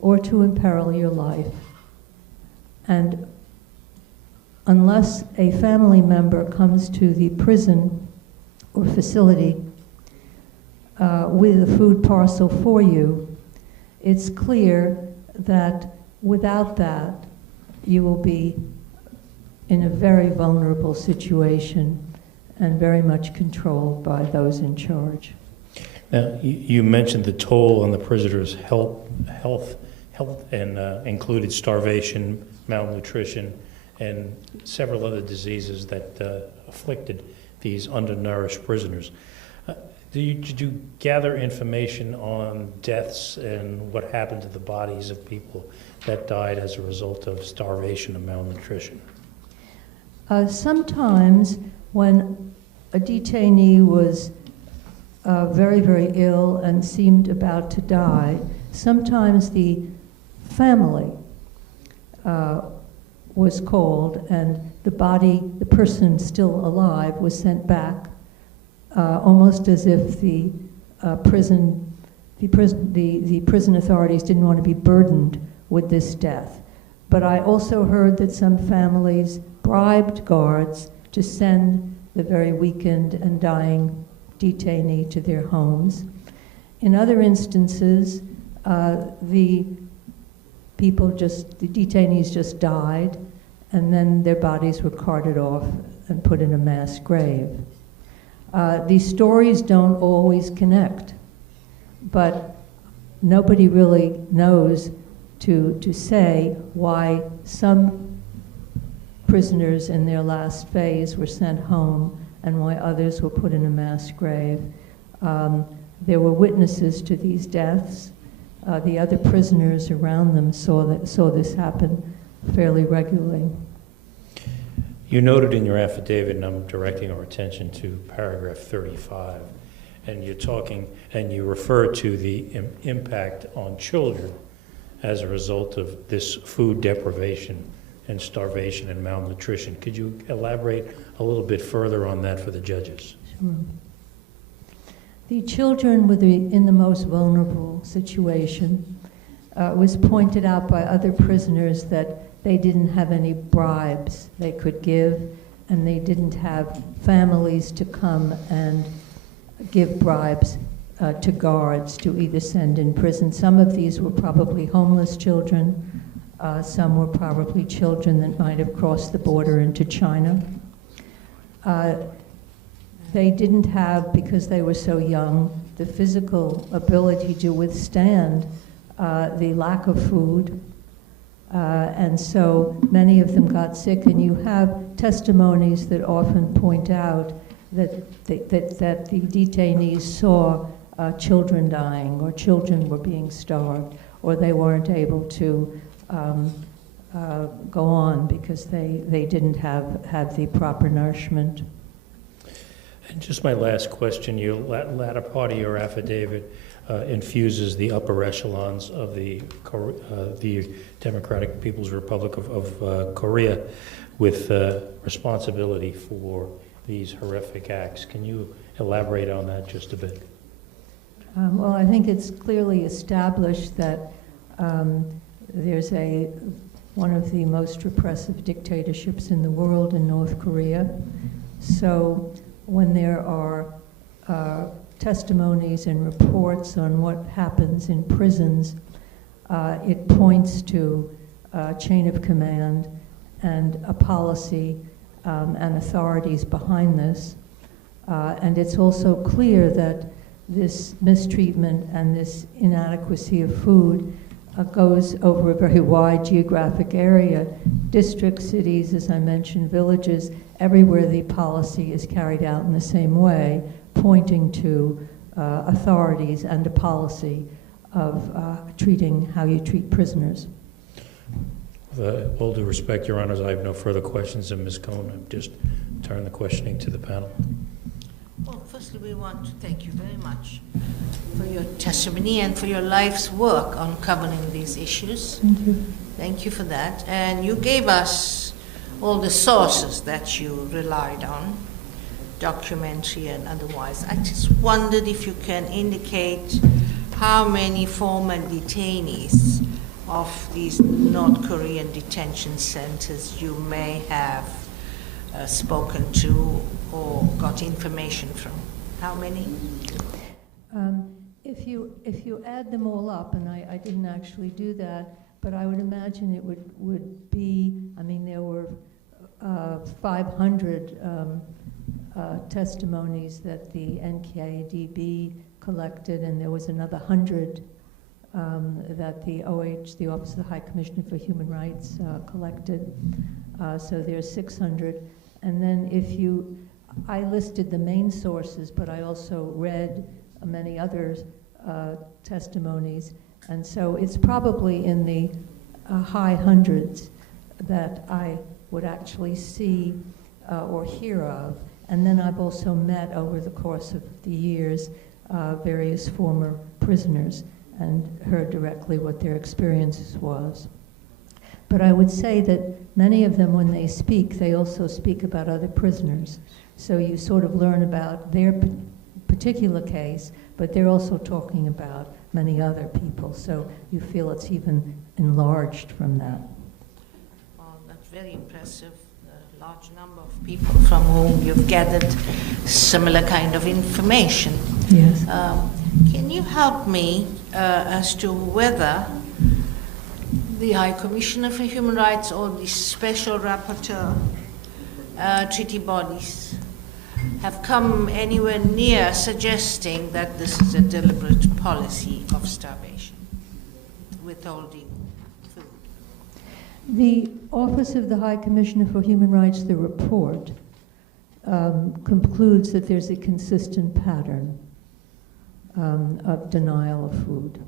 or to imperil your life. And unless a family member comes to the prison or facility with a food parcel for you, it's clear that without that, you will be in a very vulnerable situation and very much controlled by those in charge. Now, you mentioned the toll on the prisoners' health, and included starvation, malnutrition, and several other diseases that afflicted these undernourished prisoners. Did you gather information on deaths and what happened to the bodies of people that died as a result of starvation and malnutrition? Sometimes when a detainee was very, very ill and seemed about to die, sometimes the family was called, and the person still alive was sent back, almost as if the prison authorities didn't want to be burdened with this death. But I also heard that some families bribed guards to send the very weakened and dying detainee to their homes. In other instances, the detainees just died, and then their bodies were carted off and put in a mass grave. These stories don't always connect, but nobody really knows to say why some prisoners in their last phase were sent home and why others were put in a mass grave. There were witnesses to these deaths. The other prisoners around them saw this happen fairly regularly. You noted in your affidavit, and I'm directing our attention to paragraph 35, and you refer to the impact on children as a result of this food deprivation and starvation and malnutrition. Could you elaborate a little bit further on that for the judges? Sure. The children were in the most vulnerable situation. It was pointed out by other prisoners that they didn't have any bribes they could give, and they didn't have families to come and give bribes to guards to either send in prison. Some of these were probably homeless children. Some were probably children that might have crossed the border into China. They didn't have, because they were so young, the physical ability to withstand the lack of food. And so many of them got sick, and you have testimonies that often point out that the detainees saw children dying, or children were being starved, or they weren't able to go on because they didn't have the proper nourishment. And just my last question, your latter part of your affidavit infuses the upper echelons of the Democratic People's Republic of Korea with responsibility for these horrific acts. Can you elaborate on that just a bit? Well, I think it's clearly established that there's one of the most repressive dictatorships in the world in North Korea. So when there are testimonies and reports on what happens in prisons, it points to a chain of command and a policy and authorities behind this. And it's also clear that this mistreatment and this inadequacy of food goes over a very wide geographic area. Districts, cities, as I mentioned, villages, everywhere the policy is carried out in the same way, pointing to authorities and a policy of treating how you treat prisoners. With all due respect, Your Honors, I have no further questions of Ms. Cohn. I've just turned the questioning to the panel. Well, firstly, we want to thank you very much for your testimony and for your life's work on covering these issues. Thank you. Thank you for that. And you gave us all the sources that you relied on, documentary and otherwise. I just wondered if you can indicate how many former detainees of these North Korean detention centers you may have spoken to or got information from. How many? If you add them all up, and I didn't actually do that, but I would imagine it would be, I mean, there were 500 testimonies that the NKDB collected, and there was another 100 that the OH, the Office of the High Commissioner for Human Rights, collected. So there's 600. And then I listed the main sources, but I also read many others' testimonies. And so it's probably in the high hundreds that I would actually see or hear of. And then I've also met over the course of the years various former prisoners and heard directly what their experiences was. But I would say that many of them, when they speak, they also speak about other prisoners. So you sort of learn about their particular case, but they're also talking about many other people. So you feel it's even enlarged from that. Well, that's very impressive. A large number of people from whom you've gathered similar kind of information. Yes. Can you help me as to whether the High Commissioner for Human Rights or the Special Rapporteur, treaty bodies, have come anywhere near suggesting that this is a deliberate policy of starvation, withholding food? The Office of the High Commissioner for Human Rights, the report, concludes that there's a consistent pattern of denial of food.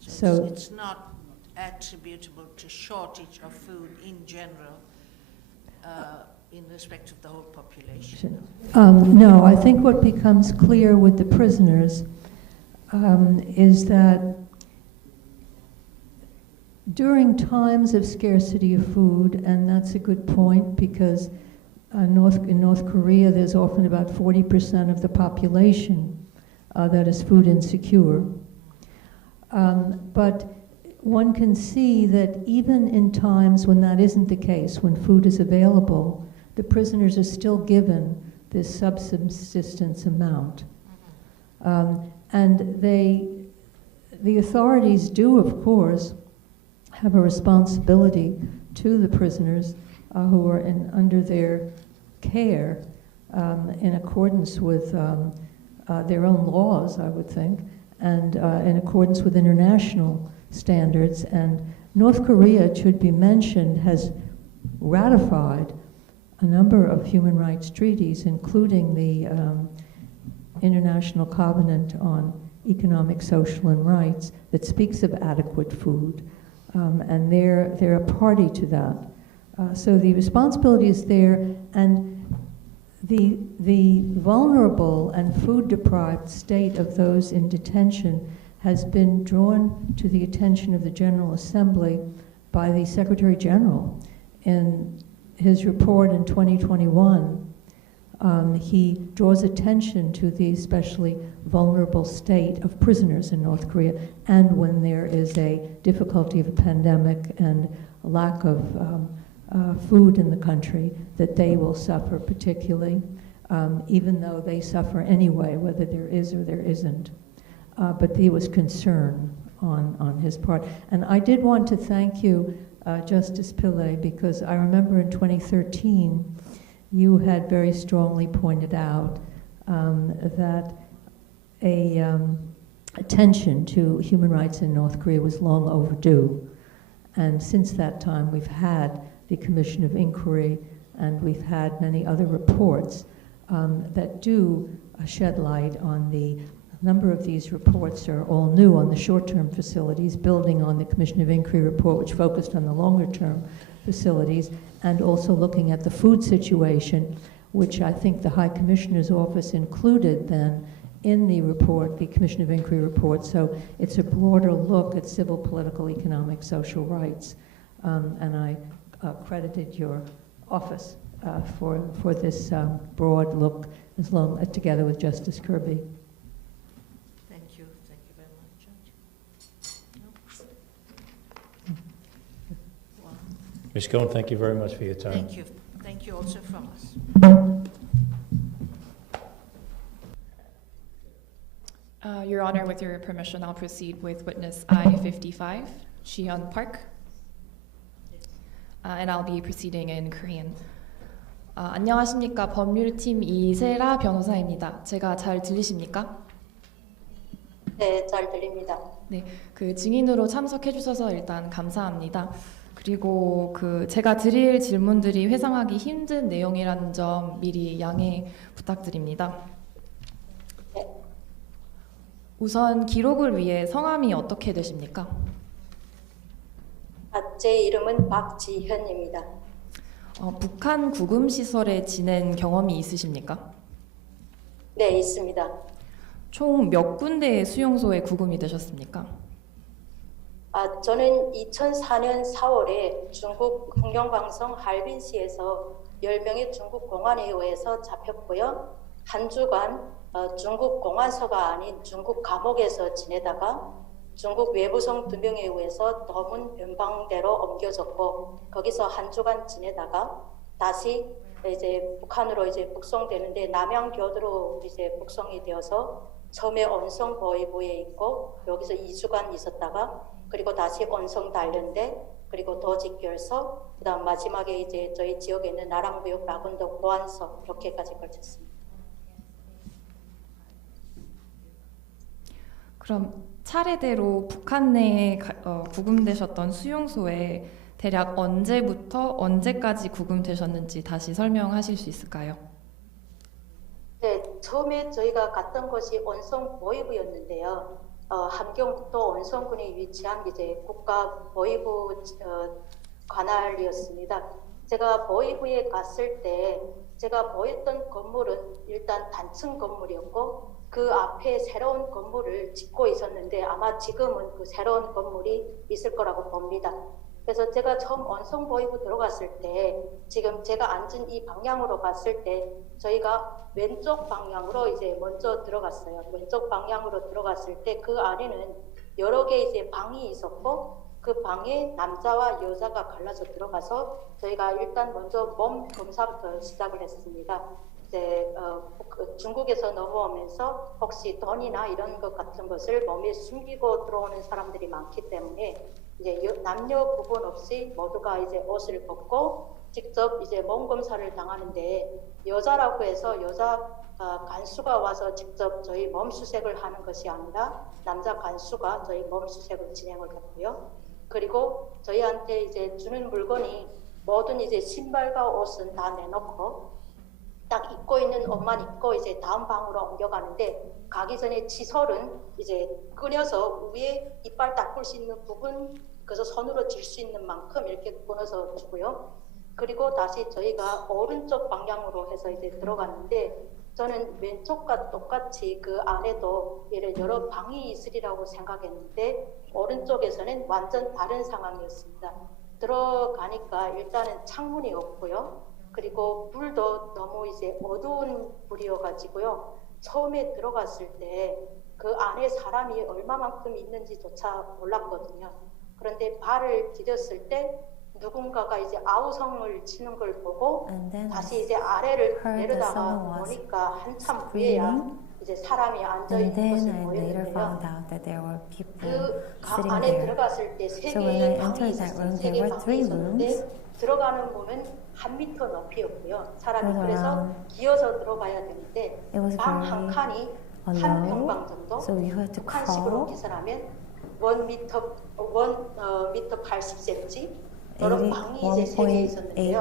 So it's not attributable to shortage of food in general in respect of the whole population? No, I think what becomes clear with the prisoners is that during times of scarcity of food, and that's a good point because in North Korea there's often about 40% of the population that is food insecure. But one can see that even in times when that isn't the case, when food is available, the prisoners are still given this subsistence amount. And the authorities do, of course, have a responsibility to the prisoners who are under their care in accordance with their own laws, I would think, and in accordance with international standards. And North Korea, it should be mentioned, has ratified a number of human rights treaties, including the International Covenant on Economic, Social, and Rights that speaks of adequate food, and they're a party to that. So the responsibility is there, and the vulnerable and food-deprived state of those in detention has been drawn to the attention of the General Assembly by the Secretary General in his report in 2021 he draws attention to the especially vulnerable state of prisoners in North Korea, and when there is a difficulty of a pandemic and a lack of food in the country, that they will suffer particularly, even though they suffer anyway, whether there is or there isn't. But there was concern on his part. And I did want to thank you, Justice Pillay, because I remember in 2013, you had very strongly pointed out that attention to human rights in North Korea was long overdue. And since that time, we've had the Commission of Inquiry, and we've had many other reports that do shed light on the number of these reports are all new on the short-term facilities, building on the Commission of Inquiry report, which focused on the longer-term facilities, and also looking at the food situation, which I think the High Commissioner's Office included then in the report, the Commission of Inquiry report. So it's a broader look at civil, political, economic, social rights. And I credited your office for this broad look, together with Justice Kirby. Thank you very much, Judge. Wow. Ms. Cohen, thank you very much for your time. Thank you also from us. Your Honor, with your permission, I'll proceed with witness I-55, Shihyun Park. And I'll be proceeding in Korean. 안녕하십니까. 법률팀 이세라 변호사입니다. 제가 잘 들리십니까? 네, 잘 들립니다. 네, 그 증인으로 참석해 주셔서 일단 감사합니다. 그리고 제가 드릴 질문들이 회상하기 힘든 내용이라는 점 미리 양해 부탁드립니다. 네. 우선 기록을 위해 성함이 어떻게 되십니까? 제 이름은 박지현입니다. 북한 구금시설에 지낸 경험이 있으십니까? 네, 있습니다. 총 몇 군데의 수용소에 구금이 되셨습니까? 저는 2004년 4월에 중국 공영방송 할빈시에서 10명의 중국 공안에 의해서 잡혔고요. 한 주간 중국 공안서가 아닌 중국 감옥에서 지내다가 중국 외부성 2명에 의해서 더문 변방대로 옮겨졌고, 거기서 한 주간 지내다가 다시 이제 북한으로 이제 북송되는데, 남양교도로 이제 북송이 되어서 처음에 언성 보위부에 있고 여기서 2주간 있었다가, 그리고 다시 언성 단련대, 그리고 도직결서, 그다음 마지막에 이제 저희 지역에 있는 나랑구역 라군도 보안소, 이렇게까지 걸쳤습니다. 그럼 차례대로 북한 내에 구금되셨던 수용소에 대략 언제부터 언제까지 구금되셨는지 다시 설명하실 수 있을까요? 네, 처음에 저희가 갔던 곳이 언성 보위부였는데요. 함경북도 언성군이 위치한 이제 국가 보위부 관할이었습니다. 제가 보위부에 갔을 때 제가 보였던 건물은 일단 단층 건물이었고, 그 앞에 새로운 건물을 짓고 있었는데 아마 지금은 그 새로운 건물이 있을 거라고 봅니다. 그래서 제가 처음 언성 보위부 들어갔을 때, 지금 제가 앉은 이 방향으로 봤을 때 저희가 왼쪽 방향으로 이제 먼저 들어갔어요. 왼쪽 방향으로 들어갔을 때 그 안에는 여러 개 이제 방이 있었고, 그 방에 남자와 여자가 갈라서 들어가서 저희가 일단 먼저 몸 검사부터 시작을 했습니다. 이제 중국에서 넘어오면서 혹시 돈이나 이런 것 같은 것을 몸에 숨기고 들어오는 사람들이 많기 때문에 이제 남녀 구분 없이 모두가 이제 옷을 벗고 직접 이제 몸 검사를 당하는데, 여자라고 해서 여자 간수가 와서 직접 저희 몸 수색을 하는 것이 아니라 남자 간수가 저희 몸 수색을 진행을 했고요. 그리고 저희한테 이제 주는 물건이 모든 이제 신발과 옷은 다 내놓고 딱 입고 있는 옷만 입고 이제 다음 방으로 옮겨가는데, 가기 전에 치솔은 이제 끊어서 위에 이빨 닦을 수 있는 부분, 그래서 손으로 쥘 수 있는 만큼 이렇게 끊어서 주고요. 그리고 다시 저희가 오른쪽 방향으로 해서 이제 들어갔는데, 저는 왼쪽과 똑같이 그 안에도 여러 방이 있으리라고 생각했는데 오른쪽에서는 완전 다른 상황이었습니다. 들어가니까 일단은 창문이 없고요. 그리고 불도 너무 이제 어두운 불이어가지고요. 처음에 들어갔을 때 그 안에 사람이 얼마만큼 있는지조차 몰랐거든요. 그런데 발을 디뎠을 때 누군가가 이제 아우성을 치는 걸 보고 다시 이제 아래를 내려다가 보니까 한참 후에야 이제 사람이 앉아 있는 것을 보였는데요. 그 안에 들어갔을 때 세 개의 방이 있었어요. 세 개의 방이 있었는데 들어가는 문은 1m 높이였고요. 사람이 그래서 기어서 들어가야 되는데 방 한 칸이 한 평방 정도, 북한식으로 계산하면 1m 80cm 이런 방이 이제 3개 있었는데요.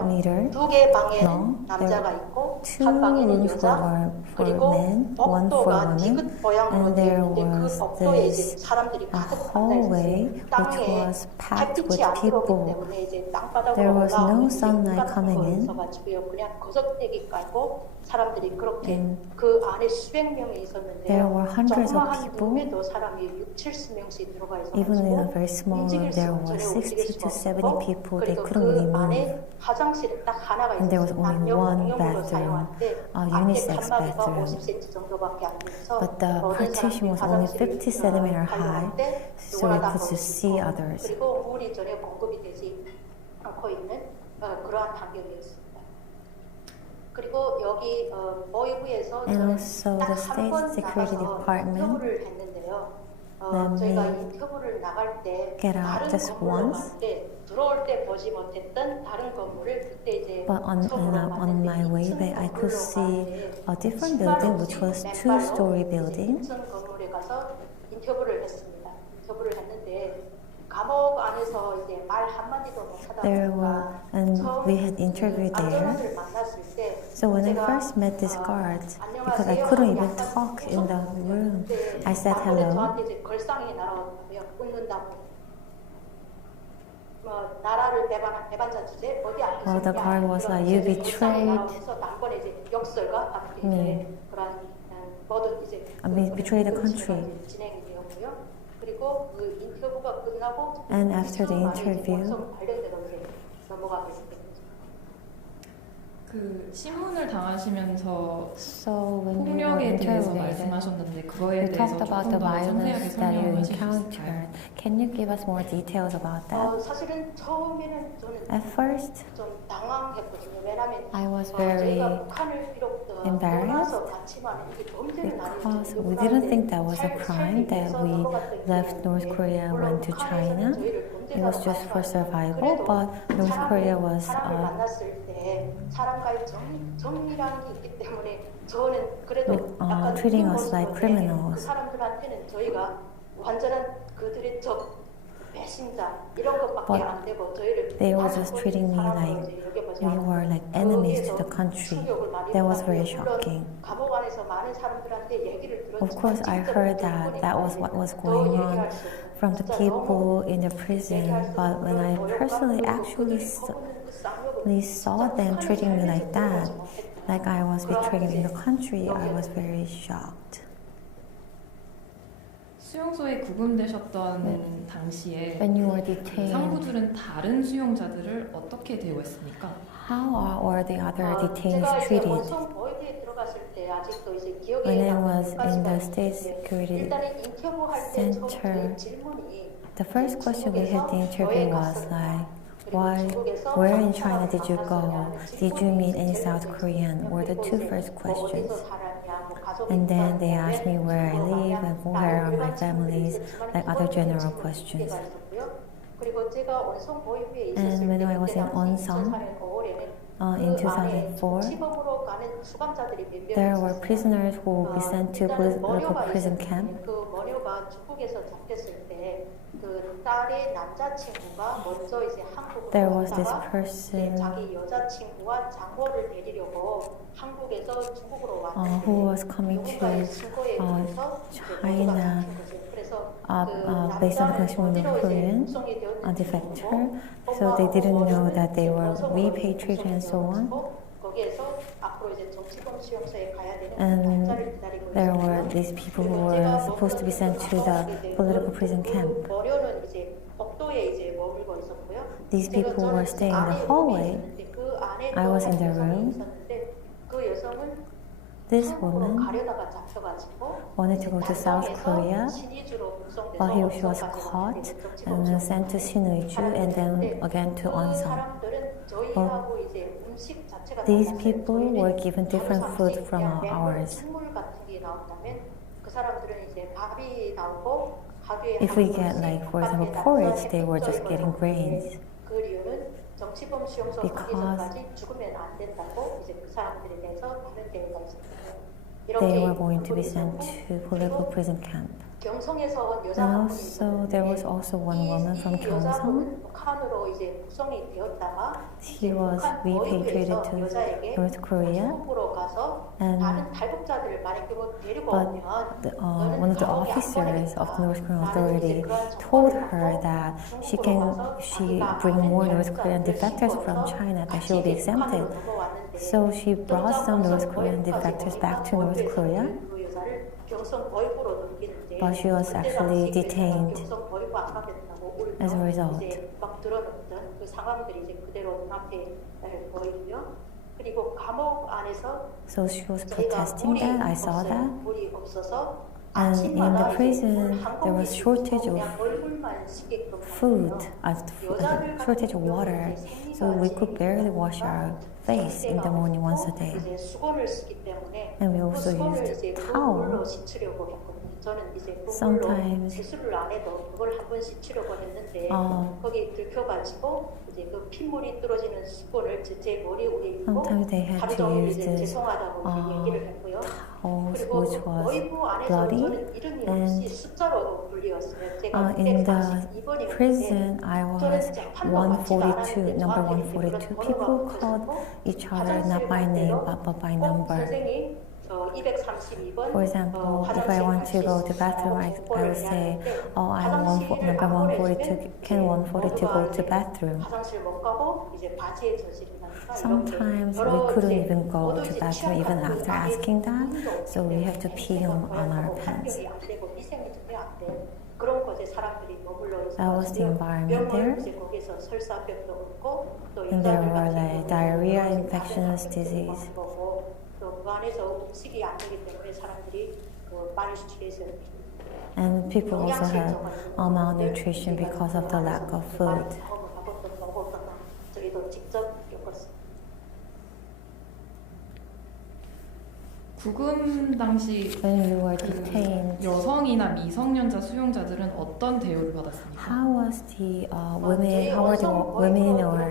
2개 방에는 남자가 있고 한 방에는 여자, 그리고 복도가 디귿 모양으로 되어 있는데 그 복도에 이제 사람들이 가득 앉아 있었어요. 땅에 햇빛이 안 들어오기 때문에 이제 땅바닥으로 올라오는 문 같은 거 있어가지고요. 그냥 거석대기 깔고 사람들이 그렇게 그 안에 수백 명이 있었는데요. 조그마한 룸에도 사람이 6, 70명씩 들어가 있어가지고 움직일 수 전혀 움직일 수가 없고 그리고 그 안에 화장실이 딱 하나가 있었어요. 남녀 공용으로 사용하는데 앞에 칸막이가 50cm 정도밖에 안 돼서 모든 사람들이 화장실을 사용할 때 돌아다니고 그리고 물이 전혀 공급이 되지 않고 있는 그러한 환경이었습니다. 그리고 여기 모의부에서 저는 딱 한 번 나가서 인터뷰를 했는데요. 저희가 인터뷰를 나갈 때 다른 건물을 봤는데 들어올 때 보지 못했던 다른 건물을 그때 이제 on my way back, I could see a different building, which was two-story building. 건물에 가서 인터뷰를 했습니다. 인터뷰를 했는데 감옥 안에서 이제 말 한마디도 못하다 보니까 and we had interviewed there. So when I first met this guard, because I couldn't even talk in the room, I said hello. 저한테 이제 걸상이 날아오더라고요. 웃는다고. 나라를 배반자 주제 어디 앉으셨냐. Well, the guard was like, you betrayed me. I mean, betrayed the country. And after the interview, 그 신문을 당하시면서 so when 폭력에 대해서 말씀하셨는데 그거에 you 대해서 talked about the 조금 더 자세하게 violence that you 설명해 주실 수 있을까요? encountered. Can you give us more details about that? 사실은 처음에는 저는 At first, 좀 당황했거든요. 왜냐하면 I was very 저희가 북한을 비록 embarrassed 갔지만 이게 범죄는 because we didn't think that was a crime that we left North Korea and went to China. It was just for survival, but North Korea was 사람과의 정의라는 게 있기 때문에 저는 그래도 약간 treating us like 그 criminals. 사람들한테는 저희가 완전한 그들의 적 배신자 이런 것밖에 안 되고 저희를 They were just treating me like we were like enemies to the country. That was very shocking. 감옥 안에서 많은 사람들한테 얘기를 들었지만 Of course, I heard that that was what was going on from the people in the prison, but when I personally actually saw them treating me like that, like I was betraying the country, I was very shocked. 수용소에 구금되셨던 당시에 When you were detained, 상부들은 다른 수용자들을 어떻게 대우했습니까? How were the other detainees treated? When I was in the State Security Center, the first question we had the interview was like, where in China did you go? Did you meet any South Korean? Were the two first questions. And then they asked me where I live and where are my families, like other general questions. And when I was in Onsong, in 2004, there were prisoners who would be sent to political prison camp. There was this person who was coming to China based on the consumer of Korean defector, so they didn't know that they were repatriated and so on. And there were these people who were supposed to be sent to the political prison camp. These people were staying in the hallway, I was in the room. This woman wanted to go to South Korea, but she was caught and then sent to Sinuiju and then again to Onsan. Well, these people were given different food from ours. If we get, like, for example, porridge, they were just getting grains. Because they were going to be sent to political prison camp. And also, there was also one woman from Cheongsan. She was repatriated to North Korea, and one of the officers of the North Korean authority told her that she bring more North Korean defectors from China, that she will be exempted. So she brought some North Korean defectors back to North Korea, but she was actually detained as a result. So she was protesting that, I saw that. And in the prison, there was shortage of food, shortage of water, so we could barely wash our face in the morning once a day. And we also used towel. Sometimes they had to use this towels which was bloody, and in the prison I was 142, number 142. People called each other not by name but by number. For example, if I want to go to the bathroom, I would say, oh, I'm number 142, can 142 go to the bathroom? Sometimes we couldn't even go to the bathroom even after asking that, so we have to pee on our pants. That was the environment there. And there were like diarrhea, infectious disease. And people also had malnutrition because of the lack of food. 구금 당시 여성이나 미성년자 수용자들은 어떤 대우를 받았습니까? How was the women? How were the women or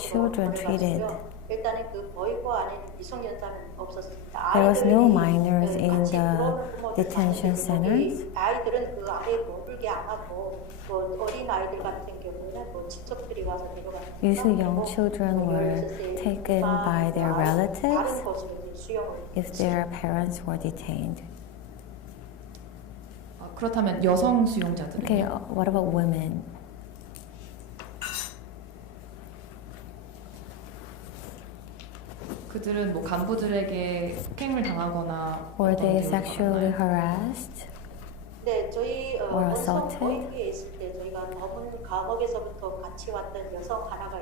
children treated? There was no minors in the detention centers. Usually young children were taken by their relatives if their parents were detained. 그렇다면 여성 수용자들은? Okay, what about women? 그들은 뭐 간부들에게 폭행을 당하거나 Were they sexually harassed or assaulted?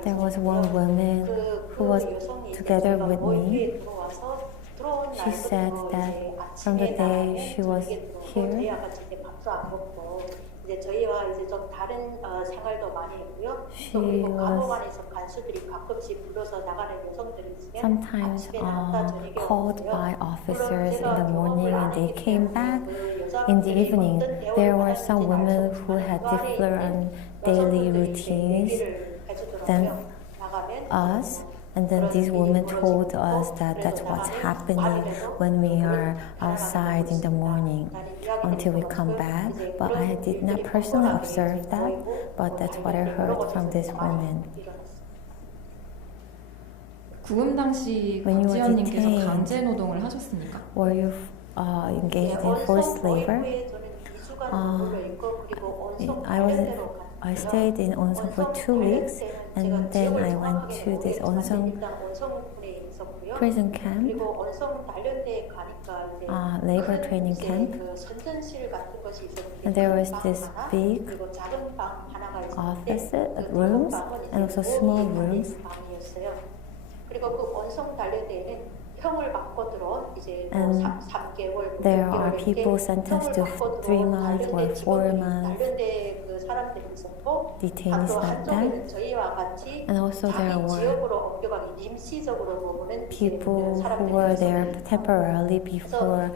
There was one woman who was together with me. She said that from the day she was here, she was sometimes called by officers in the morning and they came back in the evening. There were some women who had different daily routines than us. And then these women told us that that's what's happening when we are outside in the morning until we come back. But I did not personally observe that, but that's what I heard from this woman. 구금 당시 박지연님께서 강제 노동을 하셨습니까? Were you engaged in forced labor? I stayed in Onsan for 2 weeks, and then I went to this Onsan 있었고요. prison camp, 그리고 원성 단련대에 가니까 이제 labor training camp. 그 선전실 같은 것이 있었는데 And there was 방 this 하나, big 그리고 작은 방 하나가 office 있었는데 그 rooms 작은 방은 and 이제 also small 모험이 rooms. 달린 방이었어요. 그리고 그 원성 단련대에는 형을 받고 들어온 이제 And 3개월, there are people sentenced to 3 months or 4 months, 단련대 그 사람들이 있었고 detainees 또 like that. 한쪽에는 저희와 같이 And also there 자기 were 지역으로 옮겨가기 임시적으로 머무는 people who were there temporarily before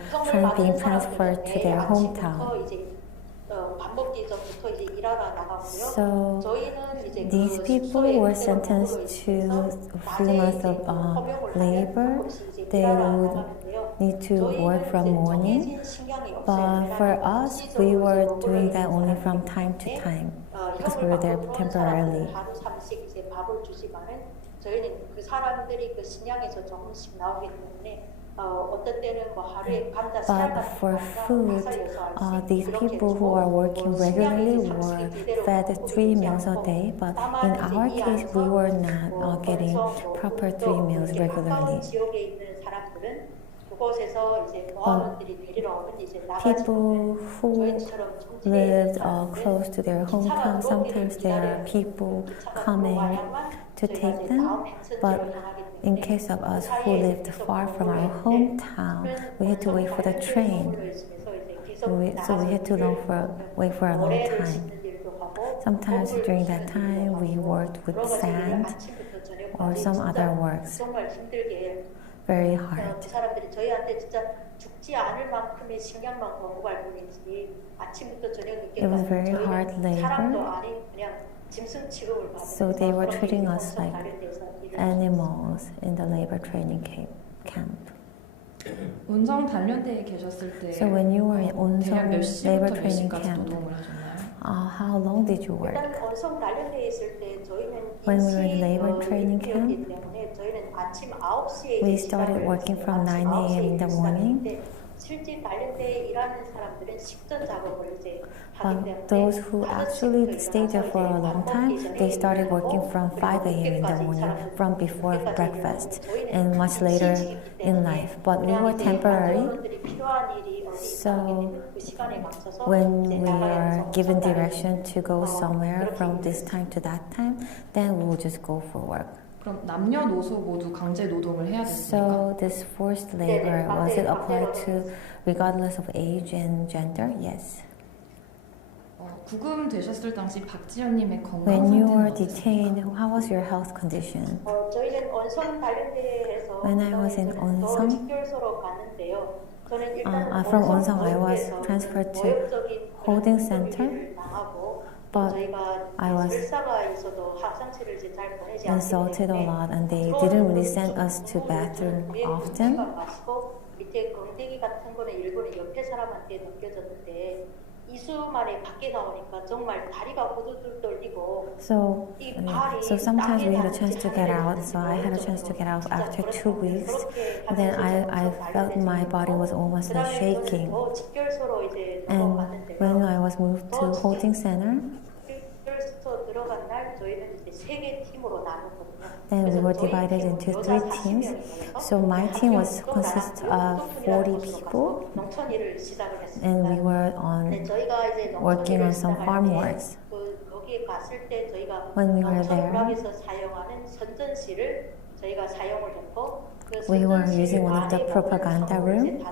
being transferred to their hometown. So these people were sentenced to 3 months of labor. They would need to work from morning. But for us, we were doing that only from time to time because we were there temporarily. 저희는 그 사람들이 그 식량에서 조금씩 나오기 때문에 어떤 때는 뭐 하루에 감자 But for food, these people who are working regularly were fed 3 meals a day. But in our case, we were not getting proper 3 meals regularly. People who lived close to their hometown, sometimes there are people coming to take them, but in case of us who lived far from our hometown, we had to wait for the train. So we had to wait for a long time. Sometimes during that time, we worked with sand or some other works. Very hard. It was very hard labor. So they were treating us like animals in the labor training camp. 온성 단련대에 계셨을 때 So when you were in 대략 몇 Onsong labor 시부터 몇 training 시까지 camp, 노동을 하셨나요? how long did you work? 일단 원성 단련대에 있을 때 저희는 When we were in labor training camp, 때문에 저희는 아침 9시에 we started working from 9 a.m. in the morning. 실제 단련대에 일하는 사람들은 식전 작업을 이제 하기 때문에 But those who actually stayed there for a long time, they started working from 5 a.m. in the morning, from before breakfast, and much later in life. But we were temporary, so when we are given direction to go somewhere from this time to that time, then we will just go for work. 그럼 남녀노소 모두 강제 노동을 해야 됐습니까? So this forced labor, was it applied to regardless of age and gender? Yes. 구금되셨을 당시 박지연님의 건강 When you were 상태는 detained, how was your health condition? 저희는 원성 단련대에서 When I was in Onsong, 직결소로 갔는데요. 저는 일단 from Onsong I was transferred to holding center, but I was insulted a lot and they didn't really send us to bathroom often. 밑에 건데기 같은 거는 일본의 옆에 사람한테 넘겨졌는데 2주 만에 밖에 나오니까 정말 다리가 후두들 떨리고 So sometimes we had a chance to get out. So I had a chance to get out after 2 weeks. And then I felt my body was almost like shaking. And when I was moved to holding center, then we were divided into 3 teams. So my team was consist of 40 people, and we were working on some farm works. When we were there, we were using one of the propaganda rooms.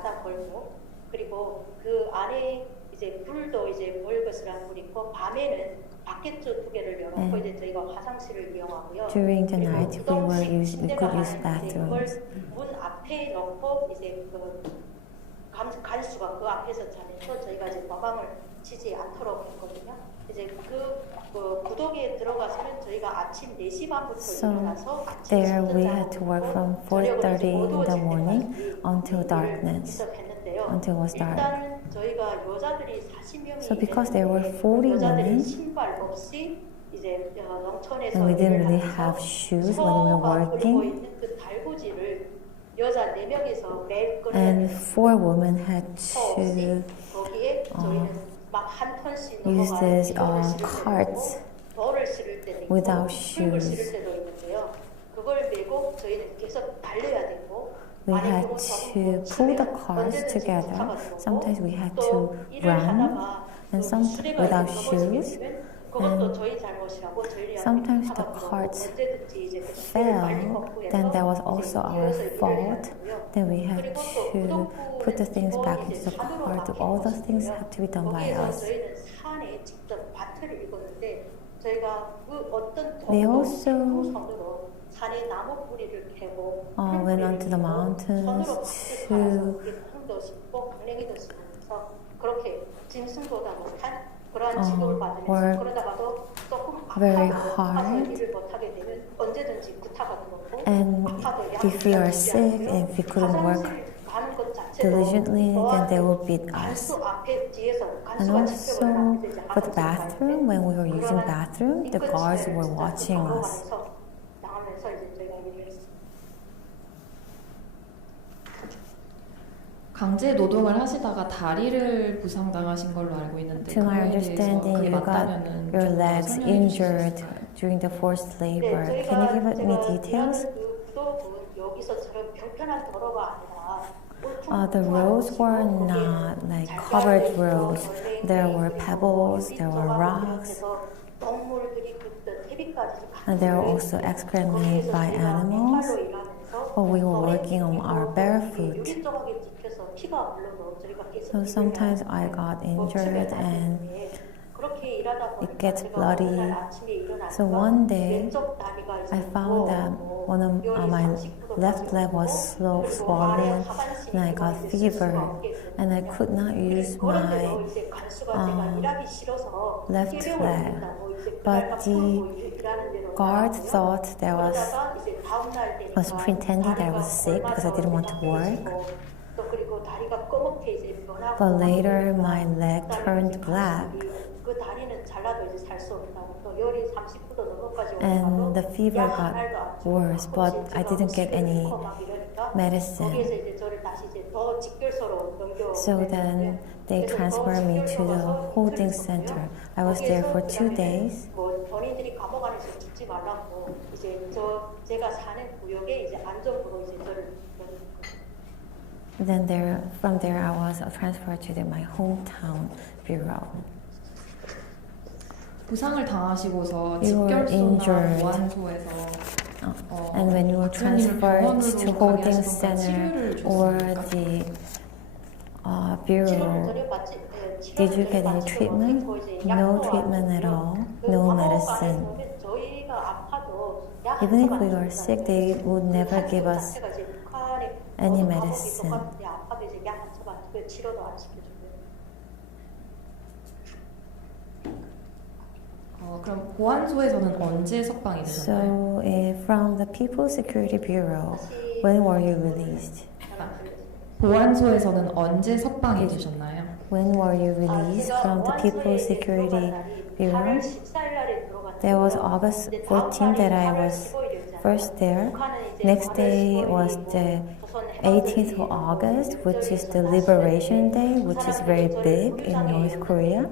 During the night, we could use bathrooms. 간수가 그 앞에서 자면서 저희가 이제 도망을 치지 않도록 했거든요. 이제 그 구독에 들어가서는 저희가 아침 4시 반부터 일어나서 There we had to work from 4:30 in the morning until darkness, until it was dark. 저희가 여자들이 40명이 So because there were 40 women, 신발 없이 이제 농촌에서 and we didn't really have shoes when we were working, 그 달구지를 여자 4명이서 매일 and 4 women had to use these carts without shoes. 그걸 메고 저희는 계속 달려야 we had to pull the cars together. Sometimes we had to run, and sometimes without shoes. And sometimes the carts fell, then that was also our fault. Then we had to put the things back into the cart. All those things had to be done by us. We also went onto the mountains to work very hard, and if we are sick and if we couldn't work diligently, then they will beat us. And also for the bathroom, when we were using bathroom, the guards were watching us. 강제 노동을 하시다가 다리를 부상당하신 걸로 알고 있는데 To my 그거에 대해서 understanding, 그게 you got 맞다면은 your 좀 더 legs 설명해 injured 주시겠어요? during the forced labor. Can you give me details? The roads were not like covered roads. There were pebbles, there were rocks, and there were also excrement made by animals. But we were working on our barefoot. So sometimes I got injured and it gets bloody. So one day I found that one of my left leg was swollen and I got fever and I could not use my left leg. But the guard thought that I was pretending that I was sick because I didn't want to work. But later my leg turned black and the fever got worse, but I didn't get any medicine. So then they transferred me to the holding center. I was there for 2 days. Then from there I was transferred to my hometown bureau. 부상을 당하시고서 You were 집결소나 injured. 보안소에서 And when you were transferred to holding center or the bureau, did you get any treatment? No treatment at all. No medicine. Even if we were sick, they would never give us any medicine. 그럼 보안소에서는 언제 석방이 되셨나요? So, from the People's Security Bureau, when were you released? 보안소에서는 언제 석방이 되셨나요? When were you released from the People's Security Bureau? That was August 14th that I was first there. Next day was the 18th of August, which is the Liberation Day, which is very big in North Korea.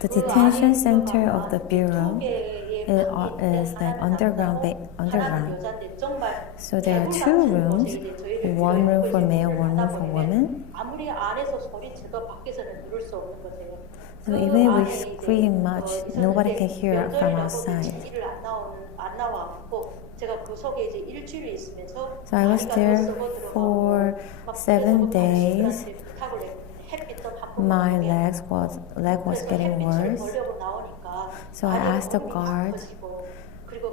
The detention center of the bureau is like underground. So there are 2 rooms, 1 room for male, 1 room for women. So even if we scream much, nobody can hear from outside. So I was there for 7 days. My leg was getting worse. So I asked the guard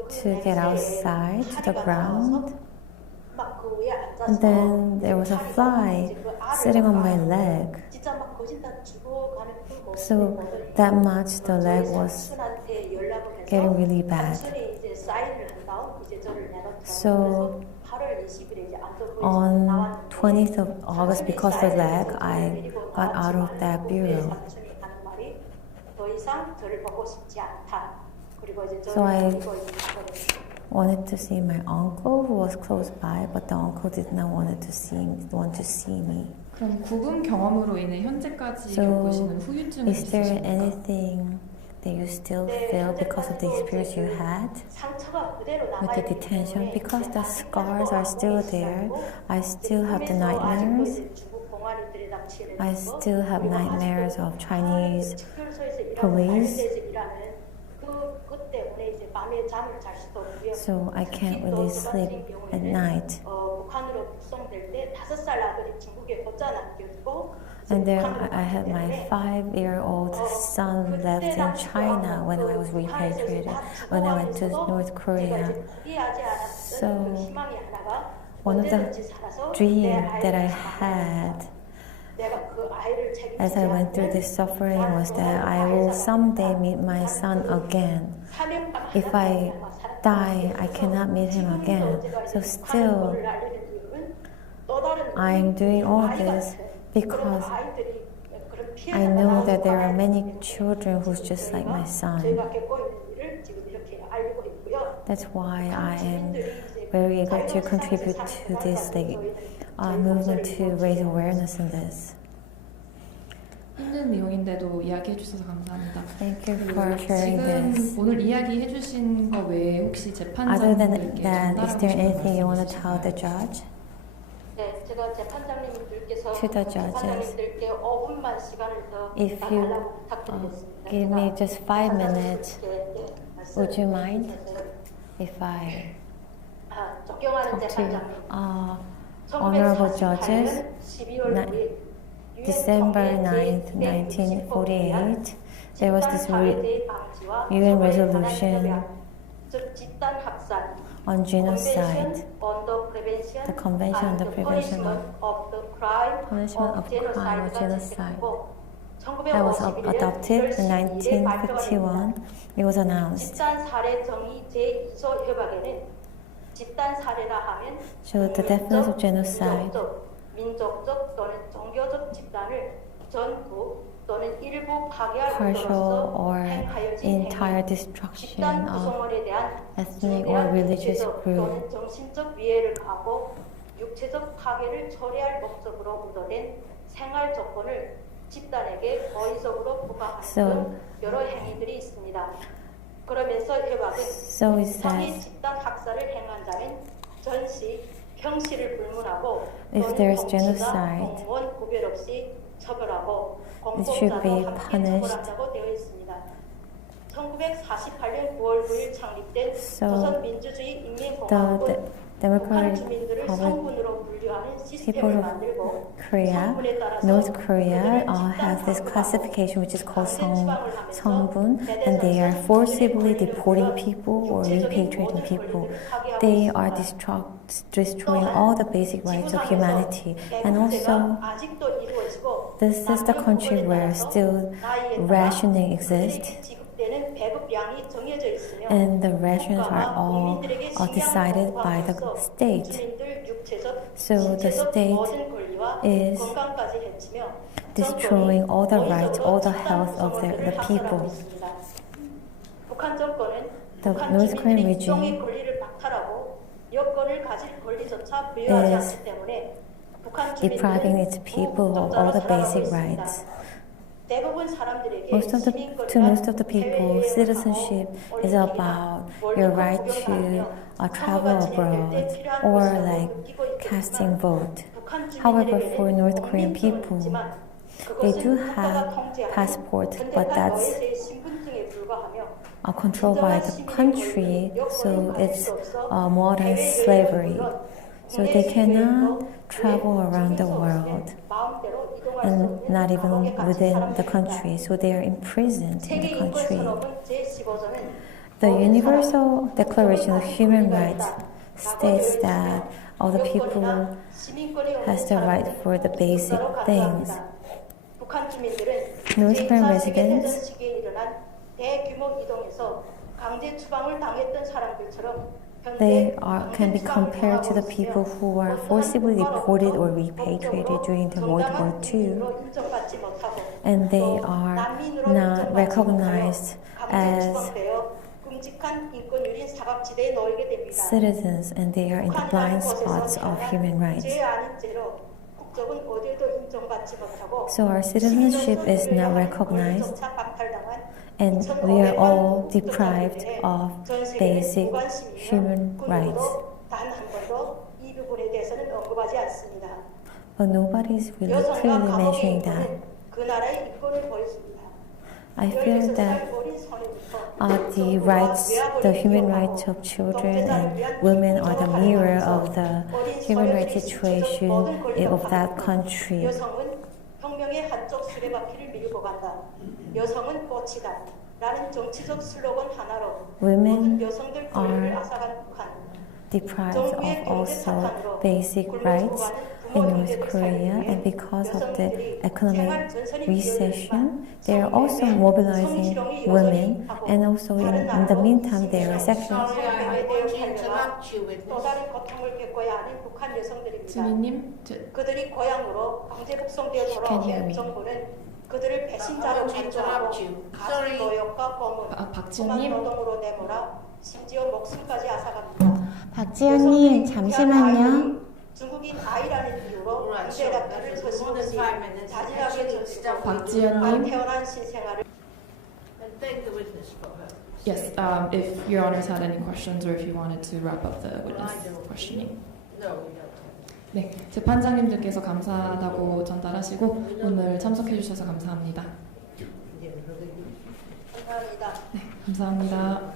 to get outside to the ground. And then there was a fly sitting on my leg. So that much the leg was getting really bad. So on 20th of August, because of the leg, I got out of that bureau. So I wanted to see my uncle who was close by, but the uncle did not want to see me. 그럼 구금 경험으로 인해 현재까지 So 겪으시는 후유증은 is there 있으십니까? anything Do you still feel because of the experience you had with the detention? Because the scars are still there. I still have the nightmares. I still have nightmares of Chinese police. So I can't really sleep at night. And then I had my 5-year-old son left in China when I was repatriated, when I went to North Korea. So one of the dreams that I had as I went through this suffering was that I will someday meet my son again. If I die, I cannot meet him again. So still, I'm doing all this because I know that there are many children who's just like my son. That's why I am very eager to contribute to this movement to raise awareness in this. 힘든 내용인데도 이야기해 주셔서 감사합니다. Thank you for sharing this. 지금 오늘 이야기해 주신 거 외에 혹시 Other than 재판장님들께 that, is there 전달하고 anything you want to 싶은 tell the judge? 네, 제가 재판장님들께서 To the judges. 재판장님들께 5분만 시간을 더 If you 달라고 부탁드리겠습니다. give me just 5 minutes, 말씀 would you mind if I 존경하는 talk to 재판장님. Honourable judges? 12월 9일 December 9th, 1948, there was this UN resolution on genocide, the Convention on the Prevention of Punishment of Crime or Genocide. That was adopted in 1951. It was announced. So the definition of genocide 민족적 또는 종교적 집단을 전부 또는 일부 파괴할 partial or entire destruction of ethnic or religious group. 또는 정신적 위해를 가하고 육체적 파괴를 초래할 목적으로 의도된 생활 조건을 집단에게 고의적으로 부과하는 여러 행위들이 있습니다. 그러면서 협약은 성의 집단 학살을 행한 자는 전시 형시를 불문하고 if there's genocide, it should be punished. So the Democratic People of Korea, North Korea has this classification which is called Songbun, and they are forcibly deporting people or repatriating people. They are destroying all the basic rights of humanity. And also, this is the country where still rationing exists. And the rations are all decided by the state. So the state is destroying all the rights, all the health of the people. The North Korean regime is depriving its people of all the basic rights. To most of the people, citizenship is about your right to travel abroad or like casting vote. However, for North Korean people, they do have passport, but that's controlled by the country, so it's more than slavery. So they cannot travel around the world, and not even within the country, so they are imprisoned in the country. The Universal Declaration of Human Rights states that all the people has the right for the basic things. North Korean residents can be compared to the people who were forcibly deported or repatriated during the World War II, and they are not recognized as citizens, and they are in the blind spots of human rights. So our citizenship is not recognized, and we are all deprived of basic human rights. But nobody is really clearly mentioning that. I feel that the rights, the human rights of children and women are the mirror of the human rights situation of that country. Women are deprived of also basic rights in North Korea, and because of the economic recession, they are also mobilizing women, and also in the meantime they are sexual. 주민님, 그들이 고향으로 강제 북송되어 돌아온 정부는 그들을 배신자로 간주하고 가중 노역과 고문, 고만 노동으로 내몰아 심지어 목숨까지 앗아갑니다. 박지현님 잠시만요. 중국인 아이라는 이유로 강제 납치를 저지른 시 잔인하게 저지르고 박지현님. 태어난 신생아를. Yes, if your honors had any questions or if you wanted to wrap up the witness questioning. 네, 재판장님들께서 감사하다고 전달하시고 오늘 참석해 주셔서 감사합니다. 감사합니다. 네, 감사합니다.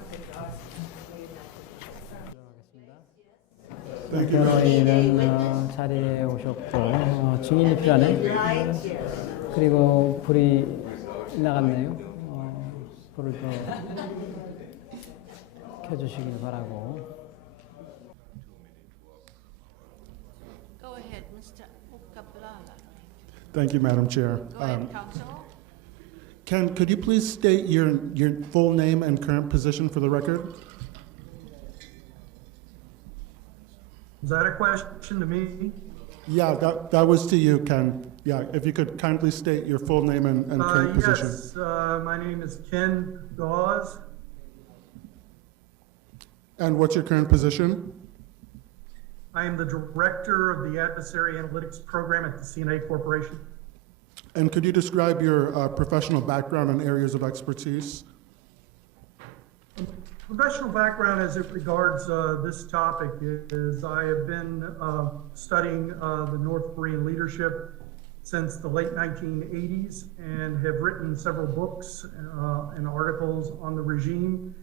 변호인은 자리에 오셨고 증인이 필요하네. 그리고 불이 나갔네요. 불을 또 켜주시길 바라고. Go ahead, Mr. Ukablala. Thank you, Madam Chair. Go ahead, counsel. Could you please state your full name and current position for the record? Is that a question to me? Yeah, that was to you, Ken. Yeah, if you could kindly state your full name and current position. Yes, my name is Ken Dawes. And what's your current position? I am the director of the Adversary Analytics Program at the CNA Corporation. And could you describe your professional background and areas of expertise? Professional background as it regards this topic is I have been studying the North Korean leadership since the late 1980s and have written several books and articles on the regime.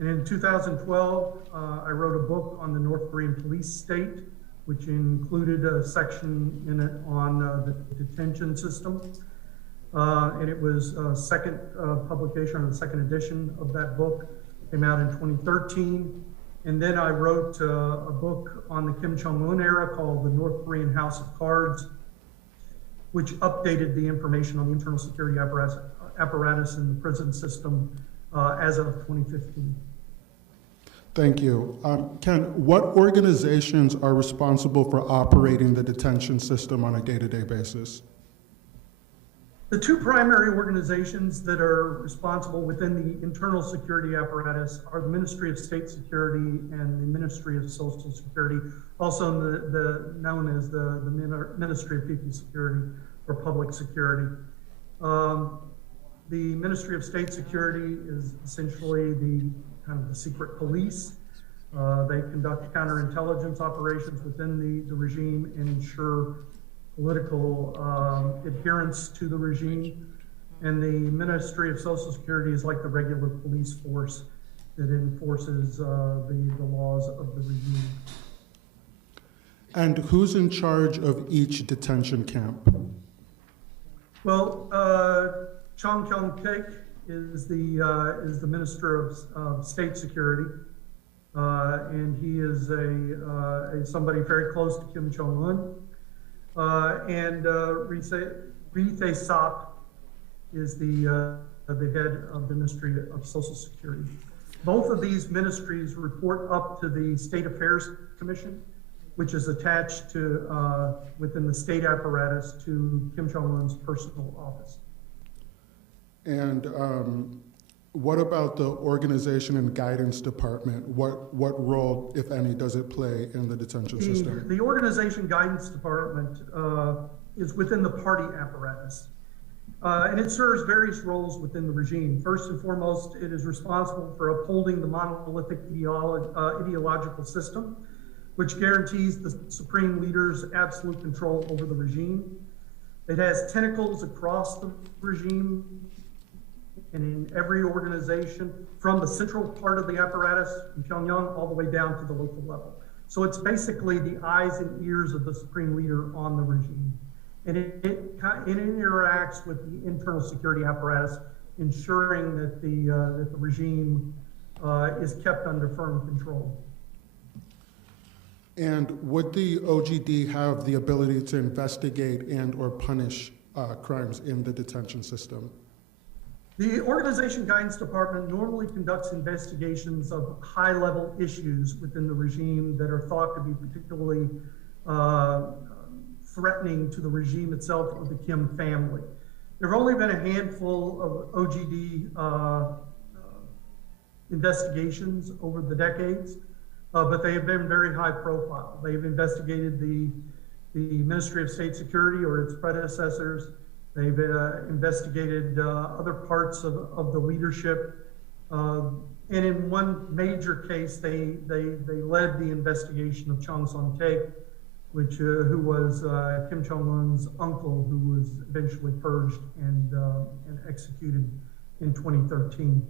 And in 2012, I wrote a book on the North Korean police state, which included a section in it on the detention system. And it was a second publication, or the second edition of that book. Came out in 2013. And then I wrote a book on the Kim Jong-un era called The North Korean House of Cards, which updated the information on the internal security apparatus in the prison system as of 2015. Thank you. Ken, what organizations are responsible for operating the detention system on a day-to-day basis? The two primary organizations that are responsible within the internal security apparatus are the Ministry of State Security and the Ministry of Social Security, also known as the Ministry of People's Security or Public Security. The Ministry of State Security is essentially the kind of the secret police. They conduct counterintelligence operations within the regime and ensure political adherence to the regime. And the Ministry of Social Security is like the regular police force that enforces the laws of the regime. And who's in charge of each detention camp? Well, Chong Kyung-taek is the Minister of State Security, and he is somebody very close to Kim Jong-un. And Ri Tae-sap is the head of the Ministry of Social Security. Both of these ministries report up to the State Affairs Commission, which is attached to within the state apparatus to Kim Jong-un's personal office. And what about the organization and guidance department? What role, if any, does it play in the detention system? The organization guidance department is within the party apparatus. And it serves various roles within the regime. First and foremost, it is responsible for upholding the monolithic ideological system, which guarantees the supreme leader's absolute control over the regime. It has tentacles across the regime and in every organization, from the central part of the apparatus in Pyongyang all the way down to the local level. So it's basically the eyes and ears of the supreme leader on the regime. And it interacts with the internal security apparatus, ensuring that the regime is kept under firm control. And would the OGD have the ability to investigate and or punish crimes in the detention system? The Organization Guidance Department normally conducts investigations of high-level issues within the regime that are thought to be particularly threatening to the regime itself or the Kim family. There have only been a handful of OGD investigations over the decades, but they have been very high profile. They've investigated the Ministry of State Security or its predecessors. They've investigated other parts of the leadership. And in one major case, they led the investigation of Cheongsan, who was Kim Jong-un's uncle, who was eventually purged and executed in 2013.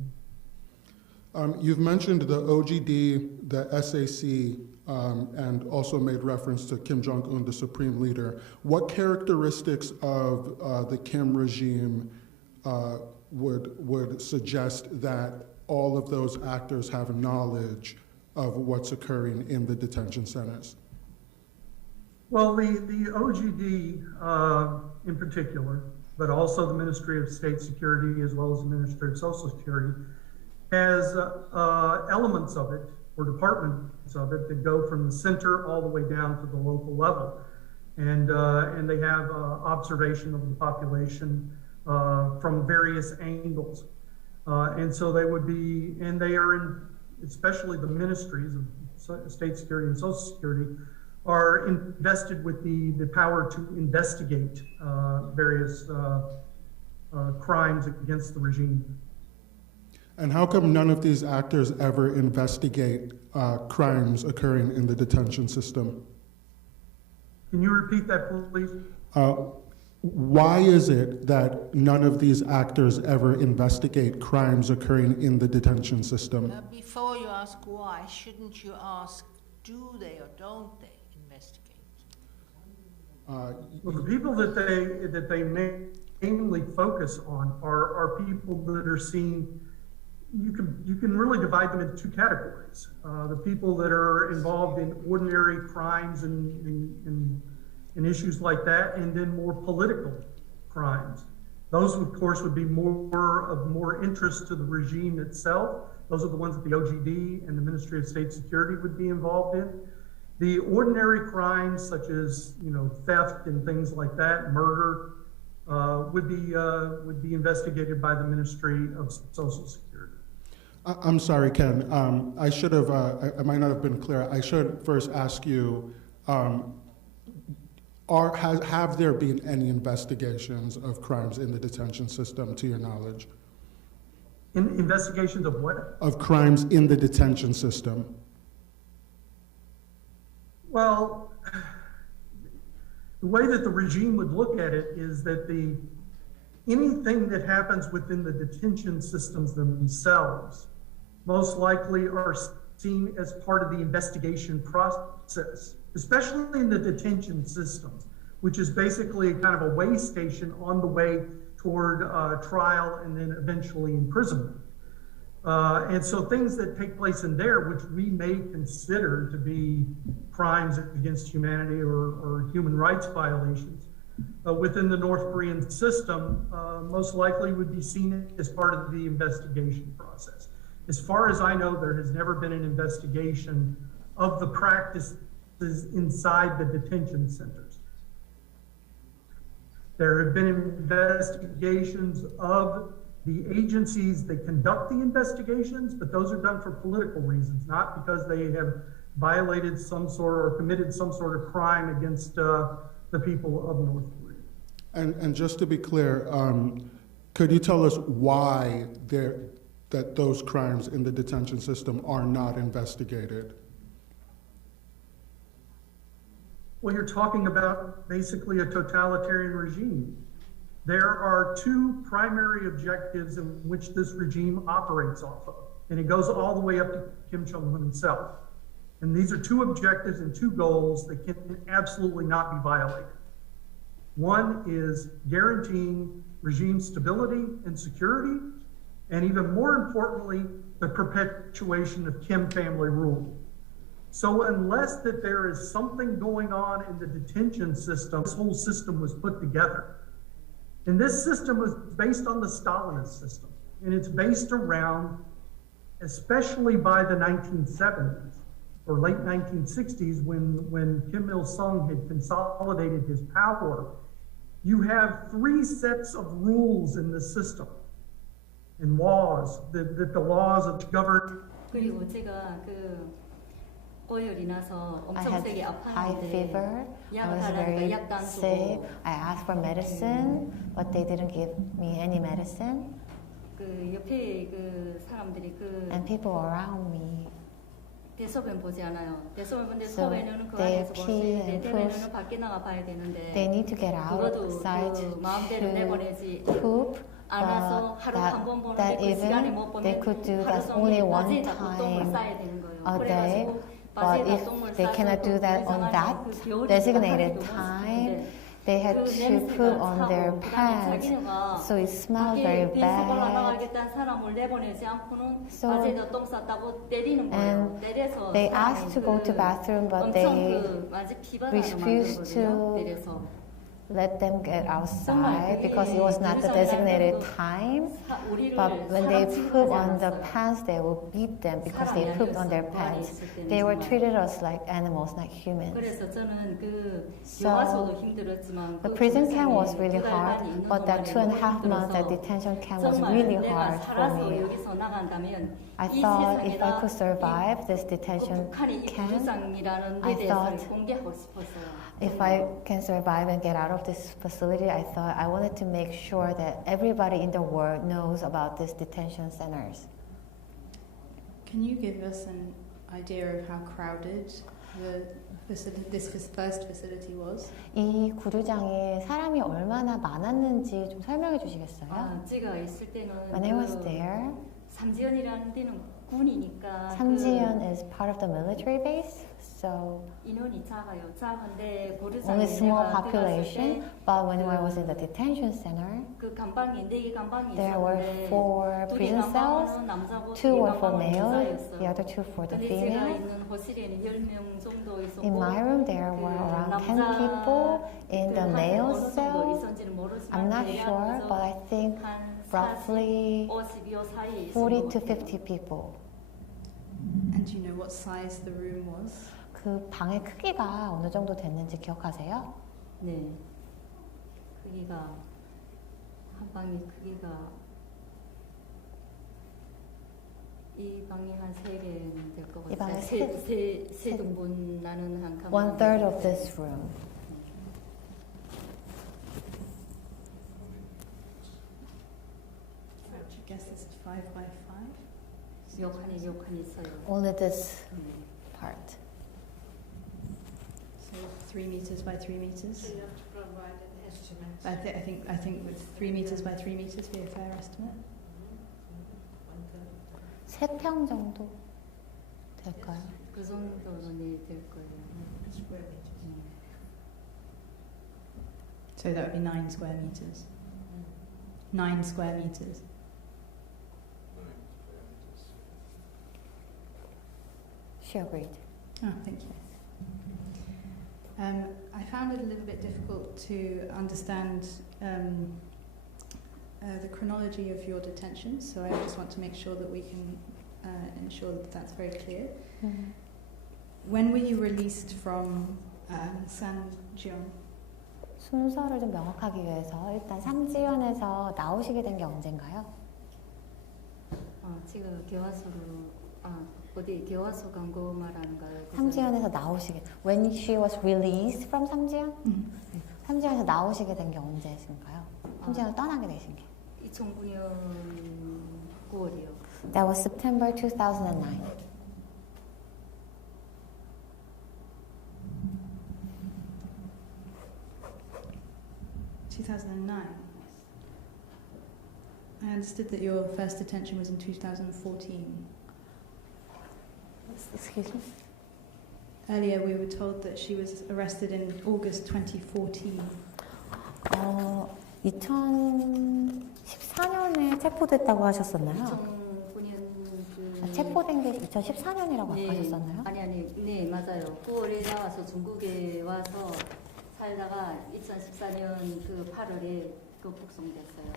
You've mentioned the OGD, the SAC, and also made reference to Kim Jong-un, the supreme leader. What characteristics of the Kim regime would suggest that all of those actors have knowledge of what's occurring in the detention centers? Well, the OGD in particular, but also the Ministry of State Security as well as the Ministry of Social Security, has elements of it, or departments of it, that go from the center all the way down to the local level. And they have observation of the population from various angles. And so they would be, and they are in, especially the ministries of State Security and Social Security, are invested with the power to investigate various crimes against the regime. And how come none of these actors ever investigate crimes occurring in the detention system? Can you repeat that, please? Why is it that none of these actors ever investigate crimes occurring in the detention system? Before you ask why, shouldn't you ask, do they or don't they investigate? Well, the people that they mainly focus on are people that are seen. You can really divide them into two categories. The people that are involved in ordinary crimes and issues like that, and then more political crimes. Those, of course, would be more interest to the regime itself. Those are the ones that the OGD and the Ministry of State Security would be involved in. The ordinary crimes, such as theft and things like that, murder, would be investigated by the Ministry of Social Security. I'm sorry, Ken. I should have. I might not have been clear. I should first ask you: have there been any investigations of crimes in the detention system, to your knowledge? Investigations of what? Of crimes in the detention system. Well, the way that the regime would look at it is that anything that happens within the detention systems themselves most likely are seen as part of the investigation process, especially in the detention systems, which is basically kind of a way station on the way toward trial and then eventually imprisonment. And so things that take place in there, which we may consider to be crimes against humanity or human rights violations, within the North Korean system, most likely would be seen as part of the investigation process. As far as I know, there has never been an investigation of the practices inside the detention centers. There have been investigations of the agencies that conduct the investigations, but those are done for political reasons, not because they have violated some sort or committed some sort of crime against the people of North Korea. And just to be clear, could you tell us why that those crimes in the detention system are not investigated? Well, you're talking about basically a totalitarian regime. There are two primary objectives in which this regime operates off of, and it goes all the way up to Kim Jong-un himself. And these are two objectives and two goals that can absolutely not be violated. One is guaranteeing regime stability and security, and even more importantly, the perpetuation of Kim family rule. So unless that there is something going on in the detention system, this whole system was put together. And this system was based on the Stalinist system. And it's based around, especially by the 1970s or late 1960s, when Kim Il-sung had consolidated his power, you have three sets of rules in the system and laws that the laws of govern. 그리고 제가 고열이 나서 I 엄청 had 세게 high 아팠는데 fever. I was 약을 very 약도 안 sick. 주고 I asked for medicine, but they didn't give me any medicine. 그 옆에 그 사람들이 그 And people around me, 대소변 보지 않아요. 대소변 보는데 So 소변은 그 they 안에서 볼 수 pee 있는데 and 대변은 밖에 나가 봐야 되는데 they need to get outside 그 마음대로 내보내지 to poop. 않아서 하루 한 번 보는데 That 그 시간에 even 못 they 보면 could do 하루 that 종일 only one 바지에다 똥을 time 싸야 되는 거예요. a day. 그래가지고 But 바지에다 if 똥을 they 싸서 cannot do that on that designated time, they had to put on their pants, so it smelled very bad. So, and they asked to go to bathroom, but they refused to let them get outside because it was not the designated time. But when they poop on the pants, they will beat them because they pooped on their pants. They were treated us like animals, not humans. So the prison camp was really hard, but that 2.5 months at detention camp was really hard for me. I thought if I could survive this detention camp, I thought if I can survive and get out of this facility, I thought I wanted to make sure that everybody in the world knows about these detention centers. Can you give us an idea of how crowded this first facility was? 이 구류장에 사람이 얼마나 많았는지 좀 설명해 주시겠어요? 제가 있을 때는 When I was there, 삼지연이라는 데는 군이니까 Samjiyon is part of the military base, so 인원이 작아요. 작은데 only small population. But when I was in the detention center, 그 감방이 4개 감방이 there were 있었는데 4 prison cells. 2 were for males, the other 2 for the 근데 제가 female. 있는 거실에는 10명 정도 있었고 In my room, there were around 10 people. In the male cell, I'm not sure, but I think roughly 40 to 50 people. And do you know what size the room was? 그 방의 크기가 어느 정도 됐는지 기억하세요? 네. 크기가 한 방의 크기가 이 방이 한 3개 될 것 같아요. 세 등분 나는 한 칸. 1/3 of this room. I guess it's 5 by 5. 요칸이 있어요. Only this part. So 3 meters by 3 meters. So you have to provide an estimate. I think with 3 meters by 3 meters be a fair estimate. 3평 정도 될까요? 그 정도는 될 거예요. So that would be 9 square meters. 9 square meters. She agreed. Oh, thank you. I found it a little bit difficult to understand the chronology of your detention, so I just want to make sure that we can ensure that that's very clear. Mm-hmm. When were you released from Sanction? 순서를 좀 명확하기 위해서 일단 삼지연에서 나오시게 된 게 언젠가요? 제가 교화소로 어디 교화소 간 거 말하는 거예요? 삼지연에서 나오시게. When she was released from 삼지연? 삼지연에서 나오시게 된 게 언제신가요? 삼지연을 떠나게 되신 게? 2009년 9월이요. That was September 2009. I understood that your first detention was in 2014. Excuse me? Earlier we were told that she was arrested in August 2014. 2014년에 체포됐다고 하셨었나요? 2009년 체포된 게 2014년이라고 하셨었나요? 네, 맞아요. 9월에 나와서 중국에 와서 살다가 2014년 그 8월에 그 북송됐어요.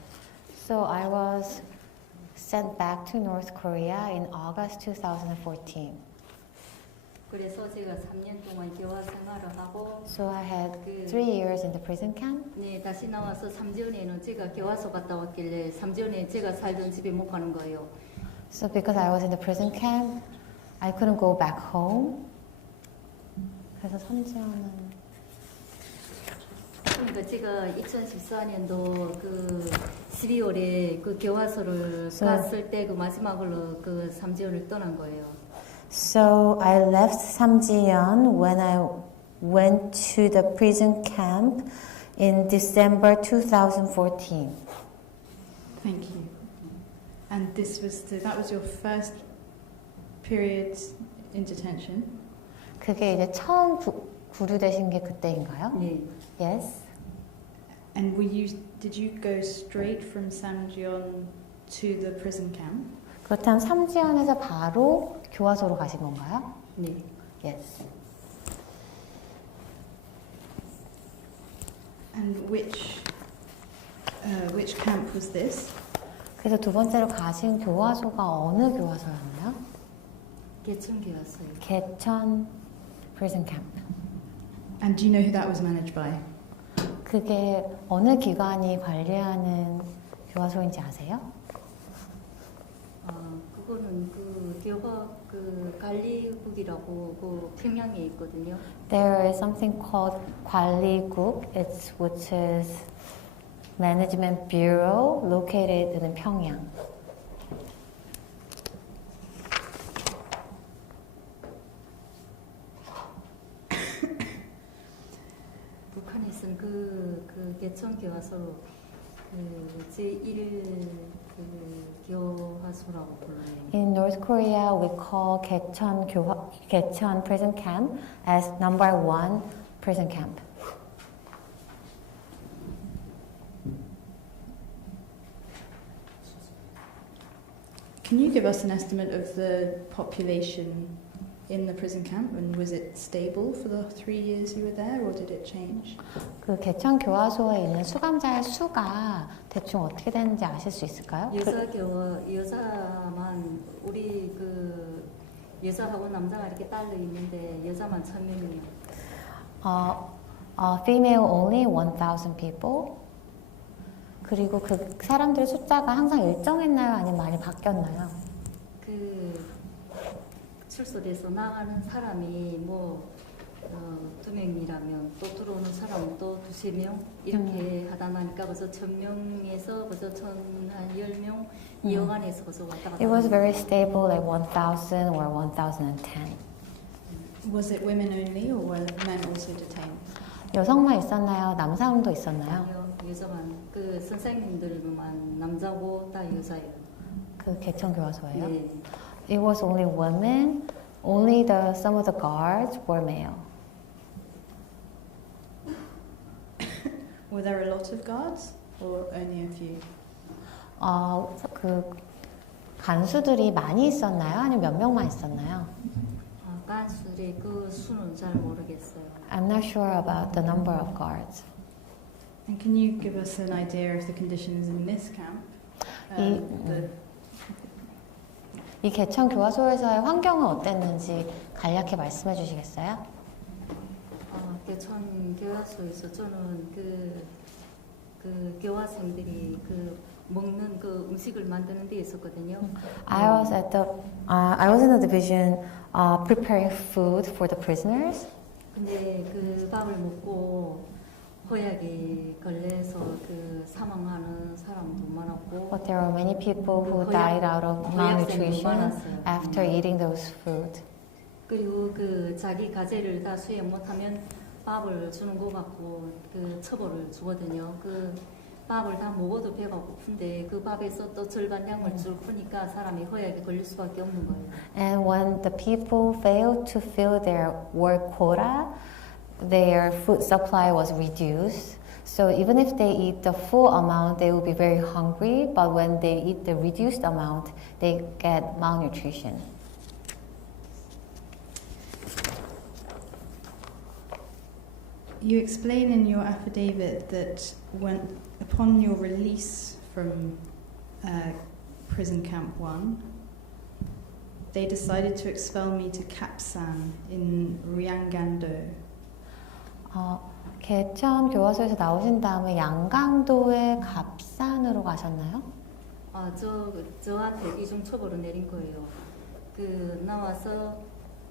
So I was sent back to North Korea in August 2014. 그래서 제가 3년 동안 교화 생활을 하고 So I had 3 years in the prison camp. 네, 다시 나와서 3전에는 제가 교화소 갔다 왔길래 3전에 제가 살던 집에 못 가는 거예요. So because I was in the prison camp, I couldn't go back home. 그래서 삼지연은 그러니까 제가 2014년도 그 12월에 그 교화소를 갔을 때 그 마지막으로 그 삼지연을 떠난 거예요. So I left Samjiyon when I went to the prison camp in December 2014. Thank you. And that was your first period in detention? 그게 이제 처음 구류되신 게 그때인가요? 네. Yes. And did you go straight from Samjiyon to the prison camp? 그렇다면 삼지연에서 바로 교화소로 가신 건가요? 네. Yes. And which camp was this? 그래서 두 번째로 가신 교화소가 어느 교화소였나요? 개천 교화소요. 개천 prison camp. And do you know who that was managed by? 그게 어느 기관이 관리하는 교화소인지 아세요? 그거는 그 교화 그 관리국이라고 그 평양에 있거든요. There is something called 관리국, which is Management Bureau located in 평양. 북한에서는 그 개천 교화소 그 제1 그 교화소라고 불러요. In North Korea, we call 개천 prison camp as number 1 prison camp. Can you give us an estimate of the population in the prison camp, and was it stable for the 3 years you were there, or did it change? 그 개천 교화소에 있는 수감자의 수가 대충 어떻게 되는지 아실 수 있을까요? 여자만 우리 그 여자하고 남자가 이렇게 딸려 있는데 여자만 1,000명이요. Female only 1,000 people. 그리고 그 사람들의 숫자가 항상 일정했나요? 아니면 많이 바뀌었나요? 그 출소돼서 나가는 사람이 뭐 2명이라면 또 들어오는 사람은 또 2~3명 이렇게 하다 나니까 벌써 1,000명에서 벌써 1,010명 이 여간에서 벌써 왔다 갔다. It was very stable, like 1,000 or 1,010. Was it women only, or were men also detained? 여성만 있었나요? 남성도 있었나요? 아니요, 여자만. 그 선생님들만 남자고 다 여자예요. 그 개천 교화소예요? 네. It was only women. Only some of the guards were male. Were there a lot of guards, or only a few? 그 간수들이 많이 있었나요? 아니면 몇 명만 있었나요? 간수들의 그 수는 잘 모르겠어요. I'm not sure about the number of guards. And can you give us an idea of the conditions in this camp? 이 개천 교화소에서의 환경은 어땠는지 간략히 말씀해 주시겠어요? 개천 교화소에서 저는 그 교화생들이 그 먹는 그 음식을 만드는 데 있었거든요. I was in the division preparing food for the prisoners. 근데 그 밥을 먹고 허약에 걸려서 그 사망하는 사람도 많았고. But there were many people who died out of malnutrition after eating those food. 그리고 그 자기 과제를 다 수행 못하면 밥을 주는 것 같고 그 처벌을 주거든요. 그 밥을 다 먹어도 배가 고픈데 그 밥에서 또 절반 양을 줄 뿐이니까 사람이 허약에 걸릴 수밖에 없는 거예요. And when the people failed to fill their work quota, their food supply was reduced. So even if they eat the full amount, they will be very hungry. But when they eat the reduced amount, they get malnutrition. You explain in your affidavit that upon your release from prison camp 1, they decided to expel me to Kapsan in Ryanggan-do. 개천 교화소에서 나오신 다음에 양강도의 갑산으로 가셨나요? 저한테 이중 처벌을 내린 거예요. 그 나와서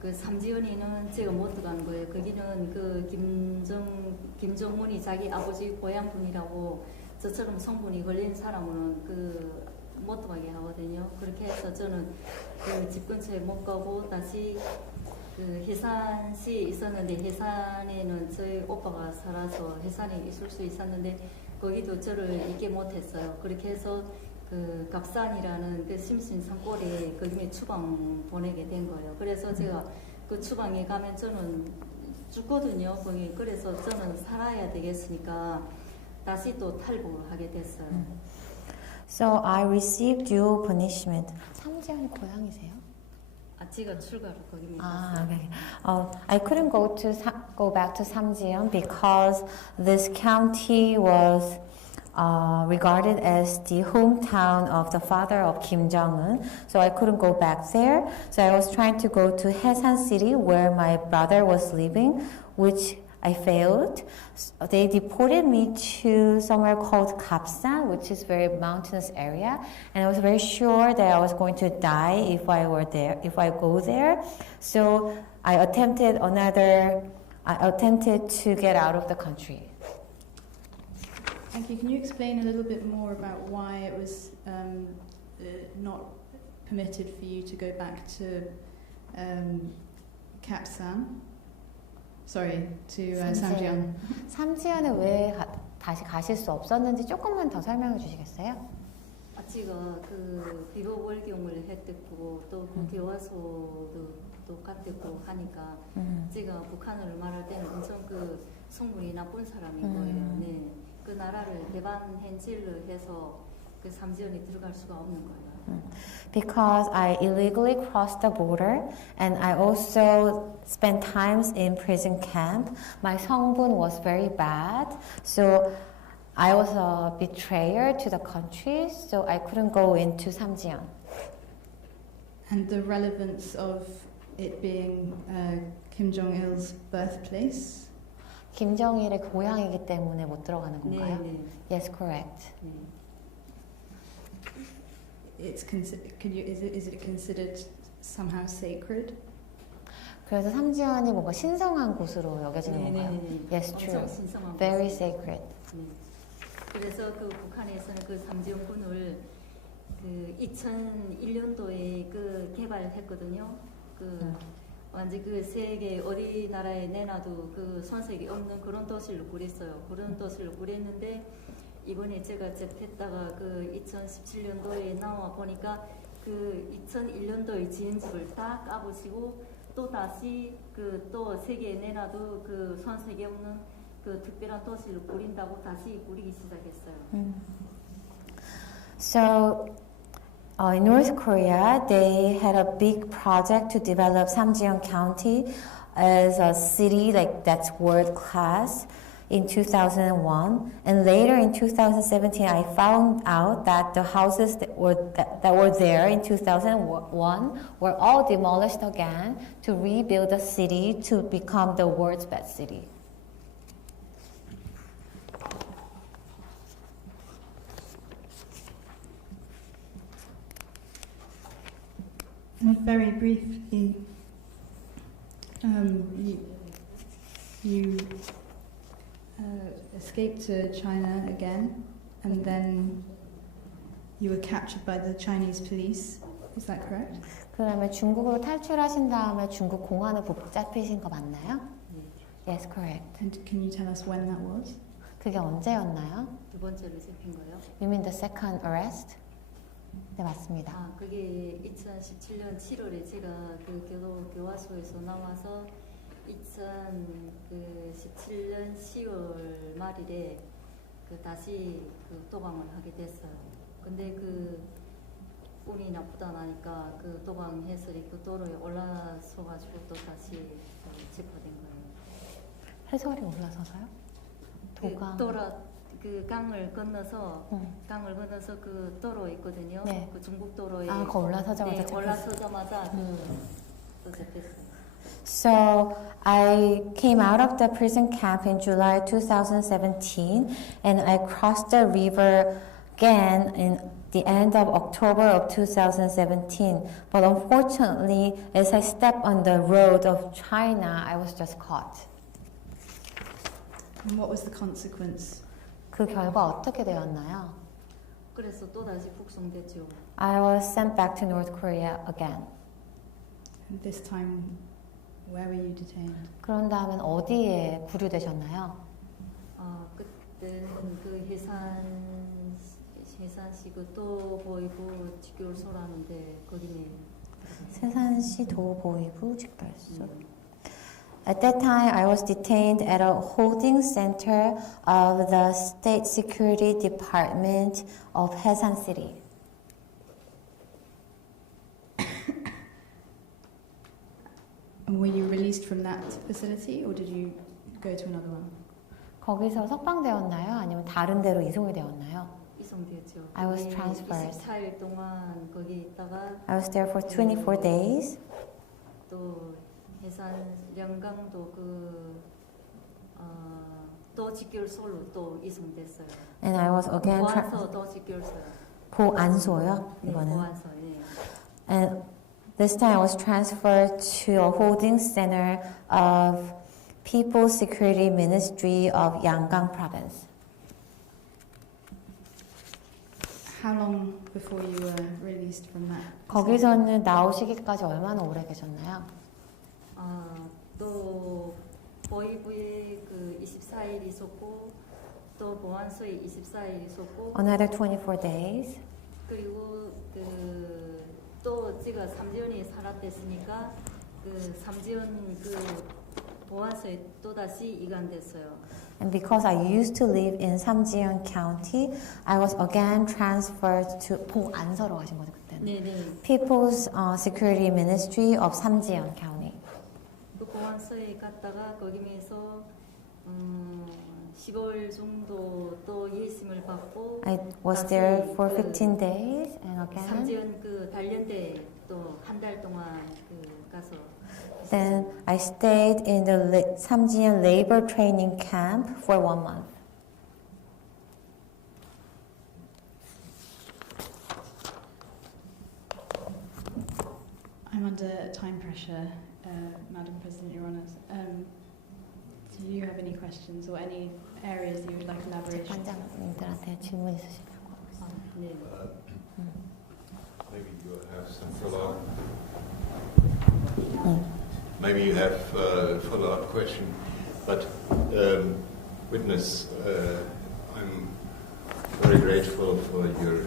그 삼지연이는 제가 못 들어간 거예요. 거기는 그 김정은이 자기 아버지 고향 분이라고 저처럼 성분이 걸린 사람은 그 못 들어가게 하거든요. 그렇게 해서 저는 그 집 근처에 못 가고 다시 그 해산시에 있었는데 해산에는 저희 오빠가 살아서 해산에 있을 수 있었는데 거기도 저를 있게 못했어요. 그렇게 해서 그 갑산이라는 그 심신 산골에 거기에 추방 보내게 된 거예요. 그래서 제가 그 추방에 가면 저는 죽거든요. 거기 그래서 저는 살아야 되겠으니까 다시 또 탈북을 하게 됐어요. So I received dual punishment. 삼지연이 고향이세요? 제가 출가를 거기 okay. I couldn't go back to Samjiyon because this county was regarded as the hometown of the father of Kim Jong-un, so I couldn't go back there. So I was trying to go to Haesan City where my brother was living, which I failed. They deported me to somewhere called Kapsan, which is a very mountainous area, and I was very sure that I was going to die if I go there. So I attempted to get out of the country. Thank you. Can you explain a little bit more about why it was not permitted for you to go back to Kapsan? Sorry, to Samjiyon. 삼지연에 왜 다시 가실 수 없었는지 조금만 더 설명해 주시겠어요? 제가 그 비호 월경을 했댔고 또 교화소도 똑같았고 하니까 제가 북한어를 말할 때는 엄청 그 성분이 나쁜 사람인 거예요. 네, 그 나라를 배반 행진을 해서 그 삼지연에 들어갈 수가 없는 거예요. Because I illegally crossed the border and I also spent times in prison camp. My 성분 was very bad, so I was a betrayer to the country, so I couldn't go into Samjiyon. And the relevance of it being Kim Jong-il's birthplace? 김정일의 고향이기 때문에 못 들어가는 건가요? 네. Yes, correct. Is it considered somehow sacred? 그래서 삼지연이 뭔가 신성한 곳으로 여겨지는 건가요? Yes, true. Very sacred. 그래서 그 북한에서는 그 삼지연군을 그 2001년도에 그 개발했거든요. 그 완전 그 세계 어디 나라에 내놔도 그 손색이 없는 그런 도시를 꾸렸어요. 그런 도시를 꾸렸는데 이번에 제가 접했다가 그 2017년도에 나와 보니까 그 2001년도에 지은 집을 다 까부시고 또 다시 그 또 세계에 내놔도 그 손색이 없는 그 특별한 도시를 꾸린다고 다시 꾸리기 시작했어요. So in North Korea, they had a big project to develop Samjiyon County as a city that's world class in 2001, and later in 2017, I found out that the houses that were there in 2001 were all demolished again to rebuild the city to become the world's best city. And very briefly, you escaped to China again, and then you were captured by the Chinese police. Is that correct? 그다음에 중국으로 탈출하신 다음에 중국 공안에 붙잡히신 거 맞나요? Yes, correct. And can you tell us when that was? 그게 언제였나요? 두 번째로 잡힌 거요? You mean the second arrest? 네, 맞습니다. 아, 그게 2017년 7월에 제가 그 교화소에서 나와서 2017년 10월 말일에 그 다시 그 도망을 하게 됐어요. 근데 그 운이 나쁘다 나니까 그 도망해서 그 도로에 올라서가지고 또 다시 체포된 거예요. 해설이 올라서서요? 도강. 그 강을 건너서 그 도로 있거든요. 네. 그 중국 도로에. 아, 거 올라서자마자 네, 올라서자마자 또 잡혔어요. So I came out of the prison camp in July 2017, and I crossed the river again in the end of October of 2017. But unfortunately, as I stepped on the road of China, I was just caught. And what was the consequence? 그 결과 어떻게 되었나요? 그래서 또 다시 북송됐죠. I was sent back to North Korea again. And this time, where were you detained? 그런 다음엔 어디에 구류되셨나요? 그때는 그 해산시 그 도보이부 직결소라는데 거기에 세산시 도보이부 직결소. At that time, I was detained at a holding center of the State Security Department of Haesan City. And were you released from that facility, or did you go to another one? 거기서 석방되었나요? 아니면 다른 데로 이송이 되었나요? 이송됐죠. I was transferred. 24일 동안 거기 있다가 I was there for 24 days. 또 해산 영강도 또 직결소로 또 이송됐어요. And I was again 보안소 또 직결소요. 보안소요? 이번엔. 네, 보안소. 예. And this time I was transferred to a holding center of People's Security Ministry of Yangon Province. How long before you were released from that? 거기서는 나오시기까지 얼마나 오래 계셨나요? 또 보이부에 그 24일 있었고 또 보안소에 24일 있었고 Another 24 days. 그리고 또 제가 삼지연에 살았댔으니까 그 삼지연 그 보안소에 또 다시 이관됐어요. And because I used to live in Samjiyon County, I was again transferred to 보안소로 가신 거죠 그때는. 네네. People's Security Ministry of Samjiyon County. 그 보안소에 갔다가 거기에서 15일 정도 또 예심을 받고 I was there for 15 days and again. 삼지연 그 단련대 또 한 달 동안 가서. Then I stayed in the Samjiyon labor training camp for 1 month. I'm under time pressure, Madam President, Your Honours. Do you have any questions or any areas you would like elaboration? 관장님들한테 질문 있으시냐고. 네. Maybe you have some follow-up. Maybe you have a follow-up question, but witness, I'm very grateful for your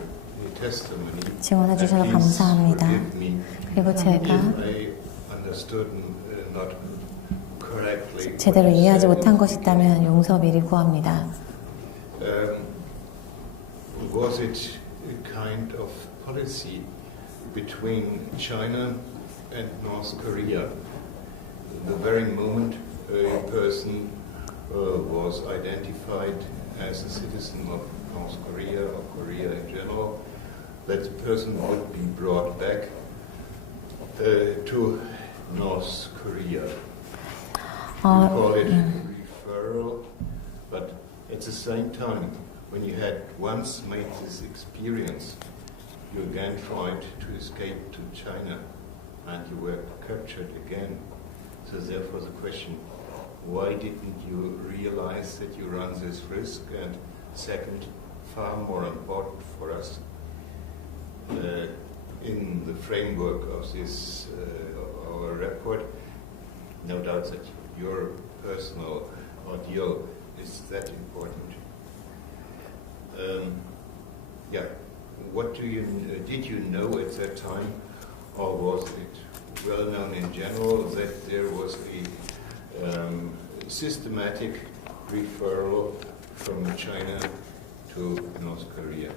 testimony. 지원해 주셔서 감사합니다. 그리고 제가 제대로 이해하지 못한 것이 있다면 용서 미리 구합니다. Was it a kind of policy between China and North Korea? The very moment a person was identified as a citizen of North Korea or Korea in general, that person would be brought back to North Korea. We call it referral, but at the same time, when you had once made this experience, you again tried to escape to China, and you were captured again. So therefore the question, why didn't you realize that you run this risk? And second, far more important for us, in the framework of this our report, no doubt that your personal ordeal is that important. Yeah, what did you know at that time, or was it well known in general that there was a systematic referral from China to North Korea?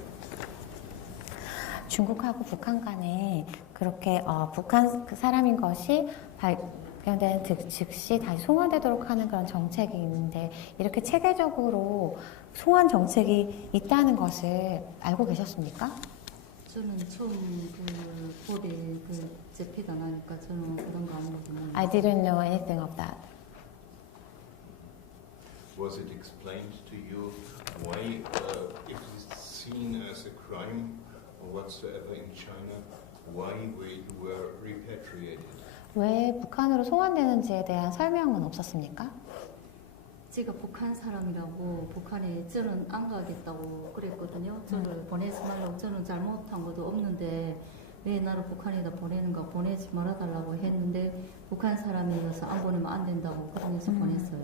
중국하고 북한 간에 그렇게 북한 사람인 것이 발견된 즉시 다시 송환되도록 하는 그런 정책이 있는데 이렇게 체계적으로 송환 정책이 있다는 것을 알고 계셨습니까? 저는 처음 볼에 접히다니까 저는 그런 거 아무것도 모르겠어요. I didn't know anything of that. Was it explained to you why, if it's seen as a crime or whatsoever in China, why you were repatriated? 왜 북한으로 송환되는지에 대한 설명은 없었습니까? 제가 북한 사람이라고 북한에 저는 안 가겠다고 그랬거든요. 저를 보내지 말라고 저는 잘못한 것도 없는데 왜 나를 북한에다 보내는가 보내지 말아달라고 했는데 북한 사람이어서 안 보내면 안 된다고 그러면서 보냈어요.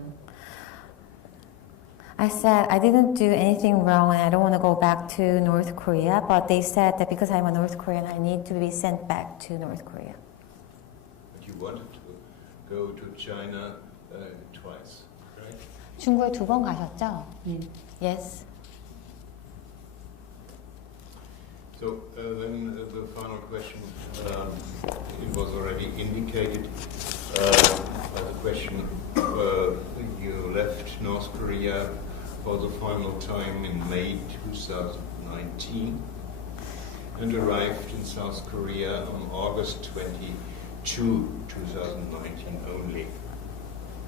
I said I didn't do anything wrong and I don't want to go back to North Korea, but they said that because I'm a North Korean, I need to be sent back to North Korea. But you wanted to go to China twice, right? 중국에 2번 가셨죠? Yes. So then the final question, it was already indicated by the question, you left North Korea for the final time in May 2019 and arrived in South Korea on August 22, 2019 only.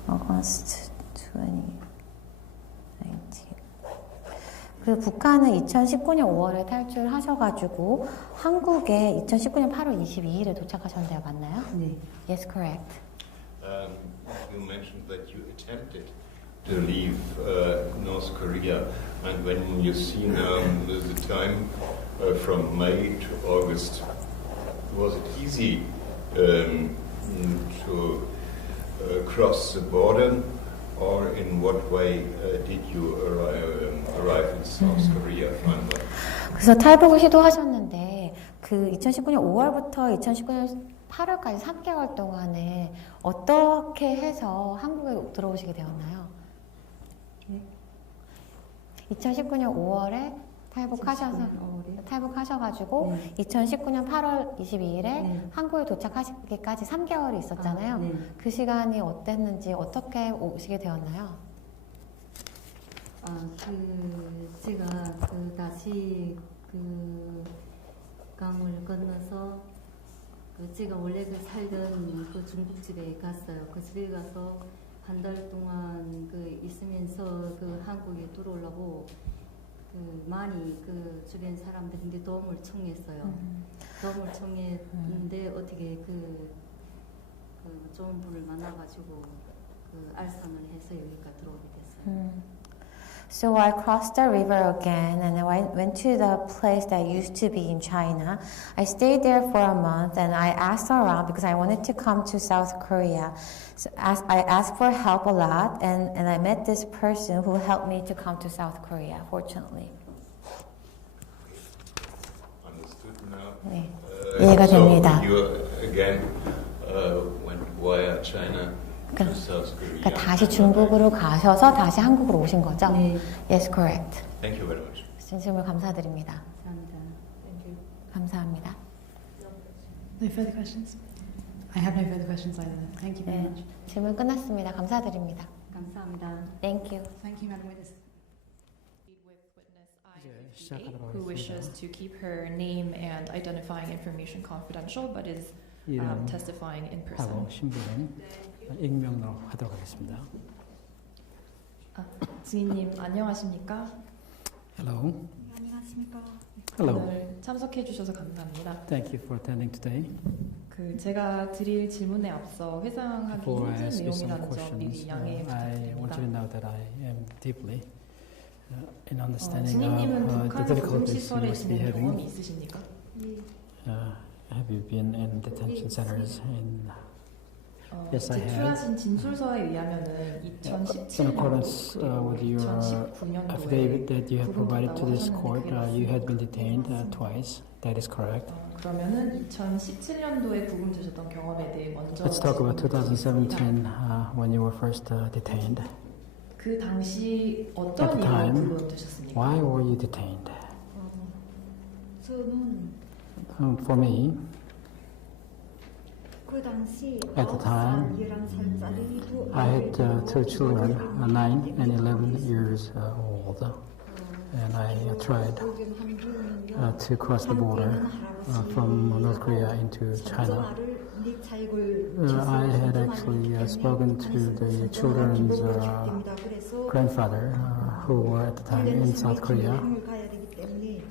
August 2019. 그 북한은 2019년 5월에 탈출하셔가지고 한국에 2019년 8월 22일에 도착하셨는데요, 맞나요? 네. Yes, correct. You mentioned that you attempted to leave North Korea, and when you see now the time from May to August, was it easy to cross the border? Or in what way did you arrive in South Korea finally? 그래서 탈북을 시도하셨는데 그 2019년 5월부터 2019년 8월까지 3개월 동안에 어떻게 해서 한국에 들어오시게 되었나요? 2019년 5월에 탈북하셔가지고 2019년 8월 22일에 한국에 도착하시기까지 3개월이 있었잖아요. 그 시간이 어땠는지 어떻게 오시게 되었나요? 제가 다시 강을 건너서 제가 원래 살던 중국집에 갔어요. 그 집에 가서 한 달 동안 있으면서 한국에 들어오려고 많이 주변 사람들인데 도움을 청했어요. 도움을 청했는데 어떻게 좋은 분을 만나가지고 알선을 해서 여기까지 들어오게 됐어요. So I crossed the river again and I went to the place that used to be in China. I stayed there for a month and I asked around because I wanted to come to South Korea. So I asked for help a lot and I met this person who helped me to come to South Korea, fortunately. Understood now. 네, 이해가 됩니다. So you again went via China. 그러니까 다시 중국으로 가셔서 다시 한국으로 오신 거죠? 네. Yes, correct. Thank you very much. 진심으로 감사드립니다. 감사합니다. Thank you. 감사합니다. No further questions? I have no further questions either. Thank you very much. 질문 끝났습니다. 감사드립니다. 감사합니다. Thank you. Thank you, Madam Witness. Who wishes to keep her name and identifying information confidential, but is testifying in person. 신분은 익명으로 하도록 하겠습니다. 지인님 안녕하십니까? Hello. 안녕하십니까. Hello. 오늘 참석해 주셔서 감사합니다. Thank you for attending today. 제가 드릴 질문에 앞서 회상하기 Before I 힘든 ask you some 내용이라는 점 미리 questions, 양해 I want you to know that I am deeply in understanding 신임님은 the 북한 difficulties you 구금시설에 must be 지낸 경험이 having. 있으십니까? Have you been in detention centers in? Yes, I have. 제출하신 진술서에 의하면은 In 2017년도 accordance with your affidavit that you have provided to this court, you had been detained twice. That is correct. 그러면은 2017년도에 구금되셨던 경험에 대해 먼저 Let's talk about 2017 when you were first detained. 그 당시 At 어떤 the 이유로 time, 구금되셨습니까? why were you detained? 저는 For me, 그 당시 at the time, 11살짜리 I had two children, 9 and 11 years old, and I tried to cross the border from North Korea into China. I had actually spoken to the children's grandfather, who were at the time in South Korea,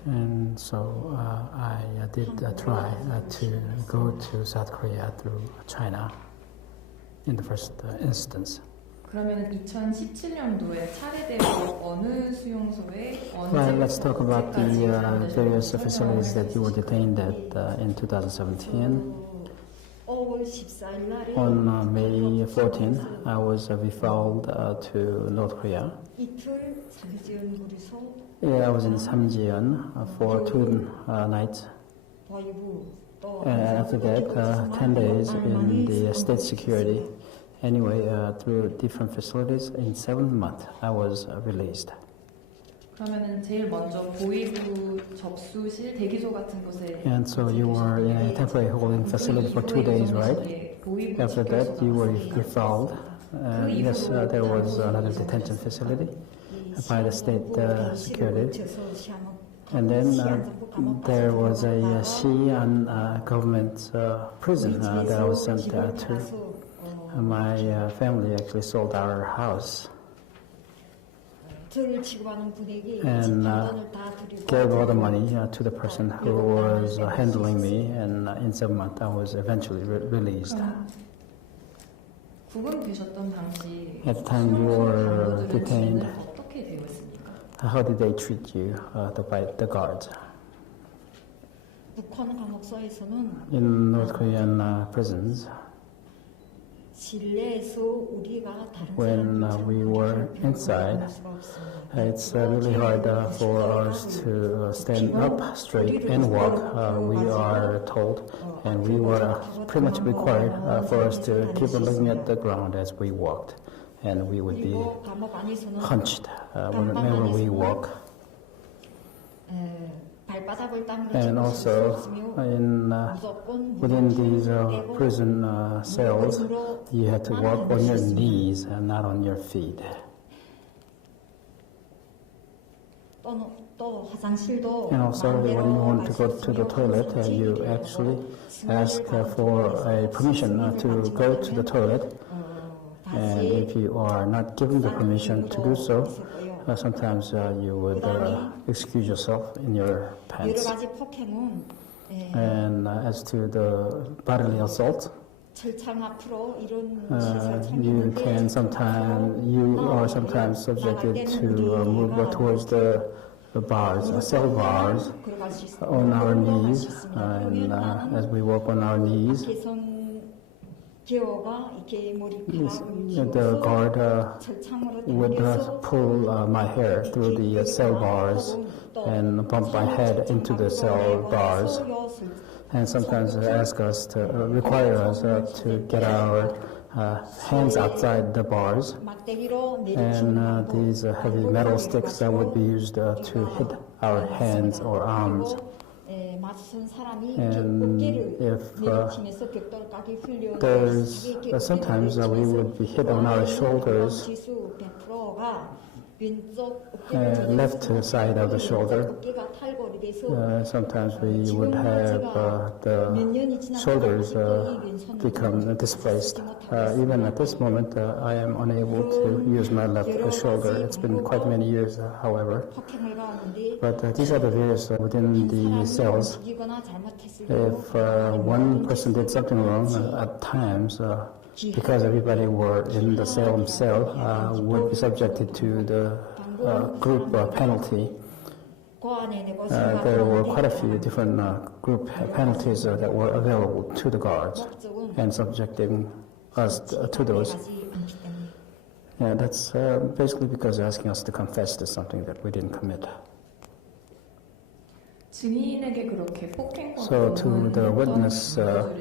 and so I did try to go to South Korea through China in the first instance. 그러면 2017년도에 차례대로 어느 수용소에 Well, let's talk about the various facilities that you were detained at in 2017. On May 14, I was referred to North Korea. Yeah, I was in Samjian for 2 nights. And after that, 10 days in the state security. Anyway, through different facilities, in 7 months, I was released. 그러면은 제일 먼저 보위부 접수실 대기소 같은 곳에 And so you were in a temporary holding facility for 2 days, right? After that, you were referred. Yes, there was another detention facility by the state security. And then there was a Xi'an government prison that I was sent to. My family actually sold our house and gave all the money to the person who was handling me, and in 7 months I was eventually released. 구금되셨던 당시 At the time you were detained, 어떻게 되어 있습니까? how did they treat you, the guards? 북한 감옥소에서는 In North Korean prisons, when we were inside, it's really hard for us to stand up straight and walk, we are told, and we were pretty much required for us to keep looking at the ground as we walked, and we would be hunched whenever we walk. And also, within these prison cells, you had to walk on your knees and not on your feet. And also, when you want to go to the toilet, you actually ask for a permission to go to the toilet. And if you are not given the permission to do so, sometimes you would excuse yourself in your pants. And as to the bodily assault, you are sometimes subjected to move towards the bars, cell bars, on our knees, and as we walk on our knees, the guard would pull my hair through the cell bars and bump my head into the cell bars, and sometimes require us to get our hands outside the bars, and these heavy metal sticks would be used to hit our hands or arms. And if sometimes we would be hit on our shoulders, left side of the shoulder. Sometimes we would have the shoulders become displaced. Even at this moment, I am unable to use my left shoulder. It's been quite many years, however. But these are the various within the cells. If one person did something wrong, at times, because everybody were in the same cell, would be subjected to the group penalty. There were quite a few different group penalties that were available to the guards and subjecting us to those. Yeah, that's basically because they're asking us to confess to something that we didn't commit. So to the witness, do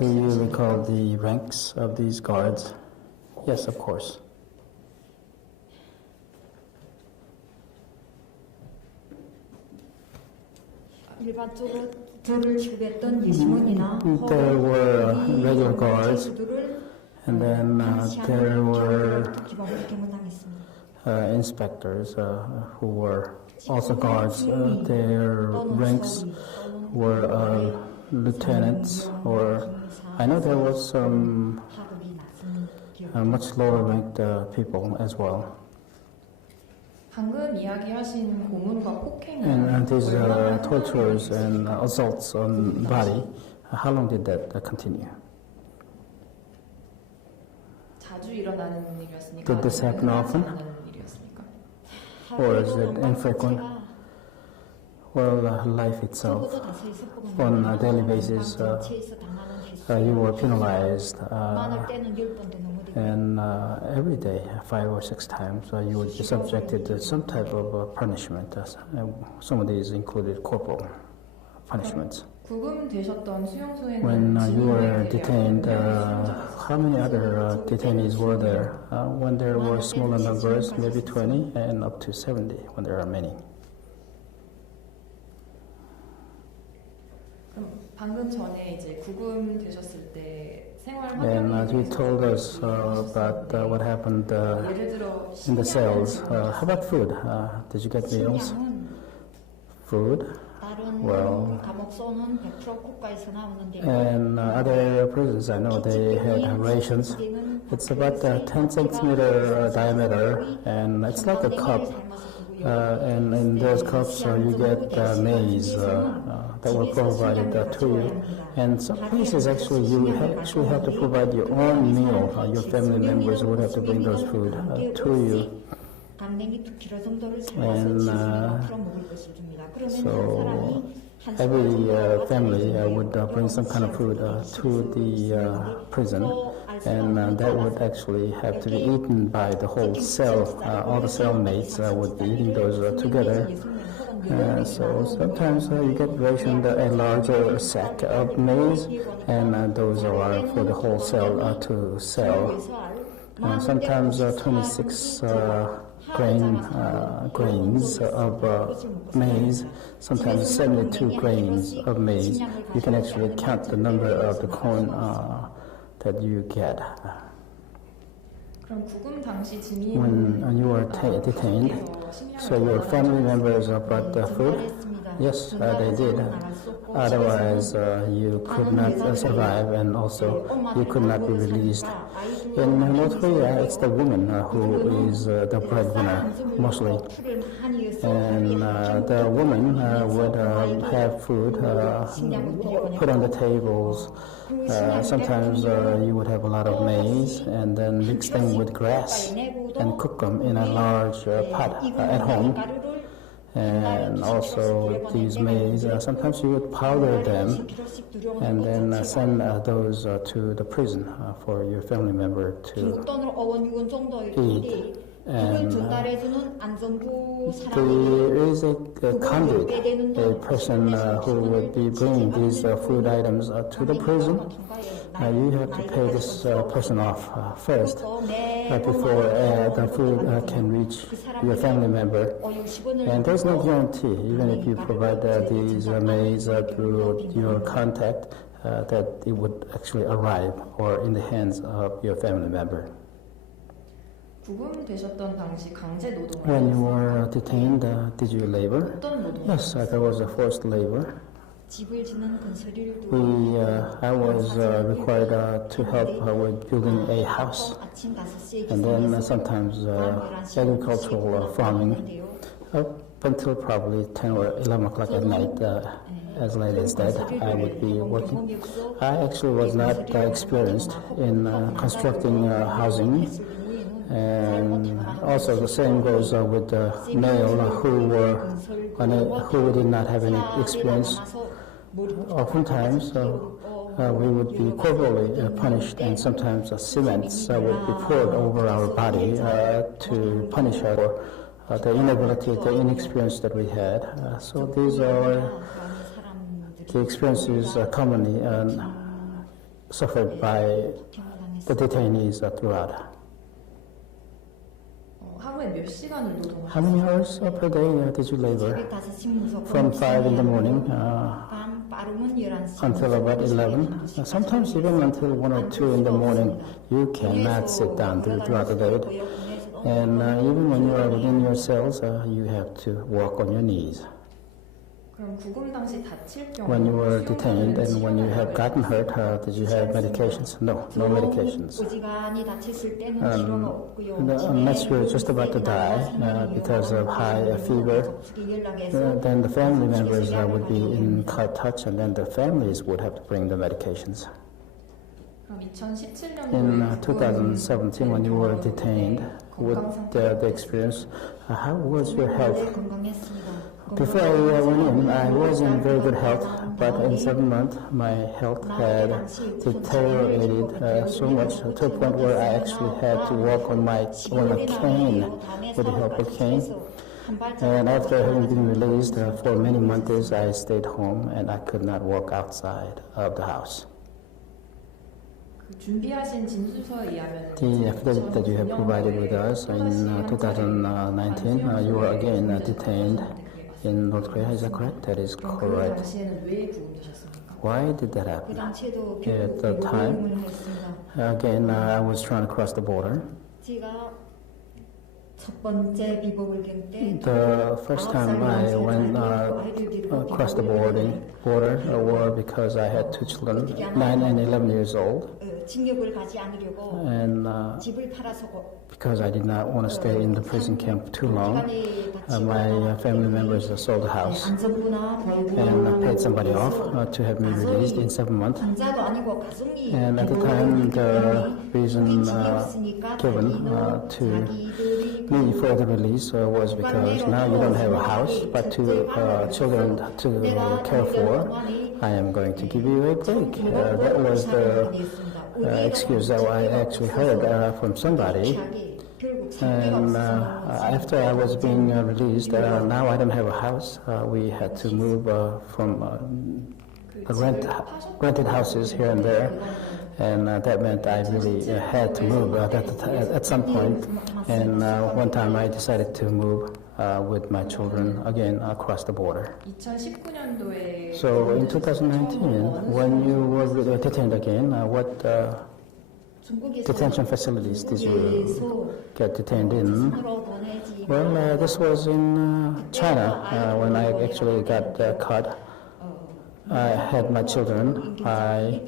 you recall the ranks of these guards? Yes, of course. There were regular guards, and then there were inspectors who were also guards. Their ranks were lieutenants, or I know there was some much lower ranked people as well. And these tortures and assaults on body, how long did that continue? Did this happen often? Or is it infrequent? Well, life itself, on a daily basis, you were penalized, and every day, 5 or 6 times, you would be subjected to some type of punishment. Some of these included corporal punishments. When you were detained, how many other detainees were there? When there were smaller numbers, maybe 20, and up to 70 when there are many. And you told us about what happened in the cells. How about food? Did you get meals? Food? Well, and other prisons, I know they had rations. It's about 10 centimeter diameter, and it's like a cup. And in those cups, you get maize that were provided to you. And some places, actually, you actually have to provide your own meal. Your family members would have to bring those food to you. And so every family would bring some kind of food to the prison, and that would actually have to be eaten by the whole cell. All the cellmates would be eating those together. So sometimes you get rationed a larger sack of maize, and those are for the whole cell to sell. Sometimes 26 grains of maize, sometimes 72 grains of maize. You can actually count the number of the corn that you get. When you were detained, so your family members brought the food? Yes, they did. Otherwise, you could not survive, and also you could not be released. In North Korea, it's the woman who is the breadwinner, mostly. And the woman would have food put on the tables. Sometimes you would have a lot of maize, and then mix them with grass and cook them in a large pot at home. And also these maize, sometimes you would powder them and then send those to the prison for your family member to eat. And there is a conduit, a person who would be bringing these food items to the prison. You have to pay this person off first before the food can reach your family member. And there's no guarantee, even if you provide these maize through your contact, that it would actually arrive or in the hands of your family member. 구금되셨던 당시 강제 노동을 When you were detained, did you labor? Yes, there was a forced labor. I was required to help with building a house, and then sometimes agricultural farming up until probably 10 or 11 o'clock at night. As late as that, I would be working. I actually was not experienced in constructing housing, and also the same goes with the male who did not have any experience. Oftentimes, we would be corporally punished, and sometimes cements would be poured over our body to punish us for the inability, the inexperience that we had. So these are the experiences commonly suffered by the detainees throughout. How many hours per day did you labor? From 5 in the morning until about 11. Sometimes even until 1 or 2 in the morning. You cannot sit down throughout the day. And even when you are within your cells, you have to walk on your knees. When you were detained and when you have gotten hurt, did you have medications? No, no medications. Unless you're just about to die because of high fever, then the family members would be in touch, and then the families would have to bring the medications. In 2017, when you were detained with the experience, how was your health? Before I went in, I was in very good health, but in 7 months, my health had deteriorated so much to a point where I actually had to walk on a cane, with the help of a cane. And after having been released for many months, I stayed home and I could not walk outside of the house. The affidavit that you have provided with us in 2019, you were again detained in North Korea, is that correct? That is correct. Why did that happen? At the time, again, I was trying to cross the border. The first time I went across the border were because I had 2 children, 9 and 11 years old, and because I did not want to stay in the prison camp too long, my family members sold the house and paid somebody off to have me released in 7 months. And at the time, the reason given to me for the release was because now you don't have a house but 2 children to care for. I am going to give you a break. That was the excuse that I actually heard from somebody. And after I was being released, now I don't have a house. We had to move from rented houses here and there, and that meant I really had to move at some point. And one time I decided to move with my children again across the border. So in 2019, when you were detained again, what detention facilities did you get detained in? Well, this was in China when I actually got caught. I had my children. I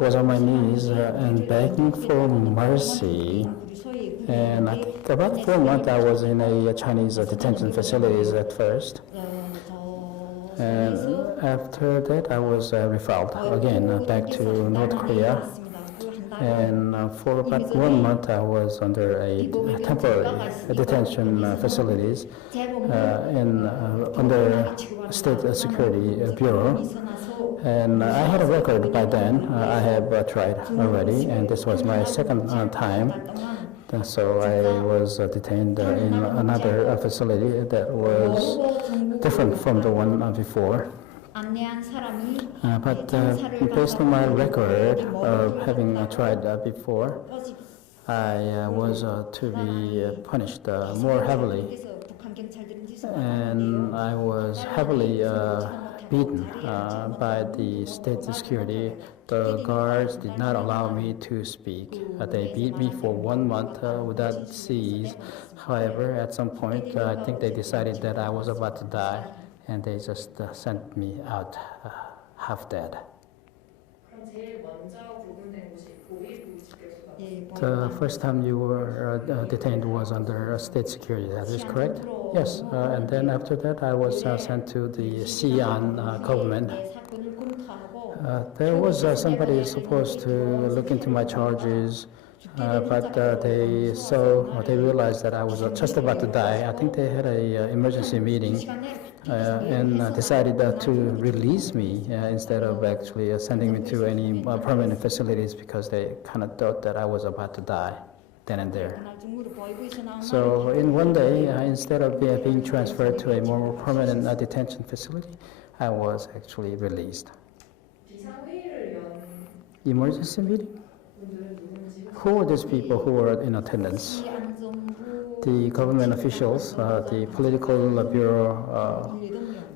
was on my knees and begging for mercy. And I think about 4 months I was in a Chinese detention facilities at first. And after that I was refiled again back to North Korea. And for about 1 month I was under a temporary detention facilities under State Security Bureau. And I had a record by then. I have tried already, and this was my second time. So I was detained in another facility that was different from the one before. But based on my record of having tried before, I was to be punished more heavily. And I was heavily beaten by the state security. The guards did not allow me to speak. They beat me for 1 month without cease. However, at some point, I think they decided that I was about to die, and they just sent me out half dead. The first time you were detained was under state security, that is correct? Yes, and then after that I was sent to the Xi'an government. There was somebody supposed to look into my charges, but they realized that I was just about to die. I think they had an emergency meeting and decided to release me instead of actually sending me to any permanent facilities, because they kind of thought that I was about to die then and there. So in one day, instead of being transferred to a more permanent detention facility, I was actually released. Emergency meeting? Who were these people who were in attendance? The government officials, the political bureau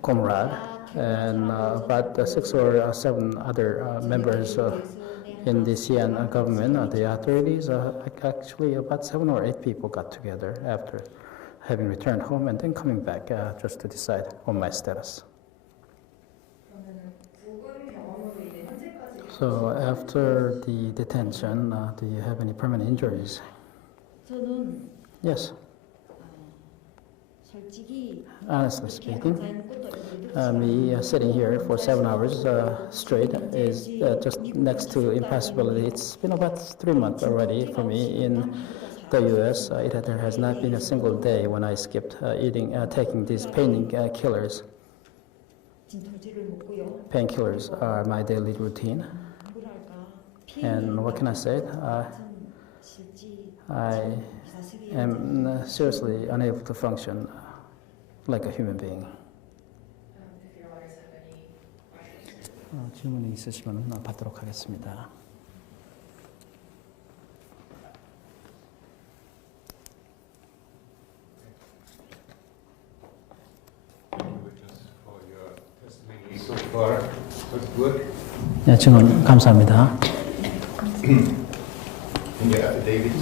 comrade, and about 6 or 7 other members in the Xi'an government. The authorities, actually about 7 or 8 people got together after having returned home and then coming back just to decide on my status. So after the detention, do you have any permanent injuries? Yes. Honestly speaking, me sitting here for 7 hours straight is just next to impossibility. It's been about 3 months already for me in the U.S. There has not been a single day when I skipped taking these painkillers. Painkillers are my daily routine. And what can I say? I am seriously unable to function like a human being. 질문이 있으시면 받도록 하겠습니다. So far, good. 네, 증언 감사합니다. Yeah, David,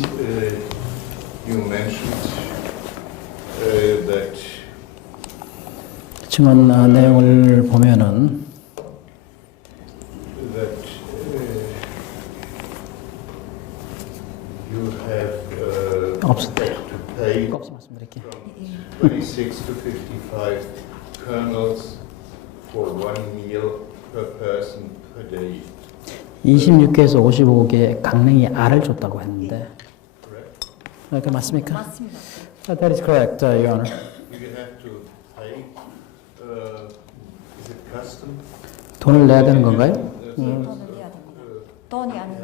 you mentioned that 증언 내용을 보면은 you have to pay from 26 to 55 kernels for 1 meal per person per day. 26개에서 55개 강냉이 알을 줬다고 했는데, 그게 맞습니까? 맞습니다. That is correct, Your Honor. You have to pay. Is it custom? 돈을 내야 되는 건가요? 돈을 내야 됩니다. 돈이 아니고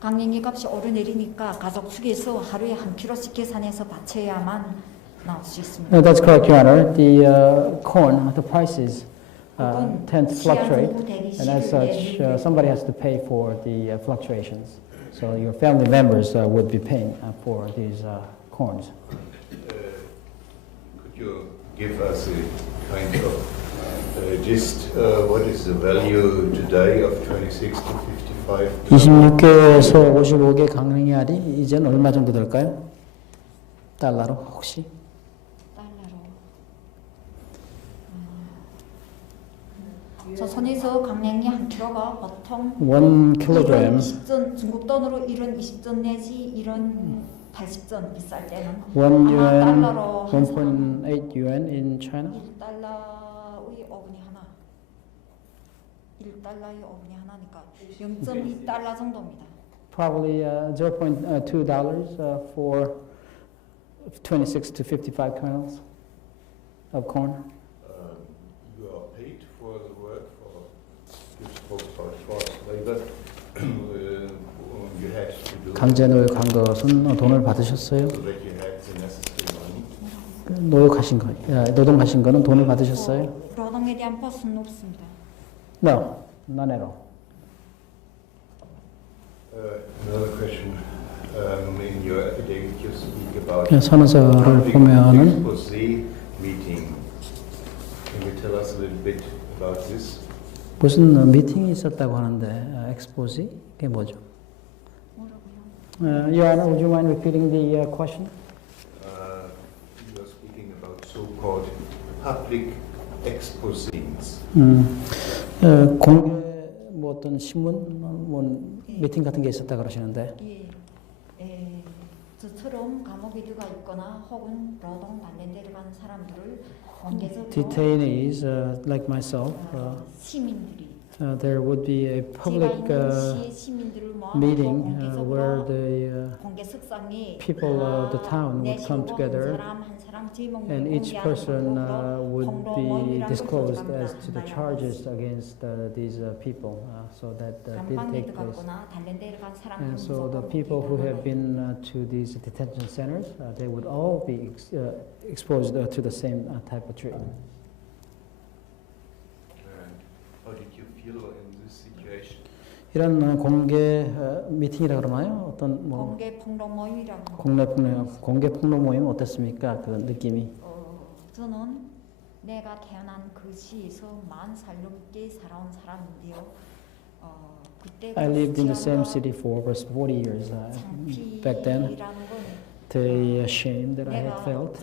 강냉이 값이 오르내리니까 가족 측에서 하루에 1kg씩 계산해서 바쳐야만 나올 수 있습니다. That's correct, Your Honor. The corn, the prices tend to fluctuate, and as such, somebody has to pay for the fluctuations. So your family members would be paying for these corns. Could you give us a kind of gist? What is the value today of 26 to 55? 26개에서 55개 강냉이 알이 이제는 얼마 정도 될까요? 달러로 혹시? 저 선에서 강냉이 1kg가 보통 1kg. 20전 중국 돈으로 20전 내지 80전 비쌀 때는 1 yuan, 달러로 1.8 yuan in China. 1달러의 5분의 하나. 1달러의 5분의 하나니까 0.2달러 정도입니다. Probably $0.2 for 26 to 55 kernels of corn. You are paid for the work, you spoke about forced labor. You had to do 강제 노역한 것은 돈을 받으셨어요? so that you had the necessary money. 노동하신 거는 돈을 받으셨어요? 노동에 대한 버스는 없습니다. No, none at all. Another question. In your affidavit, you speak about 선서를 보면은 expose meeting Can you tell us a little bit about this? 무슨 미팅이 있었다고 하는데 엑스포지? 그게 뭐죠? Your Honor, would you mind repeating the question? You were speaking about so-called public exposés. 공개 뭐 어떤 신문 뭐 미팅 같은 게 있었다 그러시는데. 저처럼 감옥에 들어가 있거나 혹은 노동 단련대로 가는 사람들을 공개적으로 Detainees like myself. 시민들이 There would be a public meeting where the people of the town would come together, and each person would be disclosed as to the charges against these people. So that did take place. And so the people who have been to these detention centers, they would all be exposed to the same type of treatment. How did you feel in this situation? 이런 공개 미팅이라 그러나요? 어떤 뭐 공개 폭로 모임이라고. 공개 폭로 모임 어땠습니까? 그 느낌이? 저는 내가 태어난 그 시에서 40살 넘게 살아온 사람인데요. 그때 I lived in the same city for over 40 years. Back then, the shame that I had felt,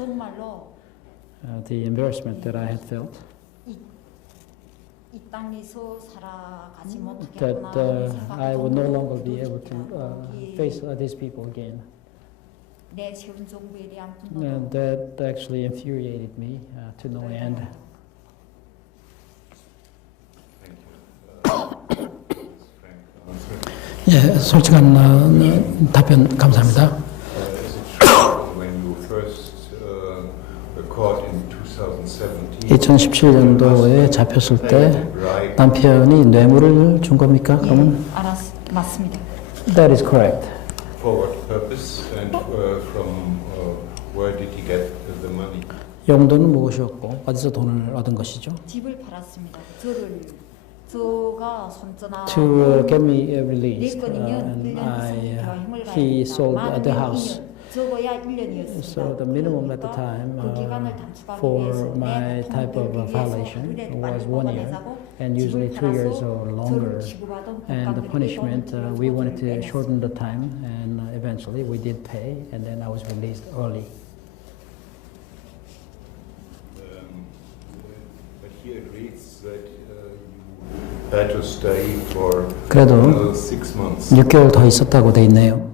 the embarrassment that I had felt, that I would no longer be able to face these people again. And that actually infuriated me to no end. 예, 솔직한 답변 감사합니다. When you first were caught in 2017년도에 잡혔을 때 남편이 뇌물을 준 겁니까? 그러면? 맞습니다. That is correct. For what purpose and from where did he get the money? 용도는 무엇이었고 어디서 돈을 얻은 것이죠? 집을 팔았습니다. 저가 손전화 To get me released, and he sold the house. So the minimum at the time for my type of violation was 1 year, and usually 2 years or longer. And the punishment, we wanted to shorten the time, and eventually we did pay, and then I was released early. But he agrees that you had to stay for 그래도 6 months. 6개월 더 있었다고 돼 있네요.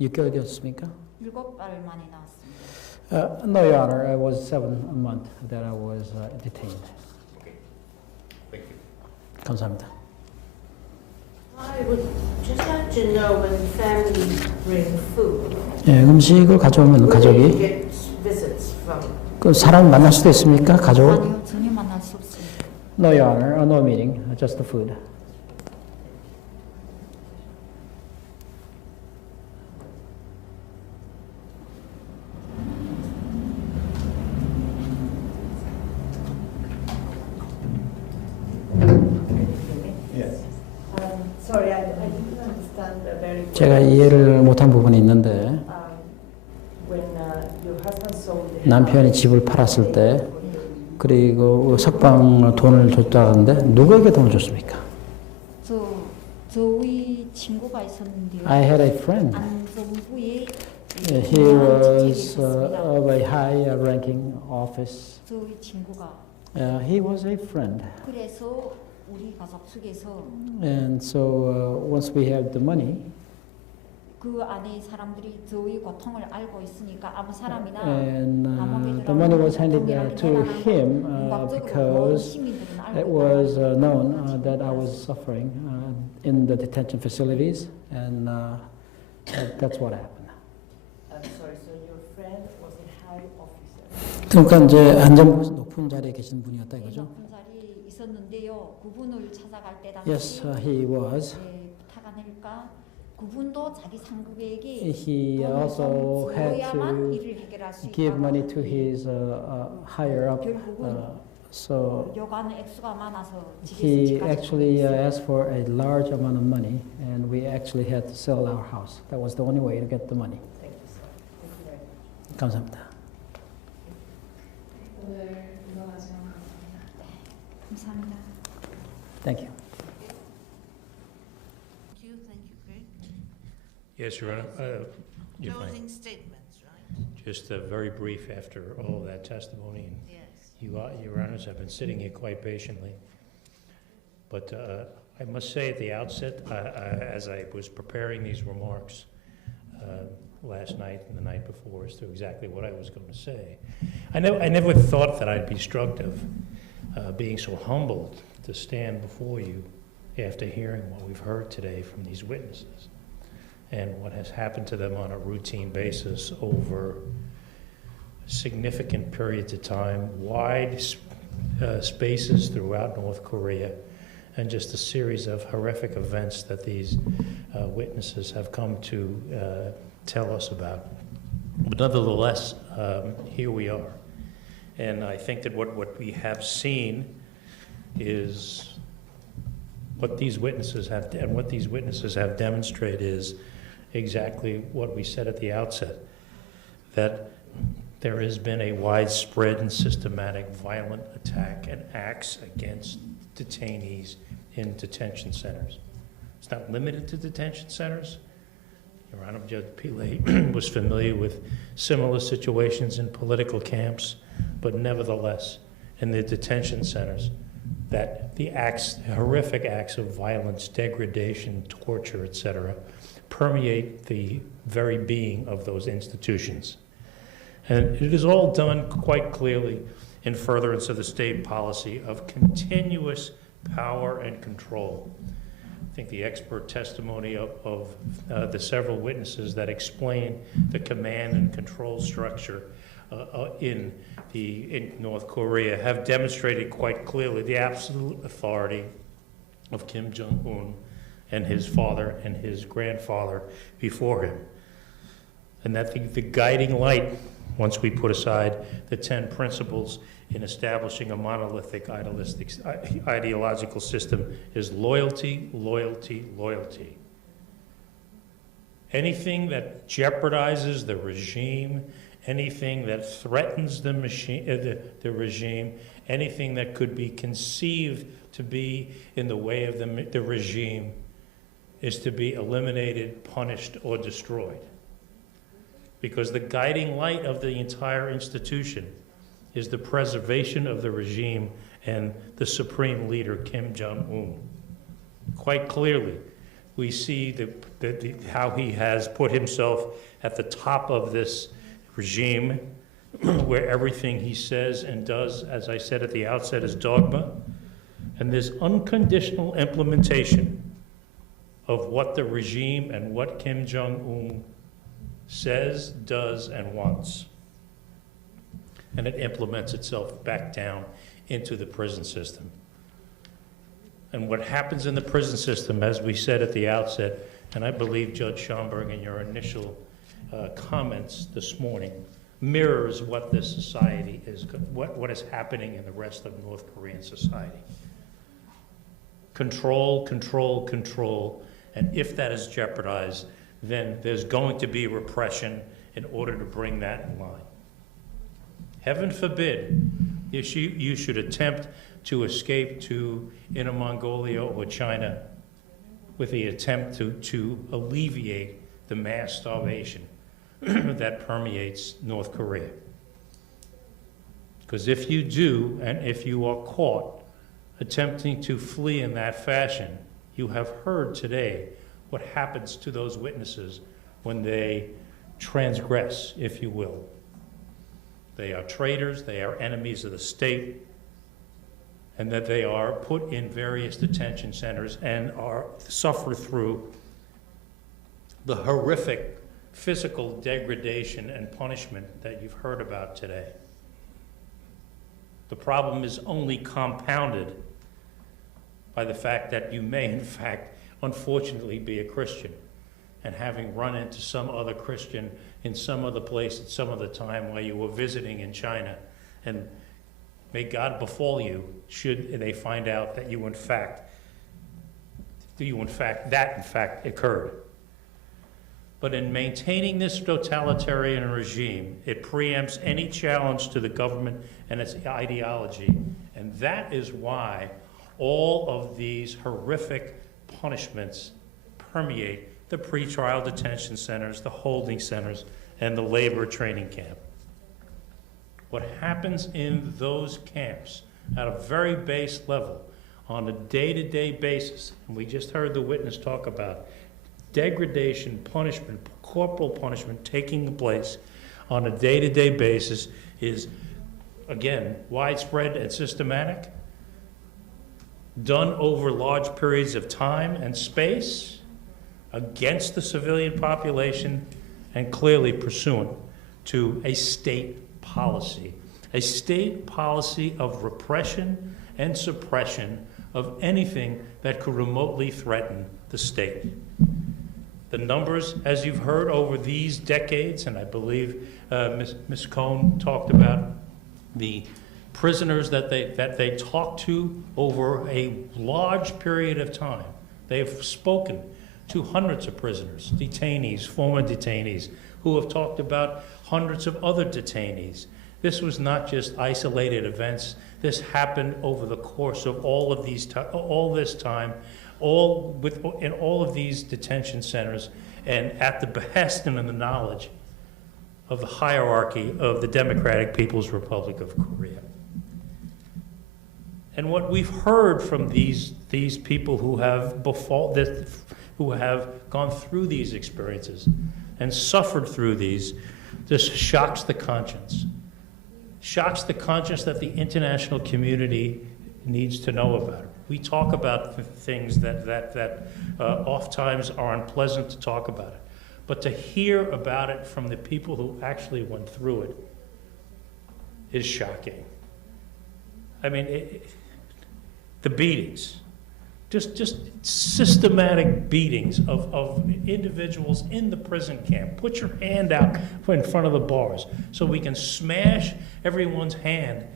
6개월이었습니까? 7달 만에 나왔습니다. No, Your Honor. It was 7 months that I was detained. Okay. Thank you. 감사합니다. I would just like to know when family bring food. 예, 음식을 가져오면 가족이 Get visits from. 그 사람 만날 수도 있습니까? 가족? 아니요, 전혀 만날 수 없습니다. No, Your Honor. No meeting. Just the food. Sorry, I didn't understand very well. 제가 이해를 못한 부분이 있는데 When your husband sold the 남편이 집을 팔았을 때 그리고 석방 돈을 줬다는데 누구에게 돈을 줬습니까? 저희 친구가 있었는데요. I had a friend. 안정부에 He was of a high-ranking office. 저희 친구가. He was a friend. 그래서 우리 가족 측에서 And so once we had the money, 그 안에 사람들이 저희 고통을 알고 있으니까 아무 사람이나 and the money was handed to him because it was known that I was suffering in the detention facilities, and that's what happened. I'm sorry, so your friend was a high officer. 그러니까 이제 안전부에서 높은 자리에 계신 분이었다 이거죠? 높은 자리에 있었는데요. 그분을 찾아갈 때 당시 Yes, he was. 타가낼까? 그분도 자기 상급에게 He also had to give money to his higher up. So he actually asked for a large amount of money, and we actually had to sell our house. That was the only way to get the money. Thank you, sir. Thank you very much. 감사합니다. Are there no 감사합니다. Thank you. Thank you, Greg. Yes, Your Honor. You're fine. Closing statements, right? Just very brief after all of that testimony. And Yes. Your Honors have been sitting here quite patiently. But I must say at the outset, as I was preparing these remarks last night and the night before as to exactly what I was going to say, I never thought that I'd be struck of being so humbled to stand before you after hearing what we've heard today from these witnesses and what has happened to them on a routine basis over significant periods of time, wide spaces throughout North Korea, and just a series of horrific events that these witnesses have come to tell us about. But nevertheless, here we are. And I think that what we have seen is what these witnesses have, and what these witnesses have demonstrated is exactly what we said at the outset, that there has been a widespread and systematic violent attack and acts against detainees in detention centers. It's not limited to detention centers. Your Honor, Judge Pillay was familiar with similar situations in political camps, but nevertheless, in the detention centers, that the horrific acts of violence, degradation, torture, etc., permeate the very being of those institutions. And it is all done quite clearly in furtherance of the state policy of continuous power and control. I think the expert testimony of the several witnesses that explain the command and control structure in North Korea have demonstrated quite clearly the absolute authority of Kim Jong-un and his father and his grandfather before him. And that the guiding light, once we put aside the 10 principles in establishing a monolithic ideological system, is loyalty, loyalty, loyalty. Anything that jeopardizes the regime, anything that threatens the regime, anything that could be conceived to be in the way of the regime is to be eliminated, punished, or destroyed. Because the guiding light of the entire institution is the preservation of the regime and the supreme leader, Kim Jong-un. Quite clearly, we see how he has put himself at the top of this regime, where everything he says and does, as I said at the outset, is dogma, and this unconditional implementation of what the regime and what Kim Jong-un says, does, and wants. And it implements itself back down into the prison system. And what happens in the prison system, as we said at the outset, and I believe Judge Schomburg in your initial comments this morning, mirrors what this society is, what is happening in the rest of North Korean society. Control, control, control, and if that is jeopardized, then there's going to be repression in order to bring that in line. Heaven forbid if you should attempt to escape to Inner Mongolia or China with the attempt to alleviate the mass starvation that permeates North Korea. Because if you do, and if you are caught attempting to flee in that fashion, you have heard today what happens to those witnesses when they transgress, if you will. They are traitors, they are enemies of the state, and that they are put in various detention centers and suffer through the horrific physical degradation and punishment that you've heard about today. The problem is only compounded by the fact that you may, in fact, unfortunately be a Christian, and having run into some other Christian in some other place at some other time while you were visiting in China, and may God befall you should they find out that in fact occurred. But in maintaining this totalitarian regime, it preempts any challenge to the government and its ideology. And that is why all of these horrific punishments permeate the pretrial detention centers, the holding centers, and the labor training camp. What happens in those camps at a very base level on a day-to-day basis, and we just heard the witness talk about degradation, punishment, corporal punishment taking place on a day-to-day basis is, again, widespread and systematic, done over large periods of time and space against the civilian population, and clearly pursuant to a state policy of repression and suppression of anything that could remotely threaten the state. The numbers, as you've heard over these decades, and I believe Ms. Cohn talked about the prisoners that they talked to over a large period of time. They've spoken to hundreds of prisoners, detainees, former detainees, who have talked about hundreds of other detainees. This was not just isolated events. This happened over the course of all this time, in all of these detention centers, and at the behest and in the knowledge of the hierarchy of the Democratic People's Republic of Korea. And what we've heard from these people who have gone through these experiences and suffered through these, this shocks the conscience. Shocks the conscience that the international community needs to know about. We talk about things that oftentimes are unpleasant to talk about it. But to hear about it from the people who actually went through it is shocking. I mean, the beatings, just systematic beatings of individuals in the prison camp. Put your hand out in front of the bars so we can smash everyone's hand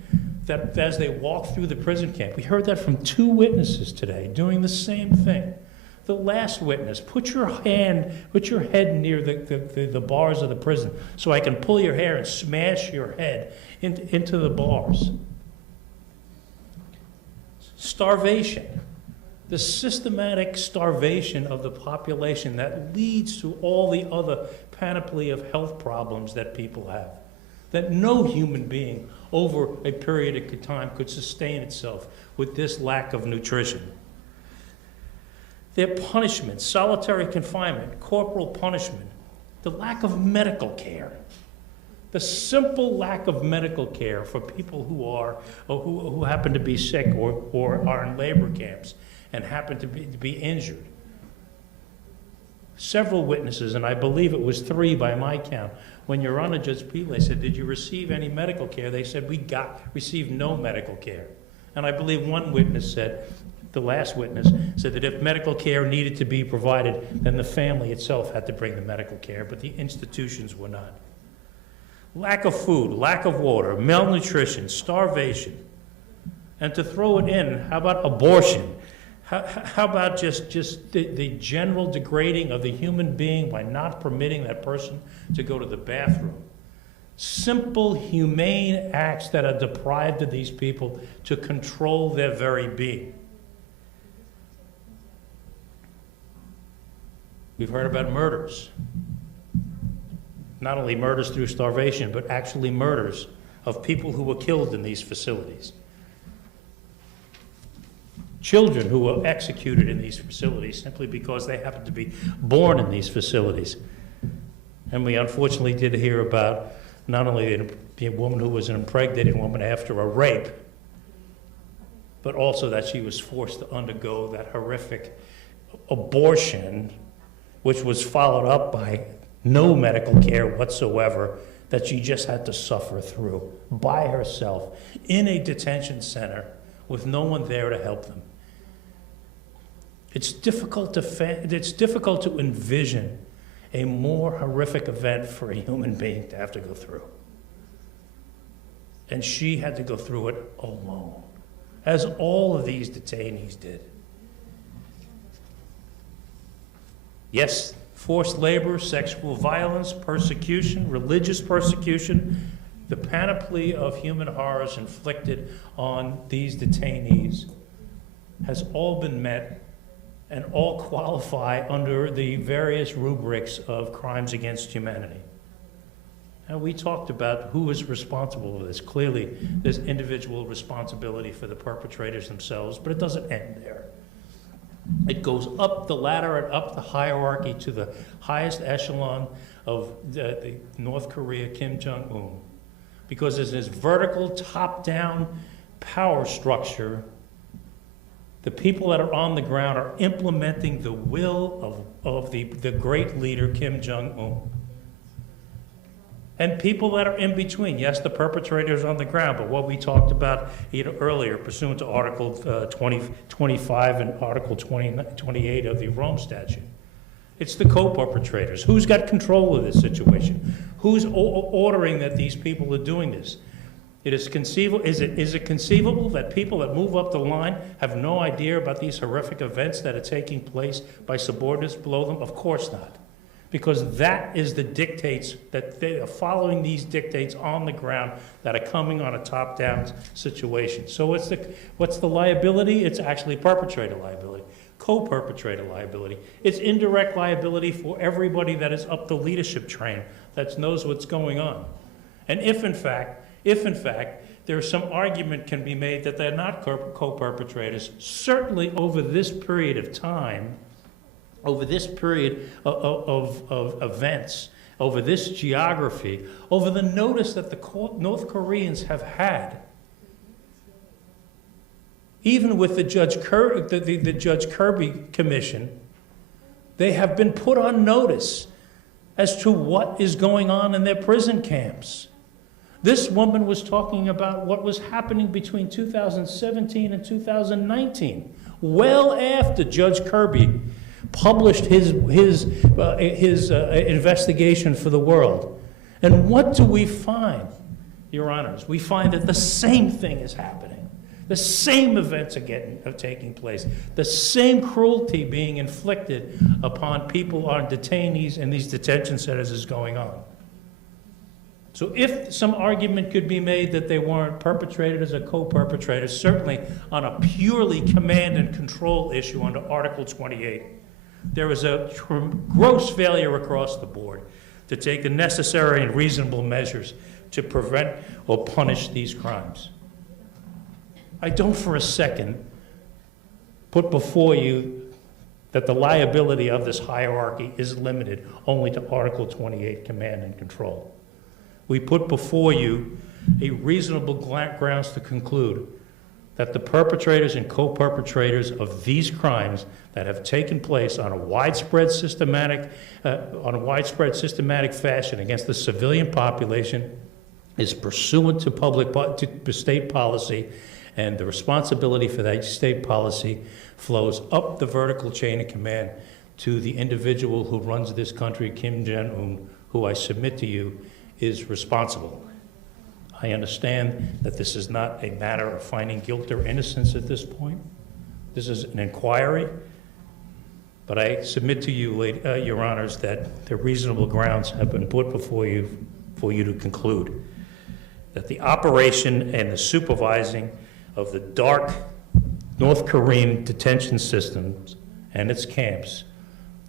that as they walk through the prison camp. We heard that from 2 witnesses today doing the same thing. The last witness, put your head near the bars of the prison so I can pull your hair and smash your head into the bars. Starvation. The systematic starvation of the population that leads to all the other panoply of health problems that people have, that no human being over a period of time could sustain itself with this lack of nutrition. Their punishment, solitary confinement, corporal punishment, the lack of medical care, the simple lack of medical care for people who happen to be sick or are in labor camps and happen to be injured. Several witnesses, and I believe it was 3 by my count, when Your Honor, Judge Pillay said, did you receive any medical care? They said, we received no medical care. And I believe one witness said, the last witness, said that if medical care needed to be provided, then the family itself had to bring the medical care, but the institutions were not. Lack of food, lack of water, malnutrition, starvation. And to throw it in, how about abortion? How about just the general degrading of the human being by not permitting that person to go to the bathroom? Simple, humane acts that are deprived of these people to control their very being. We've heard about murders. Not only murders through starvation, but actually murders of people who were killed in these facilities. Children who were executed in these facilities simply because they happened to be born in these facilities. And we unfortunately did hear about not only the woman who was an impregnated woman after a rape, but also that she was forced to undergo that horrific abortion, which was followed up by no medical care whatsoever, that she just had to suffer through by herself in a detention center with no one there to help them. It's difficult to envision a more horrific event for a human being to have to go through. And she had to go through it alone, as all of these detainees did. Yes, forced labor, sexual violence, persecution, religious persecution, the panoply of human horrors inflicted on these detainees has all been met and all qualify under the various rubrics of crimes against humanity. Now, we talked about who is responsible for this. Clearly, there's individual responsibility for the perpetrators themselves, but it doesn't end there. It goes up the ladder and up the hierarchy to the highest echelon of the North Korea, Kim Jong-un. Because there's this vertical, top-down power structure. The people that are on the ground are implementing the will of the great leader, Kim Jong-un. And people that are in between. Yes, the perpetrators on the ground, but what we talked about earlier, pursuant to Article 25 and Article 28 of the Rome Statute. It's the co-perpetrators. Who's got control of this situation? Who's ordering that these people are doing this? Is it conceivable that people that move up the line have no idea about these horrific events that are taking place by subordinates below them? Of course not. Because that is the dictates, that they are following these dictates on the ground that are coming on a top-down situation. So what's the liability? It's actually perpetrator liability, co-perpetrator liability. It's indirect liability for everybody that is up the leadership train, that knows what's going on. And if in fact there's some argument can be made that they're not co-perpetrators, certainly over this period of time, over this period of events, over this geography, over the notice that the North Koreans have had, even with the Judge Kirby Commission, they have been put on notice as to what is going on in their prison camps. This woman was talking about what was happening between 2017 and 2019, well after Judge Kirby published his investigation for the world. And what do we find, Your Honors? We find that the same thing is happening. The same events are taking place. The same cruelty being inflicted upon people, on detainees in these detention centers is going on. So if some argument could be made that they weren't perpetrators or co-perpetrators, certainly on a purely command and control issue under Article 28, there is a gross failure across the board to take the necessary and reasonable measures to prevent or punish these crimes. I don't for a second put before you that the liability of this hierarchy is limited only to Article 28, command and control. We put before you a reasonable grounds to conclude that the perpetrators and co-perpetrators of these crimes that have taken place on a widespread systematic fashion against the civilian population is pursuant to state policy, and the responsibility for that state policy flows up the vertical chain of command to the individual who runs this country, Kim Jong-un, who I submit to you is responsible. I understand that this is not a matter of finding guilt or innocence at this point. This is an inquiry, but I submit to you, Your Honors, that the reasonable grounds have been put before you for you to conclude that the operation and the supervising of the dark North Korean detention systems and its camps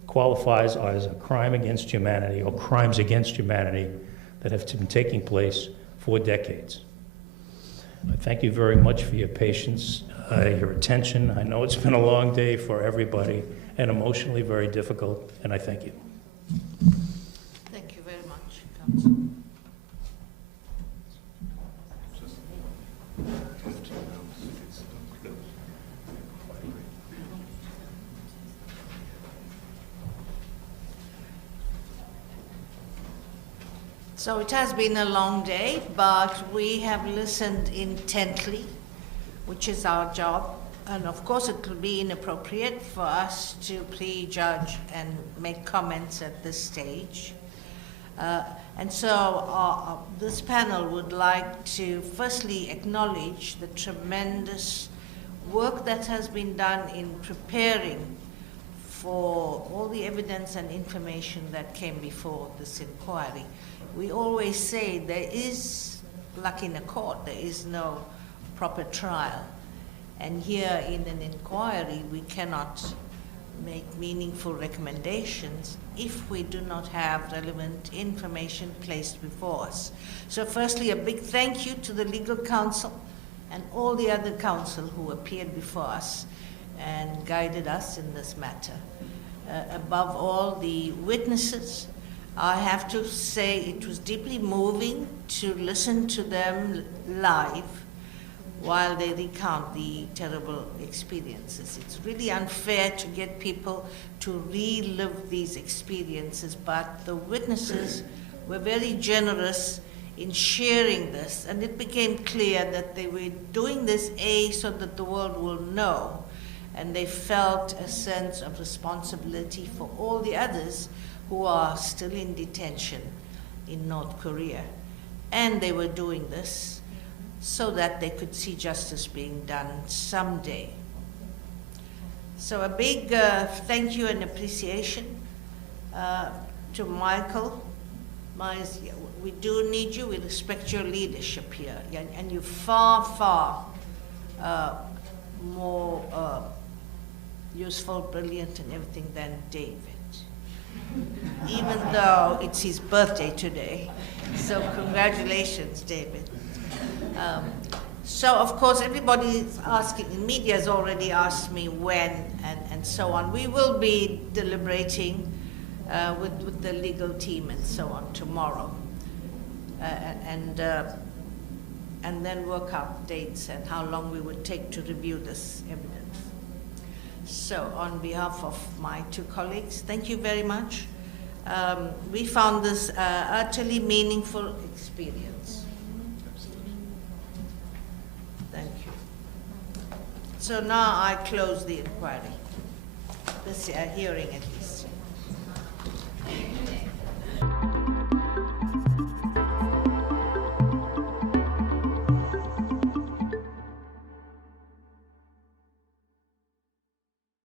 qualifies as a crime against humanity or crimes against humanity that have been taking place for decades. I thank you very much for your patience, your attention. I know it's been a long day for everybody and emotionally very difficult, and I thank you. Thank you very much, Counsel. So it has been a long day, but we have listened intently, which is our job. And of course, it will be inappropriate for us to prejudge and make comments at this stage. And so this panel would like to firstly acknowledge the tremendous work that has been done in preparing for all the evidence and information that came before this inquiry. We always say there is, like in a court, there is no proper trial. And here in an inquiry, we cannot make meaningful recommendations if we do not have relevant information placed before us. So firstly, a big thank you to the legal counsel and all the other counsel who appeared before us and guided us in this matter. Above all, the witnesses, I have to say it was deeply moving to listen to them live while they recount the terrible experiences. It's really unfair to get people to relive these experiences, but the witnesses were very generous in sharing this, and it became clear that they were doing this, A, so that the world will know, and they felt a sense of responsibility for all the others who are still in detention in North Korea. And they were doing this so that they could see justice being done someday. So a big thank you and appreciation to Michael. We do need you. We respect your leadership here. And you're far, far more useful, brilliant, and everything than David. Even though it's his birthday today. So congratulations, David. So of course everybody is asking, the media has already asked me when and so on. We will be deliberating with the legal team and so on tomorrow. And then work out dates and how long we would take to review this evidence. So on behalf of my two colleagues, thank you very much. We found this utterly meaningful experience. Thank you. So now I close the inquiry, this hearing at least.